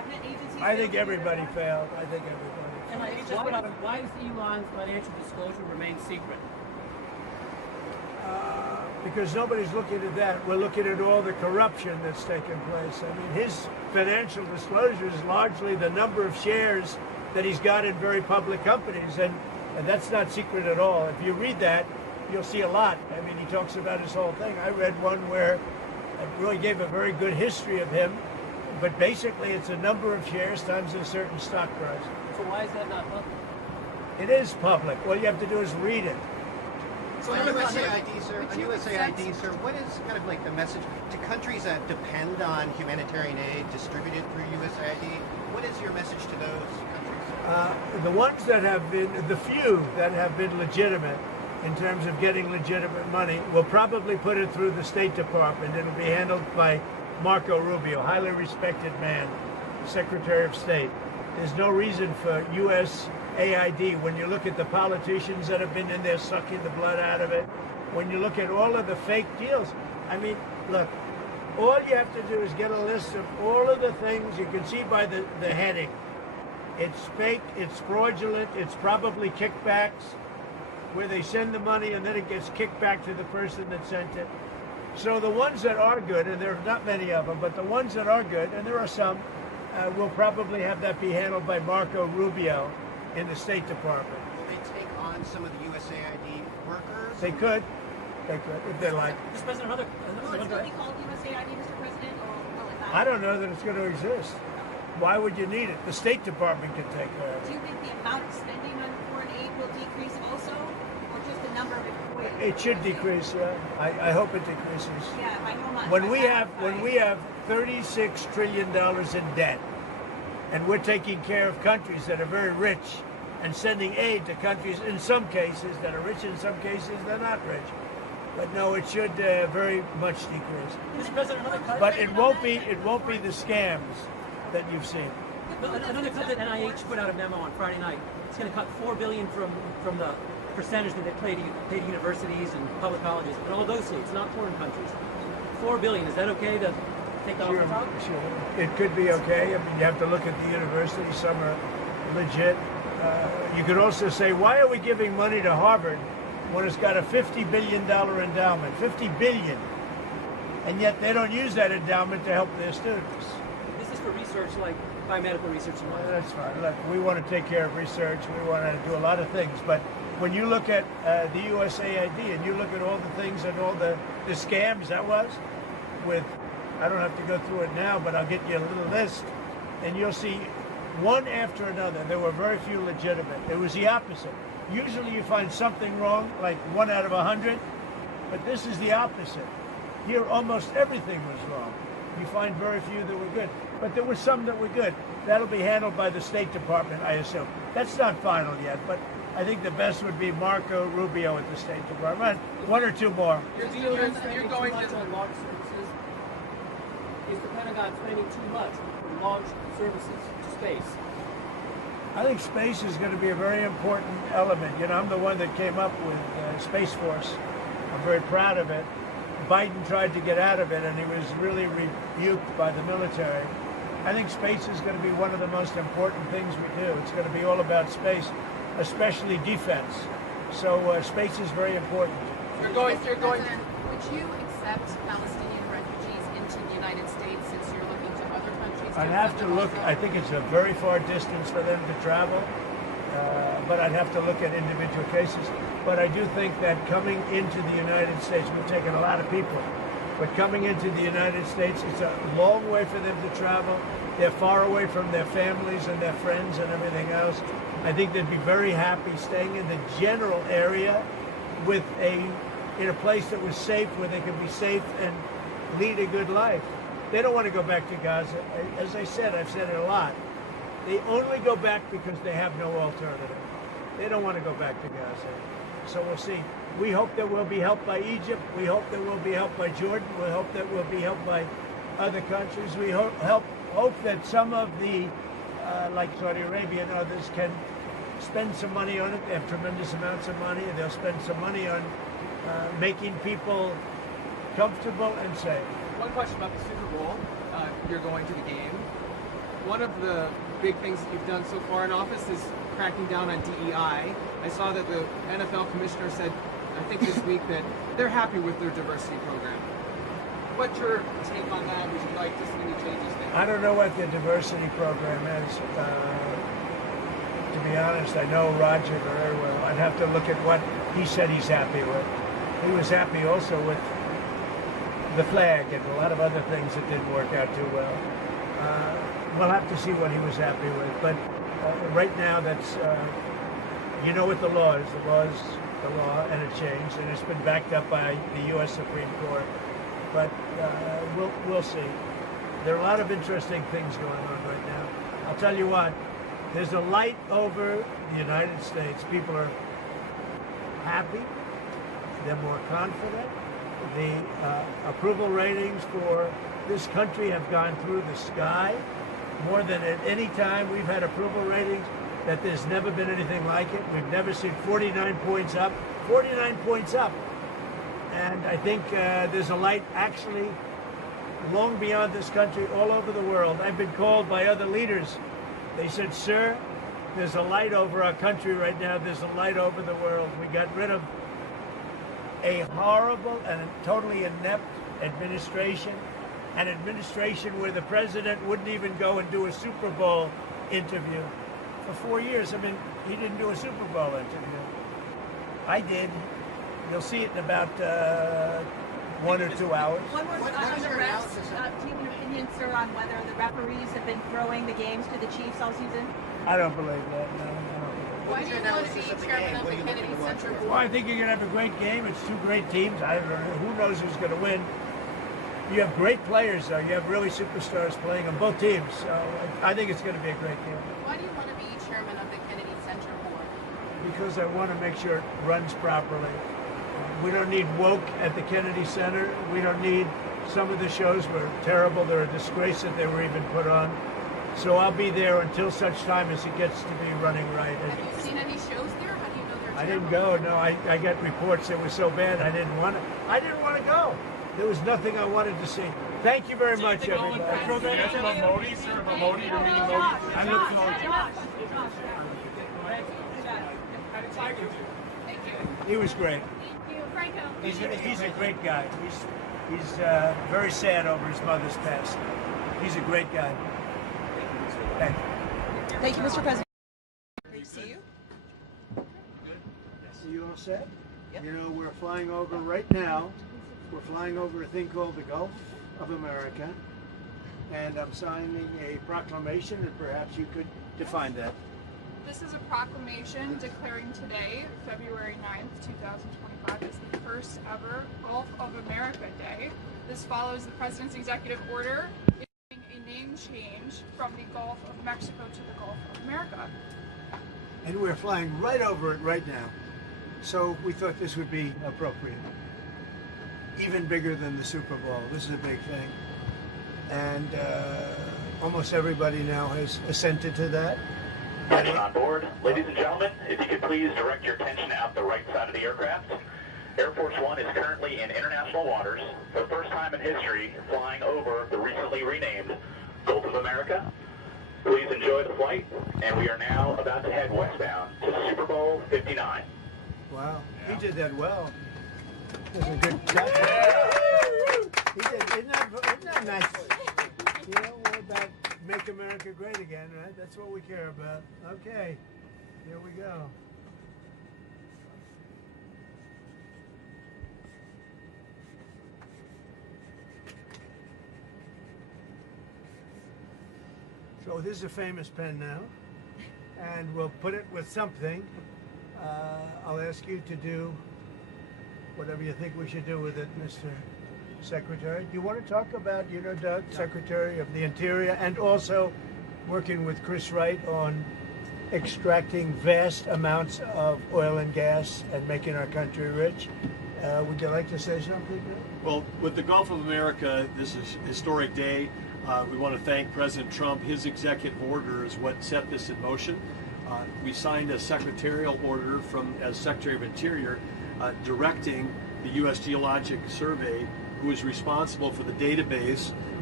cabinet agencies? I think failed to do everybody their job? failed. I think everybody failed. NIH just put out, why does Elon's financial disclosure remain secret? Because nobody's looking at that. We're looking at all the corruption that's taken place. I mean, his financial disclosure is largely the number of shares that he's got in very public companies, and that's not secret at all. If you read that, you'll see a lot. I mean, he talks about his whole thing. I read one where it really gave a very good history of him, but basically it's a number of shares times a certain stock price. So why is that not public? It is public. All you have to do is read it. So on USAID, sir, what is kind of like the message to countries that depend on humanitarian aid distributed through USAID? What is your message to those countries? The ones that have been, the few that have been legitimate in terms of getting legitimate money, will probably put it through the State Department. It'll be handled by Marco Rubio, highly respected man, Secretary of State. There's no reason for USAID, when you look at the politicians that have been in there sucking the blood out of it, when you look at all of the fake deals, I mean, look, all you have to do is get a list of all of the things you can see by the heading. It's fake, it's fraudulent, it's probably kickbacks, where they send the money and then it gets kicked back to the person that sent it. So the ones that are good, and there are not many of them, but the ones that are good, and there are some, will probably have that be handled by Marco Rubio in the State Department. Will they take on some of the USAID workers? They could, if they like. Mr. President, another Will it still be called USAID, Mr. President, or will it not? I don't know that it's going to exist. Why would you need it? The State Department can take care of Do it. you think the amount of spending on foreign aid will decrease also, or just the number of employees? It should decrease, yeah. I hope it decreases. Yeah, by how much? When we have $36 trillion in debt, and we're taking care of countries that are very rich and sending aid to countries in some cases that are rich, in some cases they're not rich. But no, it should very much decrease. Mr. President, another cut. But it won't be the scams that you've seen. Another cut that NIH put out a memo on Friday night. It's going to cut $4 billion from the percentage that they pay to universities and public colleges, and all those states, not foreign countries. $4 billion. Is that okay to take that off the top? Sure. It could be okay. I mean, you have to look at the universities. Some are legit. You could also say, why are we giving money to Harvard when it's got a $50 billion endowment? $50 billion. And yet they don't use that endowment to help their students. This is for research like biomedical research and whatnot. That's fine. Look, we want to take care of research. We want to do a lot of things. But when you look at the USAID and you look at all the things and all the scams that was with, I don't have to go through it now, but I'll get you a little list, and you'll see one after another. There were very few legitimate. It was the opposite. Usually you find something wrong, like 1 out of 100, but this is the opposite. Here, almost everything was wrong. You find very few that were good, but there were some that were good. That'll be handled by the State Department, I assume. That's not final yet, but I think the best would be Marco Rubio at the State Department. 1 or 2 more. You're going to on launch services. Is the Pentagon spending too much on launch services to space? I think space is going to be a very important element. You know, I'm the one that came up with Space Force. I'm very proud of it. Biden tried to get out of it, and he was really rebuked by the military. I think space is going to be one of the most important things we do. It's going to be all about space, especially defense. So space is very important. You're going. Would you accept Palestinian refugees into the United States since you're looking to other countries? I'd have to look. I think it's a very far distance for them to travel, but I'd have to look at individual cases. But I do think that coming into the United States, we've taken a lot of people, but coming into the United States, it's a long way for them to travel. They're far away from their families and their friends and everything else. I think they'd be very happy staying in the general area with in a place that was safe, where they could be safe and lead a good life. They don't want to go back to Gaza. As I said, I've said it a lot. They only go back because they have no alternative. They don't want to go back to Gaza. So we'll see. We hope that we'll be helped by Egypt. We hope that we'll be helped by Jordan. We hope that we'll be helped by other countries. We hope that some of the, like Saudi Arabia and others, can spend some money on it. They have tremendous amounts of money, and they'll spend some money on making people comfortable and safe. One question about the Super Bowl. You're going to the game. One of the big things that you've done so far in office is cracking down on DEI. I saw that the NFL commissioner said, I think this week, that they're happy with their diversity program. What's your take on that? Would you like to see any changes there? I don't know what the diversity program is. To be honest, I know Roger very well. I'd have to look at what he said he's happy with. He was happy also with the flag and a lot of other things that didn't work out too well. We'll have to see what he was happy with. But right now, that's, you know what the law is. The law is the law, and it changed, and it's been backed up by the U.S. Supreme Court. But we'll see. There are a lot of interesting things going on right now. I'll tell you what, there's a light over the United States. People are happy. They're more confident. The approval ratings for this country have gone through the sky. More than at any time we've had approval ratings that there's never been anything like it. We've never seen 49 points up. 49 points up. And I think there's a light actually long beyond this country, all over the world. I've been called by other leaders. They said, sir, there's a light over our country right now. There's a light over the world. We got rid of a horrible and totally inept administration, an administration where the president wouldn't even go and do a Super Bowl interview. For 4 years, I mean, he didn't do a Super Bowl interview. I did. You'll see it in about 1 or 2 hours. One more on the refs. Do you have an opinion, sir, on whether the referees have been throwing the games to the Chiefs all season? I don't believe that, no. Why do you want to be chairman of the Kennedy Center Board? Well, I think you're going to have a great game. It's two great teams. I don't know. Who knows who's going to win? You have great players, though. You have really superstars playing on both teams. So I think it's going to be a great game. Why do you want to be chairman of the Kennedy Center Board? Because I want to make sure it runs properly. We don't need woke at the Kennedy Center. We don't need, some of the shows were terrible. They're a disgrace that they were even put on. So I'll be there until such time as it gets to be running right. Have you seen any shows there? How do you know they're terrible? I didn't go. No, I got reports that were so bad I didn't want to go. There was nothing I wanted to see. Thank you very much, everybody. Yes, Modi, sir, Modi, you're meeting Modi. I look forward to it. He was great. He's a great guy. He's very sad over his mother's passing. He's a great guy. Thank you. Thank you, Mr. President. Great to see you. Are you all set? Yep. You know, we're flying over right now. We're flying over a thing called the Gulf of America. And I'm signing a proclamation, and perhaps you could define that. This is a proclamation declaring today, February 9th, 2025, as the first ever Gulf of America Day. This follows the President's executive order issuing a name change from the Gulf of Mexico to the Gulf of America. And we're flying right over it right now. So we thought this would be appropriate. Even bigger than the Super Bowl. This is a big thing. And almost everybody now has assented to that. Attention on board. Ladies and gentlemen, if you could please direct your attention out the right side of the aircraft. Air Force One is currently in international waters, for the first time in history, flying over the recently renamed Gulf of America. Please enjoy the flight, and we are now about to head westbound to Super Bowl 59. Wow, he did that well. That's a good job. He did, isn't that nice? You know, we're about make America great again, right? That's what we care about. Okay, here we go. So this is a famous pen now, and we'll put it with something. I'll ask you to do whatever you think we should do with it, Mr. Secretary. Do you want to talk about, you know, Doug, Secretary of the Interior, and also working with Chris Wright on extracting vast amounts of oil and gas and making our country rich? Would you like to say something? Well, with the Gulf of America, this is a historic day. We want to thank President Trump. His executive order is what set this in motion. We signed a secretarial order as Secretary of Interior directing the U.S. Geologic Survey, who is responsible for the database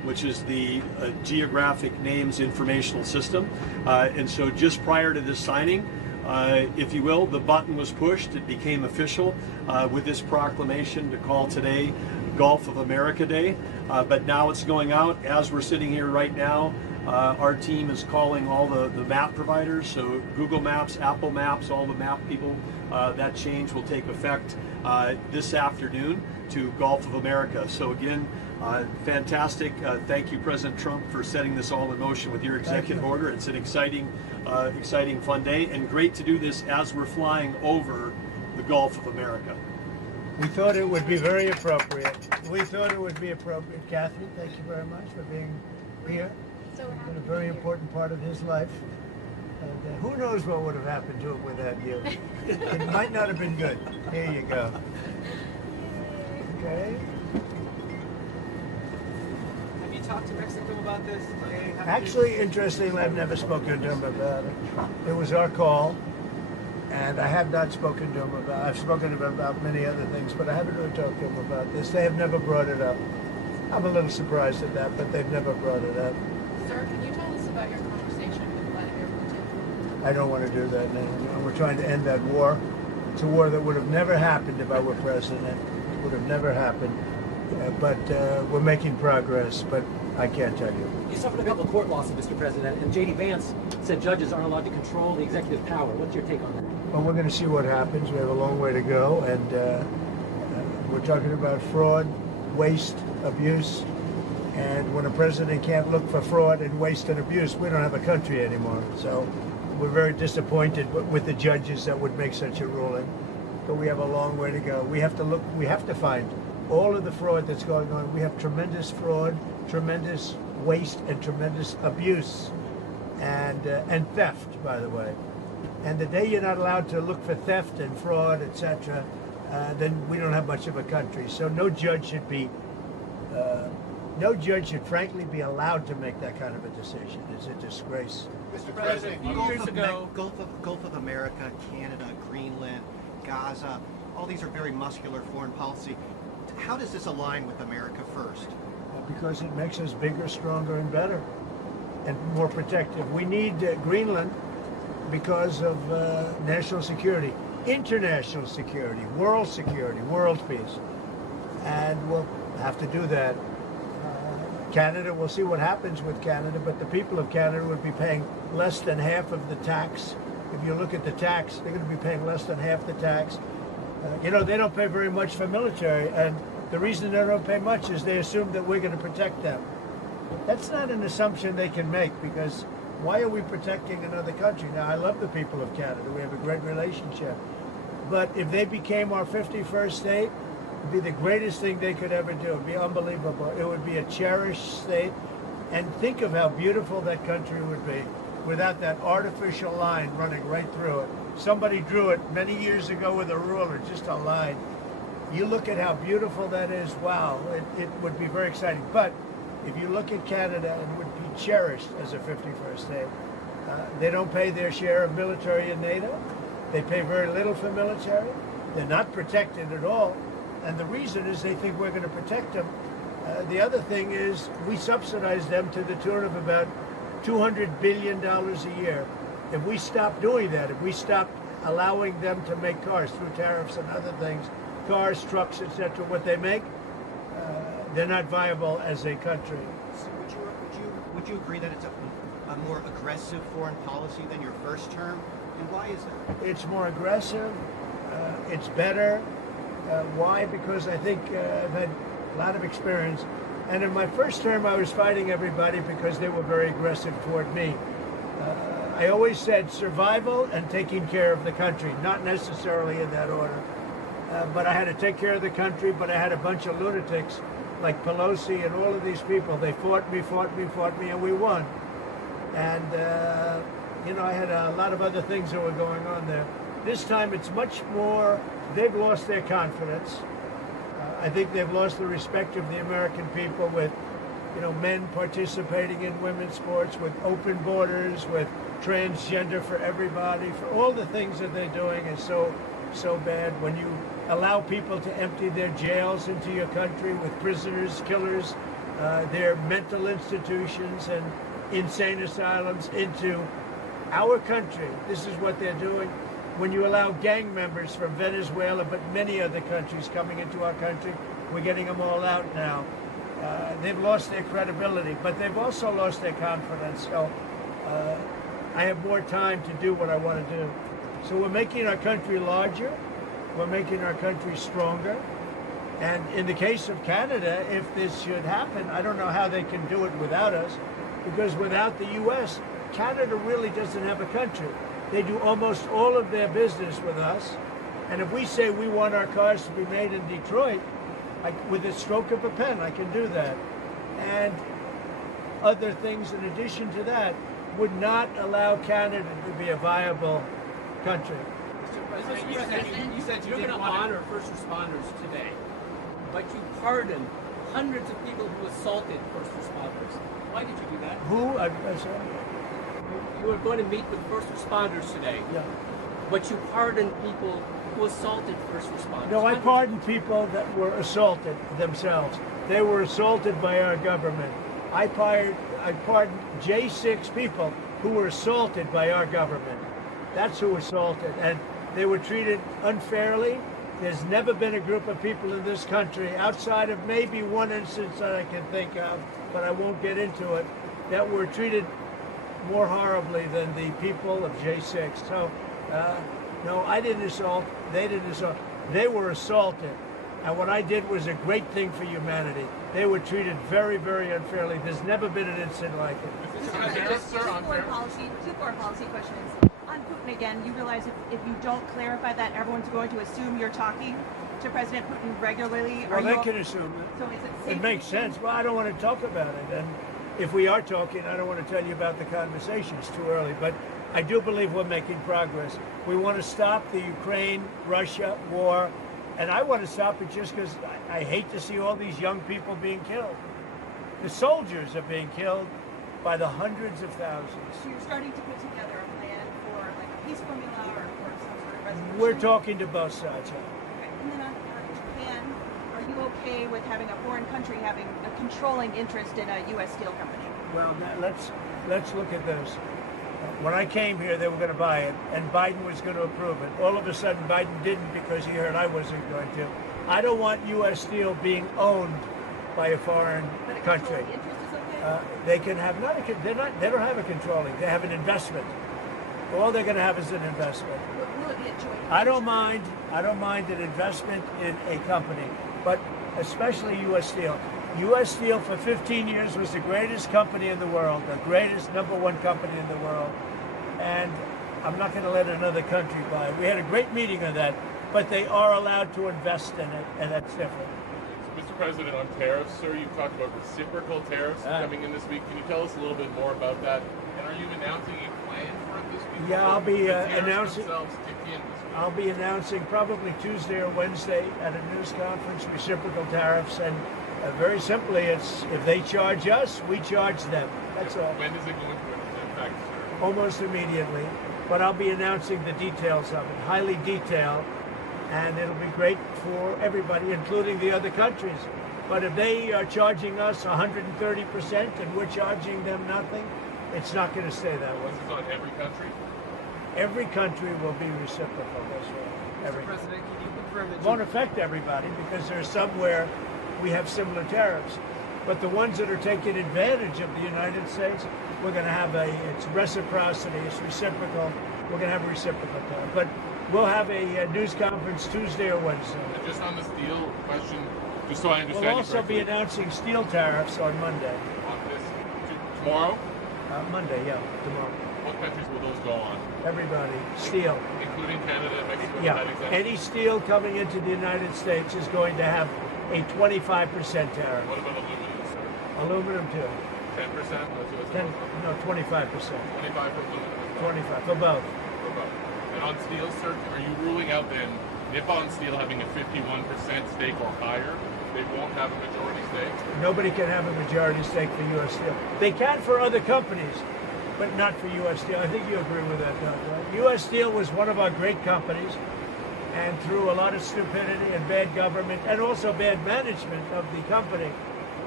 which is the geographic names informational system. And so just prior to this signing, if you will, the button was pushed. It became official with this proclamation to call today Gulf of America Day. But now it's going out. As we're sitting here right now, our team is calling all the map providers, so Google Maps, Apple Maps, all the map people. That change will take effect this afternoon to Gulf of America. So again, fantastic. Thank you, President Trump, for setting this all in motion with your executive order. It's an exciting, fun day, and great to do this as we're flying over the Gulf of America. We thought it would be very appropriate. Kathy, thank you very much for being here. So It's been a very important part of his life. And who knows what would have happened to him without you. It might not have been good. Here you go. Okay. Have you talked to Mexico about this? Actually, interestingly, I've never spoken to him about it. It was our call, and I have not spoken to him about it. I've spoken to him about many other things, but I haven't really talked to him about this. They have never brought it up. I'm a little surprised at that, but they've never brought it up. Sir, can you tell us about your conversation with Vladimir Putin? I don't want to do that now. We're trying to end that war. It's a war that would have never happened if I were president. It would have never happened. But we're making progress, but I can't tell you. You suffered a couple of court losses, Mr. President, and J.D. Vance said judges aren't allowed to control the executive power. What's your take on that? Well, we're going to see what happens. We have a long way to go, and we're talking about fraud, waste, abuse. And when a president can't look for fraud and waste and abuse, we don't have a country anymore. So we're very disappointed with the judges that would make such a ruling. But we have a long way to go. We have to find all of the fraud that's going on. We have tremendous fraud, tremendous waste, and tremendous abuse, and theft, by the way. And the day you're not allowed to look for theft and fraud, etc., then we don't have much of a country. So no judge should frankly be allowed to make that kind of a decision. It's a disgrace. Mr. President, A few years ago- Gulf of America, Canada, Greenland, Gaza, all these are very muscular foreign policy. How does this align with America first? Because it makes us bigger, stronger, and better, and more protective. We need Greenland because of national security, international security, world peace. And we'll have to do that. Canada, we'll see what happens with Canada, but the people of Canada would be paying less than half of the tax. If you look at the tax, they're going to be paying less than half the tax. They don't pay very much for military, and the reason they don't pay much is they assume that we're going to protect them. That's not an assumption they can make, because why are we protecting another country? Now, I love the people of Canada. We have a great relationship. But if they became our 51st state, it would be the greatest thing they could ever do. It would be unbelievable. It would be a cherished state. And think of how beautiful that country would be without that artificial line running right through it. Somebody drew it many years ago with a ruler, just a line. You look at how beautiful that is, wow, it would be very exciting. But if you look at Canada, it would be cherished as a 51st state. They don't pay their share of military in NATO. They pay very little for military. They're not protected at all. And the reason is they think we're going to protect them. The other thing is we subsidize them to the tune of about $200 billion a year. If we stop doing that, if we stop allowing them to make cars through tariffs and other things, cars, trucks, etc., what they make, they're not viable as a country. So would you agree that it's a more aggressive foreign policy than your first term? And why is that? It's more aggressive. It's better. Why? Because I think I've had a lot of experience. And in my first term, I was fighting everybody because they were very aggressive toward me. I always said survival and taking care of the country, not necessarily in that order. But I had to take care of the country, but I had a bunch of lunatics like Pelosi and all of these people. They fought me, and we won. And, I had a lot of other things that were going on there. This time it's much more, they've lost their confidence. I think they've lost the respect of the American people with, men participating in women's sports, with open borders, with transgender for everybody, for all the things that they're doing is so bad. When you allow people to empty their jails into your country with prisoners, killers, their mental institutions and insane asylums into our country. This is what they're doing. When you allow gang members from Venezuela, but many other countries coming into our country, we're getting them all out now. They've lost their credibility, but they've also lost their confidence. So I have more time to do what I want to do. So we're making our country larger. We're making our country stronger. And in the case of Canada, if this should happen, I don't know how they can do it without us, because without the U.S., Canada really doesn't have a country. They do almost all of their business with us. And if we say we want our cars to be made in Detroit, with a stroke of a pen, I can do that. And other things in addition to that would not allow Canada to be a viable country. Mr. President, you said you didn't want to honor first responders today, but you pardoned hundreds of people who assaulted first responders. Why did you do that? Who? I'm sorry. You were going to meet with first responders today, Yeah. but you pardoned people who assaulted first responders. No, I pardoned people that were assaulted themselves. They were assaulted by our government. I pardoned J6 people who were assaulted by our government. That's who assaulted, and they were treated unfairly. There's never been a group of people in this country, outside of maybe one instance that I can think of, but I won't get into it, that were treated more horribly than the people of J6. So, no, I didn't assault. They didn't assault. They were assaulted. And what I did was a great thing for humanity. They were treated very, very unfairly. There's never been an incident like it. Two core policy questions. On Putin again, you realize if you don't clarify that, everyone's going to assume you're talking to President Putin regularly. Well, they can assume it. So is it safe? It makes sense. Well, I don't want to talk about it. And if we are talking, I don't want to tell you about the conversation. It's too early. But I do believe we're making progress. We want to stop the Ukraine-Russia war. And I want to stop it just because I hate to see all these young people being killed. The soldiers are being killed by the hundreds of thousands. So you're starting to put together a plan for like a peace formula or for some sort of resolution? We're talking to both sides. Okay. And then on Japan, are you okay with having a foreign country having a controlling interest in a U.S. steel company? Well, let's look at this. When I came here, they were going to buy it, and Biden was going to approve it. All of a sudden, Biden didn't because he heard I wasn't going to. I don't want U.S. steel being owned by a foreign country. Interest is okay? They can have they don't have a controlling. They have an investment. All they're going to have is an investment. Will it be a joint? I don't mind an investment in a company, but especially U.S. Steel. U.S. Steel for 15 years was the greatest company in the world, the greatest #1 company in the world, and I'm not going to let another country buy it. We had a great meeting on that, but they are allowed to invest in it, and that's different. Mr. President, on tariffs, sir, you talked about reciprocal tariffs coming in this week. Can you tell us a little bit more about that? And are you announcing a plan for it this week? Yeah, I'll be announcing. I'll be announcing probably Tuesday or Wednesday at a news conference reciprocal tariffs, and very simply, it's if they charge us, we charge them. That's all. When is it going to affect, sir? Almost immediately, but I'll be announcing the details of it, highly detailed, and it'll be great for everybody, including the other countries. But if they are charging us 130% and we're charging them nothing, it's not going to stay that way. This is on every country? Every country will be reciprocal. That's right. Every. Mr. President, can you confirm that It won't affect everybody because there's somewhere we have similar tariffs. But the ones that are taking advantage of the United States, we're going to have it's reciprocity, it's reciprocal. We're going to have a reciprocal tariff. But we'll have a news conference Tuesday or Wednesday. And just on the steel question, just so I understand. We'll also be announcing steel tariffs on Monday. On this, tomorrow? Monday, yeah, tomorrow. What countries will those go on? Everybody, steel. Including Canada and Mexico? Yeah, any steel coming into the United States is going to have a 25% tariff. What about aluminum, sir? Aluminum too. 10%? No, 25%. 25 for aluminum? 25 for both. For both. And on steel, sir, are you ruling out then Nippon Steel having a 51% stake or higher? They won't have a majority stake? Nobody can have a majority stake for U.S. Steel. They can for other companies, but not for U.S. Steel. I think you agree with that, don't you? U.S. Steel was one of our great companies, and through a lot of stupidity and bad government and also bad management of the company,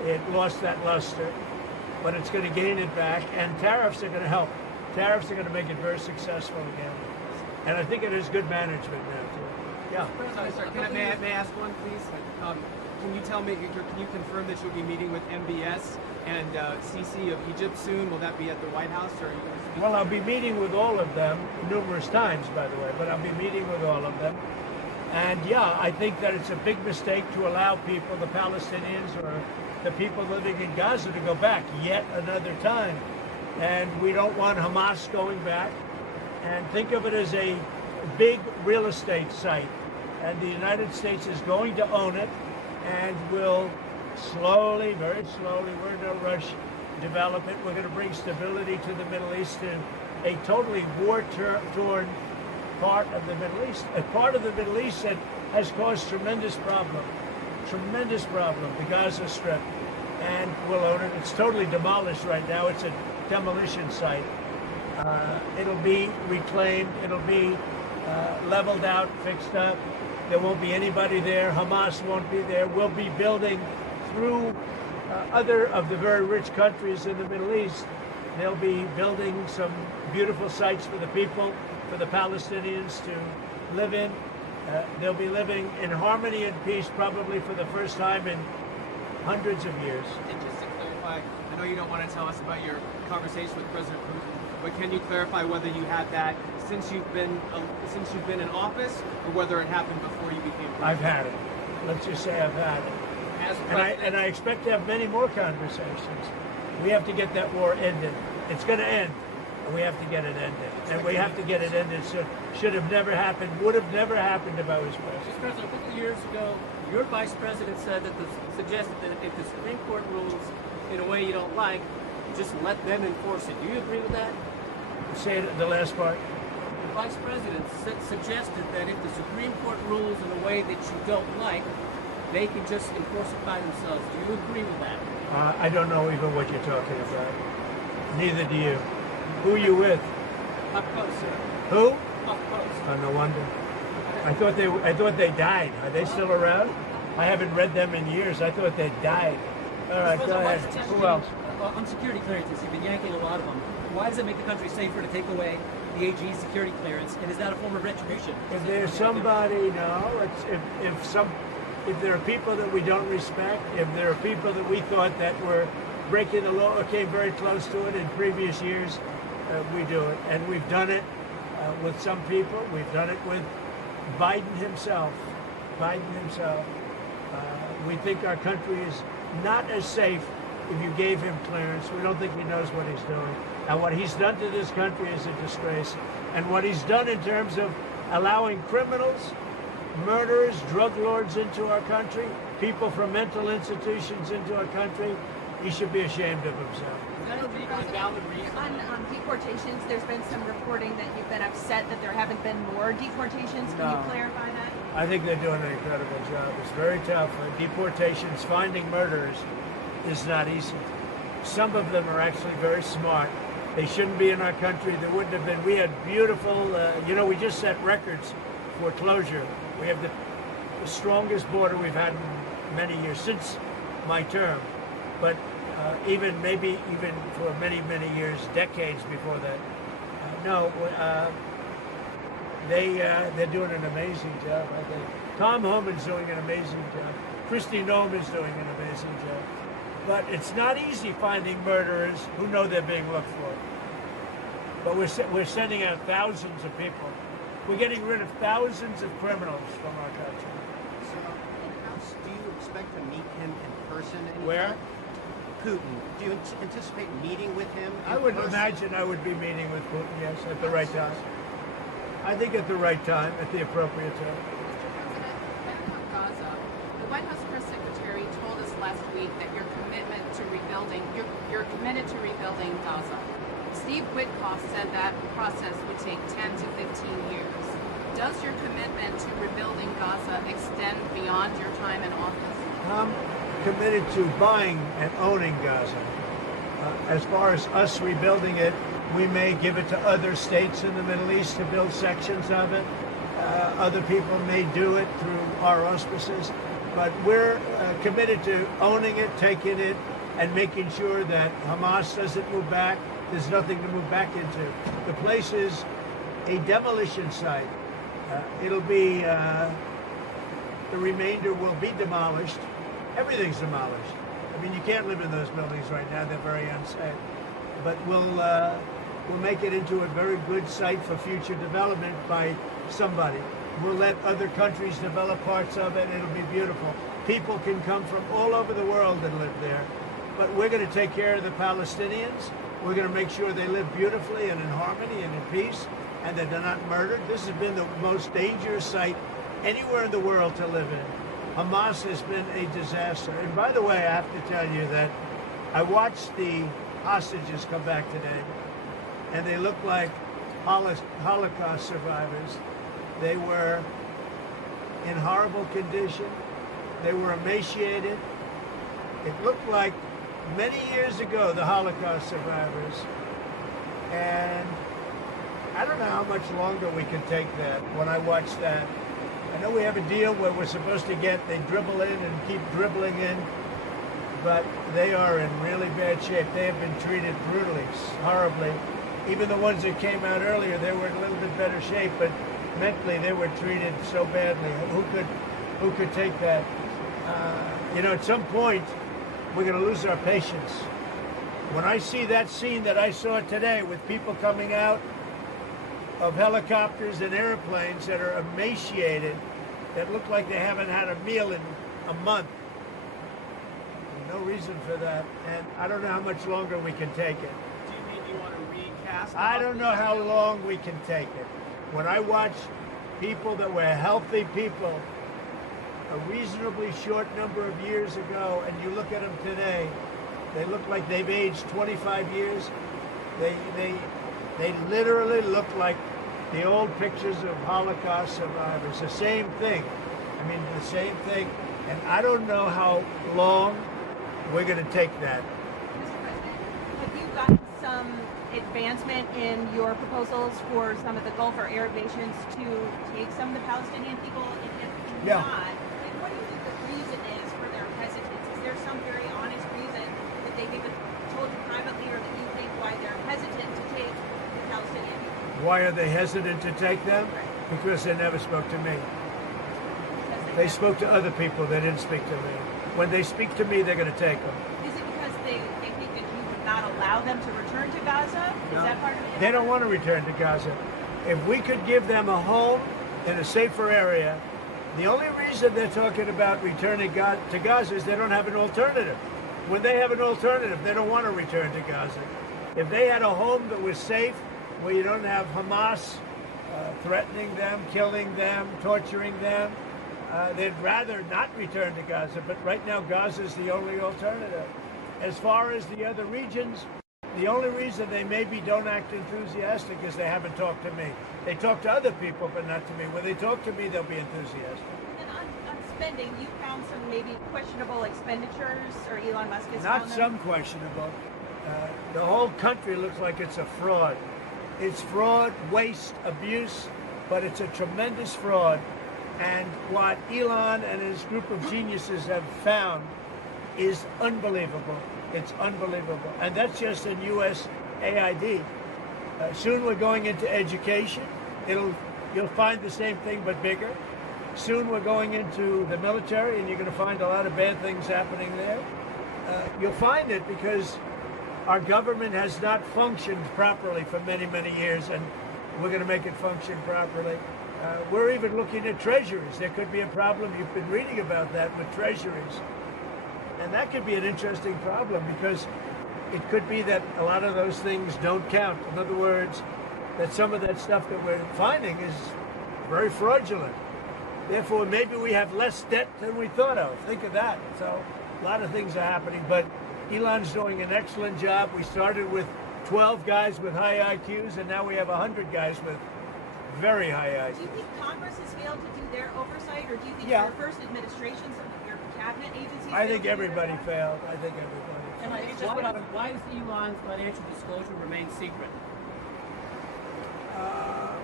It lost that luster, but it's going to gain it back, and tariffs are going to help. Tariffs are going to make it very successful again. And I think it is good management now, too. Yeah. Sorry, may I ask one, please? Can you tell me, can you confirm that you'll be meeting with MBS and Sisi of Egypt soon? Will that be at the White House, or are you going to speak? Well, I'll be meeting with all of them numerous times, by the way, but I'll be meeting with all of them. And yeah, I think that it's a big mistake to allow people, the Palestinians or the people living in Gaza, to go back yet another time. And we don't want Hamas going back. And think of it as a big real estate site. And the United States is going to own it and will slowly, very slowly, we're in no rush, develop it. We're going to bring stability to the Middle East, to a totally war-torn part of the Middle East, a part of the Middle East that has caused tremendous problem, the Gaza Strip, and we'll own it. It's totally demolished right now. It's a demolition site. It'll be reclaimed. It'll be leveled out, fixed up. There won't be anybody there. Hamas won't be there. We'll be building through other of the very rich countries in the Middle East. They'll be building some beautiful sites for the people, for the Palestinians to live in. They'll be living in harmony and peace probably for the first time in hundreds of years. And just to clarify, I know you don't want to tell us about your conversation with President Putin, but can you clarify whether you had that since you've been in office, or whether it happened before you became president? I've had it. Let's just say I've had it. And I expect to have many more conversations. We have to get that war ended. It's going to end, and we have to get it ended. And we have to get it ended. So should have never happened, would have never happened if I was president. Mr. President, a couple of years ago, your vice president suggested that if the Supreme Court rules in a way you don't like, just let them enforce it. Do you agree with that? Say it, the last part. The vice president suggested that if the Supreme Court rules in a way that you don't like, they can just enforce it by themselves. Do you agree with that? I don't know even what you're talking about. Neither do you. Who are you with? Up close, sir. Who? Up close. Oh, no wonder. I thought they died. Are they still around? I haven't read them in years. I thought they died. All right, go ahead. Who else? On security clearances, you've been yanking a lot of them. Why does it make the country safer to take away the AG's security clearance? And is that a form of retribution? If there's somebody, no. If there are people that we don't respect, if there are people that we thought that were breaking the law or came very close to it in previous years, we do it. And we've done it with some people. We've done it with Biden himself. We think our country is not as safe if you gave him clearance. We don't think he knows what he's doing. And what he's done to this country is a disgrace. And what he's done in terms of allowing criminals, murderers, drug lords into our country, people from mental institutions into our country, he should be ashamed of himself. On deportations, there's been some reporting that you've been upset that there haven't been more deportations. Can you clarify that? I think they're doing an incredible job. It's very tough. Deportations, finding murderers is not easy. Some of them are actually very smart. They shouldn't be in our country. There wouldn't have been. We had beautiful, we just set records for closure. We have the strongest border we've had in many years, since my term. But even for many, many years, decades before that. They're doing an amazing job, I think. Tom Homan's doing an amazing job. Kristi Noem is doing an amazing job. But it's not easy finding murderers who know they're being looked for. But we're sending out thousands of people. We're getting rid of thousands of criminals from our country. So, do you expect to meet him in person? Where? Putin. Do you anticipate meeting with him in I would person? imagine I would be meeting with Putin, yes, at the right time. I think at the right time, at the appropriate time. Mr. President, back on Gaza, the White House press secretary told us last week that you're committed to rebuilding Gaza. Steve Witkoff said that process would take 10 to 15 years. Does your commitment to rebuilding Gaza extend beyond your time in office? I'm committed to buying and owning Gaza. As far as us rebuilding it, we may give it to other states in the Middle East to build sections of it. Other people may do it through our auspices. But we're committed to owning it, taking it, and making sure that Hamas doesn't move back. There's nothing to move back into. The place is a demolition site. It'll be, the remainder will be demolished. Everything's demolished. I mean, you can't live in those buildings right now. They're very unsafe. But we'll make it into a very good site for future development by somebody. We'll let other countries develop parts of it. It'll be beautiful. People can come from all over the world and live there. But we're going to take care of the Palestinians. We're going to make sure they live beautifully and in harmony and in peace, and that they're not murdered. This has been the most dangerous site anywhere in the world to live in. Hamas has been a disaster. And by the way, I have to tell you that I watched the hostages come back today, and they look like Holocaust survivors. They were in horrible condition. They were emaciated. It looked like many years ago, the Holocaust survivors. And I don't know how much longer we can take that. When I watch that, I know we have a deal where we're supposed to they dribble in and keep dribbling in, but they are in really bad shape. They have been treated brutally, horribly. Even the ones that came out earlier, they were in a little bit better shape, but mentally they were treated so badly. Who could take that? At some point, we're going to lose our patience. When I see that scene that I saw today with people coming out of helicopters and airplanes that are emaciated, that look like they haven't had a meal in a month, no reason for that. And I don't know how much longer we can take it. Do you mean you want to recast? I don't know how long we can take it. When I watch people that were healthy people a reasonably short number of years ago, and you look at them today, they look like they've aged 25 years. They literally look like the old pictures of Holocaust survivors. The same thing. I mean, the same thing. And I don't know how long we're going to take that. Mr. President, have you gotten some advancement in your proposals for some of the Gulf or Arab nations to take some of the Palestinian people? And if Yeah. not, then what do you think the reason is for their hesitance? Is there some very honest reason that they haven't told you privately, or that you think why they're hesitant to take the Palestinian people? Why are they hesitant to take them? Because they never spoke to me. They spoke to other people. They didn't speak to me. When they speak to me, they're going to take them. Is it because they think that you would not allow them to return to Gaza? Is that part of it? They don't want to return to Gaza. If we could give them a home in a safer area, the only reason they're talking about returning to Gaza is they don't have an alternative. When they have an alternative, they don't want to return to Gaza. If they had a home that was safe, where you don't have Hamas threatening them, killing them, torturing them, they'd rather not return to Gaza. But right now, Gaza is the only alternative. As far as the other regions, the only reason they maybe don't act enthusiastic is they haven't talked to me. They talk to other people, but not to me. When they talk to me, they'll be enthusiastic. And on spending, you found some maybe questionable expenditures, or Elon Musk has Not found them? some questionable. The whole country looks like it's a fraud. It's fraud, waste, abuse, but it's a tremendous fraud. And what Elon and his group of geniuses have found is unbelievable. It's unbelievable. And that's just in USAID. Soon we're going into education. You'll find the same thing, but bigger. Soon we're going into the military, and you're going to find a lot of bad things happening there. You'll find it because our government has not functioned properly for many, many years, and we're going to make it function properly. We're even looking at treasuries. There could be a problem. You've been reading about that with treasuries. And that could be an interesting problem, because it could be that a lot of those things don't count. In other words, that some of that stuff that we're finding is very fraudulent. Therefore, maybe we have less debt than we thought of. Think of that. So a lot of things are happening, but Elon's doing an excellent job. We started with 12 guys with high IQs, and now we have 100 guys with very high IQs. Do you think Congress has failed to do their oversight, or do you think Yeah. your first administration, some of your cabinet agencies? I think failed to do everybody their part? failed. I think everybody And I just why does Elon's financial disclosure remain secret?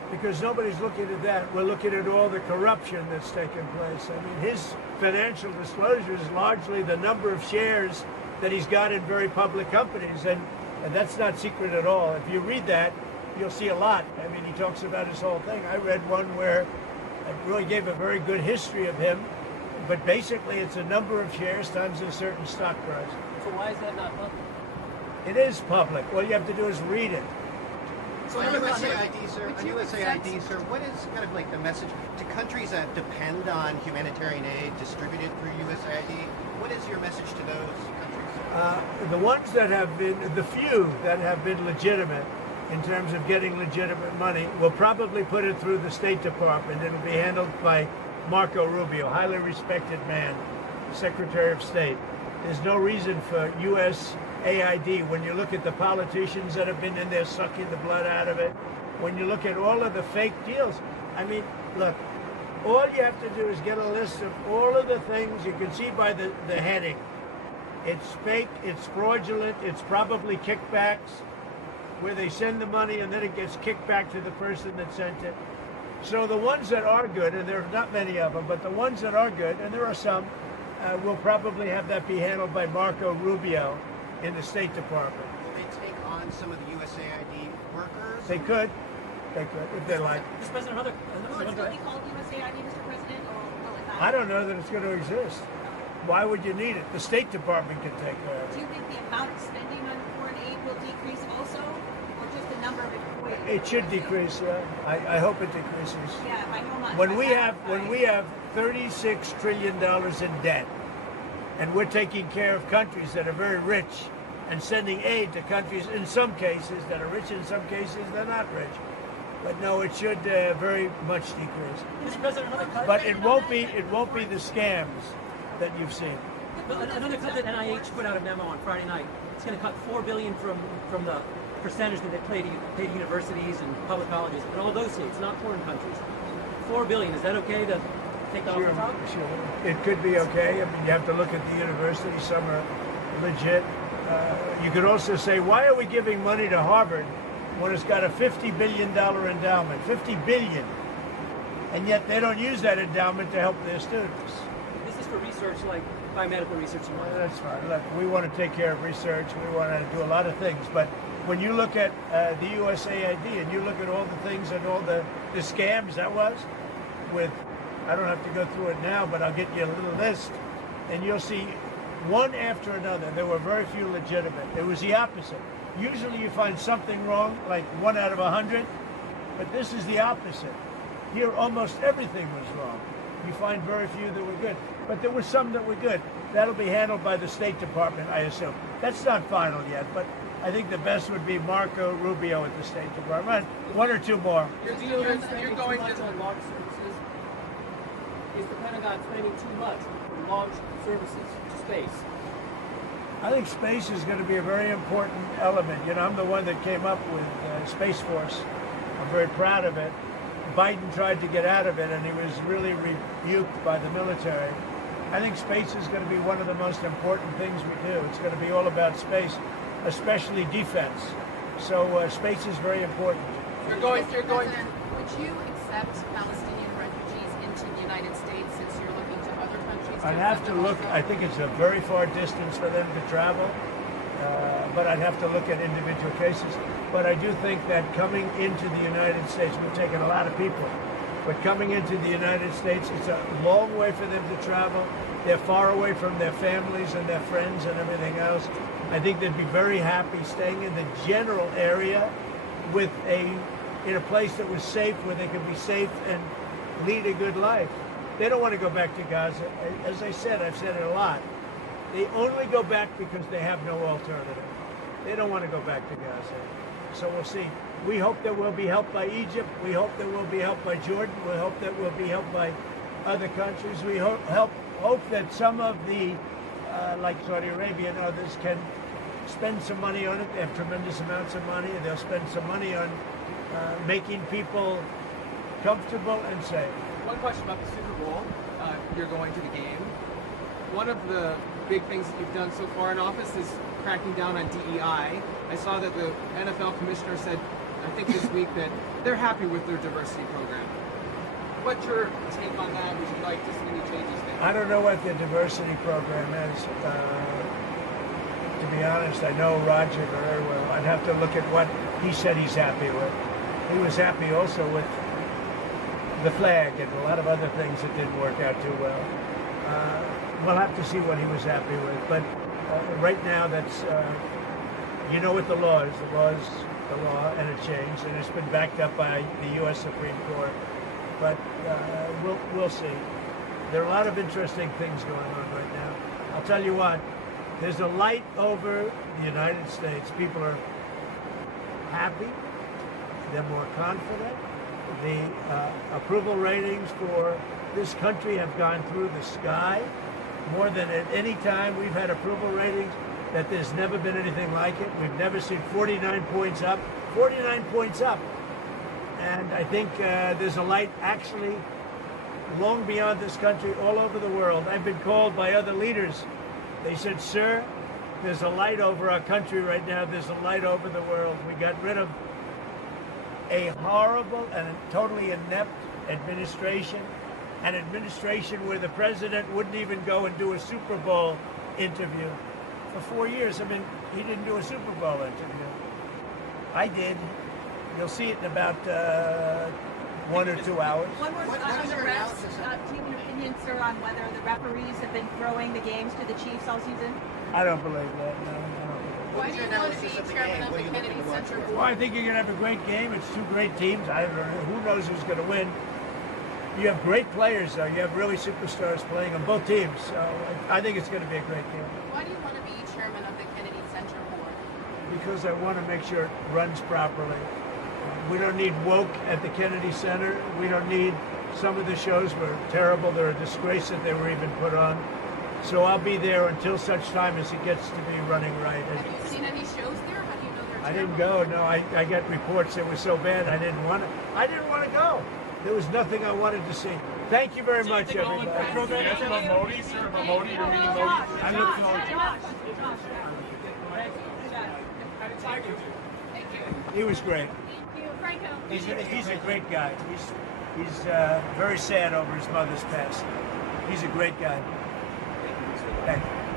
because nobody's looking at that. We're looking at all the corruption that's taken place. I mean, his financial disclosure is largely the number of shares that he's got in very public companies, and that's not secret at all. If you read that, you'll see a lot. I mean, he talks about his whole thing. I read one where it really gave a very good history of him, but basically it's a number of shares times a certain stock price. So why is that not public? It is public. All you have to do is read it. So on USAID, sir, what is kind of like the message to countries that depend on humanitarian aid distributed through USAID? What is your message to those countries? The ones that have been, the few that have been legitimate in terms of getting legitimate money, will probably put it through the State Department. It'll be handled by Marco Rubio, highly respected man, Secretary of State. There's no reason for USAID, when you look at the politicians that have been in there sucking the blood out of it, when you look at all of the fake deals, I mean, look, all you have to do is get a list of all of the things you can see by the heading. It's fake, it's fraudulent, it's probably kickbacks, where they send the money and then it gets kicked back to the person that sent it. So the ones that are good, and there are not many of them, but the ones that are good, and there are some, will probably have that be handled by Marco Rubio in the State Department. Will they take on some of the USAID workers? They could, if they like. Mr. President, will it still be called USAID, Mr. President, or will it not? I don't know that it's going to exist. Why would you need it? The State Department can take care of Do it. you think the amount of spending on foreign aid will decrease also, or just the number of employees? It should decrease, yeah. I hope it decreases. Yeah, by how much? When we have $36 trillion in debt, and we're taking care of countries that are very rich and sending aid to countries in some cases that are rich, in some cases they're not rich. But no, it should very much decrease. Mr. President, But it won't be the scams that you've seen. another cut that NIH put out a memo on Friday night. It's going to cut $4 billion from the percentage that they pay to universities and public colleges in all those states, not foreign countries. $4 billion. Is that okay to take that off the top? Sure. It could be okay. I mean, you have to look at the universities. Some are legit. You could also say, why are we giving money to Harvard when it's got a $50 billion endowment? $50 billion. And yet they don't use that endowment to help their students. This is for research like biomedical research and whatnot. That's fine. Look, we want to take care of research. We want to do a lot of things. But when you look at the USAID and you look at all the things and all the scams that was with, I don't have to go through it now, but I'll get you a little list, and you'll see one after another. There were very few legitimate. It was the opposite. Usually you find something wrong, like 1 out of 100, but this is the opposite. Here, almost everything was wrong. You find very few that were good, but there were some that were good. That'll be handled by the State Department, I assume. That's not final yet, but I think the best would be Marco Rubio at the State Department. One or two more. You're going to on launch services. Is the Pentagon spending too much on launch services to space? I think space is going to be a very important element. You know, I'm the one that came up with Space Force. I'm very proud of it. Biden tried to get out of it, and he was really rebuked by the military. I think space is going to be one of the most important things we do. It's going to be all about space, especially defense. So space is very important. You're going. Would you accept Palestinian refugees into the United States since you're looking to other countries? I'd have to look. I think it's a very far distance for them to travel, but I'd have to look at individual cases. But I do think that coming into the United States, we've taken a lot of people, but coming into the United States, it's a long way for them to travel. They're far away from their families and their friends and everything else. I think they'd be very happy staying in the general area with in a place that was safe, where they could be safe and lead a good life. They don't want to go back to Gaza. As I said, I've said it a lot. They only go back because they have no alternative. They don't want to go back to Gaza. So we'll see. We hope that we'll be helped by Egypt. We hope that we'll be helped by Jordan. We hope that we'll be helped by other countries. We hope that some of the, like Saudi Arabia and others, can spend some money on it. They have tremendous amounts of money, and they'll spend some money on making people comfortable and safe. One question about the Super Bowl. You're going to the game. One of the big things that you've done so far in office is cracking down on DEI. I saw that the NFL commissioner said I think this week that they're happy with their diversity program. What's your take on that? Would you like to see any changes there? I don't know what the diversity program is. To be honest, I know Roger very well. I'd have to look at what he said he's happy with. He was happy also with the flag and a lot of other things that didn't work out too well. We'll have to see what he was happy with. But right now, that's, you know what the law is. The law is the law, and it changed, and it's been backed up by the U.S. Supreme Court. But we'll see. There are a lot of interesting things going on right now. I'll tell you what, there's a light over the United States. People are happy. They're more confident. The approval ratings for this country have gone through the sky. More than at any time we've had approval ratings that there's never been anything like it. We've never seen 49 points up. 49 points up. And I think there's a light actually long beyond this country, all over the world. I've been called by other leaders. They said, sir, there's a light over our country right now. There's a light over the world. We got rid of a horrible and totally inept administration, an administration where the president wouldn't even go and do a Super Bowl interview. For 4 years, I mean, he didn't do a Super Bowl interview. I did. You'll see it in about 1 or 2 hours. One more on the refs. Do you have an opinion, sir, on whether the referees have been throwing the games to the Chiefs all season? I don't believe that, no. Why do you want to be chairman of the Kennedy Center Board? Well, I think you're going to have a great game. It's two great teams. I don't know. Who knows who's going to win? You have great players, though. You have really superstars playing on both teams. So I think it's going to be a great game. Why do you want to be chairman of the Kennedy Center Board? Because I want to make sure it runs properly. We don't need woke at the Kennedy Center. We don't need, some of the shows were terrible. They're a disgrace that they were even put on. So I'll be there until such time as it gets to be running right. Have you seen any shows there? How do you know they're terrible? I didn't go. No, I got reports that were so bad I didn't want to go. There was nothing I wanted to see. Thank you very much, everybody. Yes, Modi, sir, Modi, you're meeting Modi. I look forward to it. He was great. He's a great guy. He's very sad over his mother's passing. He's a great guy. Thank you.